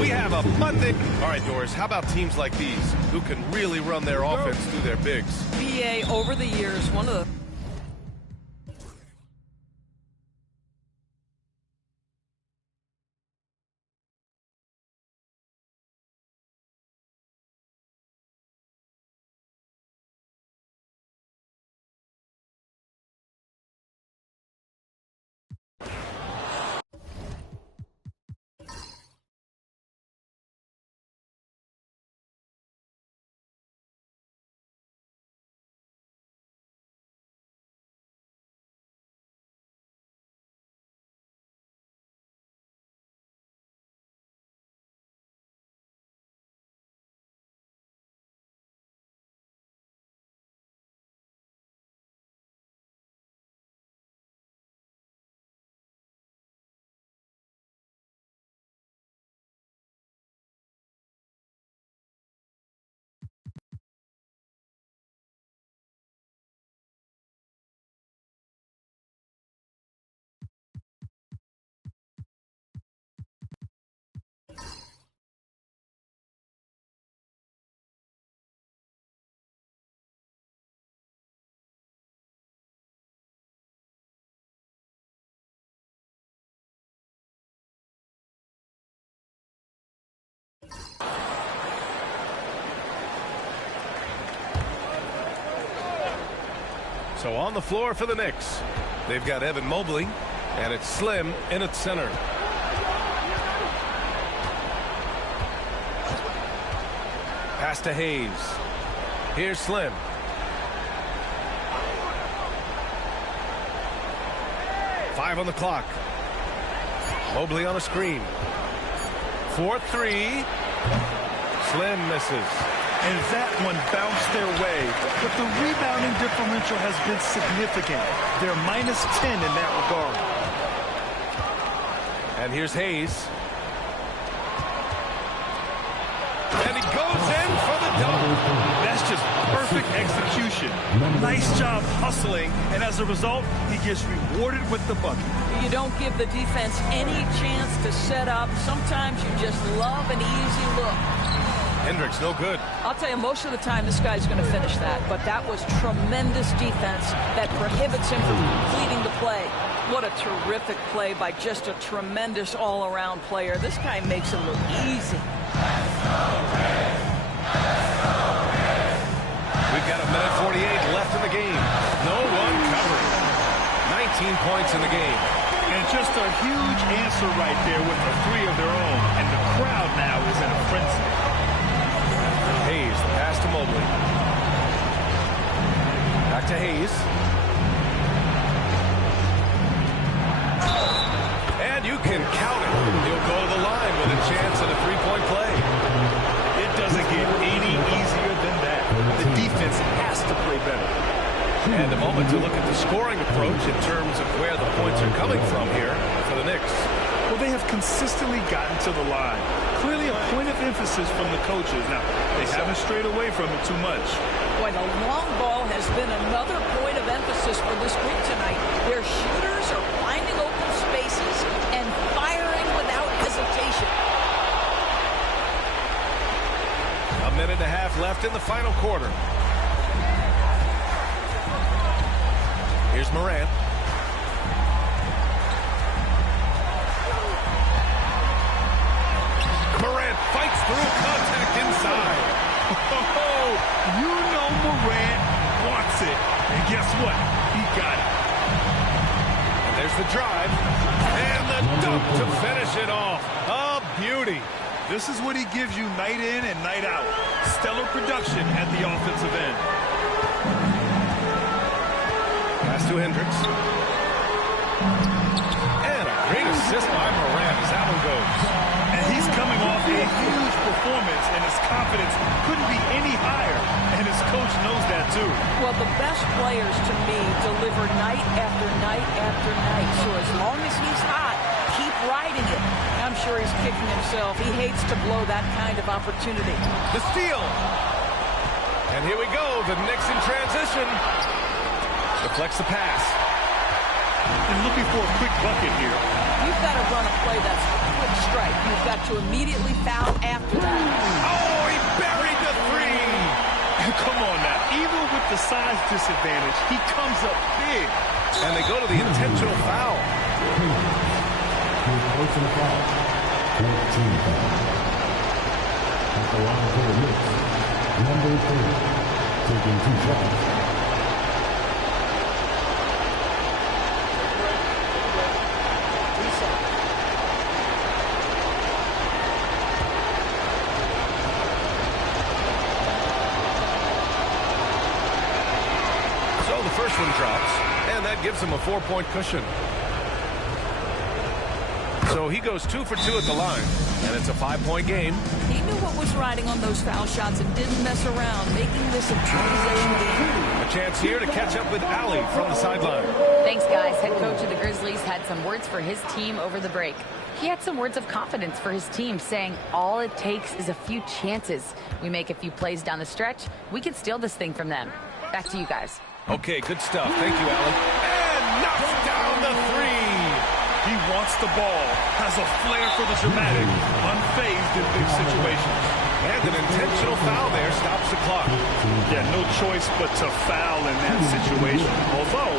We have a Monday. All right, Doris, how about teams like these who can really run their offense through their bigs? BA over the years, one of the So on the floor for the Knicks, they've got Evan Mobley, and it's Slim in at center. Pass to Hayes. Here's Slim. Five on the clock. Mobley on a screen. 4-3. Slim misses. And that one bounced their way. But the rebounding differential has been significant. They're -10 in that regard. And here's Hayes. And he goes in for the dunk. That's just perfect execution. Nice job hustling, and as a result, he gets rewarded with the bucket. You don't give the defense any chance to set up. Sometimes you just love an easy look. Hendricks, no good. I'll tell you, most of the time this guy's going to finish that, but that was tremendous defense that prohibits him from completing the play. What a terrific play by just a tremendous all-around player. This guy makes it look easy. We've got 1:48 left in the game. No one covering. 19 points in the game. And just a huge answer right there with a three of their own. And the crowd now is in a frenzy. Hayes, the pass to Mobley. Back to Hayes. And you can count it. He'll go to the line with a chance at a three-point play. It doesn't get any easier than that. The defense has to play better. And a moment to look at the scoring approach in terms of where the points are coming from here for the Knicks. Well, they have consistently gotten to the line. Clearly a point of emphasis from the coaches. Now, they haven't strayed away from it too much. Boy, the long ball has been another point of emphasis for this group tonight. Their shooters are finding open spaces and firing without hesitation. A minute and a half left in the final quarter. Here's Morant. Morant fights through contact inside. Oh, you know Morant wants it. And guess what? He got it. And there's the drive. And the dunk to finish it off. A beauty. This is what he gives you night in and night out. Stellar production at the offensive end. Pass to Hendricks. And a great assist by Morant as that one goes. And he's coming off a huge performance, and his confidence couldn't be any higher. And his coach knows that, too. Well, the best players, to me, deliver night after night after night. So as long as he's hot, keep riding it. I'm sure he's kicking himself. He hates to blow that kind of opportunity. The steal. And here we go. The Knicks in transition. Deflects the pass. And looking for a quick bucket here. You've got to run a play that's a quick strike. You've got to immediately foul after that. Oh, he buried the three. Come on now. Even with the size disadvantage, he comes up big. And they go to the intentional foul. Personal foul. 14 foul. At the line for the Knicks. Number 3. Taking 2 shots. So the first one drops, and that gives him a 4-point cushion. So he goes 2 for 2 at the line, and it's a 5-point game. He knew what was riding on those foul shots and didn't mess around, making this a two-possession game. A chance here to catch up with Allie from the sideline. Thanks, guys. Head coach of the Grizzlies had some words for his team over the break. He had some words of confidence for his team, saying all it takes is a few chances. We make a few plays down the stretch, we can steal this thing from them. Back to you guys. Okay, good stuff. Thank you, Allie. And knocks down the three. He wants the ball, has a flair for the dramatic, unfazed in big situations. And an intentional foul there stops the clock. Yeah, no choice but to foul in that situation. Although,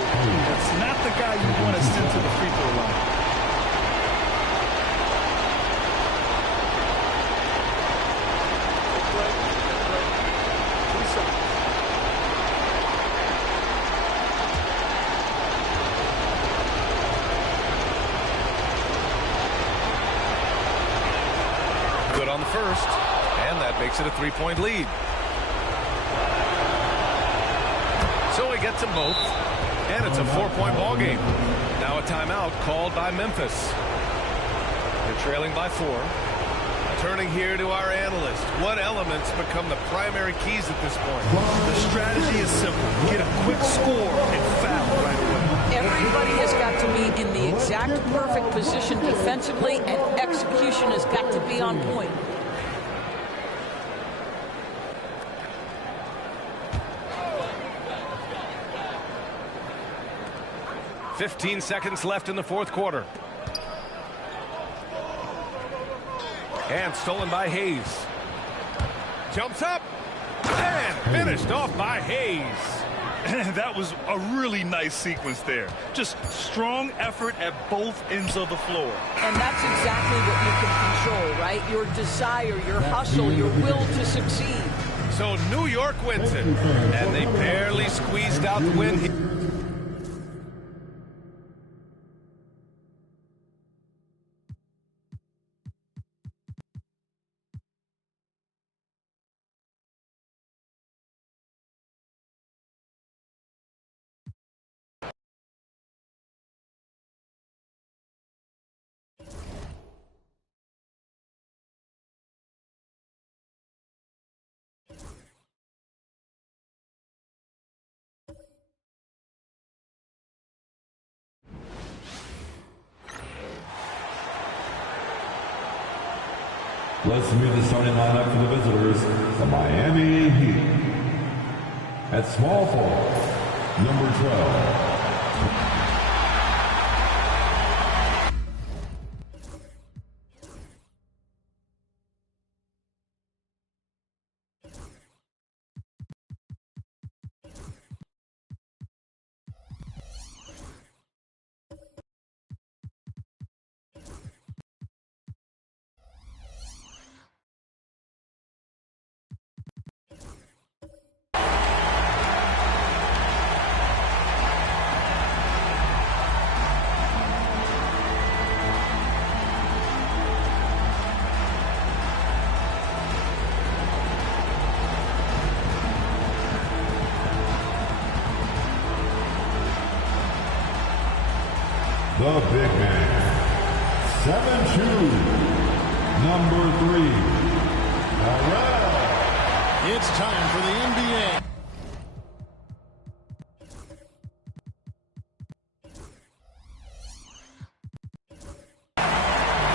that's not the guy you want to send to the free throw line. good on the first, and that makes it a 3-point lead. So he gets them both, and it's a 4-point ball game. Now a timeout called by Memphis. They're trailing by 4. Turning here to our analyst. What elements become the primary keys at this point? The strategy is simple. Get a quick score and foul right away. Everybody has got to be in the exact perfect position defensively, and execution has got to be on point. "15 seconds left in the fourth quarter. And stolen by Hayes. Jumps up and finished off by Hayes. That was a really nice sequence there. Just strong effort at both ends of the floor. And that's exactly what you can control, right? Your desire, your hustle, your will to succeed. So New York wins it, and they barely squeezed out the win. Let's meet the starting lineup for the visitors, the Miami Heat. At small forward, number 12. The big man, 7'2", number 3, Harrell. It's time for the NBA.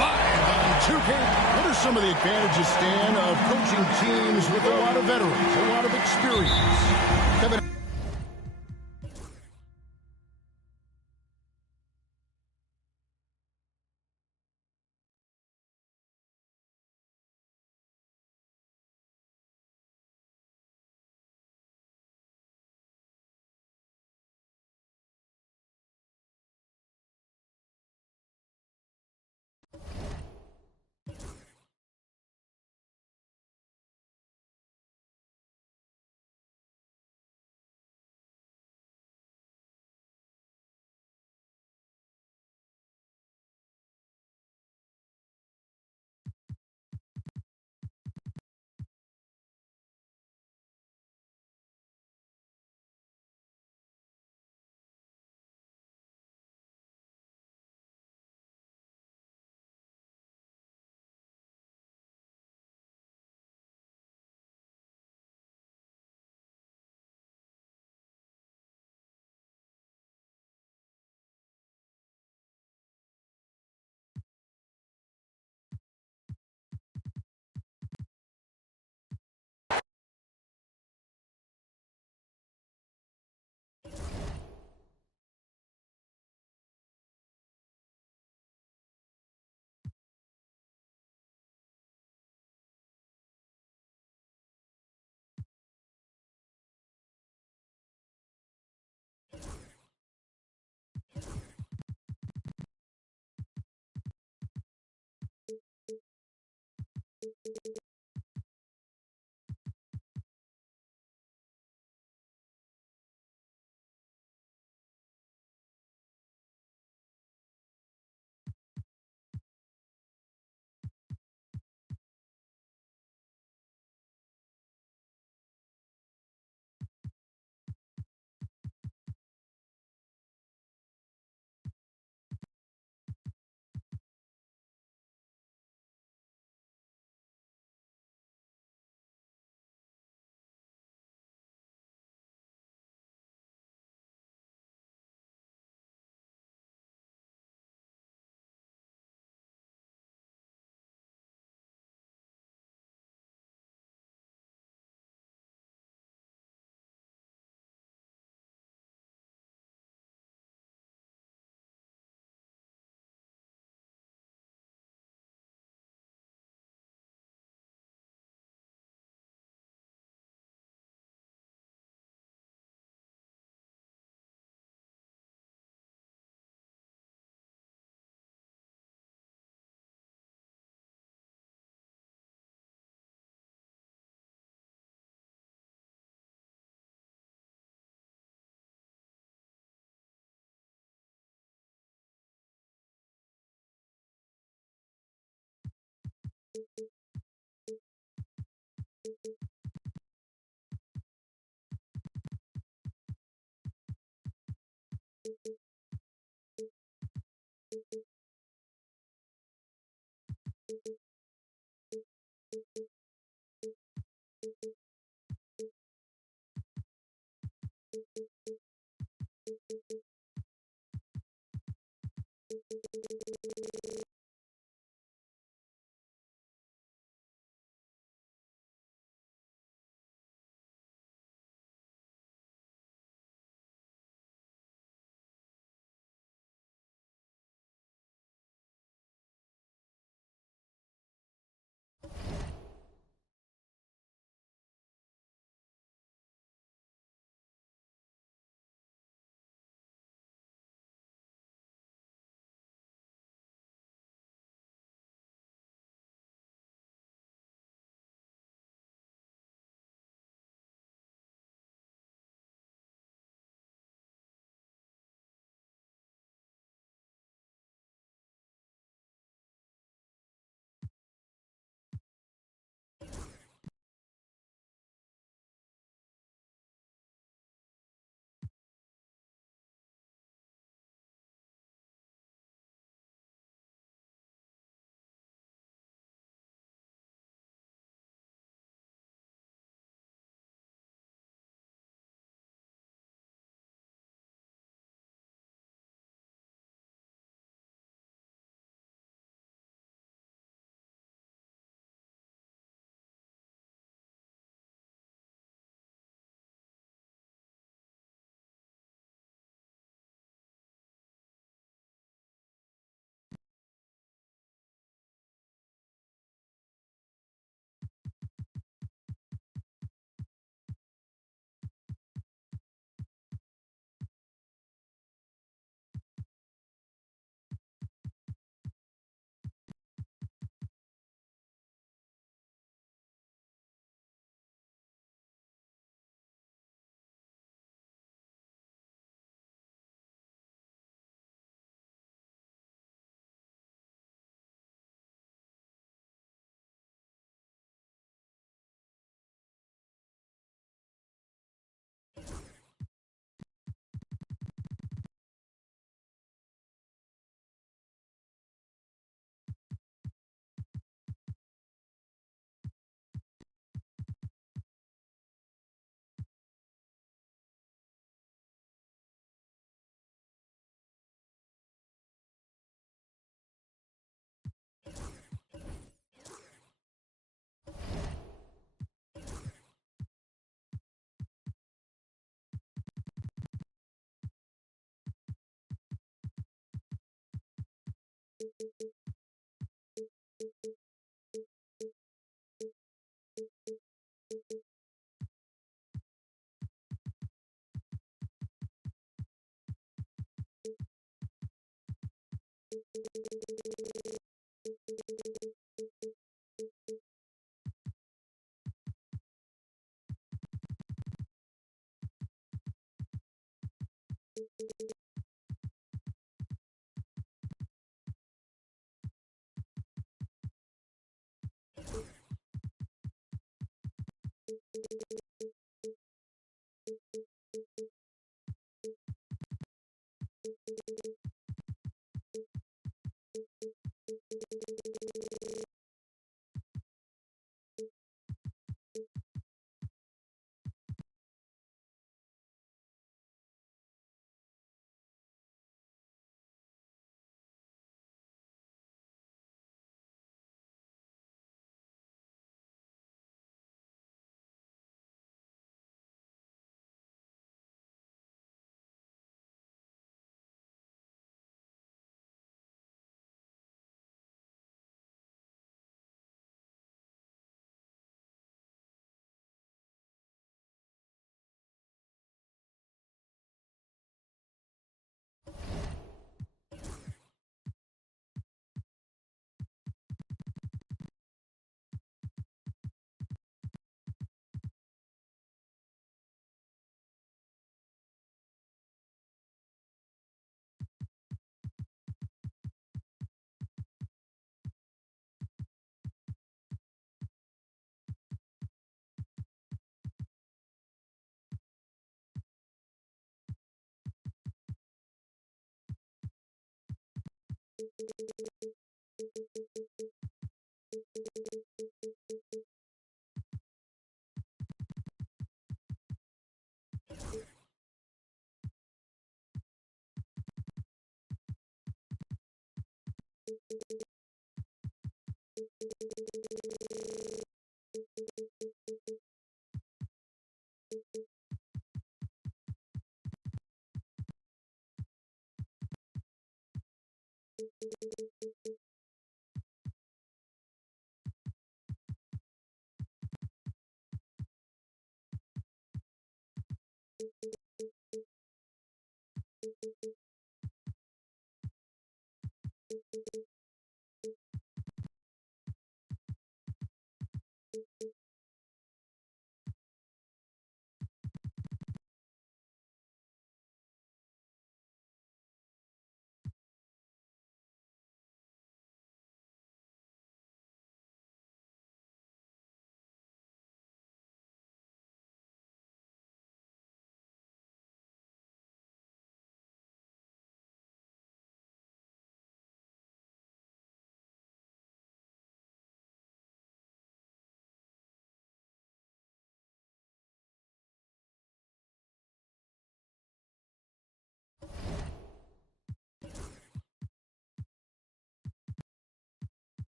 Live on 2K. What are some of the advantages, Stan, of coaching teams with a lot of veterans, a lot of experience? Kevin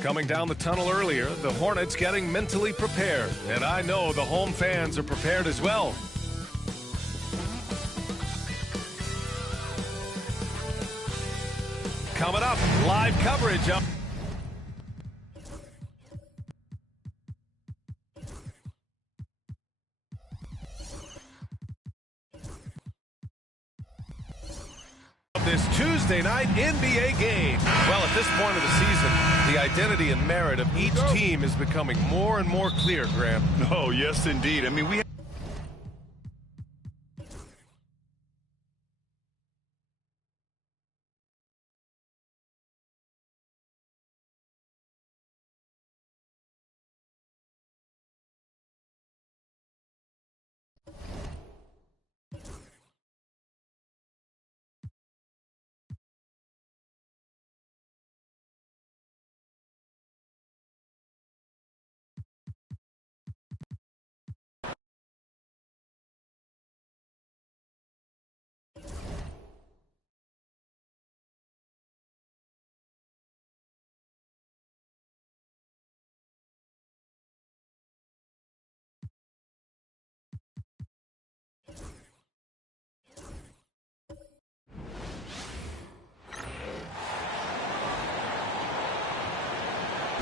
Coming down the tunnel earlier, the Hornets getting mentally prepared. And I know the home fans are prepared as well. Coming up, live coverage of this Tuesday night NBA game. Well, at this point of the season, the identity and merit of each team is becoming more and more clear, Grant. Oh, yes, indeed. I mean, we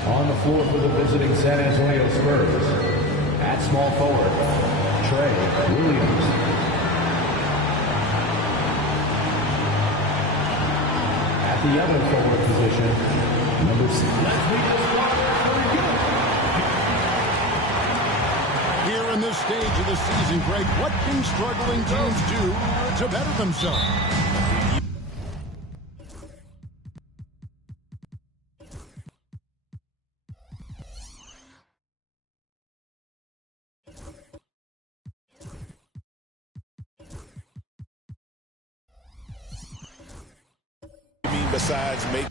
On the floor for the visiting San Antonio Spurs, at small forward, Trey Williams. At the other forward position, number 6. Let's meet the squad Here in this stage of the season, Greg, what can struggling teams do to better themselves? Besides make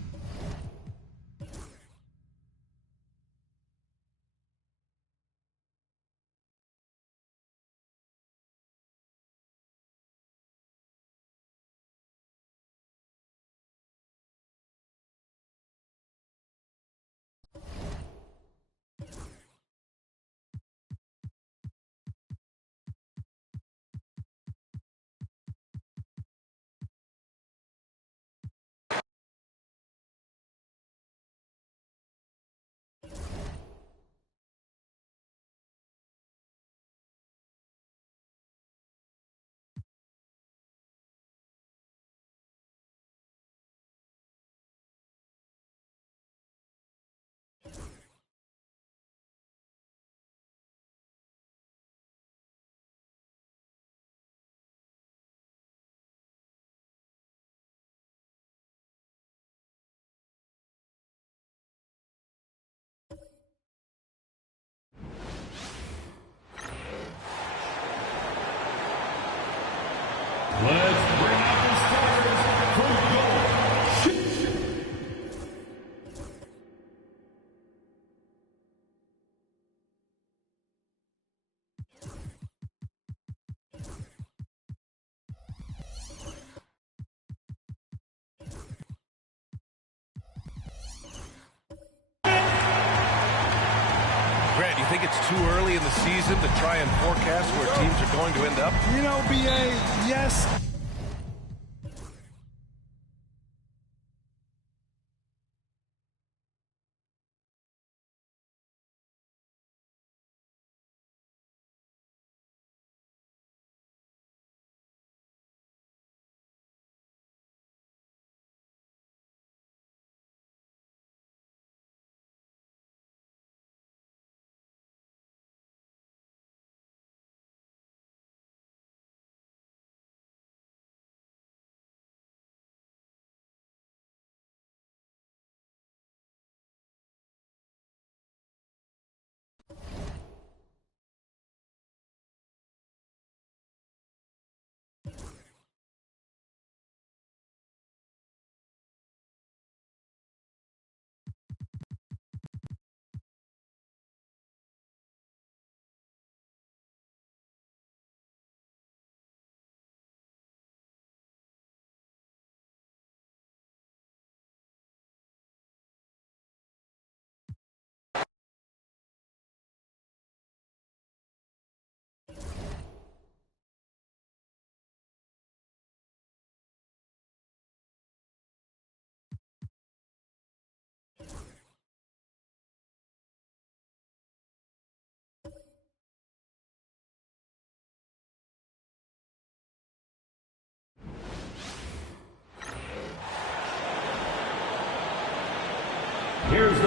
Let's bring out the starters for your Grant, you think it's too early in the season to try and forecast where teams are going to end up? You know, B.A., yes,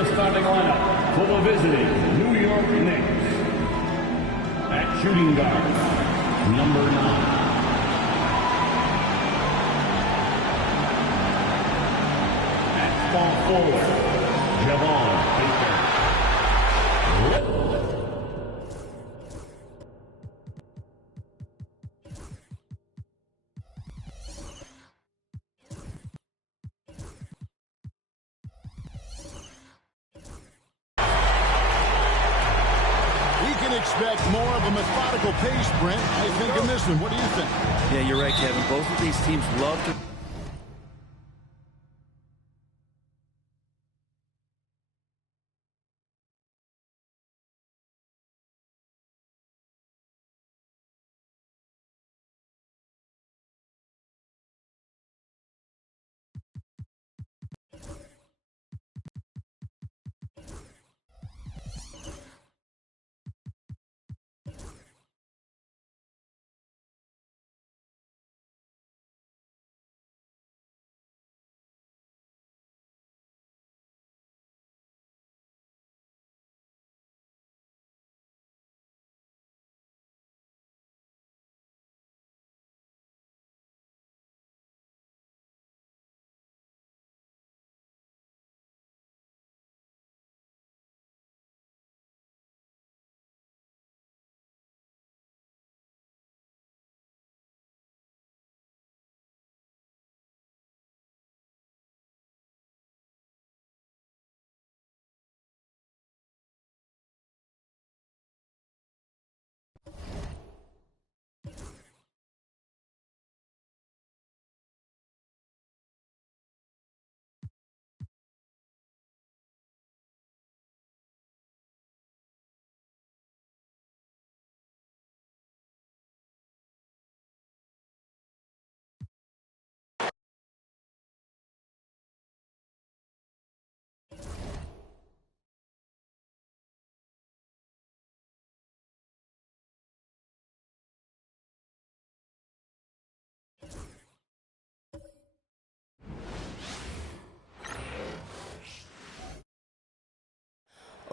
the starting lineup for the visiting New York Knicks. At shooting guard, number 9. At small forward, Javon Baker. Expect more of a methodical pace, Brent, I think, in this one. What do you think? Yeah, you're right, Kevin. Both of these teams love to...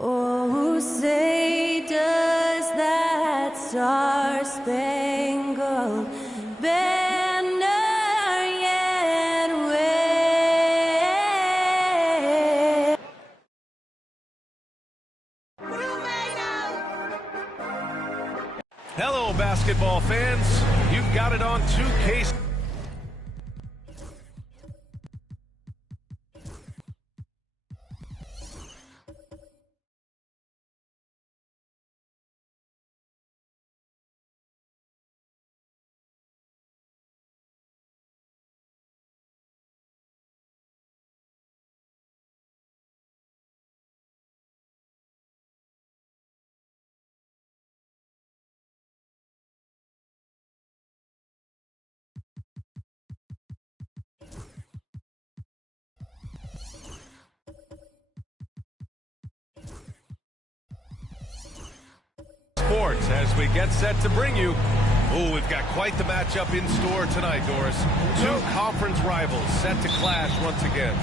Oh, say does that star-spangled banner yet wave? Hello, basketball fans. You've got it on 2K. Sports as we get set to bring you. Oh, we've got quite the matchup in store tonight, Doris. Two conference rivals set to clash once again.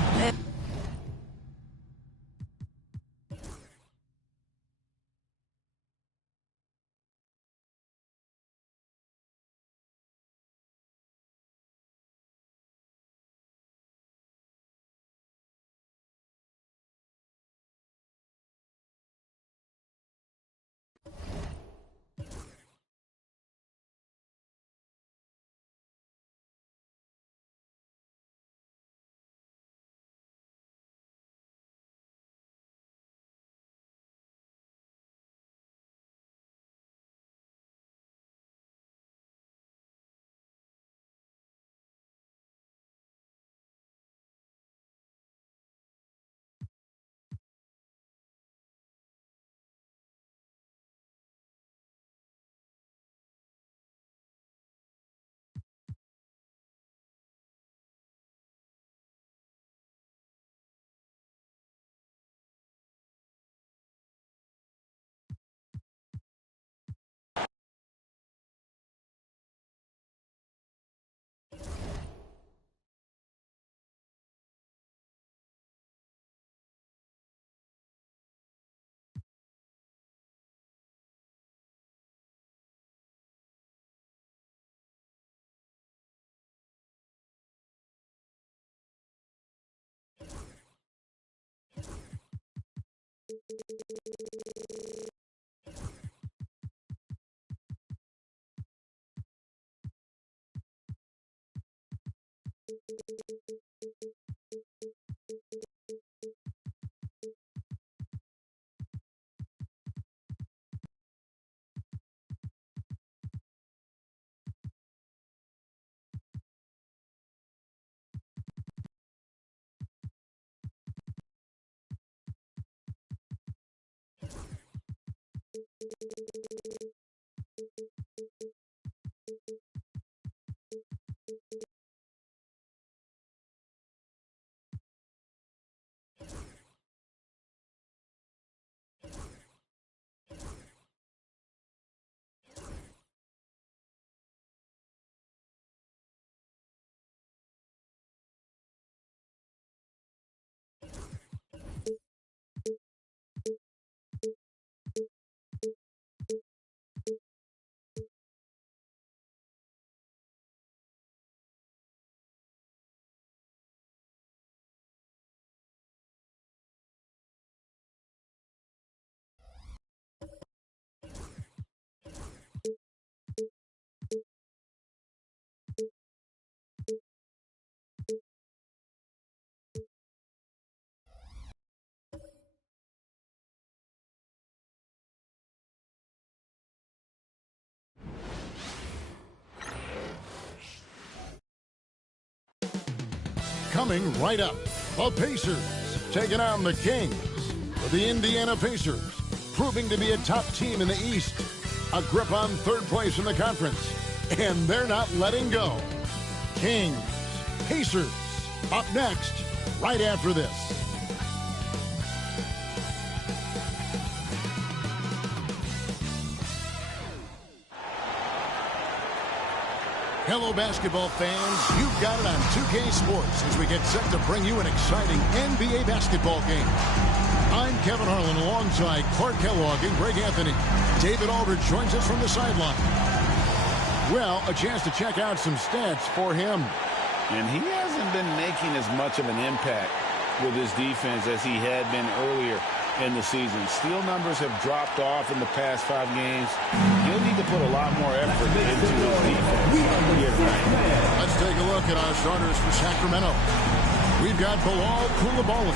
Coming right up, the Pacers taking on the Kings. The Indiana Pacers proving to be a top team in the East. A grip on third place in the conference. And they're not letting go. Kings, Pacers, up next, right after this. Hello, basketball fans. You've got it on 2K Sports as we get set to bring you an exciting NBA basketball game. I'm Kevin Harlan alongside Clark Kellogg and Greg Anthony. David Aldridge joins us from the sideline. Well, a chance to check out some stats for him. And he hasn't been making as much of an impact with his defense as he had been earlier in the season. Steal numbers have dropped off in the past 5 games. He'll need to put a lot more effort into his defense here tonight. Let's take a look at our starters for Sacramento. We've got Bilal Coulibaly.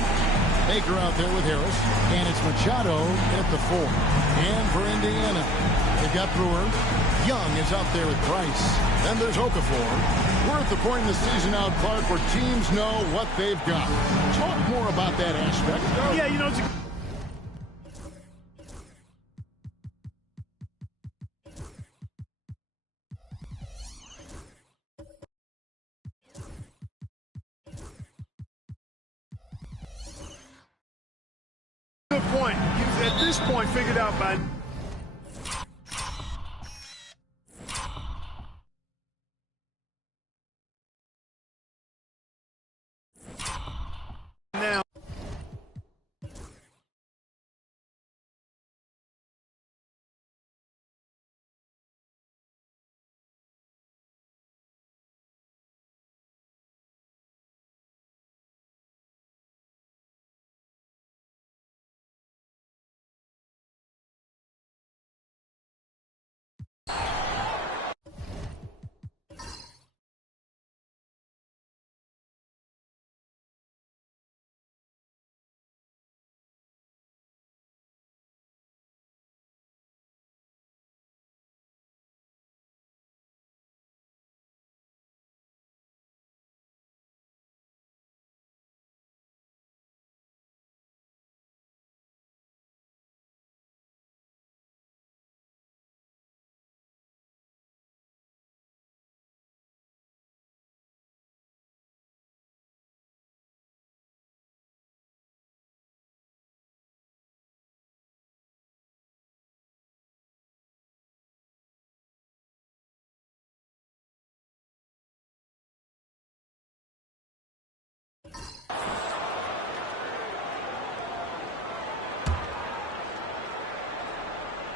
Baker out there with Harris. And it's Machado at the 4. And for Indiana, they've got Brewer. Young is out there with Price. Then there's Okafor. We're at the point in the season now, Clark, where teams know what they've got. Talk more about that aspect. Yeah, you know, it's good point. He's at this point figured out by now.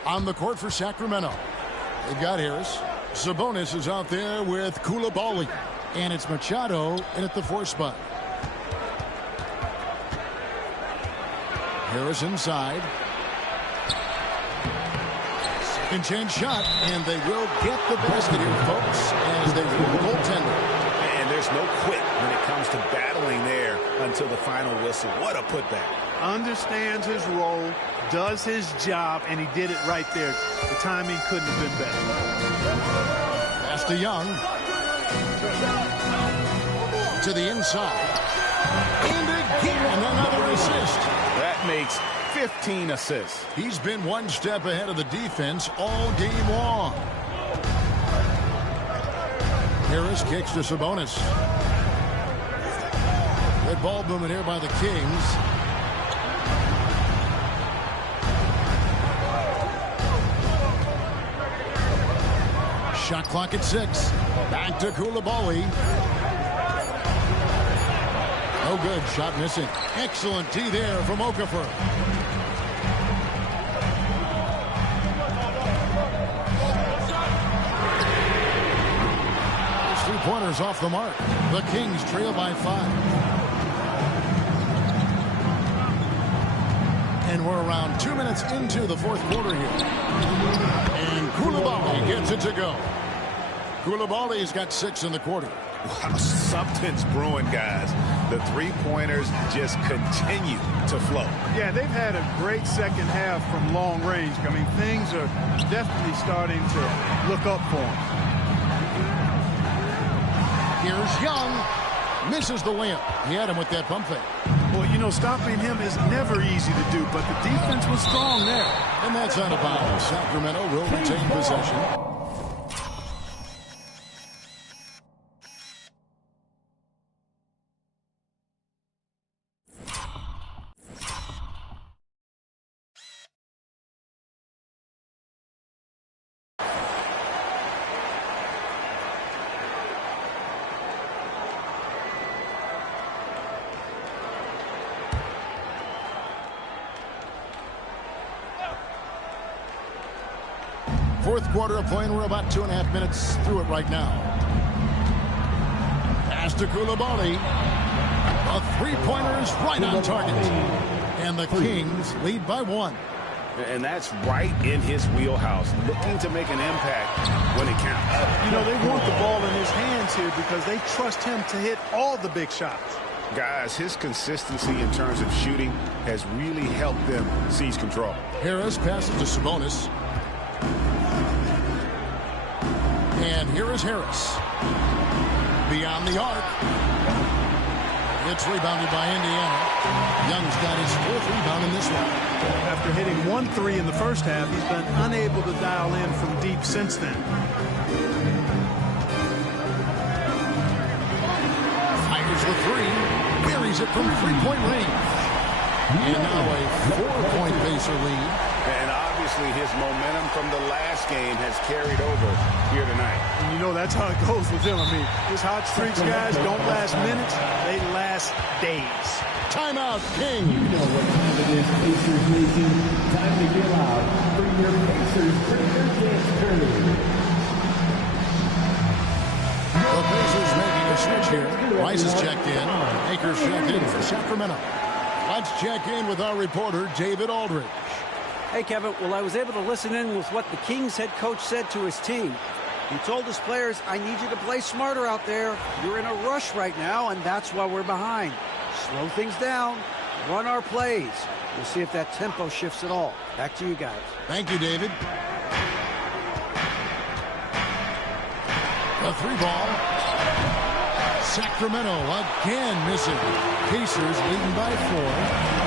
On the court for Sacramento, they've got Harris. Sabonis is out there with Coulibaly. And it's Machado in at the 4 spot. Harris inside. Second chance shot, and they will get the basket here, folks, as they rule the goaltender. And there's no quit when it comes to battling there until the final whistle. What a putback. Understands his role, does his job, and he did it right there. The timing couldn't have been better. Pass to Young. To the inside. And again, another assist. That makes 15 assists. He's been one step ahead of the defense all game long. Harris kicks to Sabonis. Red ball movement here by the Kings. Shot clock at 6. Back to Koulibaly. No good. Shot missing. Excellent D there from Okafor. Those 3-pointers off the mark. The Kings trail by 5. And we're around 2 minutes into the fourth quarter here. And Koulibaly gets it to go. Koulibaly's got 6 in the quarter. Wow, something's brewing, guys. The 3-pointers just continue to flow. Yeah, they've had a great second half from long range. I mean, things are definitely starting to look up for them. Here's Young. Misses the layup. He had him with that pump fake. Well, you know, stopping him is never easy to do, but the defense was strong there. And that's out of bounds. Sacramento will retain possession. Fourth quarter of play, and we're about 2.5 minutes through it right now. Pass to Koulibaly. A 3-pointer is right on target. And the Kings lead by 1. And that's right in his wheelhouse, looking to make an impact when it counts. You know, they want the ball in his hands here because they trust him to hit all the big shots. Guys, his consistency in terms of shooting has really helped them seize control. Harris passes to Sabonis. And here is Harris. Beyond the arc. It's rebounded by Indiana. Young's got his 4th rebound in this one. After hitting 1 3 in the first half, he's been unable to dial in from deep since then. Fires the 3. Buries it from 3-point range. And now a 4-point Pacer lead. And obviously his momentum from the last game has carried over here tonight. And you know, that's how it goes with him. I mean, his hot streaks, guys, don't last minutes. They last days. Timeout, King. You know what time it is, Pacers Nation. Time to get out. Bring your Pacers, bring your dance crew. The Pacers making a switch here. Rice is checked in. Akers checked in for Sacramento. Let's check in with our reporter, David Aldridge. Hey, Kevin. Well, I was able to listen in with what the Kings head coach said to his team. He told his players, I need you to play smarter out there. You're in a rush right now, and that's why we're behind. Slow things down. Run our plays. We'll see if that tempo shifts at all. Back to you guys. Thank you, David. A 3-ball. Sacramento again missing. Pacers leading by 4.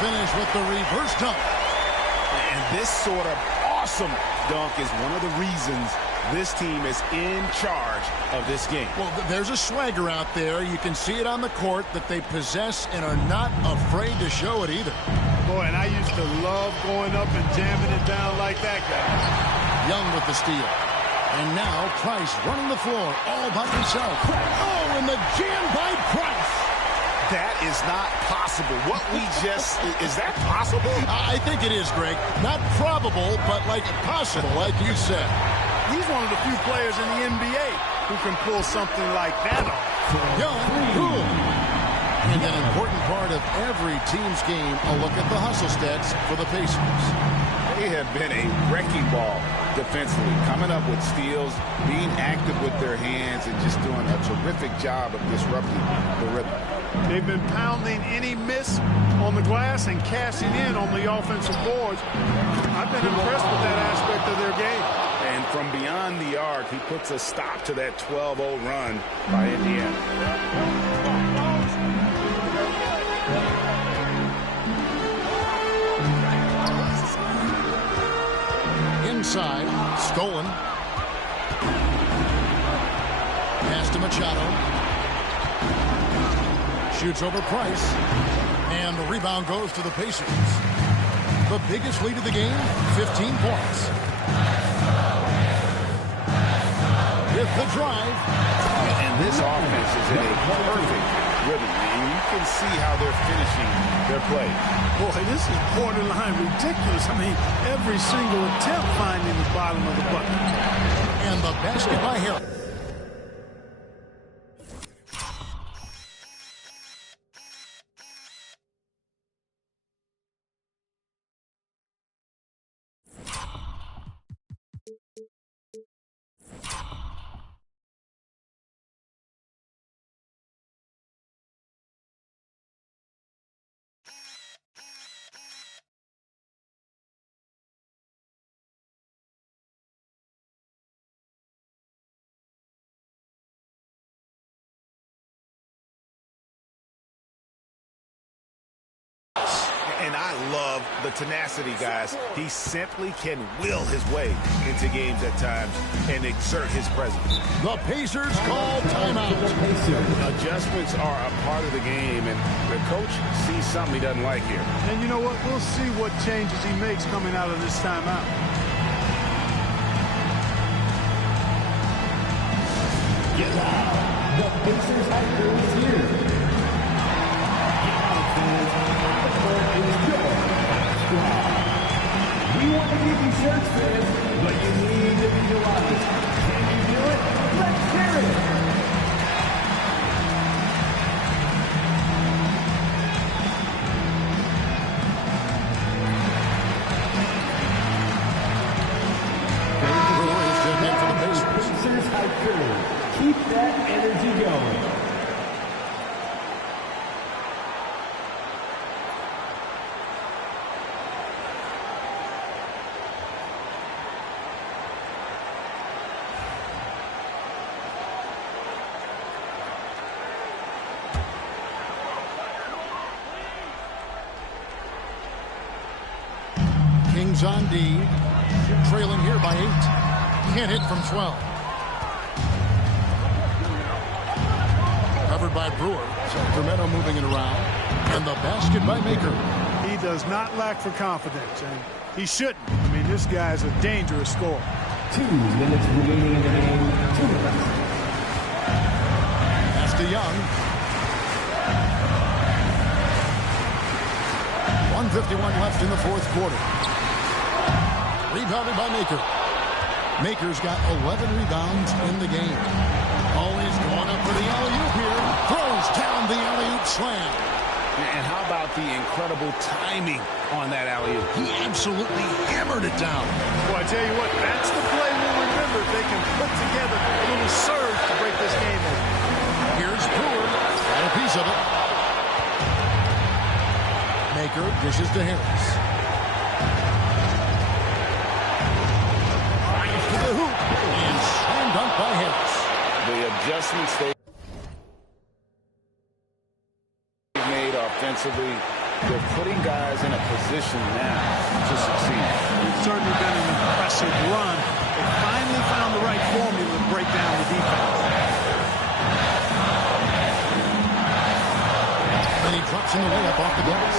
Finish with the reverse dunk. And this sort of awesome dunk is one of the reasons this team is in charge of this game. Well, there's a swagger out there. You can see it on the court that they possess and are not afraid to show it either. Boy, and I used to love going up and jamming it down like that guy. Young with the steal. And now Price running the floor all by himself. Oh, and the jam by Price. That is not possible. What we just, is that possible? I think it is, Greg. Not probable, but like possible, like you said. He's one of the few players in the NBA who can pull something like that off. Young, cool. And an important part of every team's game, a look at the hustle stats for the Pacers. They have been a wrecking ball defensively, coming up with steals, being active with their hands, and just doing a terrific job of disrupting the rhythm. They've been pounding any miss on the glass and cashing in on the offensive boards. I've been impressed with that aspect of their game. And from beyond the arc, he puts a stop to that 12-0 run by Indiana. Inside, stolen. Pass to Machado. Shoots over Price. And the rebound goes to the Pacers. The biggest lead of the game, 15 points. With the drive. And this offense is in a perfect rhythm. And you can see how they're finishing their play. Boy, this is borderline ridiculous. I mean, every single attempt finding the bottom of the bucket. And the basket by Harris. And I love the tenacity, guys. He simply can will his way into games at times and exert his presence. The Pacers call timeout. Adjustments are a part of the game, and the coach sees something he doesn't like here. And you know what? We'll see what changes he makes coming out of this timeout. Get out. The Pacers head coach is here. Get out, fans. The court is good. We want to give you shirts, fans, but you need to visualize it. Can you do it? Let's hear it. Pacers high court. Keep that energy going. Kings on D, trailing here by 8. Can't hit from 12. Covered by Brewer. Sacramento moving it around. And the basket by Maker. He does not lack for confidence, and he shouldn't. I mean, this guy's a dangerous scorer. 2 minutes remaining in the game. Pass to Young. 1:51 left in the fourth quarter. Rebounded by Maker. Maker's got 11 rebounds in the game. Always going up for the alley-oop here. Throws down the alley-oop slam. And how about the incredible timing on that alley-oop? He absolutely hammered it down. Well, I tell you what, that's the play we'll remember if they can put together a little surge to break this game open. Here's Brewer. Got a piece of it. Maker dishes to Harris. Fires to the hoop. And slam dunk by Harris. The adjustments they made offensively, they're putting guys in a position now to succeed. It's certainly been an impressive run. They finally found the right formula to break down the defense. And he drops in the layup off the glass.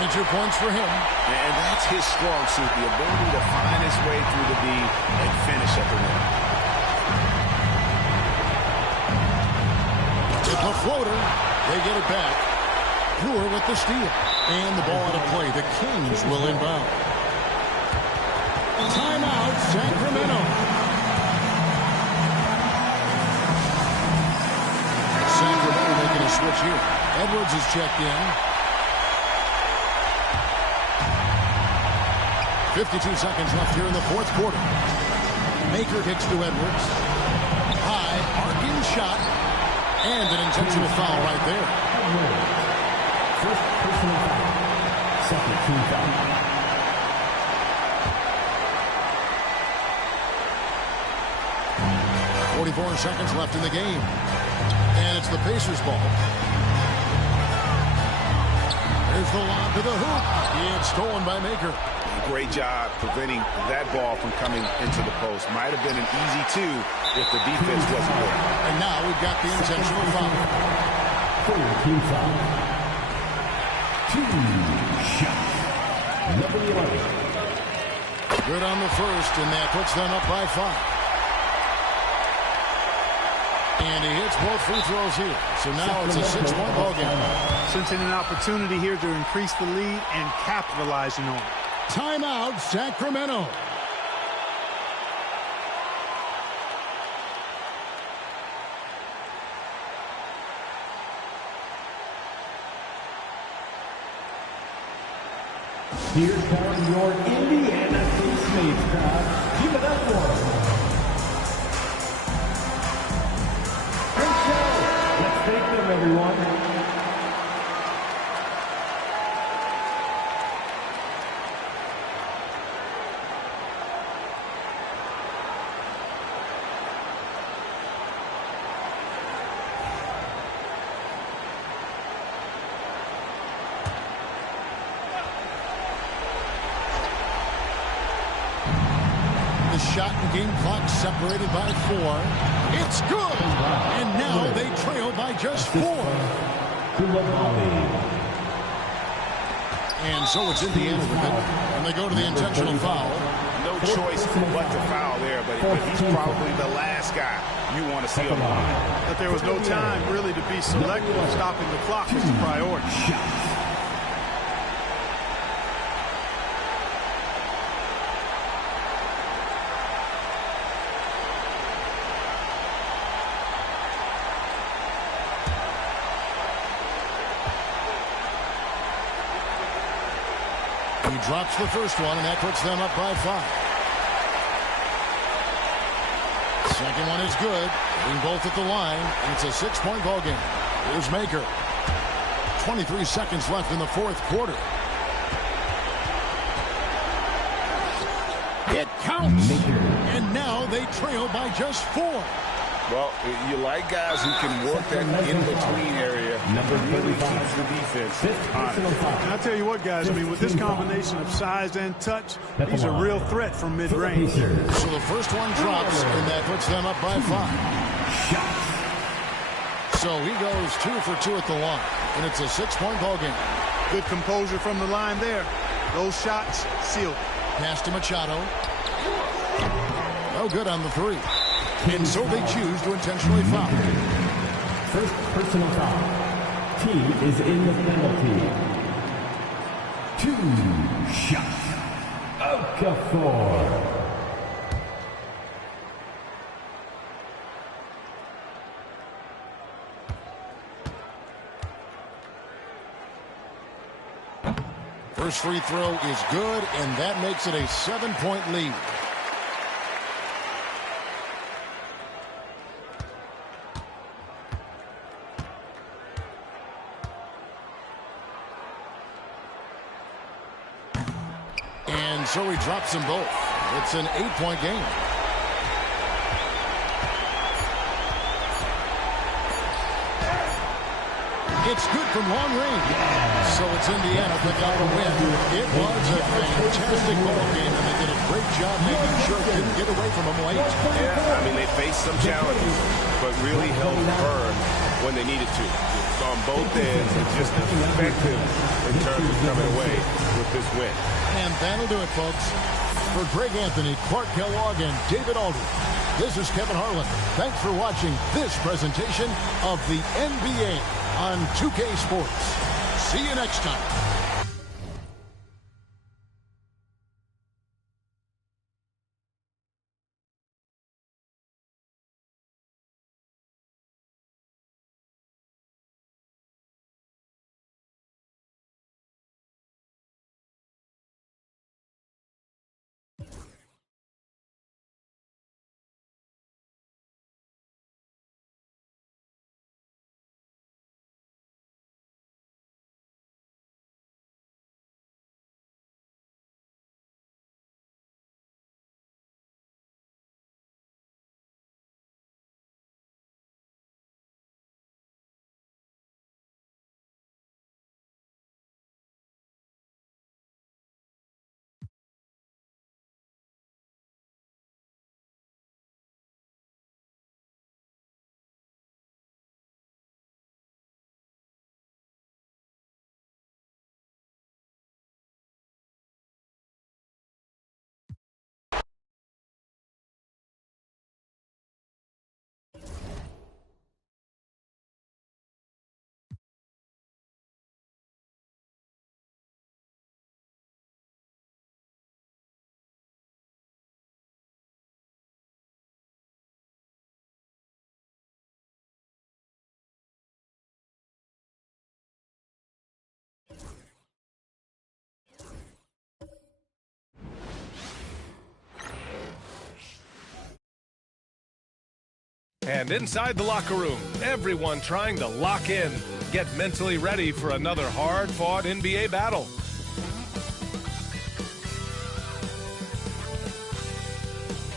22 points for him. And that's his strong suit, the ability to find his way through the D and finish at the rim. With the floater, they get it back. Brewer with the steal. And the ball out of play. The Kings will inbound. Timeout, Sacramento. switch here. Edwards is checked in. 52 seconds left here in the fourth quarter. Maker kicks to Edwards. High, arcing shot. And an intentional foul right there. First personal foul. Second team foul. .44 seconds left in the game. And it's the Pacers' ball. There's the lob to the hoop. It's stolen by Maker. Great job preventing that ball from coming into the post. Might have been an easy two if the defense wasn't there. And now we've got the intentional foul. Team foul. Two shot. Number 11. Good on the first, and that puts them up by 5. And he hits both free throws here. So now it's a 6-point ball game. Sensing an opportunity here to increase the lead and capitalizing on it. Timeout, Sacramento. Here comes your Indiana Case-Mates crowd. Give it up for them. Great show. Let's thank them, everyone. Shot and game clock separated by 4. It's good. And now they trail by just 4. And so it's Indiana with it. And they go to the intentional foul. No choice but to foul there, but he's probably the last guy you want to see on the line. But there was no time really to be selective. Stopping the clock is the priority. He drops the first one, and that puts them up by 5. Second one is good. Hitting both at the line, and it's a 6-point ball game. Here's Maker. 23 seconds left in the fourth quarter. It counts. And now they trail by just 4. Well, you like guys who can work that in-between area. Really keeps the defense honest. And I'll tell you what, guys, I mean, with this combination of size and touch, he's a real threat from mid-range. So the first one drops, and that puts them up by 5. So he goes 2 for 2 at the line, and it's a 6-point ball game. Good composure from the line there. Those shots sealed. Pass to Machado. No good on the 3. And so they choose to intentionally foul. First personal foul. Team is in the penalty. 2 shots. Okafor. First free throw is good, and that makes it a 7-point lead. And so he drops them both. It's an 8-point game. It's good from long range. So it's Indiana picking up a win. It was a fantastic ball game, and they did a great job making sure it didn't get away from them late. Yeah, I mean, they faced some challenges, but really held firm when they needed to. On both ends, and just effective in terms of coming away with this win. And that'll do it, folks. For Greg Anthony, Clark Kellogg, and David Aldridge, this is Kevin Harlan. Thanks for watching this presentation of the NBA on 2K Sports. See you next time. And inside the locker room, everyone trying to lock in, get mentally ready for another hard-fought NBA battle.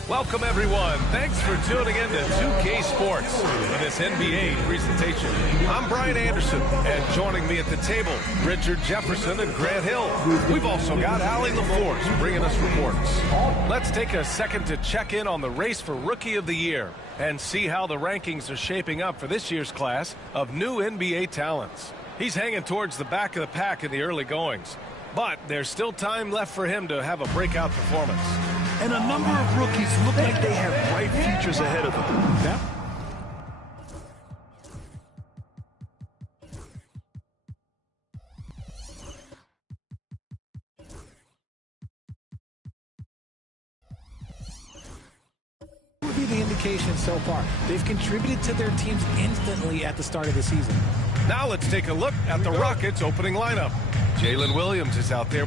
Welcome, everyone. Thanks for tuning in to 2K Sports for this NBA presentation. I'm Brian Anderson, and joining me at the table, Richard Jefferson and Grant Hill. We've also got Allie LaForce bringing us reports. Let's take a second to check in on the race for Rookie of the Year and see how the rankings are shaping up for this year's class of new NBA talents. He's hanging towards the back of the pack in the early goings, but there's still time left for him to have a breakout performance. And a number of rookies look like they have bright futures ahead of them. That would be the indication so far. They've contributed to their teams instantly at the start of the season. Now let's take a look at the Rockets' opening lineup. Jalen Williams is out there.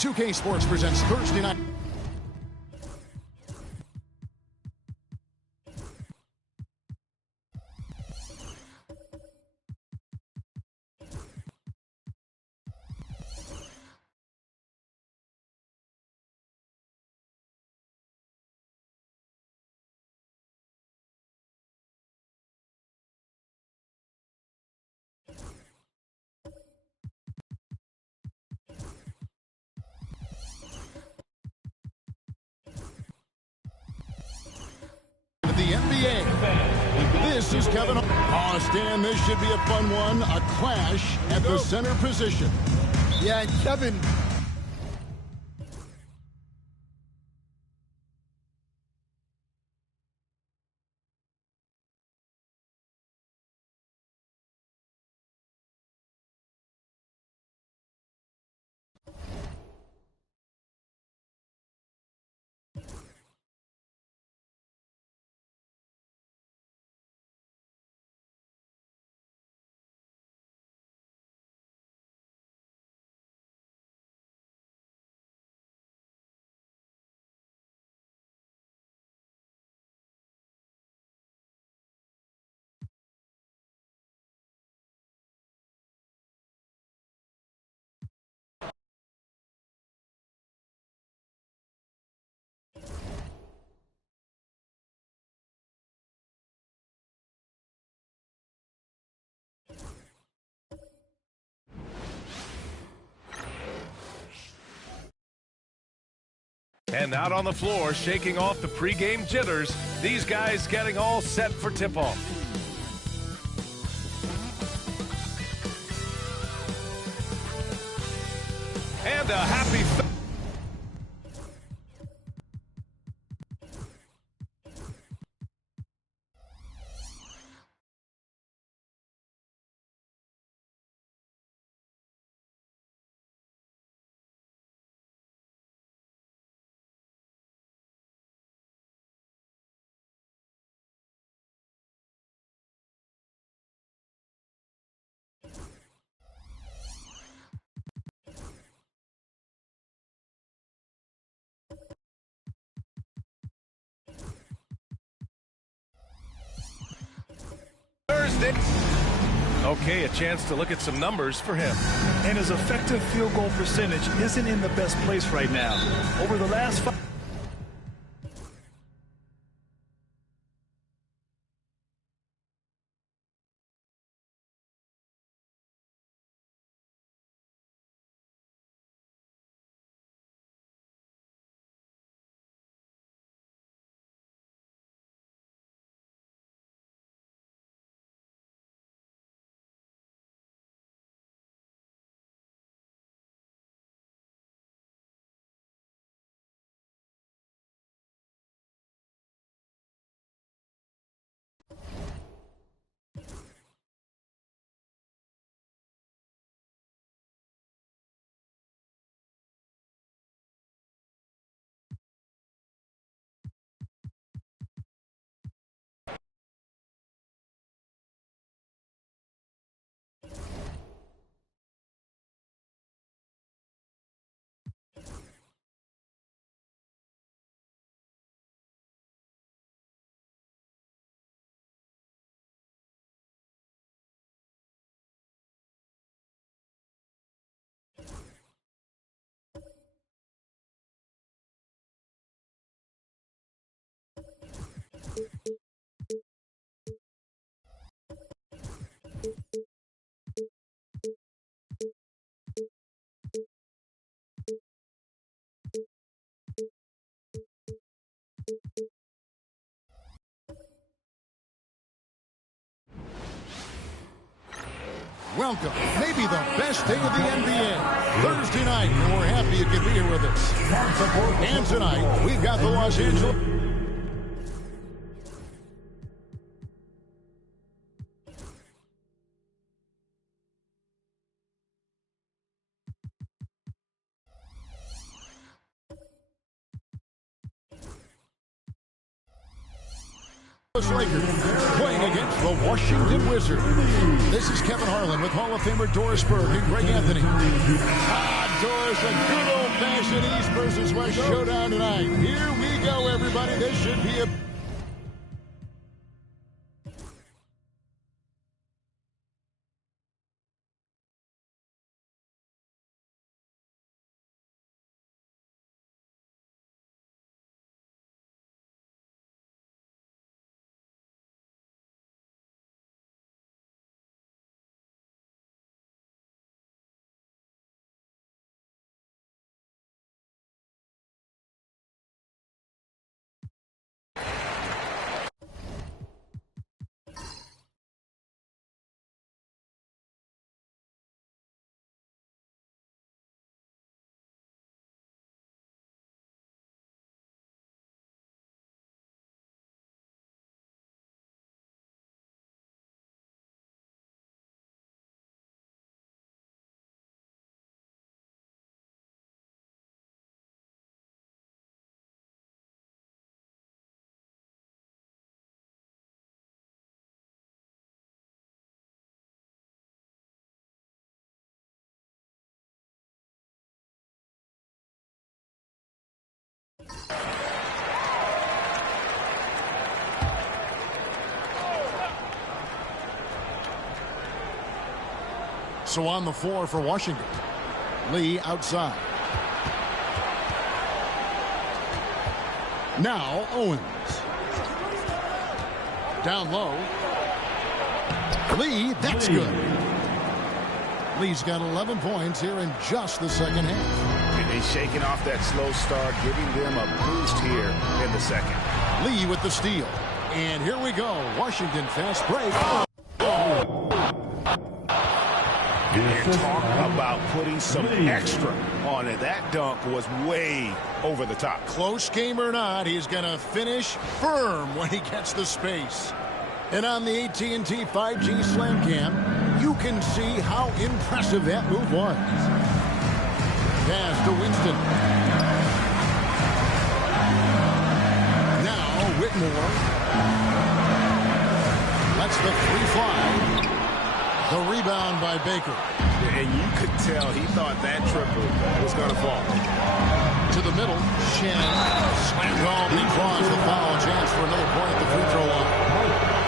.2K Sports presents Thursday night. The NBA. This is Kevin. Oh, Stan, this should be a fun one. A clash at the center position. Yeah, and Kevin, And out on the floor, shaking off the pregame jitters, these guys getting all set for tip-off. And a happy Thursday. Okay, a chance to look at some numbers for him. And his effective field goal percentage isn't in the best place right now. Over the last 5. Welcome, maybe the best day of the NBA. Thursday night, and we're happy you could be here with us. And tonight, we've got the Los Angeles... Lakers playing against the Washington Wizards. This is Kevin Harlan with Hall of Famer Doris Burke and Greg Anthony. Doris, a good old-fashioned East versus West showdown tonight. Here we go, everybody. This should be a... So on the floor for Washington. Lee outside. Now Owens. Down low. Lee, that's good. Lee's got 11 points here in just the second half. He's shaking off that slow start, giving them a boost here in the second. Lee with the steal. And here we go. Washington fast break. And talk about putting some extra on it. That dunk was way over the top. Close game or not, he's going to finish firm when he gets the space. And on the AT&T 5G Slam Cam, you can see how impressive that move was. Pass to Winston. Now Whitmore. Lets the three fly. The rebound by Baker. And you could tell he thought that triple was going to fall. To the middle, Shannon slams home. He draws the foul. Chance for another point at the free throw line.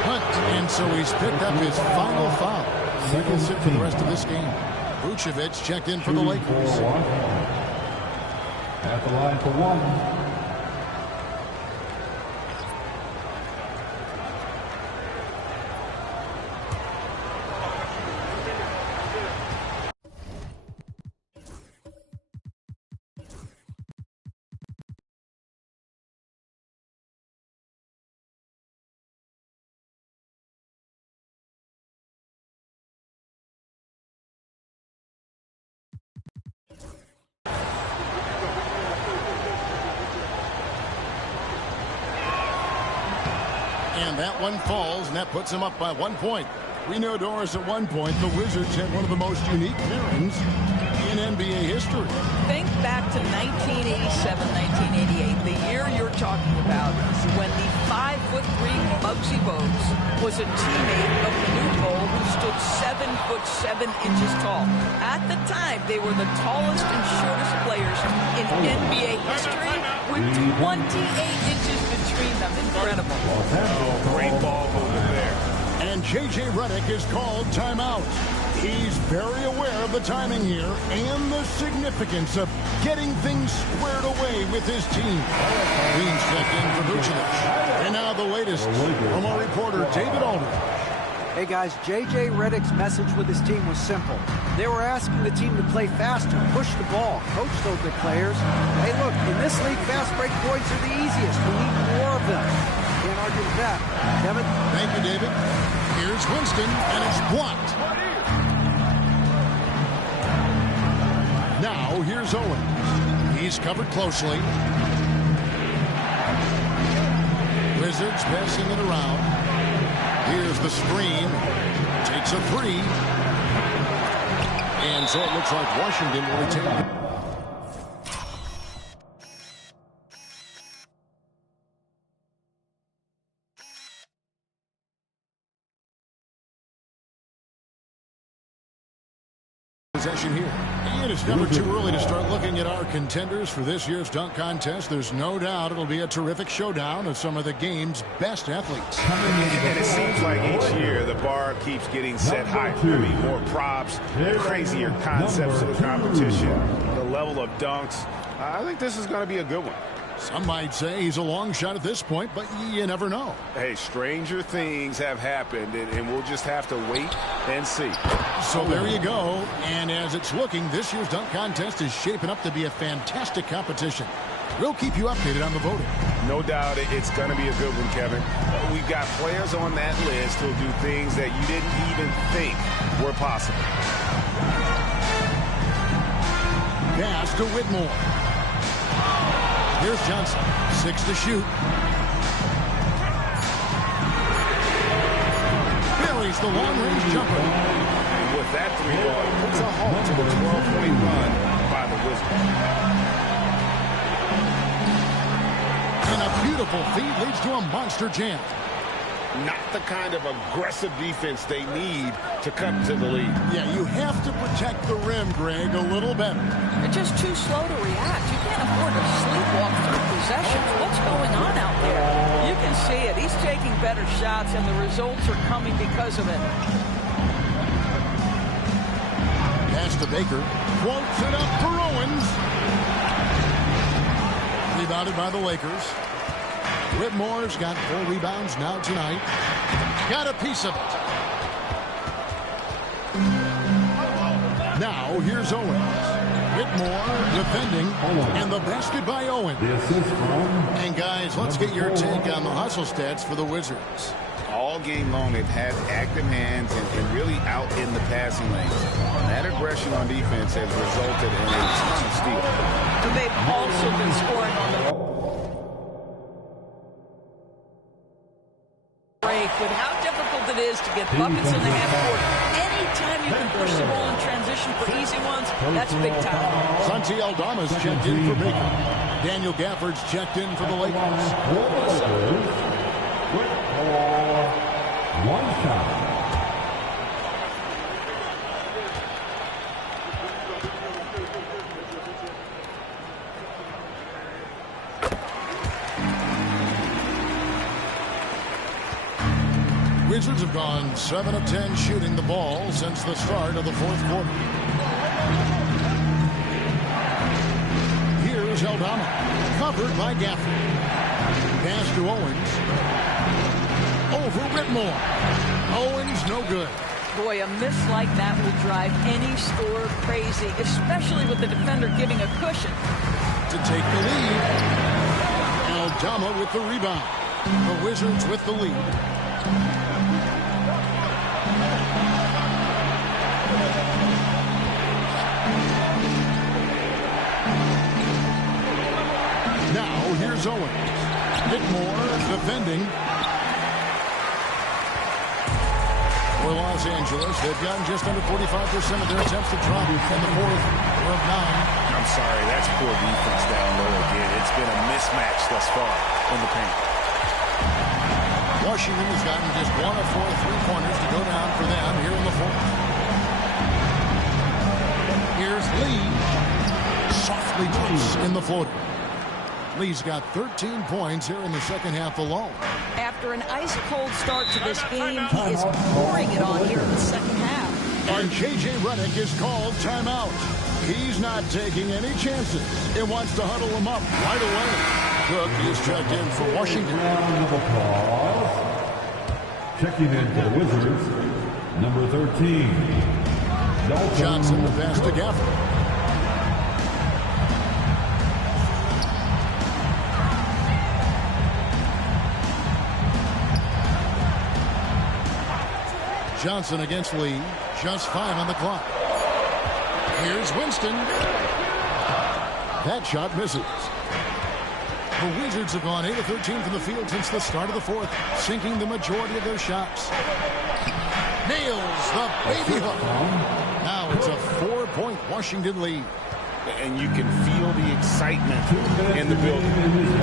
Hunt, and so he's picked up his final foul. He will sit for the rest of this game. Vucevic checked in for the Lakers. At the line for one. And that one falls, and that puts him up by 1 point. We know, Doris, at one point, the Wizards had one of the most unique pairings in NBA history. Think back to 1987, 1988, the year you're talking about, when the 5'3" Muggsy Bogues was a teammate of Manute Bol, who stood 7'7" tall. At the time, they were the tallest and shortest players in NBA history, with 28 inches between them. Incredible. Great ball movement there. And J.J. Redick is called timeout. He's very aware of the timing here and the significance of getting things squared away with his team. Beans checked in for Vucevic. And now the latest from our reporter, David Aldridge. Hey guys, J.J. Redick's message with his team was simple. They were asking the team to play faster, push the ball, coach those big players. Hey look, in this league, fast break points are the easiest. We need more of them. Can't argue with that. Kevin? Thank you, David. Here's Winston, and it's blocked. Now, here's Owens. He's covered closely. Wizards passing it around. Here's the screen. Takes a three. And so it looks like Washington will retain it. Possession here. And it's never too early to start looking at our contenders for this year's dunk contest. There's no doubt it'll be a terrific showdown of some of the game's best athletes. And it seems like each year the bar keeps getting set higher. I mean, more props, crazier concepts to the competition, the level of dunks. I think this is going to be a good one. Some might say he's a long shot at this point, but you never know. Hey, stranger things have happened, and we'll just have to wait and see. So there you go. And as it's looking, this year's dunk contest is shaping up to be a fantastic competition. We'll keep you updated on the voting. No doubt it's going to be a good one, Kevin. We've got players on that list who'll do things that you didn't even think were possible. Pass to Whitmore. Here's Johnson. 6 to shoot. Buries the long-range jumper. And with that three ball, it puts a halt to the 12-point run by the Wizards. And a beautiful feed leads to a monster jam. Not the kind of aggressive defense they need to come to the lead. Yeah, you have to protect the rim, Greg, a little better. They're just too slow to react. You can't afford to sleepwalk through possessions. What's going on out there? You can see it. He's taking better shots, and the results are coming because of it. Pass to Baker. Quotes it up for Owens. Rebounded by the Lakers. Whitmore's got 4 rebounds now tonight. Got a piece of it. Now here's Owens. Whitmore defending, and the basket by Owen. And guys, let's get your take on the hustle stats for the Wizards. All game long, they've had active hands and really out in the passing lanes. That aggression on defense has resulted in a ton of steals. But they've also been scoring on the break with how difficult it is to get buckets in the half court. Anytime you can push the ball in transition for easy ones, that's big time. Santi Aldama's checked in for Baker. Daniel Gafford's checked in for the Lakers. One shot. Wizards have gone 7 of 10 shooting the ball since the start of the fourth quarter. Here's Aldama, covered by Gafford. Pass to Owens. Over Whitmore. Owens, no good. Boy, a miss like that will drive any scorer crazy, especially with the defender giving a cushion. To take the lead. Aldama with the rebound. The Wizards with the lead. Now, here's Owens. Whitmore defending. For Los Angeles, they've gotten just under 45% of their attempts to drop in the fourth of 9. I'm sorry, that's poor defense down low again. It's been a mismatch thus far in the paint. Washington has gotten just 1 of 4 3-pointers to go down for them here in the fourth. Here's Lee. Softly puts in the floater. Lee's got 13 points here in the second half alone. After an ice-cold start to this game, he is pouring it on here in the second half. And J.J. Redick is called timeout. He's not taking any chances. He wants to huddle him up right away. Cook is checked in for Washington. Round of applause. Checking in for the Wizards, number 13. Johnson, the pass to Gafford. Johnson against Lee. Just 5 on the clock. Here's Winston. That shot misses. The Wizards have gone 8 of 13 from the field since the start of the fourth, sinking the majority of their shots. Nails the baby hook. Now it's a 4-point Washington lead. And you can feel the excitement in the building.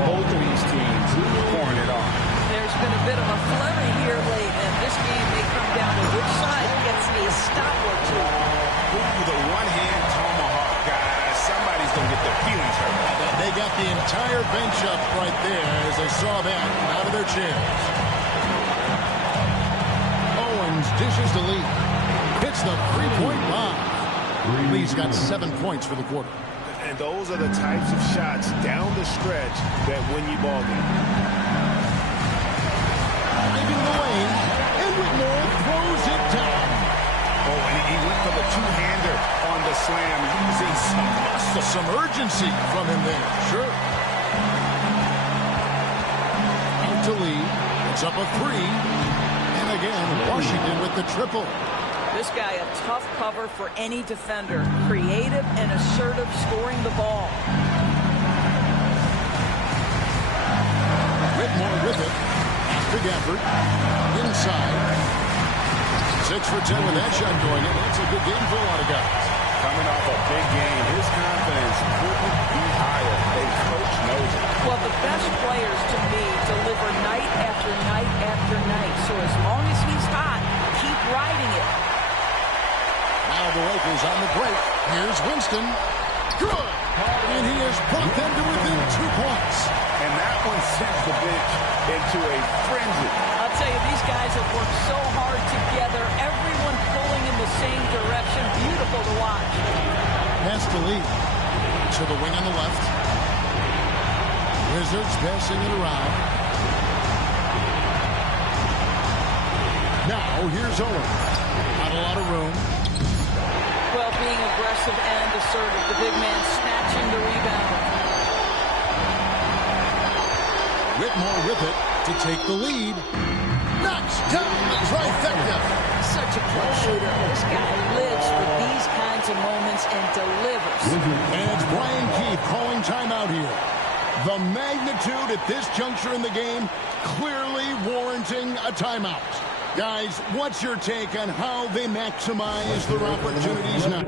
Both of these teams pouring it on. There's been a bit of a flurry here late, and this game may come down to which side gets a stop or two. Ooh, the one-hand tomahawk, guys. Somebody's going to get their feelings hurt. They got the entire bench up right there as they saw that out of their chairs. Owens dishes to Lee. Hits the 3-point bomb. Lee's got 7 points for the quarter. And those are the types of shots down the stretch that win you ball game. Driving the lane, and Whitmore throws it down. Oh, and he went for the two-hander on the slam, using some muscle. Some urgency from him there, sure. Out to Lee. It's up a 3. And again, Washington with the triple. This guy a tough cover for any defender. Creative and assertive scoring the ball. Whitmore with it. To Gafford. Inside. 6 for 10 with that shot going in. That's a good game for a lot of guys. Coming off a big game, his confidence couldn't be higher. A coach knows it. Well, the best players to me deliver night after night after night. So as long as he's hot, keep riding it. Now the Lakers on the break. Here's Winston. Good. And he has brought them to within 2 points. And that one sends the bench into a frenzy. I'll tell you, these guys have worked so hard together. Everyone pulling in the same direction. Beautiful to watch. Pass to Lee. To the wing on the left. Wizards passing it around. Now here's Owen. Not a lot of room. Well, being aggressive and assertive. The big man snatching the rebound. Whitmore with it to take the lead. Knocks down the trifecta. Such a clutch shooter. This guy lives for these kinds of moments and delivers. And it's Brian Keith calling timeout here. The magnitude at this juncture in the game clearly warranting a timeout. Guys, what's your take on how they maximize their opportunities now?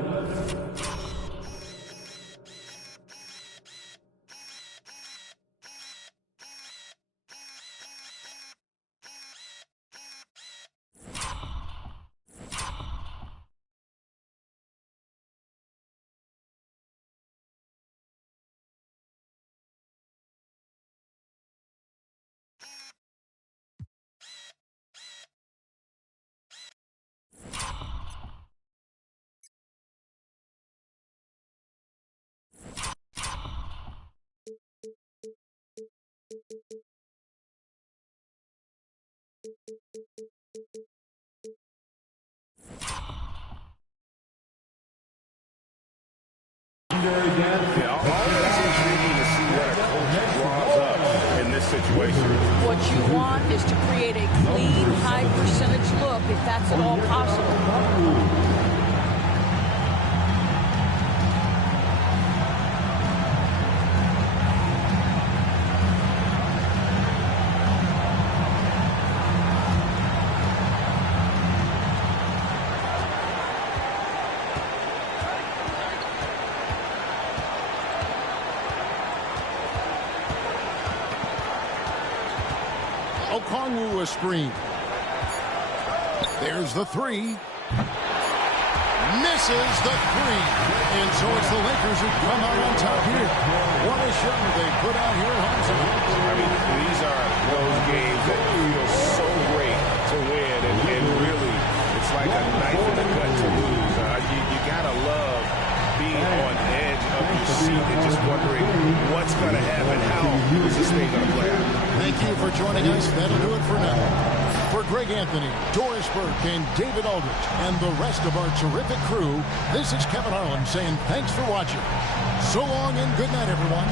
Always intriguing to see what a coach draws up in this situation. What you want is to create a clean, high percentage look if that's at all possible. Okongwu a screen. There's the three. Misses the three. And so it's the Lakers who come out on top here. What a show they put out here at home tonight. I mean, these are those games that feel so great to win. And really, it's like a knife in the gut to lose. You got to love being on edge of your seat and just wondering what's going to happen. How is this thing going to play out? Thank you for joining us. That'll do it for now. For Greg Anthony, Doris Burke, and David Aldrich, and the rest of our terrific crew, this is Kevin Harlan saying thanks for watching. So long and good night, everyone.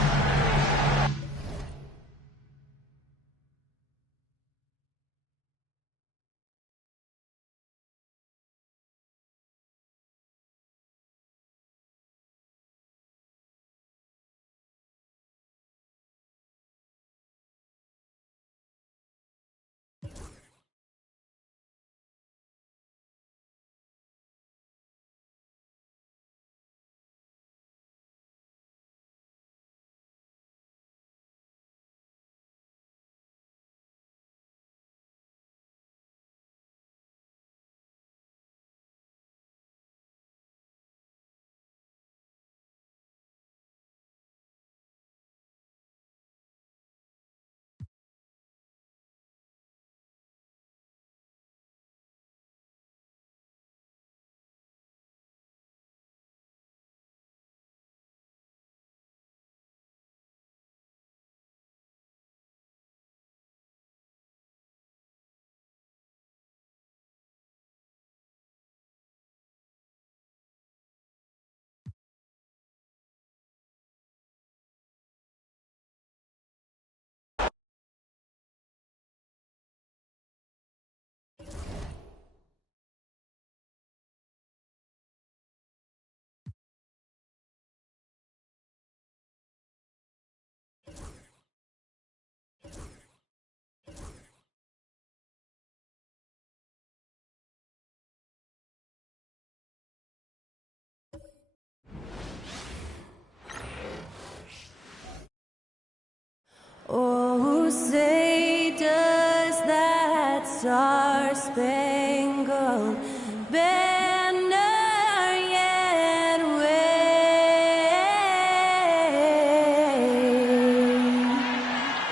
Oh, say does that star-spangled banner yet wave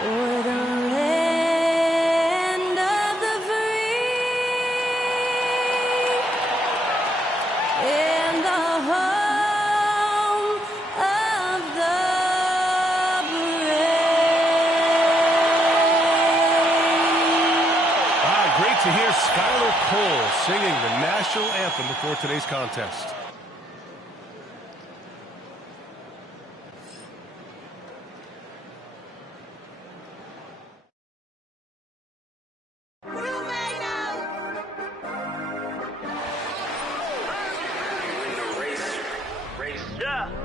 o'er the land of the free and the home of the Great to hear Skylar Cole singing the national anthem before today's contest.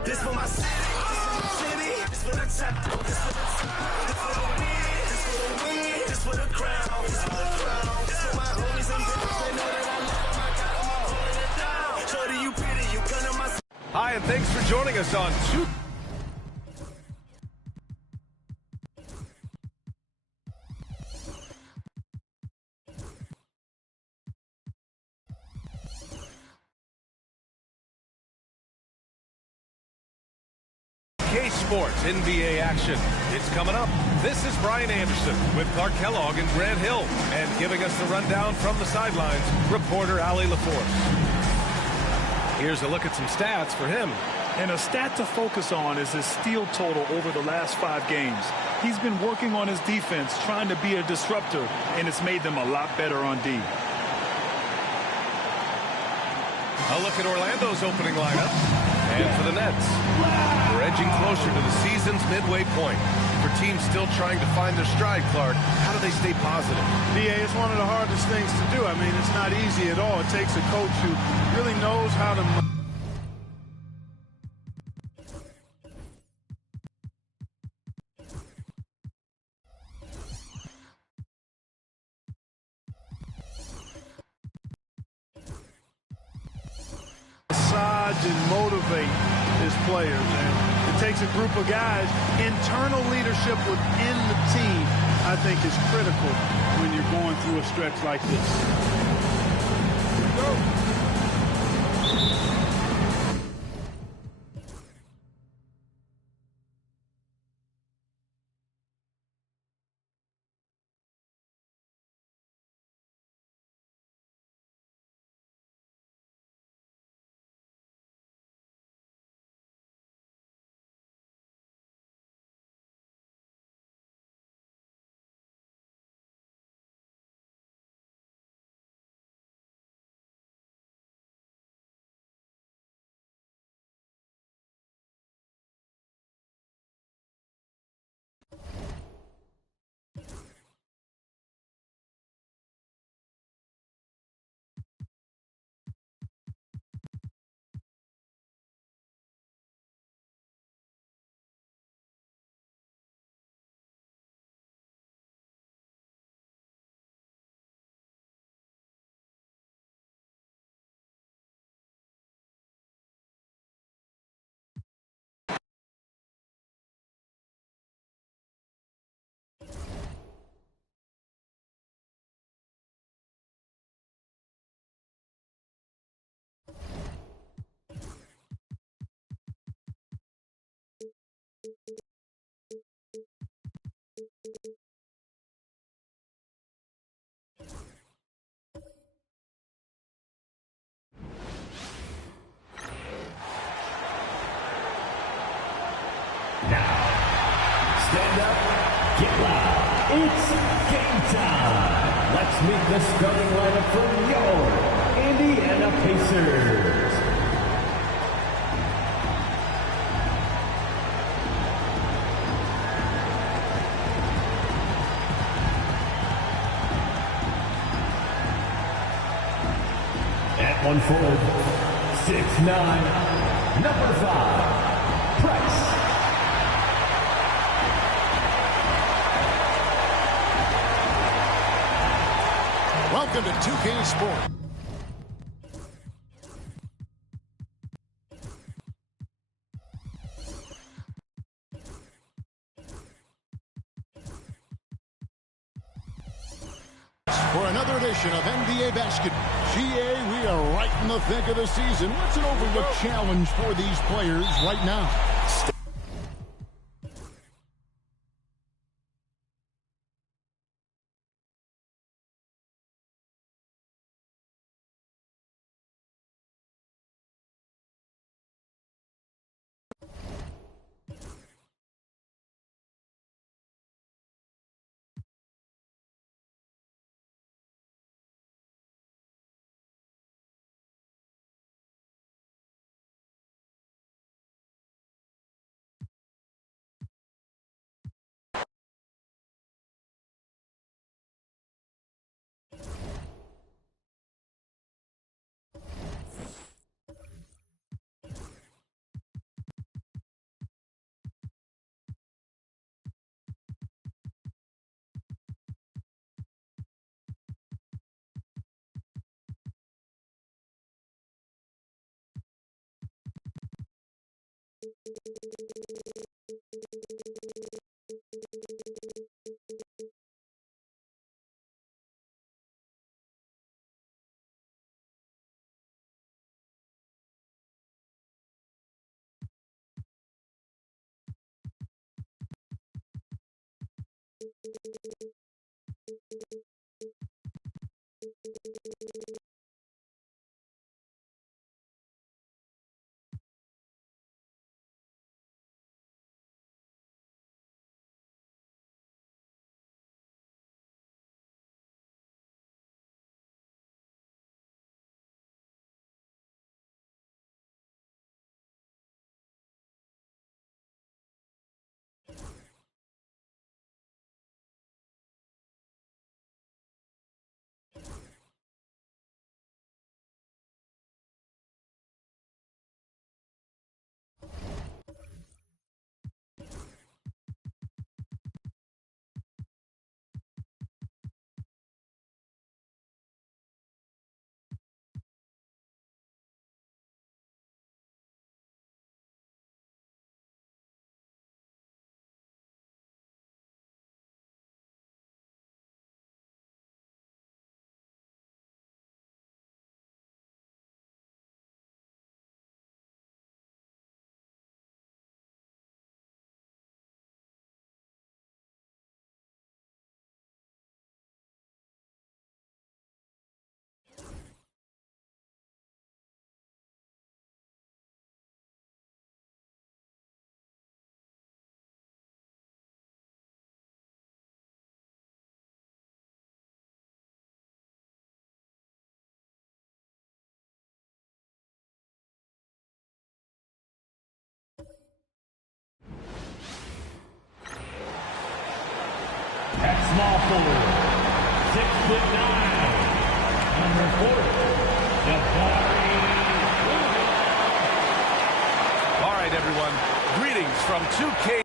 This for my city, this for the top, this for the top, this for the win, this for the win, this for the crown, this for the crown, this for my homies and bitches. They know that I love them, I got them, I'm holding it down. Shorty, you pretty, you come to my. Hi, and thanks for joining us on Two. Sports NBA action. It's coming up. This is Brian Anderson with Clark Kellogg and Grant Hill. And giving us the rundown from the sidelines, reporter Allie LaForce. Here's a look at some stats for him. And a stat to focus on is his steal total over the last 5 games. He's been working on his defense, trying to be a disruptor, and it's made them a lot better on D. A look at Orlando's opening lineup. And for the Nets, we're edging closer to the season's midway point. For teams still trying to find their stride, Clark, how do they stay positive? DA, it's one of the hardest things to do. I mean, it's not easy at all. It takes a coach who really knows how to... massage and motivate his players, and it takes a group of guys. Internal leadership within the team, I think, is critical when you're going through a stretch like this. Go. Stand up, get loud. It's game time. Let's meet the starting lineup for your Indiana Pacers. At 1 4, 6'9", number 5, Price. Welcome to 2K Sport. For another edition of NBA Basketball. GA, we are right in the thick of the season. What's an overlooked challenge for these players right now? At small forward, 6'9", number 40, Jabari. All right, everyone. Greetings from 2K.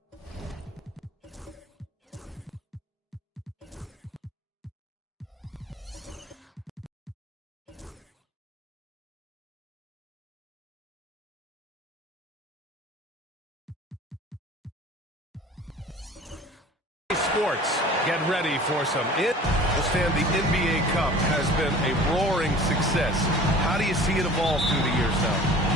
Sports. Get ready for some Understand the NBA Cup has been a roaring success. How do you see it evolve through the years now?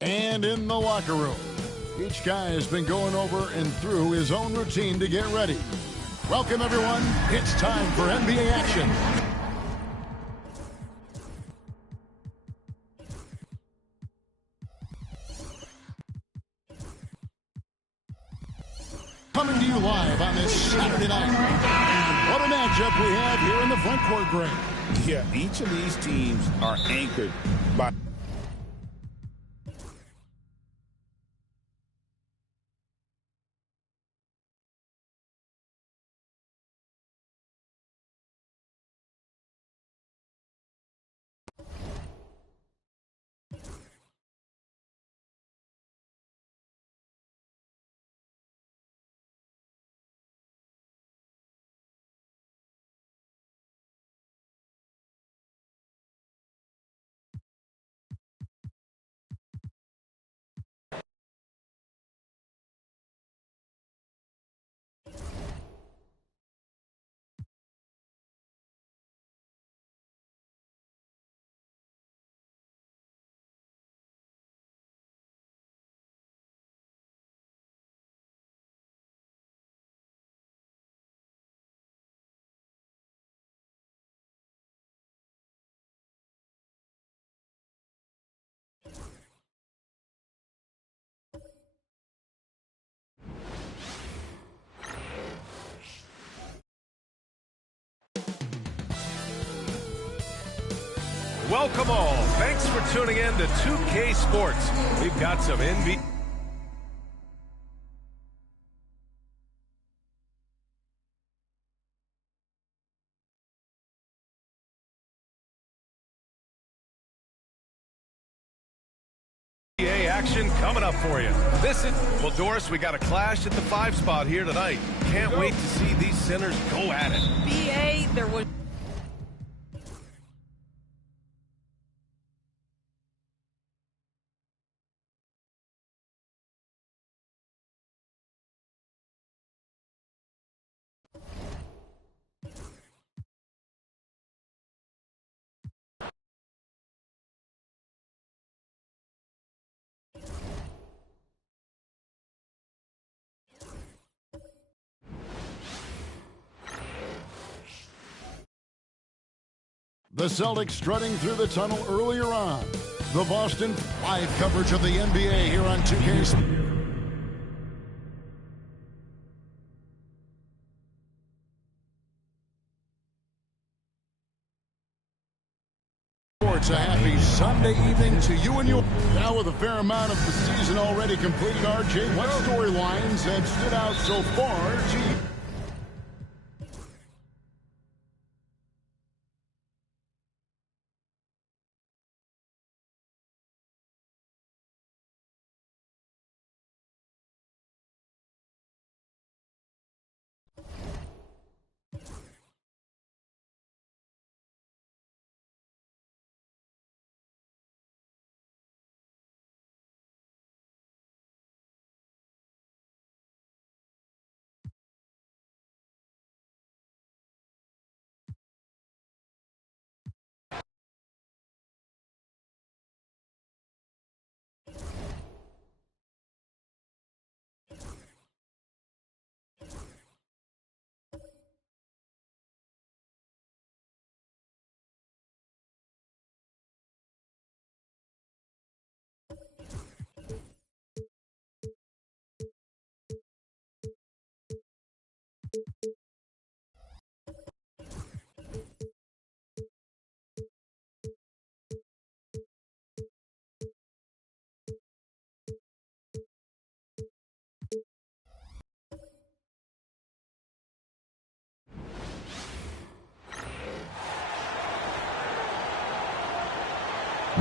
And in the locker room, each guy has been going over and through his own routine to get ready. Welcome, everyone. It's time for NBA action. Coming to you live on this Saturday night. What a matchup we have here in the front court, Greg. Yeah, each of these teams are anchored by welcome all. Thanks for tuning in to 2K Sports. We've got some NBA. Action coming up for you. Well, Doris, we got a clash at the 5 spot here tonight. Can't wait to see these centers go at it. BA, there was... The Celtics strutting through the tunnel earlier on. The Boston live coverage of the NBA here on 2K Sports. A happy Sunday evening to you and your... Now with a fair amount of the season already completed, RJ, what storylines have stood out so far to you?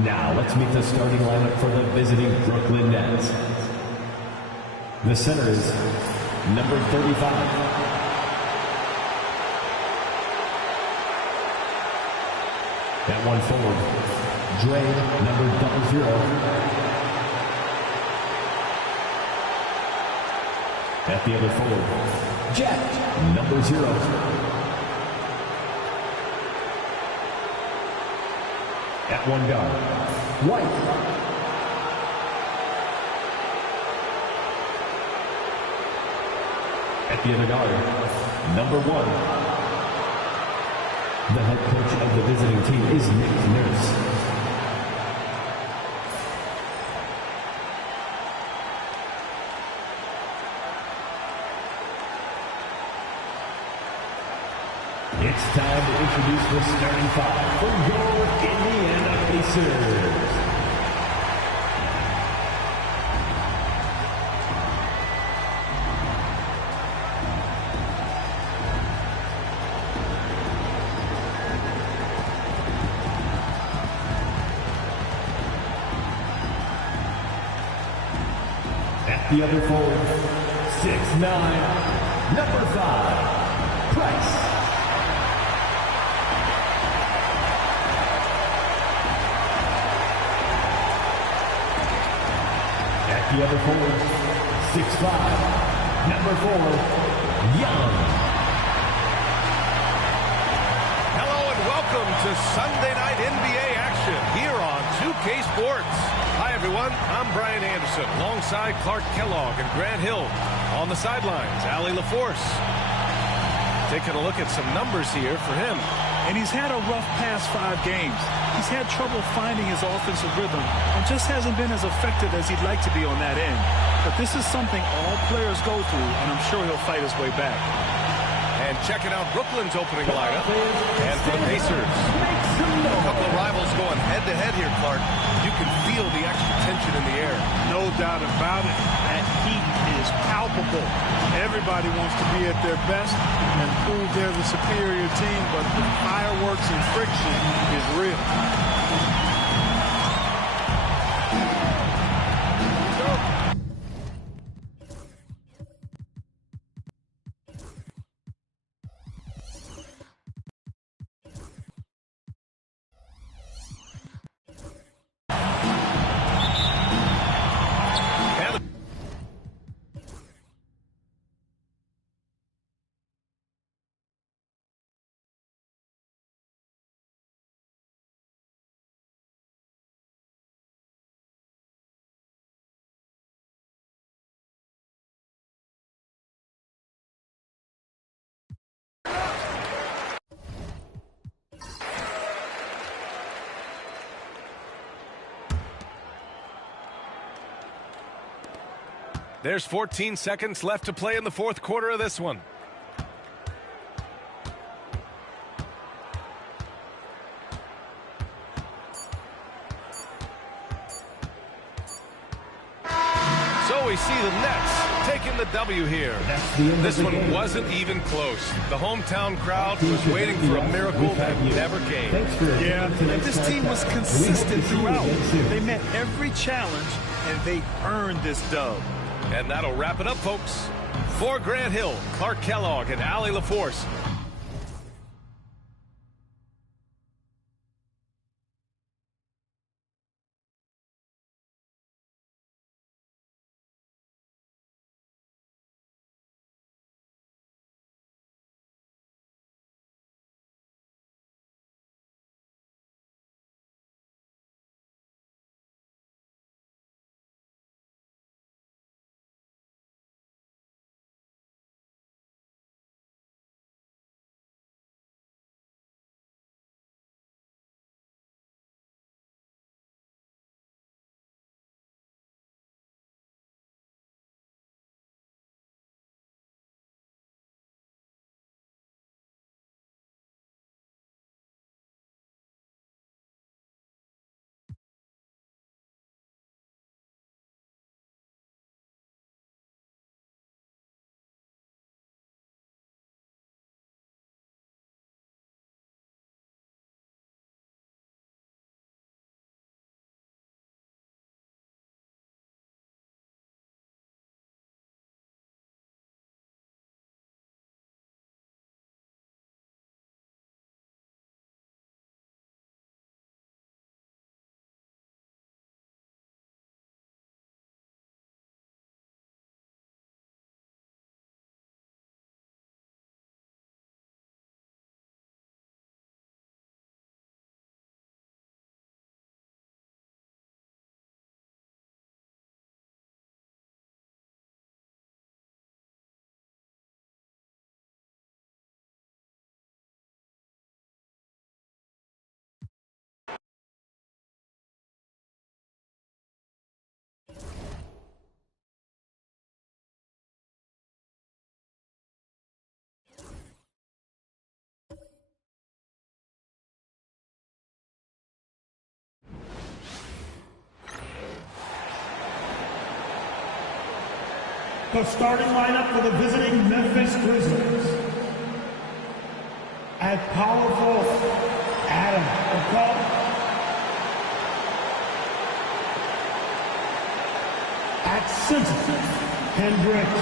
Now, let's meet the starting lineup for the visiting Brooklyn Nets. The center is number 35. At one forward, Dre, number 00. At the other forward, Jet, number 0. At one guard, White. At the other guard, number 1. The head coach of the visiting team is Nick Nurse. It's time to introduce the starting 5 for your Indiana Pacers. At the other forward, 6'9", number 5, Price. The other forward, 6'5", number 4, Young. Hello and welcome to Sunday Night NBA action here on 2K Sports. Hi everyone, I'm Brian Anderson alongside Clark Kellogg and Grant Hill. On the sidelines, Allie LaForce. Taking a look at some numbers here for him. And he's had a rough past 5 games. He's had trouble finding his offensive rhythm and just hasn't been as effective as he'd like to be on that end. But this is something all players go through, and I'm sure he'll fight his way back. And checking out Brooklyn's opening lineup. And for the Pacers, a couple of rivals going head-to-head here, Clark. You can feel the extra tension in the air. No doubt about it. That heat is palpable. Everybody wants to be at their best and prove they're the superior team, but the fireworks and friction is real. There's 14 seconds left to play in the fourth quarter of this one. So we see the Nets taking the W here. This one wasn't even close. The hometown crowd was waiting for a miracle that never came. Yeah, and this team was consistent throughout. They met every challenge, and they earned this dub. And that'll wrap it up, folks. For Grant Hill, Clark Kellogg, and Allie LaForce. The starting lineup for the visiting Memphis Grizzlies. At power forward, Adam McCall. At center, Hendricks.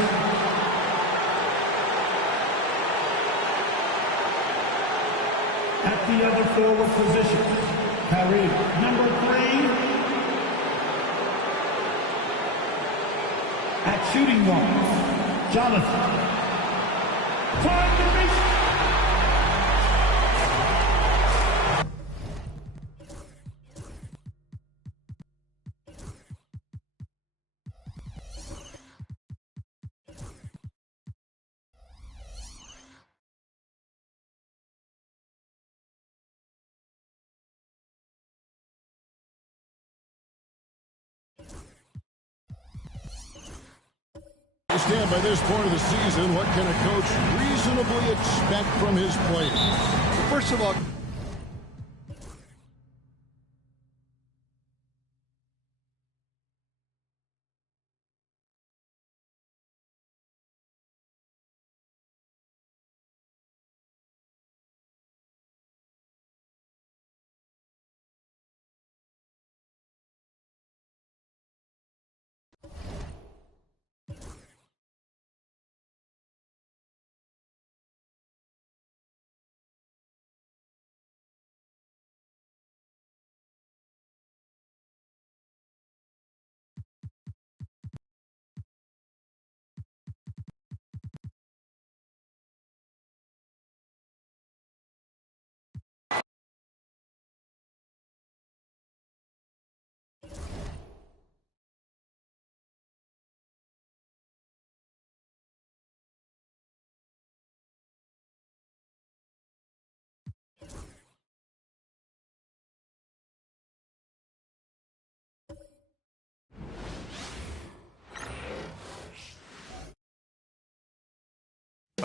At the other forward position, Kyrie, number 3. At shooting guard, Jonathan. Time to be. And by this point of the season, what can a coach reasonably expect from his players? First of all,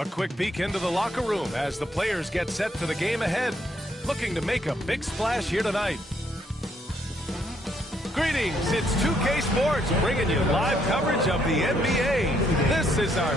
A quick peek into the locker room as the players get set for the game ahead. Looking to make a big splash here tonight. Greetings, it's 2K Sports bringing you live coverage of the NBA. This is our...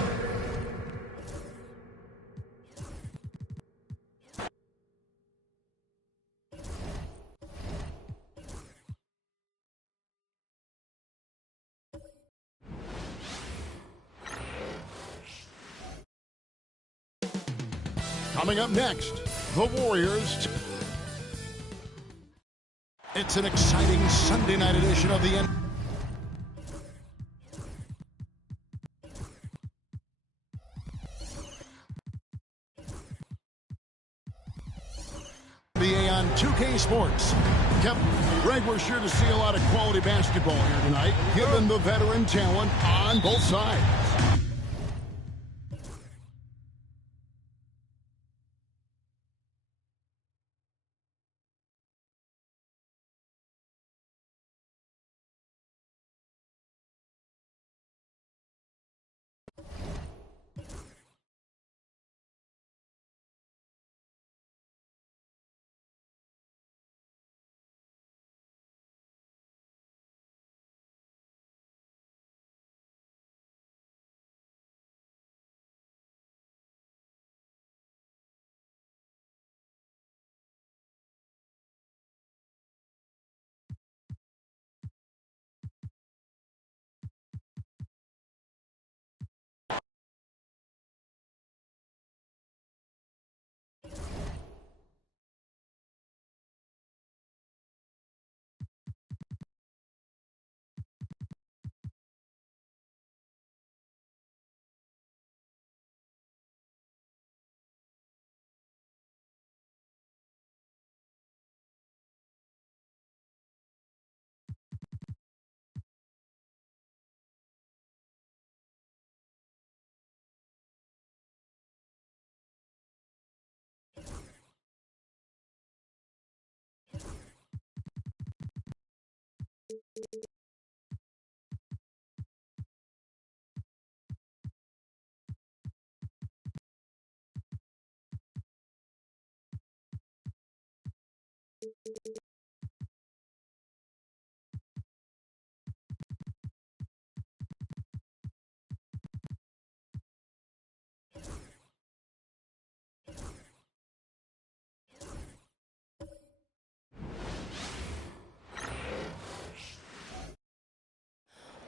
Coming up next, the Warriors. It's an exciting Sunday night edition of the NBA on 2K Sports. Greg, we're sure to see a lot of quality basketball here tonight, given the veteran talent on both sides.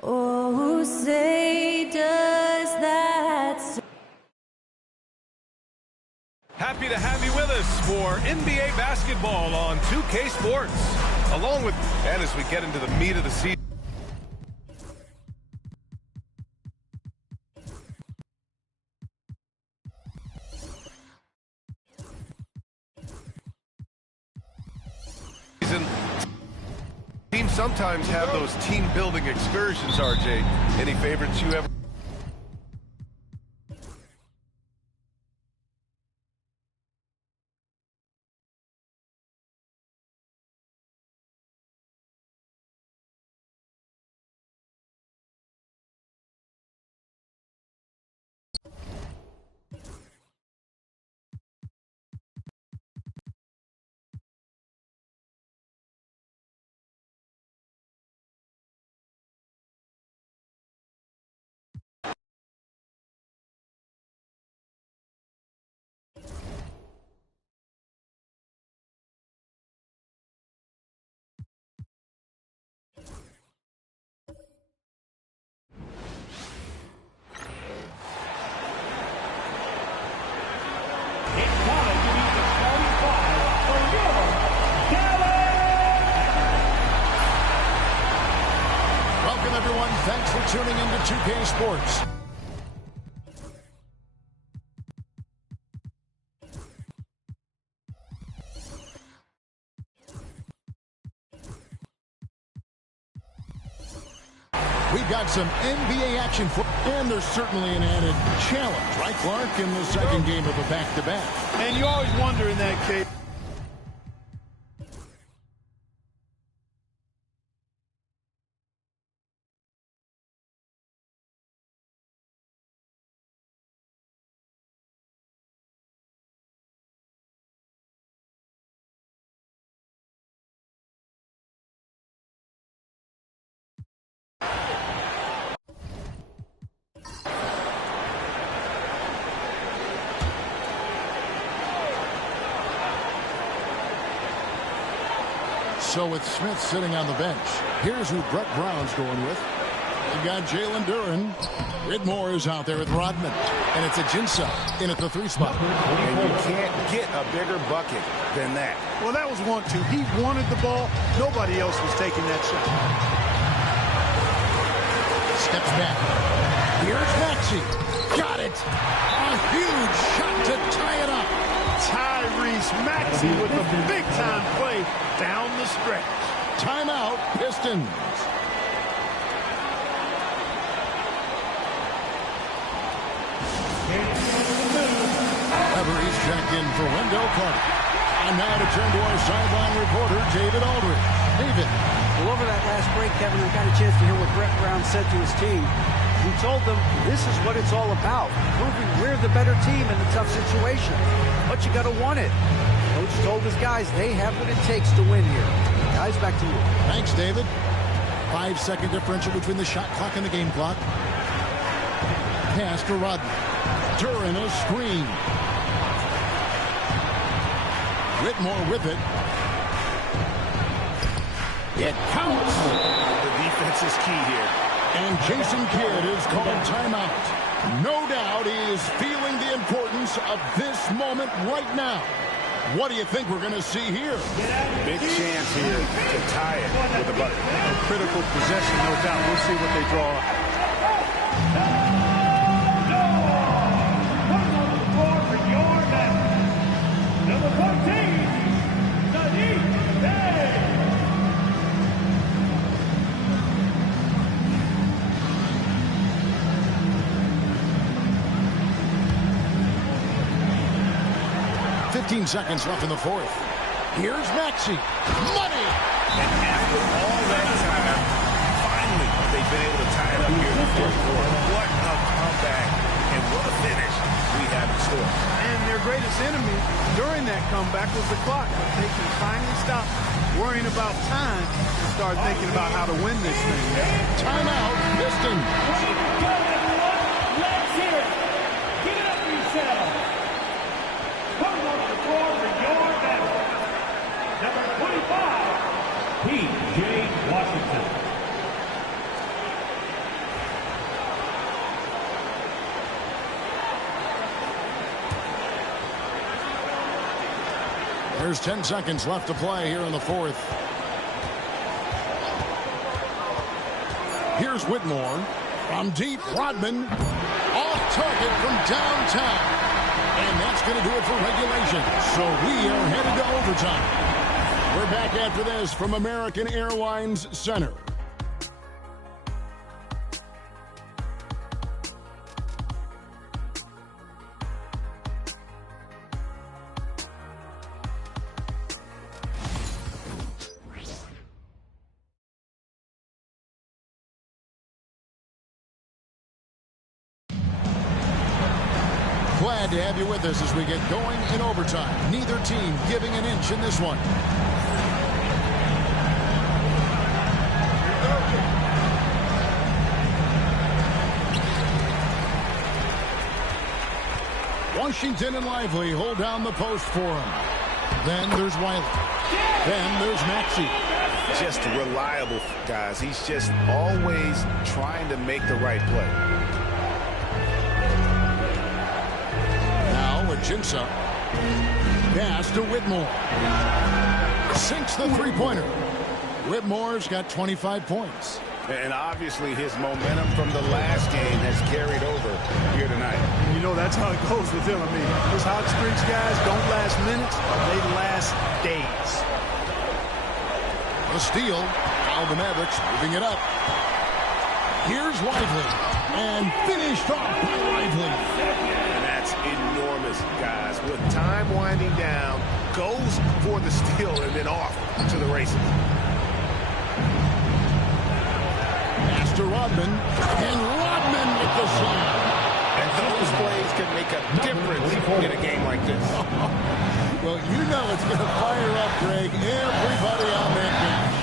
Oh, say does that... Happy to have you with us for NBA basketball on 2K Sports. Along with, and as we get into the meat of the season. Teams sometimes have those team-building excursions, RJ. Any favorites you ever... everyone. Thanks for tuning in to 2K Sports. We've got some NBA action for, and there's certainly an added challenge, right, Clark, in the second game of a back-to-back. And you always wonder in that case. So with Smith sitting on the bench, here's who Brett Brown's going with. We've got Jalen Duren. Whitmore is out there with Rodman. And it's a Jinsa in at the 3 spot. And you can't get a bigger bucket than that. Well, that was 1-2. He wanted the ball. Nobody else was taking that shot. Steps back. Here's Maxey. Got it. A huge shot to tie it up. Tyrese Maxey with a big-time play down the stretch. Timeout, Pistons. Referees checked in for Wendell Carter. And now to turn to our sideline reporter, David Aldridge. David. Well, over that last break, Kevin, I got a chance to hear what Brett Brown said to his team. He told them this is what it's all about, proving we're the better team in a tough situation. But you got to want it. Coach told his guys they have what it takes to win here. Guys, back to you. Thanks, David. 5-second differential between the shot clock and the game clock. Pass to Rodman. Duren a screen. Whitmore with it. It counts. The defense is key here. And Jason Kidd is called timeout. No doubt he is feeling the importance of this moment right now. What do you think we're going to see here? Big chance here to tie it with a bucket. A critical possession, no doubt. We'll see what they draw up. Number 14, Sadiq Bey. 15 seconds left in the fourth. Here's Maxey. Money! And after all that time, finally, they've been able to tie it up here in the fourth quarter. What a comeback and what a finish we have in store. And their greatest enemy during that comeback was the clock. But they can finally stop worrying about time and start thinking about how to win this thing. Timeout, Pistons. Go, everyone. Let's hear it. Give it up for yourselves. Come on the floor for your battle. Number 25, P.J. Washington. There's 10 seconds left to play here in the fourth. Here's Whitmore. From deep, Rodman. Off target from downtown. And that's going to do it for regulation. So we are headed to overtime. We're back after this from American Airlines Center. Glad to have you with us as we get going in overtime. Neither team giving an inch in this one. Washington and Lively hold down the post for him. Then there's Wiley. Then there's Maxey. Just reliable, guys. He's just always trying to make the right play. Jinsa. Pass to Whitmore. Sinks the three-pointer. Whitmore's got 25 points. And obviously his momentum from the last game has carried over here tonight. You know, that's how it goes with him. I mean, those hot streaks, guys, don't last minutes. They last days. A steal. Now the Mavericks moving it up. Here's Lively. And finished off by Lively. And that's enormous, guys. With time winding down, goes for the steal and then off to the races. Pass to Rodman. And Rodman with the slam. And those plays can make a difference in a game like this. Well, you know it's going to fire up, Greg. Everybody on that bench.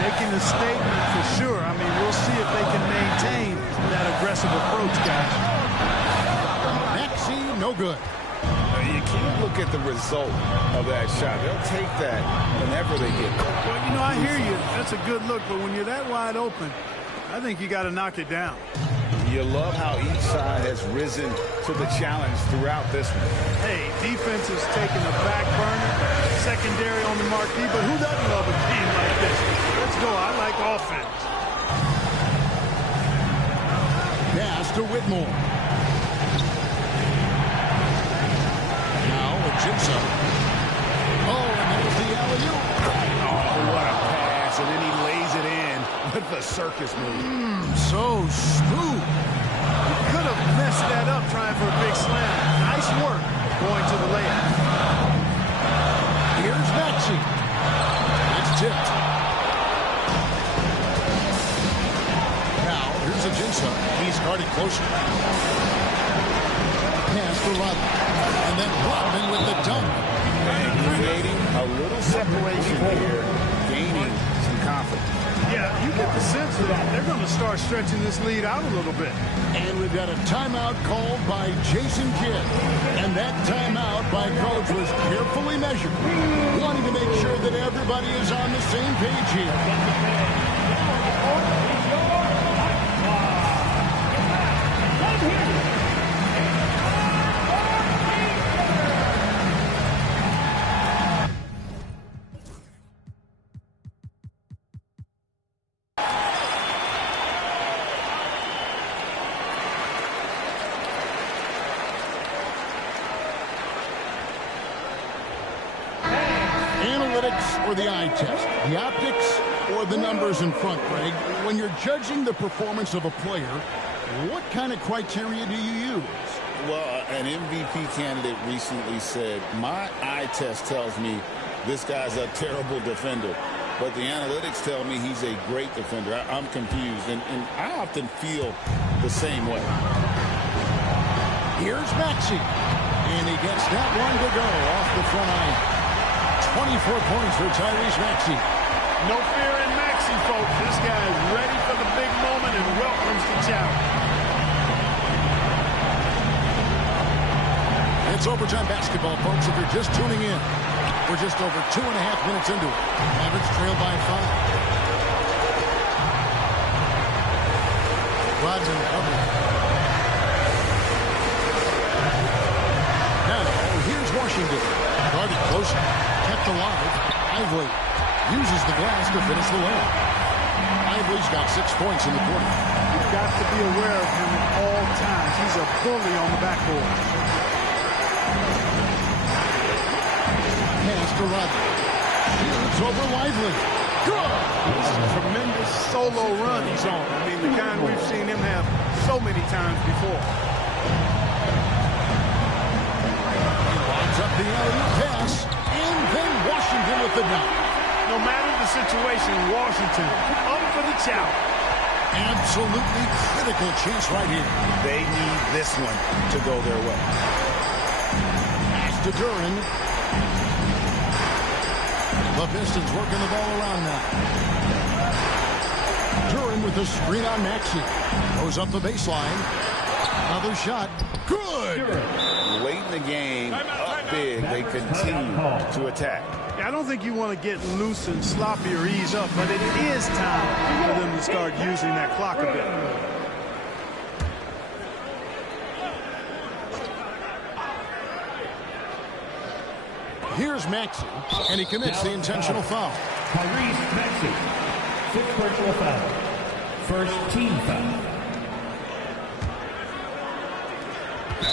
Making a statement for sure. I mean, we'll see if they can maintain that aggressive approach, guys. Maxey, no good. You can't look at the result of that shot. They'll take that whenever they get it. Well, you know, I hear you. That's a good look, but when you're that wide open, I think you got to knock it down. You love how each side has risen to the challenge throughout this one. Hey, defense is taking a back burner, secondary on the marquee, but who doesn't love a team like this? Let's go. I like offense. Pass to Whitmore. Now with Jimson. Oh, and there's the alley-oop. Oh, what a pass, and then he lays it in with the circus move. So smooth. You could have messed that up trying for a big slam. Nice work going to the layup. Here's Maxey. It's tipped. Now, here's Ajinça. He's guarded closer. Pass to Rodman. And then Rodman with the dunk. And creating a little separation here, gaining some confidence. Yeah, you get the sense that they're going to start stretching this lead out a little bit. And we've got a timeout called by Jason Kidd. And that timeout by Coach was carefully measured, wanting to make sure that everybody is on the same page here. Or the eye test, the optics or the numbers in front, Greg? When you're judging the performance of a player, what kind of criteria do you use? Well, an MVP candidate recently said, my eye test tells me this guy's a terrible defender, but the analytics tell me he's a great defender. I'm confused, and I often feel the same way. Here's Maxey, and he gets that one to go off the front iron. 24 points for Tyrese Maxey. No fear in Maxey, folks. This guy is ready for the big moment and welcomes the challenge. It's overtime basketball, folks, if you're just tuning in. We're just over 2.5 minutes into it. Mavericks trail by 5. Rodman covered. Now, here's Washington. Guarded closer. Kept alive. Lively uses the glass to finish the layup. Lively's got 6 points in the quarter. You've got to be aware of him at all times. He's a bully on the backboard. Pass to Rodman. Shoots over Lively. Good! This is a tremendous solo run he's on. I mean, the kind we've seen him have so many times before. He lines up the alley-oop pass. And then Washington with the dunk. No matter the situation, Washington up for the challenge. Absolutely critical chance right here. They need this one to go their way. Pass to Duran. The Pistons working the ball around now. Duran with the screen on Maxey. Goes up the baseline. Another shot. Good! Late in the game, up big, they continue to attack. I don't think you want to get loose and sloppy or ease up, but it is time for them to start using that clock a bit. Here's Maxey, and he commits the intentional foul. Tyrese Maxey, 6th personal foul. First team foul.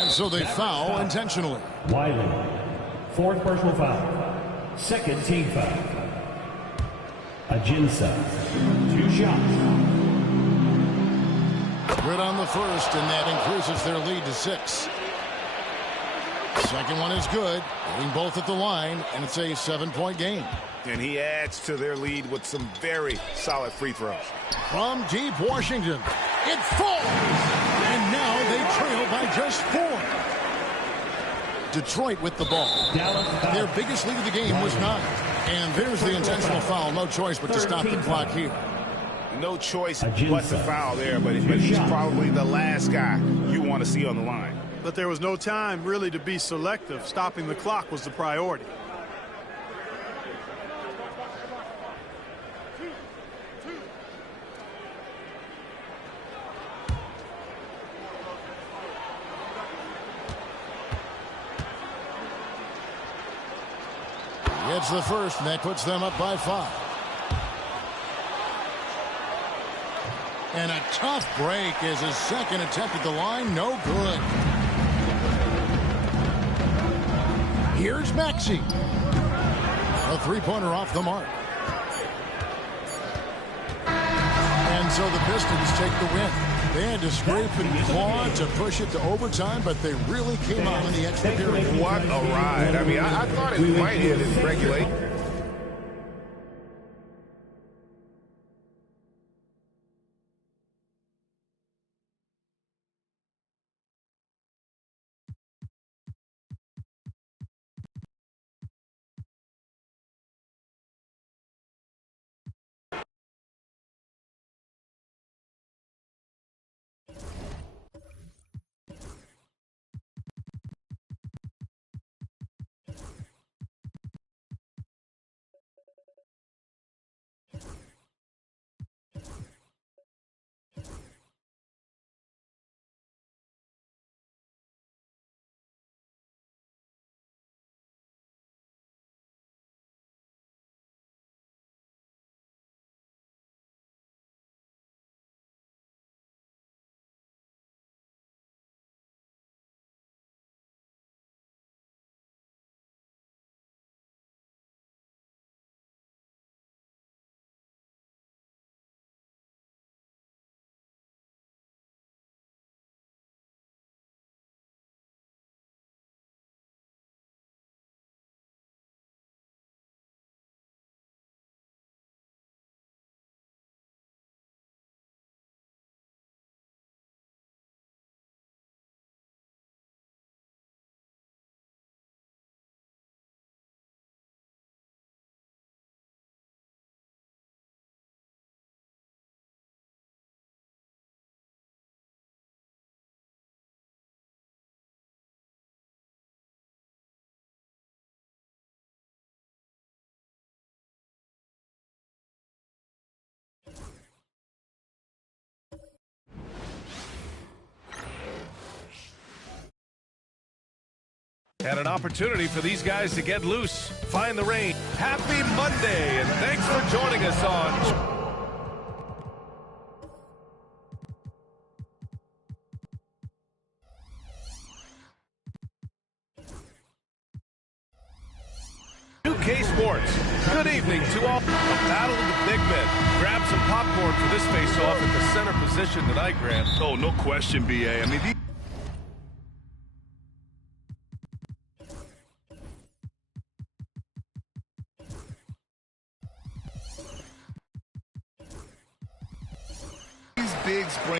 And so they foul intentionally. Wiley. Fourth personal foul. Second team foul. Ajinça. 2 shots. Good on the first, and that increases their lead to 6. Second one is good. Hitting both at the line, and it's a 7-point game. And he adds to their lead with some very solid free throws. From deep Washington, it falls! And now they trail by just 4. Detroit with the ball. Their biggest lead of the game was 9. And there's the intentional foul. No choice but to stop the clock here. No choice but to foul there, but he's probably the last guy you want to see on the line. But there was no time really to be selective. Stopping the clock was the priority. Gets the first, and that puts them up by 5. And a tough break as his second attempt at the line, no good. Here's Maxey. A three-pointer off the mark. And so the Pistons take the win. They had to scrape and claw to push it to overtime, but they really came out in the extra period. What a ride. I mean, I thought it might end in regulation. And an opportunity for these guys to get loose, find the rain. Happy Monday, and thanks for joining us on... UK Sports. Good evening to all. A battle of the big men. Grab some popcorn for this face-off at the center position tonight, Grant. Oh, no question, B.A. I mean, these bigs bring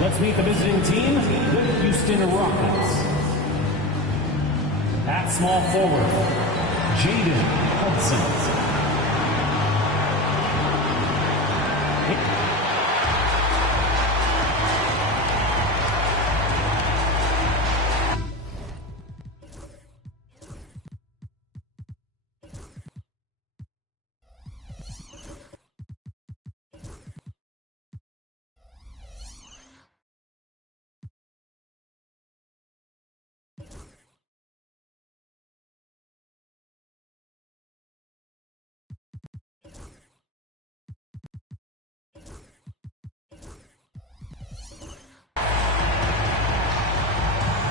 Let's meet the visiting team, the Houston Rockets. At small forward, Jaden Hudson.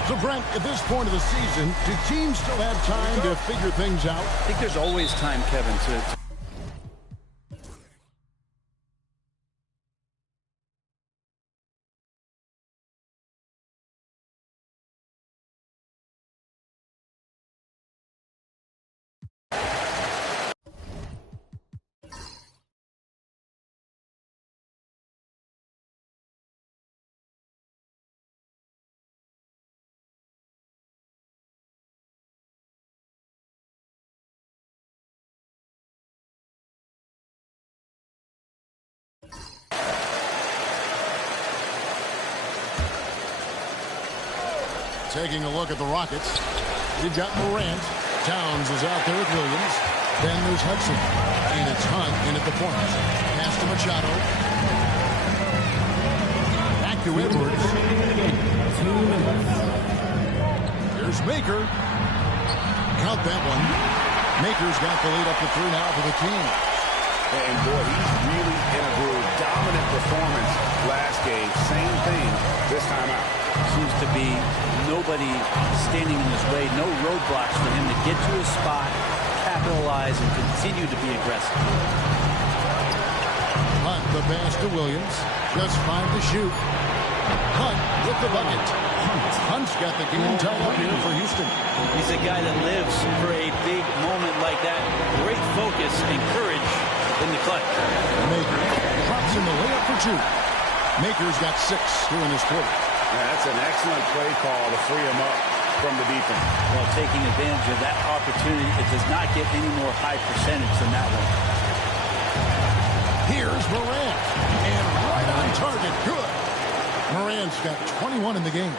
So, Brent, at this point of the season, do teams still have time to figure things out? I think there's always time, Kevin, to Taking a look at the Rockets. We've got Morant. Towns is out there with Williams. Then there's Hudson. And it's Hunt in at the point. Pass to Machado. Back to Edwards. Here's Maker. Count that one. Maker's got the lead up to 3 now for the team. And boy, he's really in a groove. Dominant performance last game. Same thing this time out. seems to be nobody standing in his way, no roadblocks for him to get to his spot, capitalize, and continue to be aggressive. Hunt, the pass to Williams. Just 5 to shoot. Hunt with the bucket. Hunt's got the game tied up here for Houston. He's a guy that lives for a big moment like that. Great focus and courage in the clutch. Maker drops in the layup for 2. Maker's got 6 here in this quarter. Yeah, that's an excellent play call to free him up from the defense. Well, taking advantage of that opportunity, it does not get any more high percentage than that one. Here's Morant. And right on target. Good. Morant's got 21 in the game.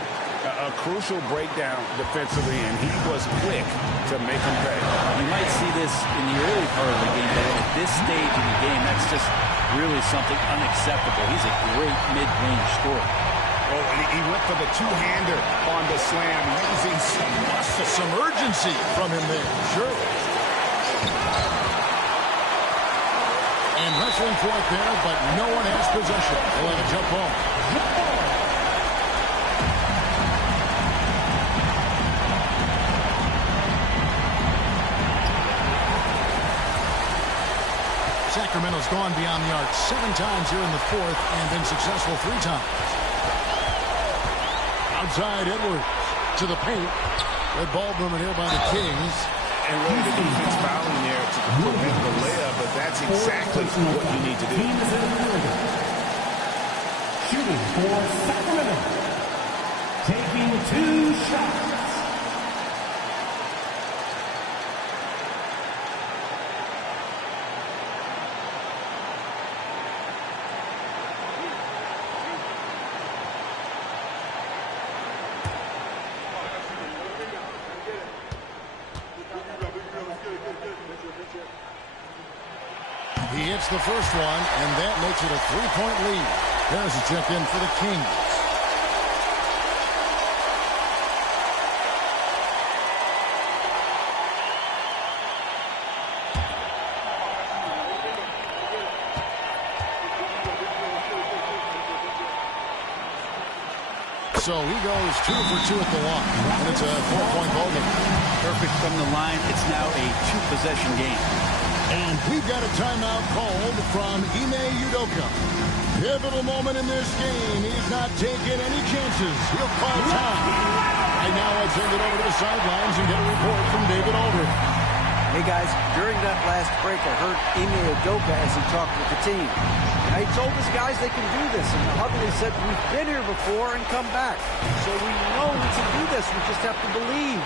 A crucial breakdown defensively, and he was quick to make him pay. You might see this in the early part of the game, but at this stage in the game, that's just really something unacceptable. He's a great mid-range scorer. Oh, and he went for the two-hander on the slam, using some urgency from him there. Sure. And wrestling for it there, but no one has possession. They'll have a jump ball. Sacramento's gone beyond the arc 7 times here in the 4th and been successful 3 times. Outside Edwards to the paint. Red ball movement here by the Kings. And really the defense fouling there to prevent the layup, but that's exactly what you need to do. Shooting for Sacramento. Taking 2 shots. He hits the first one, and that makes it a 3-point lead. There's a check in for the Kings. So he goes 2 for 2 at the line, and it's a 4-point ball game. Perfect from the line. It's now a 2-possession game. And we've got a timeout called from Ime Udoka. Pivotal moment in this game. He's not taking any chances. He'll call time. Right now, let's send it over to the sidelines and get a report from David Aldridge. Hey, guys, during that last break, I heard Ime Udoka as he talked with the team. he told his guys they can do this. And the huddle, he said, we've been here before and come back. So we know we can do this. We just have to believe.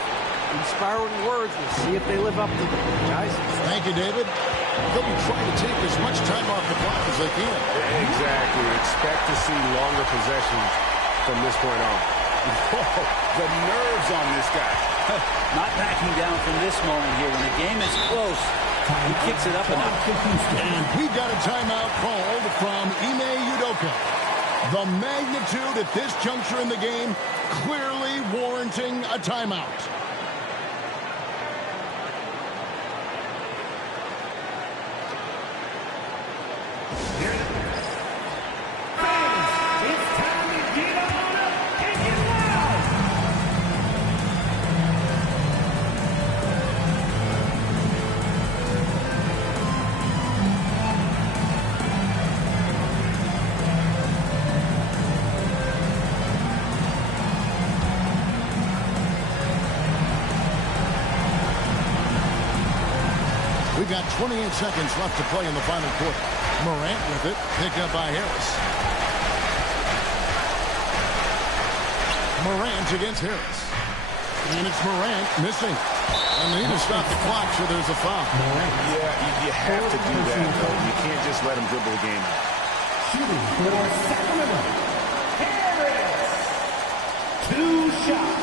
Inspiring words. We'll see if they live up to them, guys. Thank you, David. They'll be trying to take as much time off the clock as they can. Exactly. Expect to see longer possessions from this point on. Whoa, the nerves on this guy. Not backing down from this moment here. When the game is close, he kicks it up a notch. And we got a timeout called from Ime Udoka. The magnitude at this juncture in the game clearly warranting a timeout. We've got 28 seconds left to play in the final quarter. Morant with it, picked up by Harris. Morant against Harris. And it's Morant missing. And they need to stop the clock, so there's a foul. Yeah, you have to do that, though. You can't just let him dribble the game. Shooting for Sacramento. Harris. 2 shots.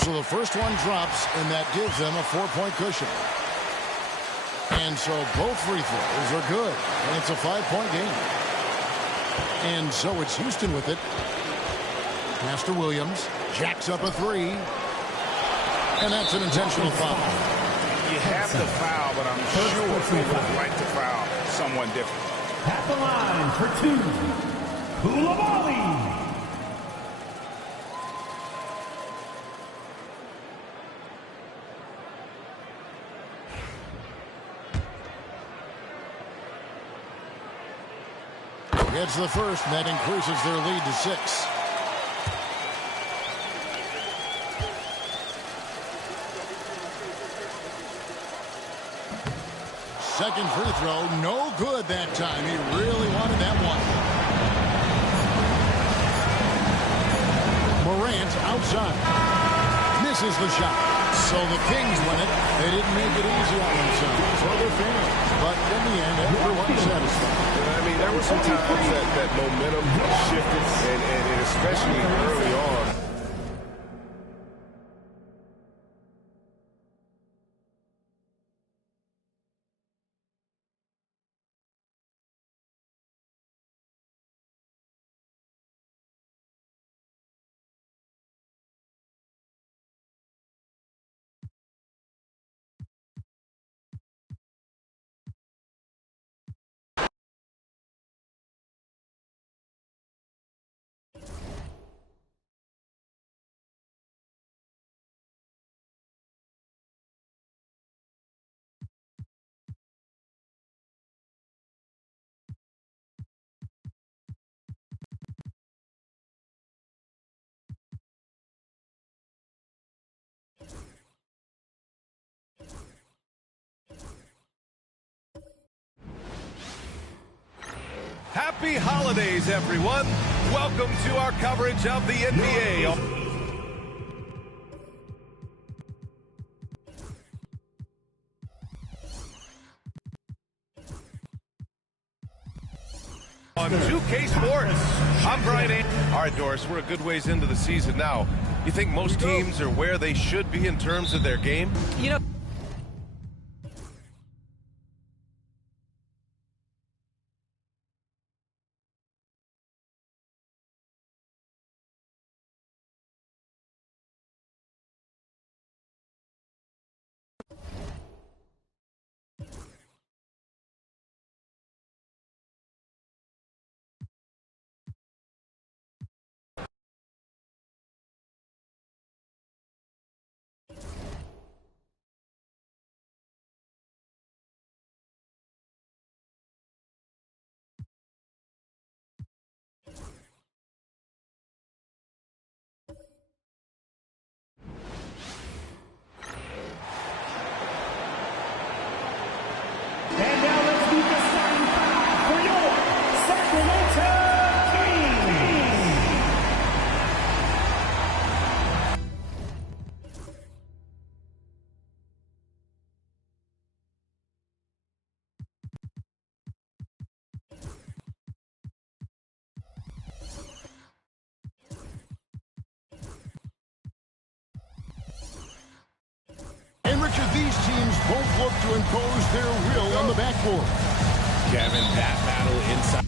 So the first one drops, and that gives them a 4-point cushion. And so both free throws are good, and it's a 5-point game. And so it's Houston with it. Pass to Williams, jacks up a 3. And that's an intentional foul. You have the foul, but I'm sure they would like to foul someone different. At the line for 2, Koulibaly. Gets the first, and that increases their lead to 6. Second free throw, no good that time. He really wanted that one. Morant outside. Misses the shot. So the Kings win it. They didn't make it easy on themselves or their fans. But in the end, everyone's satisfied. I mean, there were some times that momentum shifted, and especially early on. Happy holidays, everyone. Welcome to our coverage of the NBA. On 2K Sports, I'm Brian. All right, Doris, we're a good ways into the season now. You think most teams are where they should be in terms of their game? You know, both look to impose their will on the backboard. Kevin, that battle inside.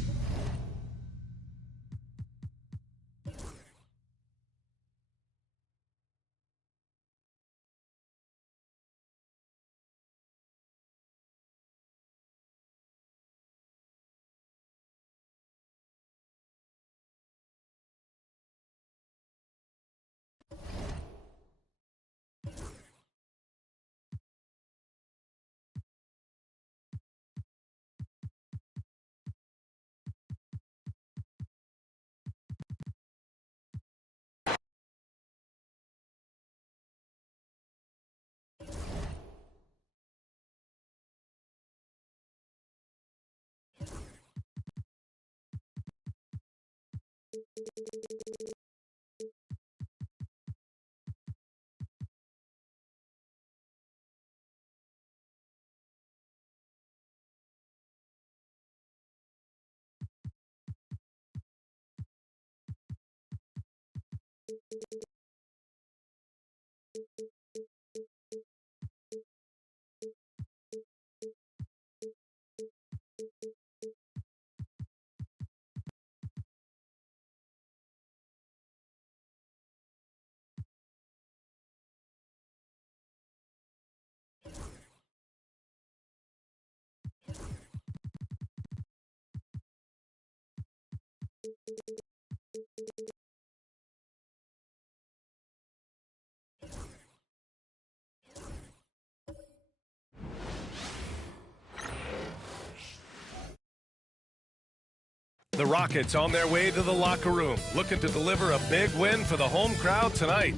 The Rockets on their way to the locker room, looking to deliver a big win for the home crowd tonight.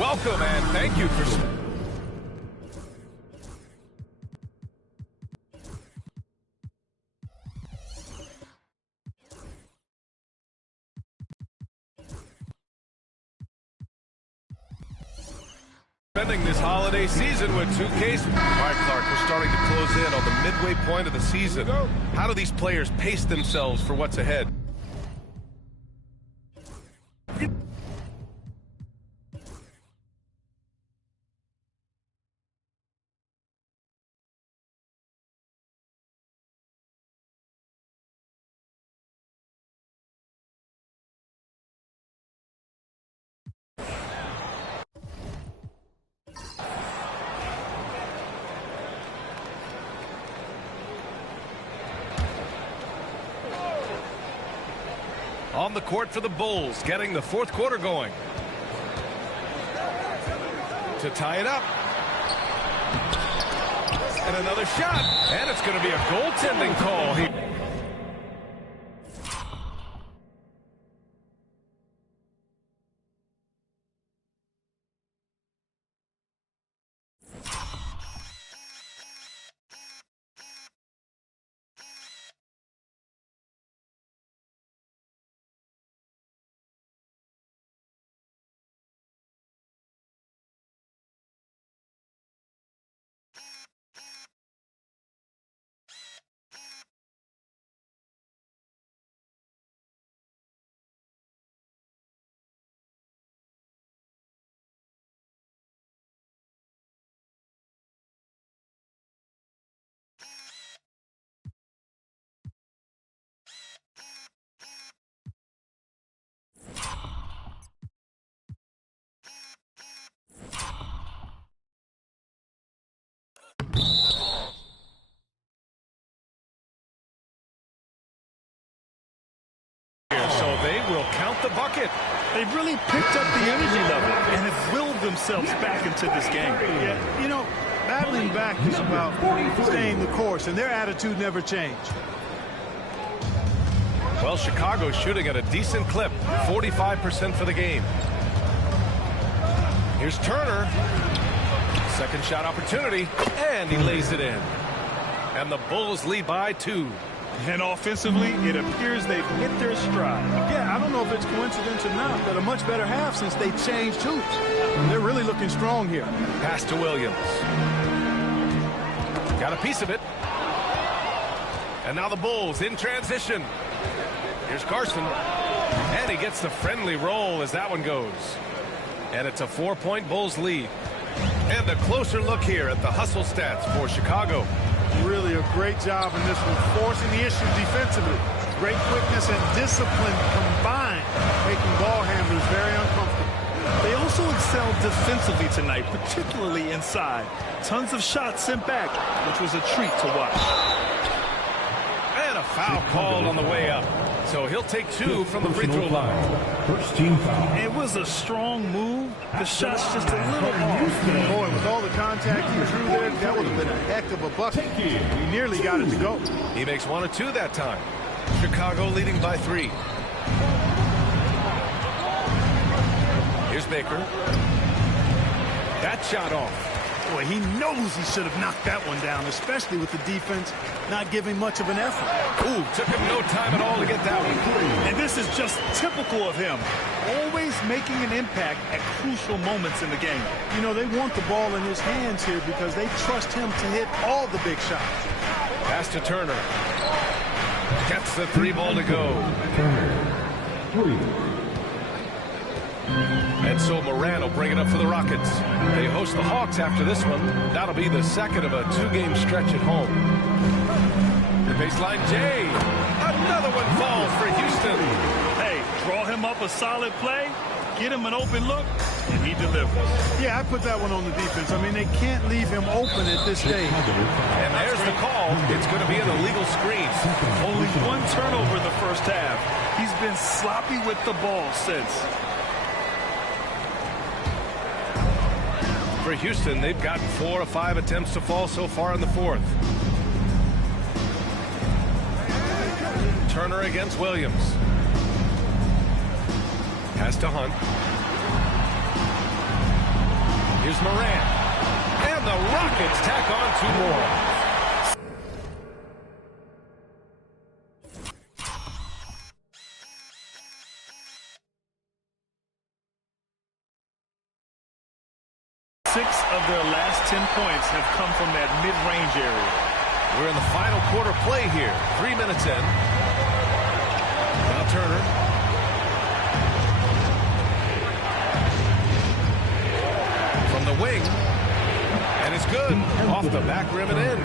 Welcome and thank you for... spending this holiday season with 2K. All right, Clark, we're starting to close in on the midway point of the season. How do these players pace themselves for what's ahead? On the court for the Bulls, getting the fourth quarter going. To tie it up. And another shot. And it's going to be a goaltending call. So they will count the bucket. They've really picked up the energy level and have willed themselves back into this game. Yeah, you know, battling back is about staying the course, and their attitude never changed. Well, Chicago's shooting at a decent clip, 45% for the game. Here's Turner. Second shot opportunity, and he lays it in. And the Bulls lead by 2. And offensively, it appears they've hit their stride. Yeah, I don't know if it's coincidence or not, but a much better half since they changed hoops. They're really looking strong here. Pass to Williams. Got a piece of it. And now the Bulls in transition. Here's Carson. And he gets the friendly roll as that one goes. And it's a 4-point Bulls lead. And a closer look here at the hustle stats for Chicago. Really a great job in this one, forcing the issue defensively. Great quickness and discipline combined, making ball handlers very uncomfortable. They also excelled defensively tonight, particularly inside. Tons of shots sent back, which was a treat to watch. And a foul called on the way up. So he'll take 2 from the free throw line. First team foul. It was a strong move. The shot's just a little off. Boy, with all the contact he drew there, that would have been a heck of a bucket. He nearly got it to go. He makes 1 of 2 that time. Chicago leading by 3. Here's Baker. That shot off. Boy, he knows he should have knocked that one down, especially with the defense not giving much of an effort. Ooh, took him no time at all to get that one. And this is just typical of him. Always making an impact at crucial moments in the game. You know, they want the ball in his hands here because they trust him to hit all the big shots. Pass to Turner. Gets the 3 ball to go. And so Moran will bring it up for the Rockets. They host the Hawks after this one. That'll be the second of a 2-game stretch at home. The baseline J. Another one falls for Houston. Hey, draw him up a solid play, get him an open look, and he delivers. Yeah, I put that one on the defense. I mean, they can't leave him open at this stage. And there's the call. It's going to be an illegal screen. Only 1 turnover in the first half. He's been sloppy with the ball since. For Houston, they've gotten 4 of 5 attempts to fall so far in the 4th. Turner against Williams. Pass to Hunt. Here's Moran. And the Rockets tack on 2 more. Of their last 10 points have come from that mid-range area. We're in the final quarter play here. 3 minutes in. Now Turner. From the wing. And it's good. Off the back rim and in.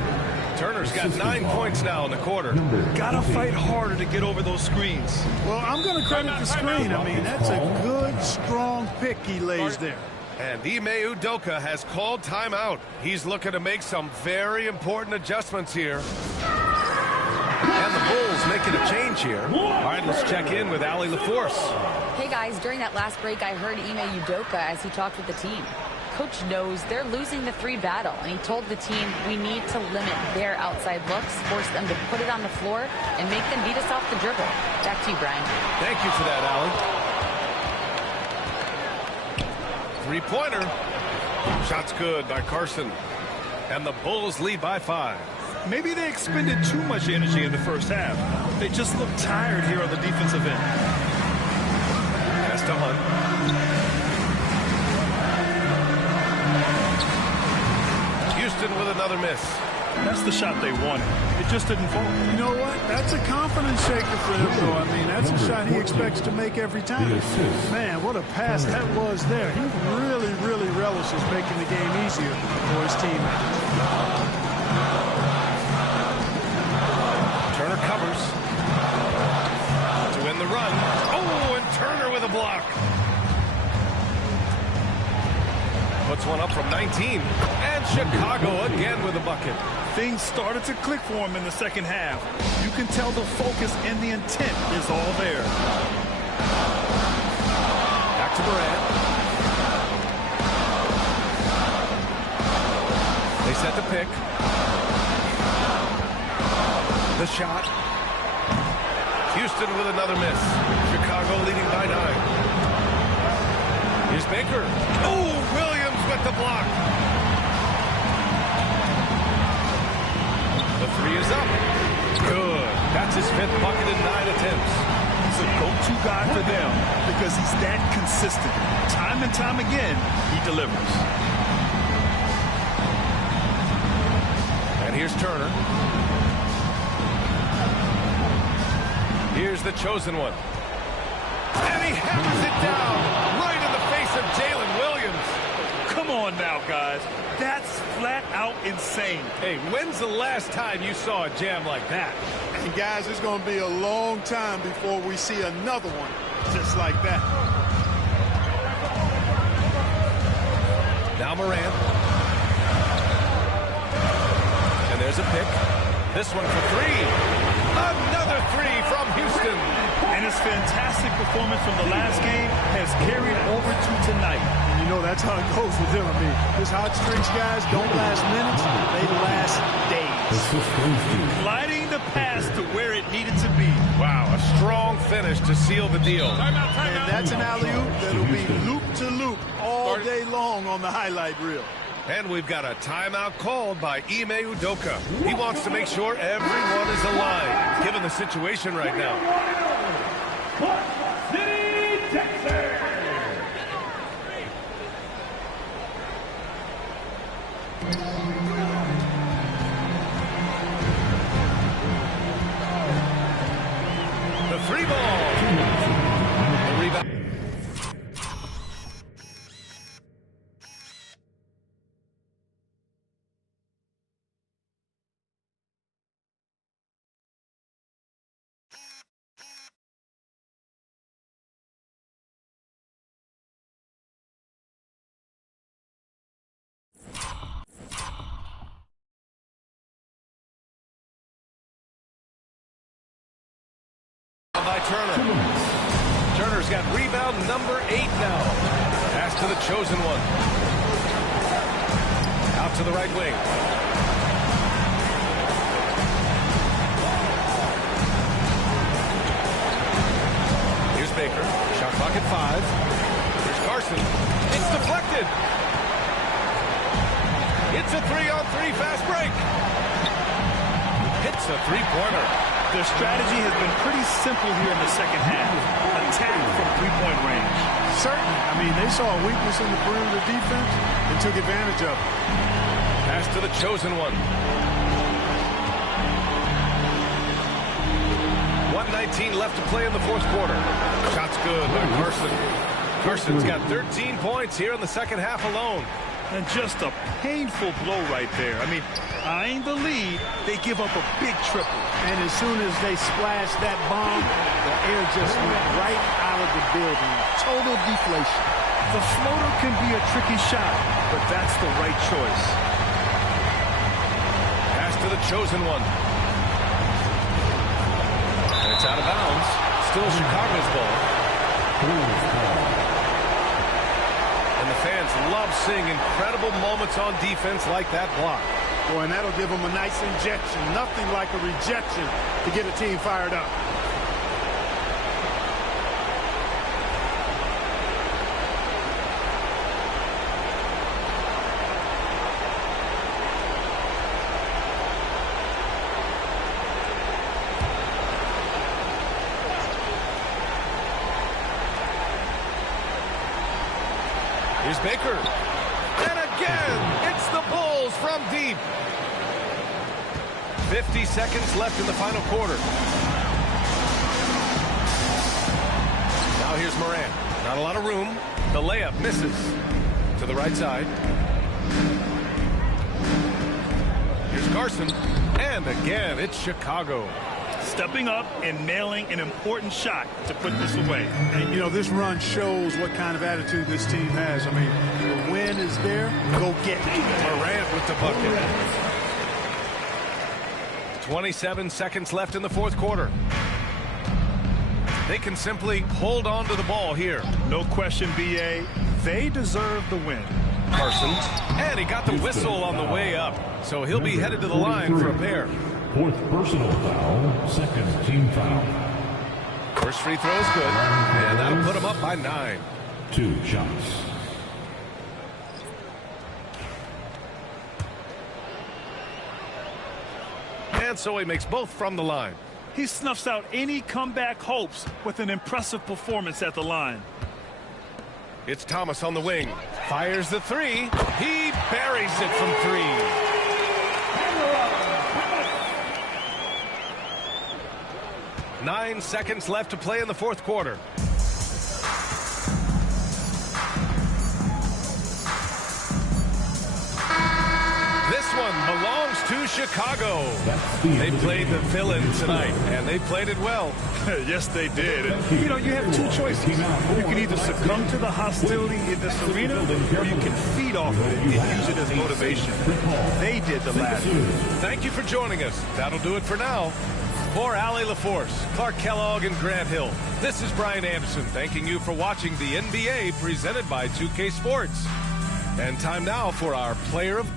Turner's got 9 points now in the quarter. Gotta fight harder to get over those screens. Well, I'm going to credit the screen. I mean, that's a good, strong pick he lays there. And Ime Udoka has called timeout. He's looking to make some very important adjustments here. And the Bulls making a change here. All right, let's check in with Allie LaForce. Hey, guys, during that last break, I heard Ime Udoka as he talked with the team. Coach knows they're losing the 3 battle, and he told the team we need to limit their outside looks, force them to put it on the floor, and make them beat us off the dribble. Back to you, Brian. Thank you for that, Allie. 3-pointer. Shot's good by Carson. And the Bulls lead by 5. Maybe they expended too much energy in the first half. They just look tired here on the defensive end. Pass to Hunt. Houston with another miss. That's the shot they wanted. It just didn't fall. You know what? That's a confidence shaker for him, though. I mean, that's a shot he expects to make every time. Man, what a pass that was there. He really, really relishes making the game easier for his teammates. Turner covers. To win the run. Oh, and Turner with a block. Puts one up from 19. And Chicago again with a bucket. Things started to click for him in the second half. You can tell the focus and the intent is all there. Back to Moran. They set the pick. The shot. Houston with another miss. Chicago leading by 9. Here's Baker. Oh, Williams with the block. The 3 is up. Good. That's his 5th bucket in 9 attempts. He's a go-to guy for them because he's that consistent. Time and time again, he delivers. And here's Turner. chosen one. And he hammers it down right in the face of Jalen Williams. on now, guys. That's flat out insane. Hey, when's the last time you saw a jam like that? And guys, it's going to be a long time before we see another one just like that. Now Moran. And there's a pick. This one for three. Another three from Houston. And his fantastic performance from the last game has carried over to tonight. And you know, that's how it goes with him. I mean, his hot streaks, guys, don't last minutes. They last days. Gliding the pass to where it needed to be. Wow, a strong finish to seal the deal. And that's an alley-oop that'll be loop-to-loop all day long on the highlight reel. And we've got a timeout called by Ime Udoka. He wants to make sure everyone is aligned, given the situation right now. City, Texas. The free ball. The rebound. By Turner. Turner's got rebound number 8 now. Pass to the chosen one. Out to the right wing. Here's Baker. Shot clock at 5. Here's Carson. It's deflected. It's a 3-on-3 fast break. Hits a three-pointer. Their strategy has been pretty simple here in the second half. Attack from three-point range. Certainly. I mean, they saw a weakness in the perimeter defense and took advantage of it. Pass to the chosen one. 1:19 left to play in the fourth quarter. Shot's good by Carson. Carson's got 13 points here in the second half alone. And just a painful blow right there. I mean, eyeing the lead, they give up a big triple. And as soon as they splashed that bomb, the air just went right out of the building. Total deflation. The floater can be a tricky shot, but that's the right choice. Pass to the chosen one. And it's out of bounds. Still Chicago's ball. And the fans love seeing incredible moments on defense like that block. Boy, and that'll give them a nice injection. Nothing like a rejection to get a team fired up. Here's Baker. And again, it's the Bulls from deep. 50 seconds left in the final quarter. Now here's Moran. Not a lot of room. The layup misses. To the right side. Here's Carson. And again, it's Chicago. Stepping up and nailing an important shot to put this away. And, you know, this run shows what kind of attitude this team has. I mean, the win is there. Go get it. Morant with the bucket. 27 seconds left in the fourth quarter. They can simply hold on to the ball here. No question, B.A. They deserve the win. Carson. And he got the whistle on the way up. So he'll be headed to the line for a pair. Fourth personal foul, second team foul. First free throw is good. And that'll put him up by 9. 2 shots. And so he makes both from the line. He snuffs out any comeback hopes with an impressive performance at the line. It's Thomas on the wing. Fires the three. He buries it from 3. 9 seconds left to play in the fourth quarter. Chicago. They played the villain tonight, and they played it well. Yes, they did. And, you know, you have two choices. You can either succumb to the hostility in this arena, or you can feed off of it and use it as motivation. They did the latter. Thank you for joining us. That'll do it for now. For Allie LaForce, Clark Kellogg, and Grant Hill, this is Brian Anderson thanking you for watching the NBA presented by 2K Sports. And time now for our Player of